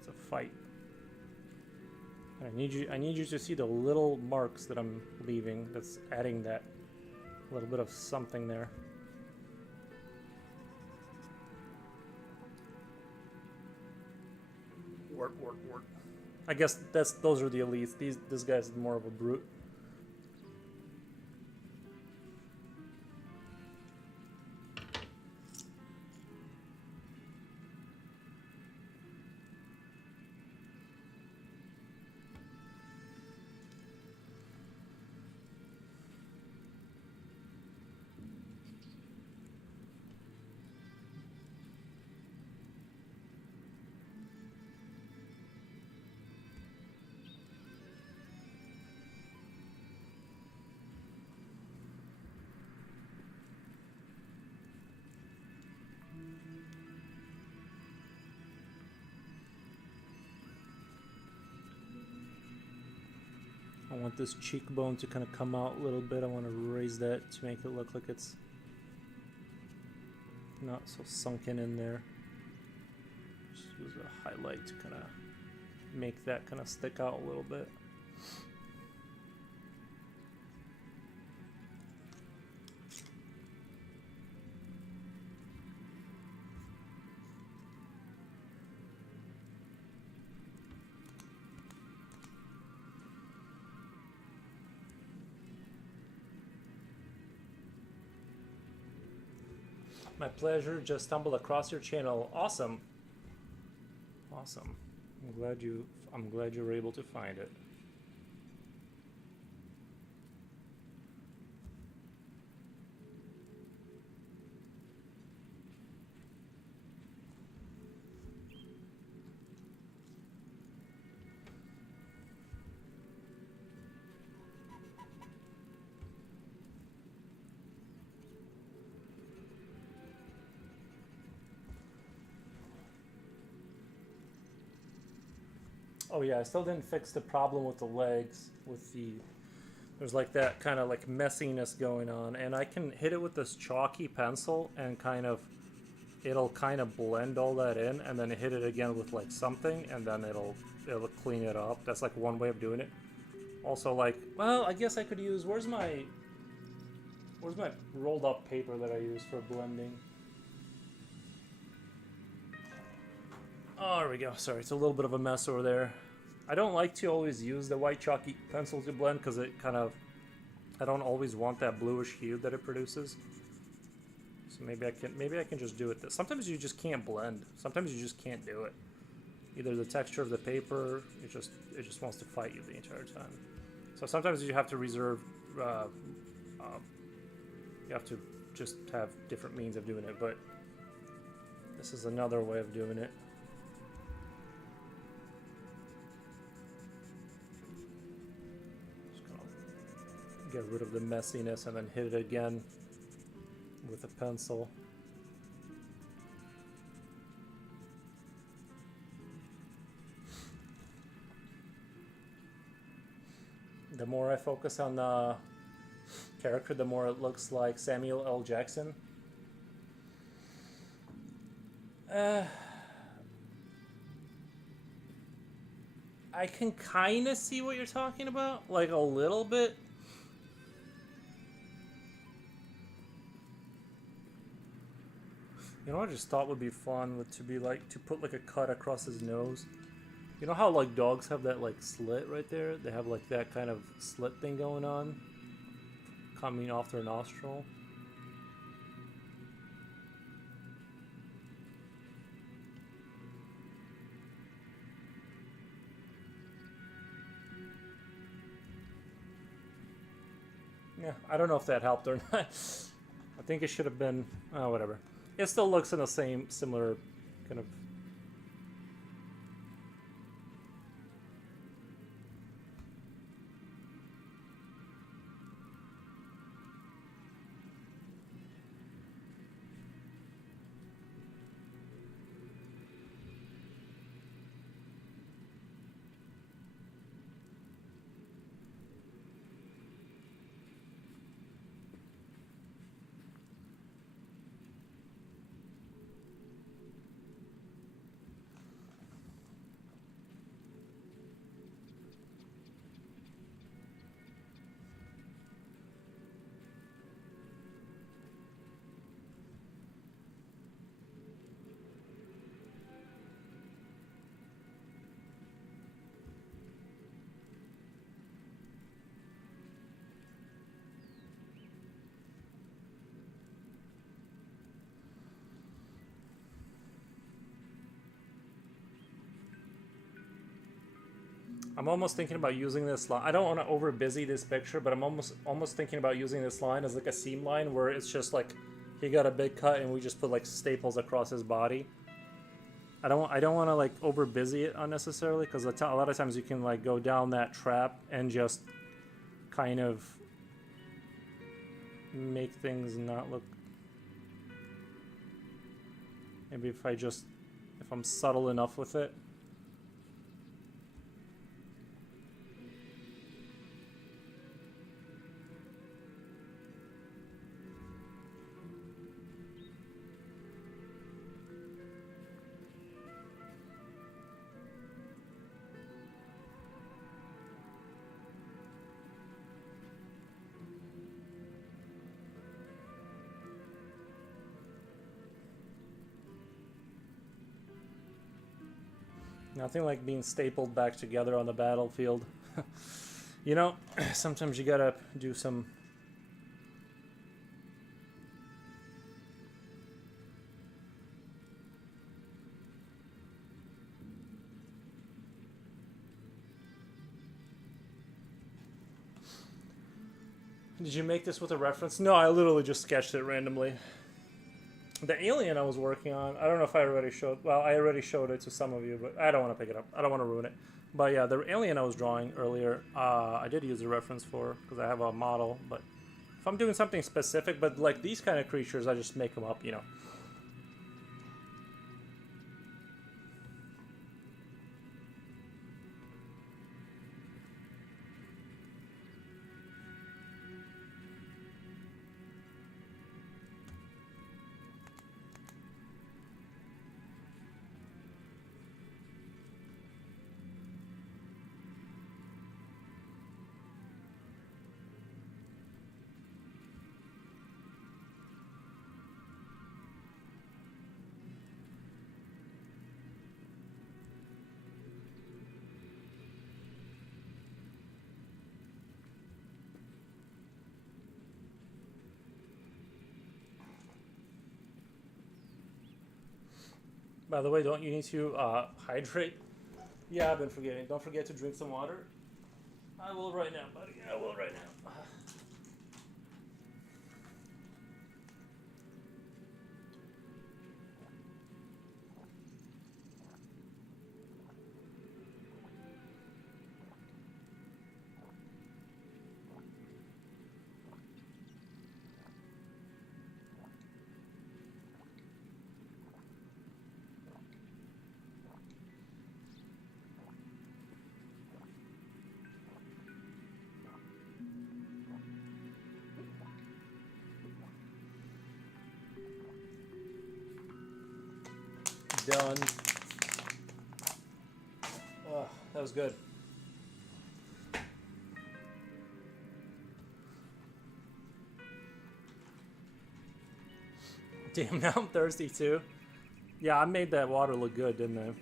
it's a fight. I need you to see the little marks that I'm leaving. That's adding that little bit of something there. Work. I guess those are the elites. This guy's more of a brute. I want this cheekbone to kind of come out a little bit. I want to raise that to make it look like it's not so sunken in there. Just use a highlight to kind of make that kind of stick out a little bit. My pleasure. Just stumbled across your channel. Awesome. Awesome. I'm glad you were able to find it. Oh yeah, I still didn't fix the problem with the legs. There's like that kind of like messiness going on, and I can hit it with this chalky pencil and kind of, it'll kind of blend all that in, and then hit it again with like something, and then it'll clean it up. That's like one way of doing it. Also, like, well, I guess I could use, where's my rolled up paper that I use for blending? Oh, there we go. Sorry, it's a little bit of a mess over there. I don't like to always use the white chalky pencil to blend because it kind of, I don't always want that bluish hue that it produces. So maybe I can just do it. Sometimes you just can't blend. Sometimes you just can't do it. Either the texture of the paper, it just wants to fight you the entire time. So sometimes you have to reserve. You have to just have different means of doing it. But this is another way of doing it. Just gonna get rid of the messiness and then hit it again with a pencil. The more I focus on the character, the more it looks like Samuel L. Jackson. I can kind of see what you're talking about, like a little bit. You know what I just thought would be fun would to be like to put like a cut across his nose. You know how like dogs have that like slit right there? They have like that kind of slit thing going on coming off their nostril. Yeah, I don't know if that helped or not. I think it should have been, whatever. It still looks in the same, similar kind of. I'm almost thinking about using this line. I don't want to over busy this picture, but I'm almost thinking about using this line as like a seam line where it's just like he got a big cut and we just put like staples across his body. I don't want to like over busy it unnecessarily because a lot of times you can like go down that trap and just kind of make things not look. Maybe if I'm subtle enough with it. Nothing like being stapled back together on the battlefield. You know, sometimes you gotta do some... Did you make this with a reference? No, I literally just sketched it randomly. The alien I was working on, I don't know if I already showed, well, I already showed it to some of you, but I don't want to pick it up. I don't want to ruin it. But yeah, the alien I was drawing earlier, I did use a reference for, because I have a model, but if I'm doing something specific, but like these kind of creatures, I just make them up, you know. By the way, don't you need to hydrate? Yeah, I've been forgetting. Don't forget to drink some water. I will right now, buddy. I will right now. Done. Oh, that was good. Damn, now I'm thirsty too. Yeah, I made that water look good, didn't I?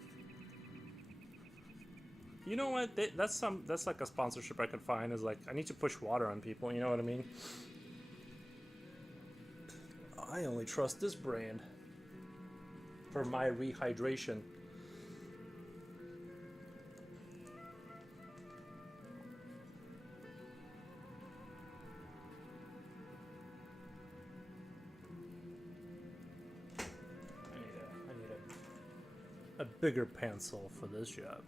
You know what? That's like a sponsorship I could find. Is like I need to push water on people. You know what I mean? I only trust this brand for my rehydration. I need a bigger pencil for this job.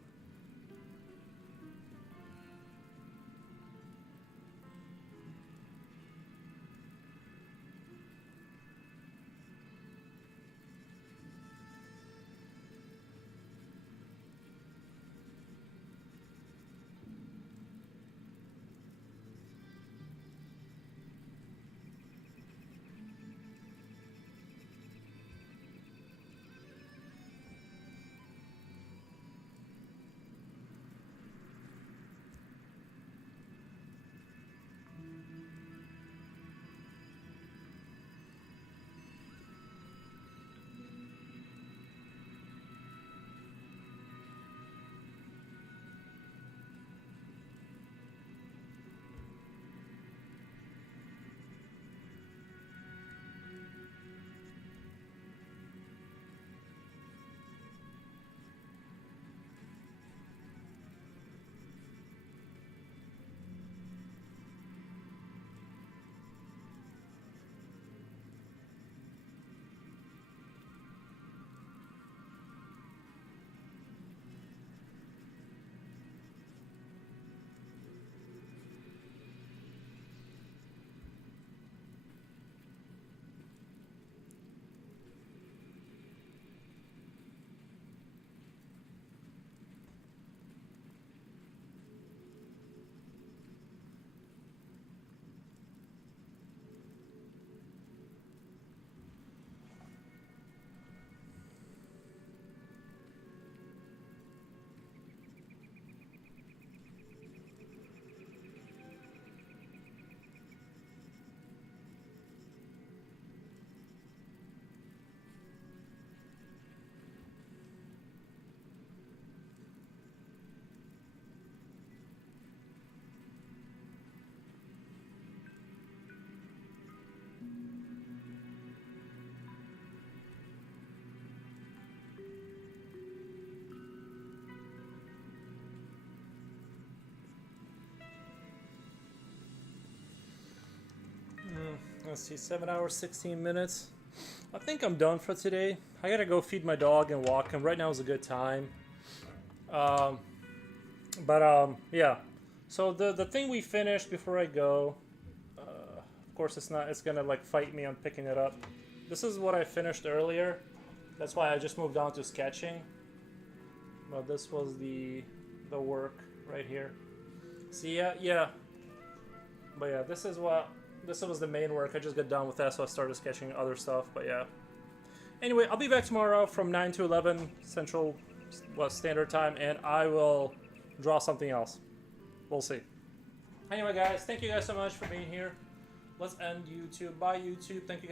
Let's see, 7 hours, 16 minutes. I think I'm done for today. I gotta go feed my dog and walk him. Right now is a good time. Yeah. So the thing we finished before I go, of course it's gonna like fight me on picking it up. This is what I finished earlier. That's why I just moved on to sketching. But this was the work right here. See, yeah. But yeah, this was the main work. I just got done with that, so I started sketching other stuff. But yeah. Anyway, I'll be back tomorrow from 9 to 11 Central Standard Time, and I will draw something else. We'll see. Anyway, guys, thank you guys so much for being here. Let's end YouTube. Bye, YouTube. Thank you guys.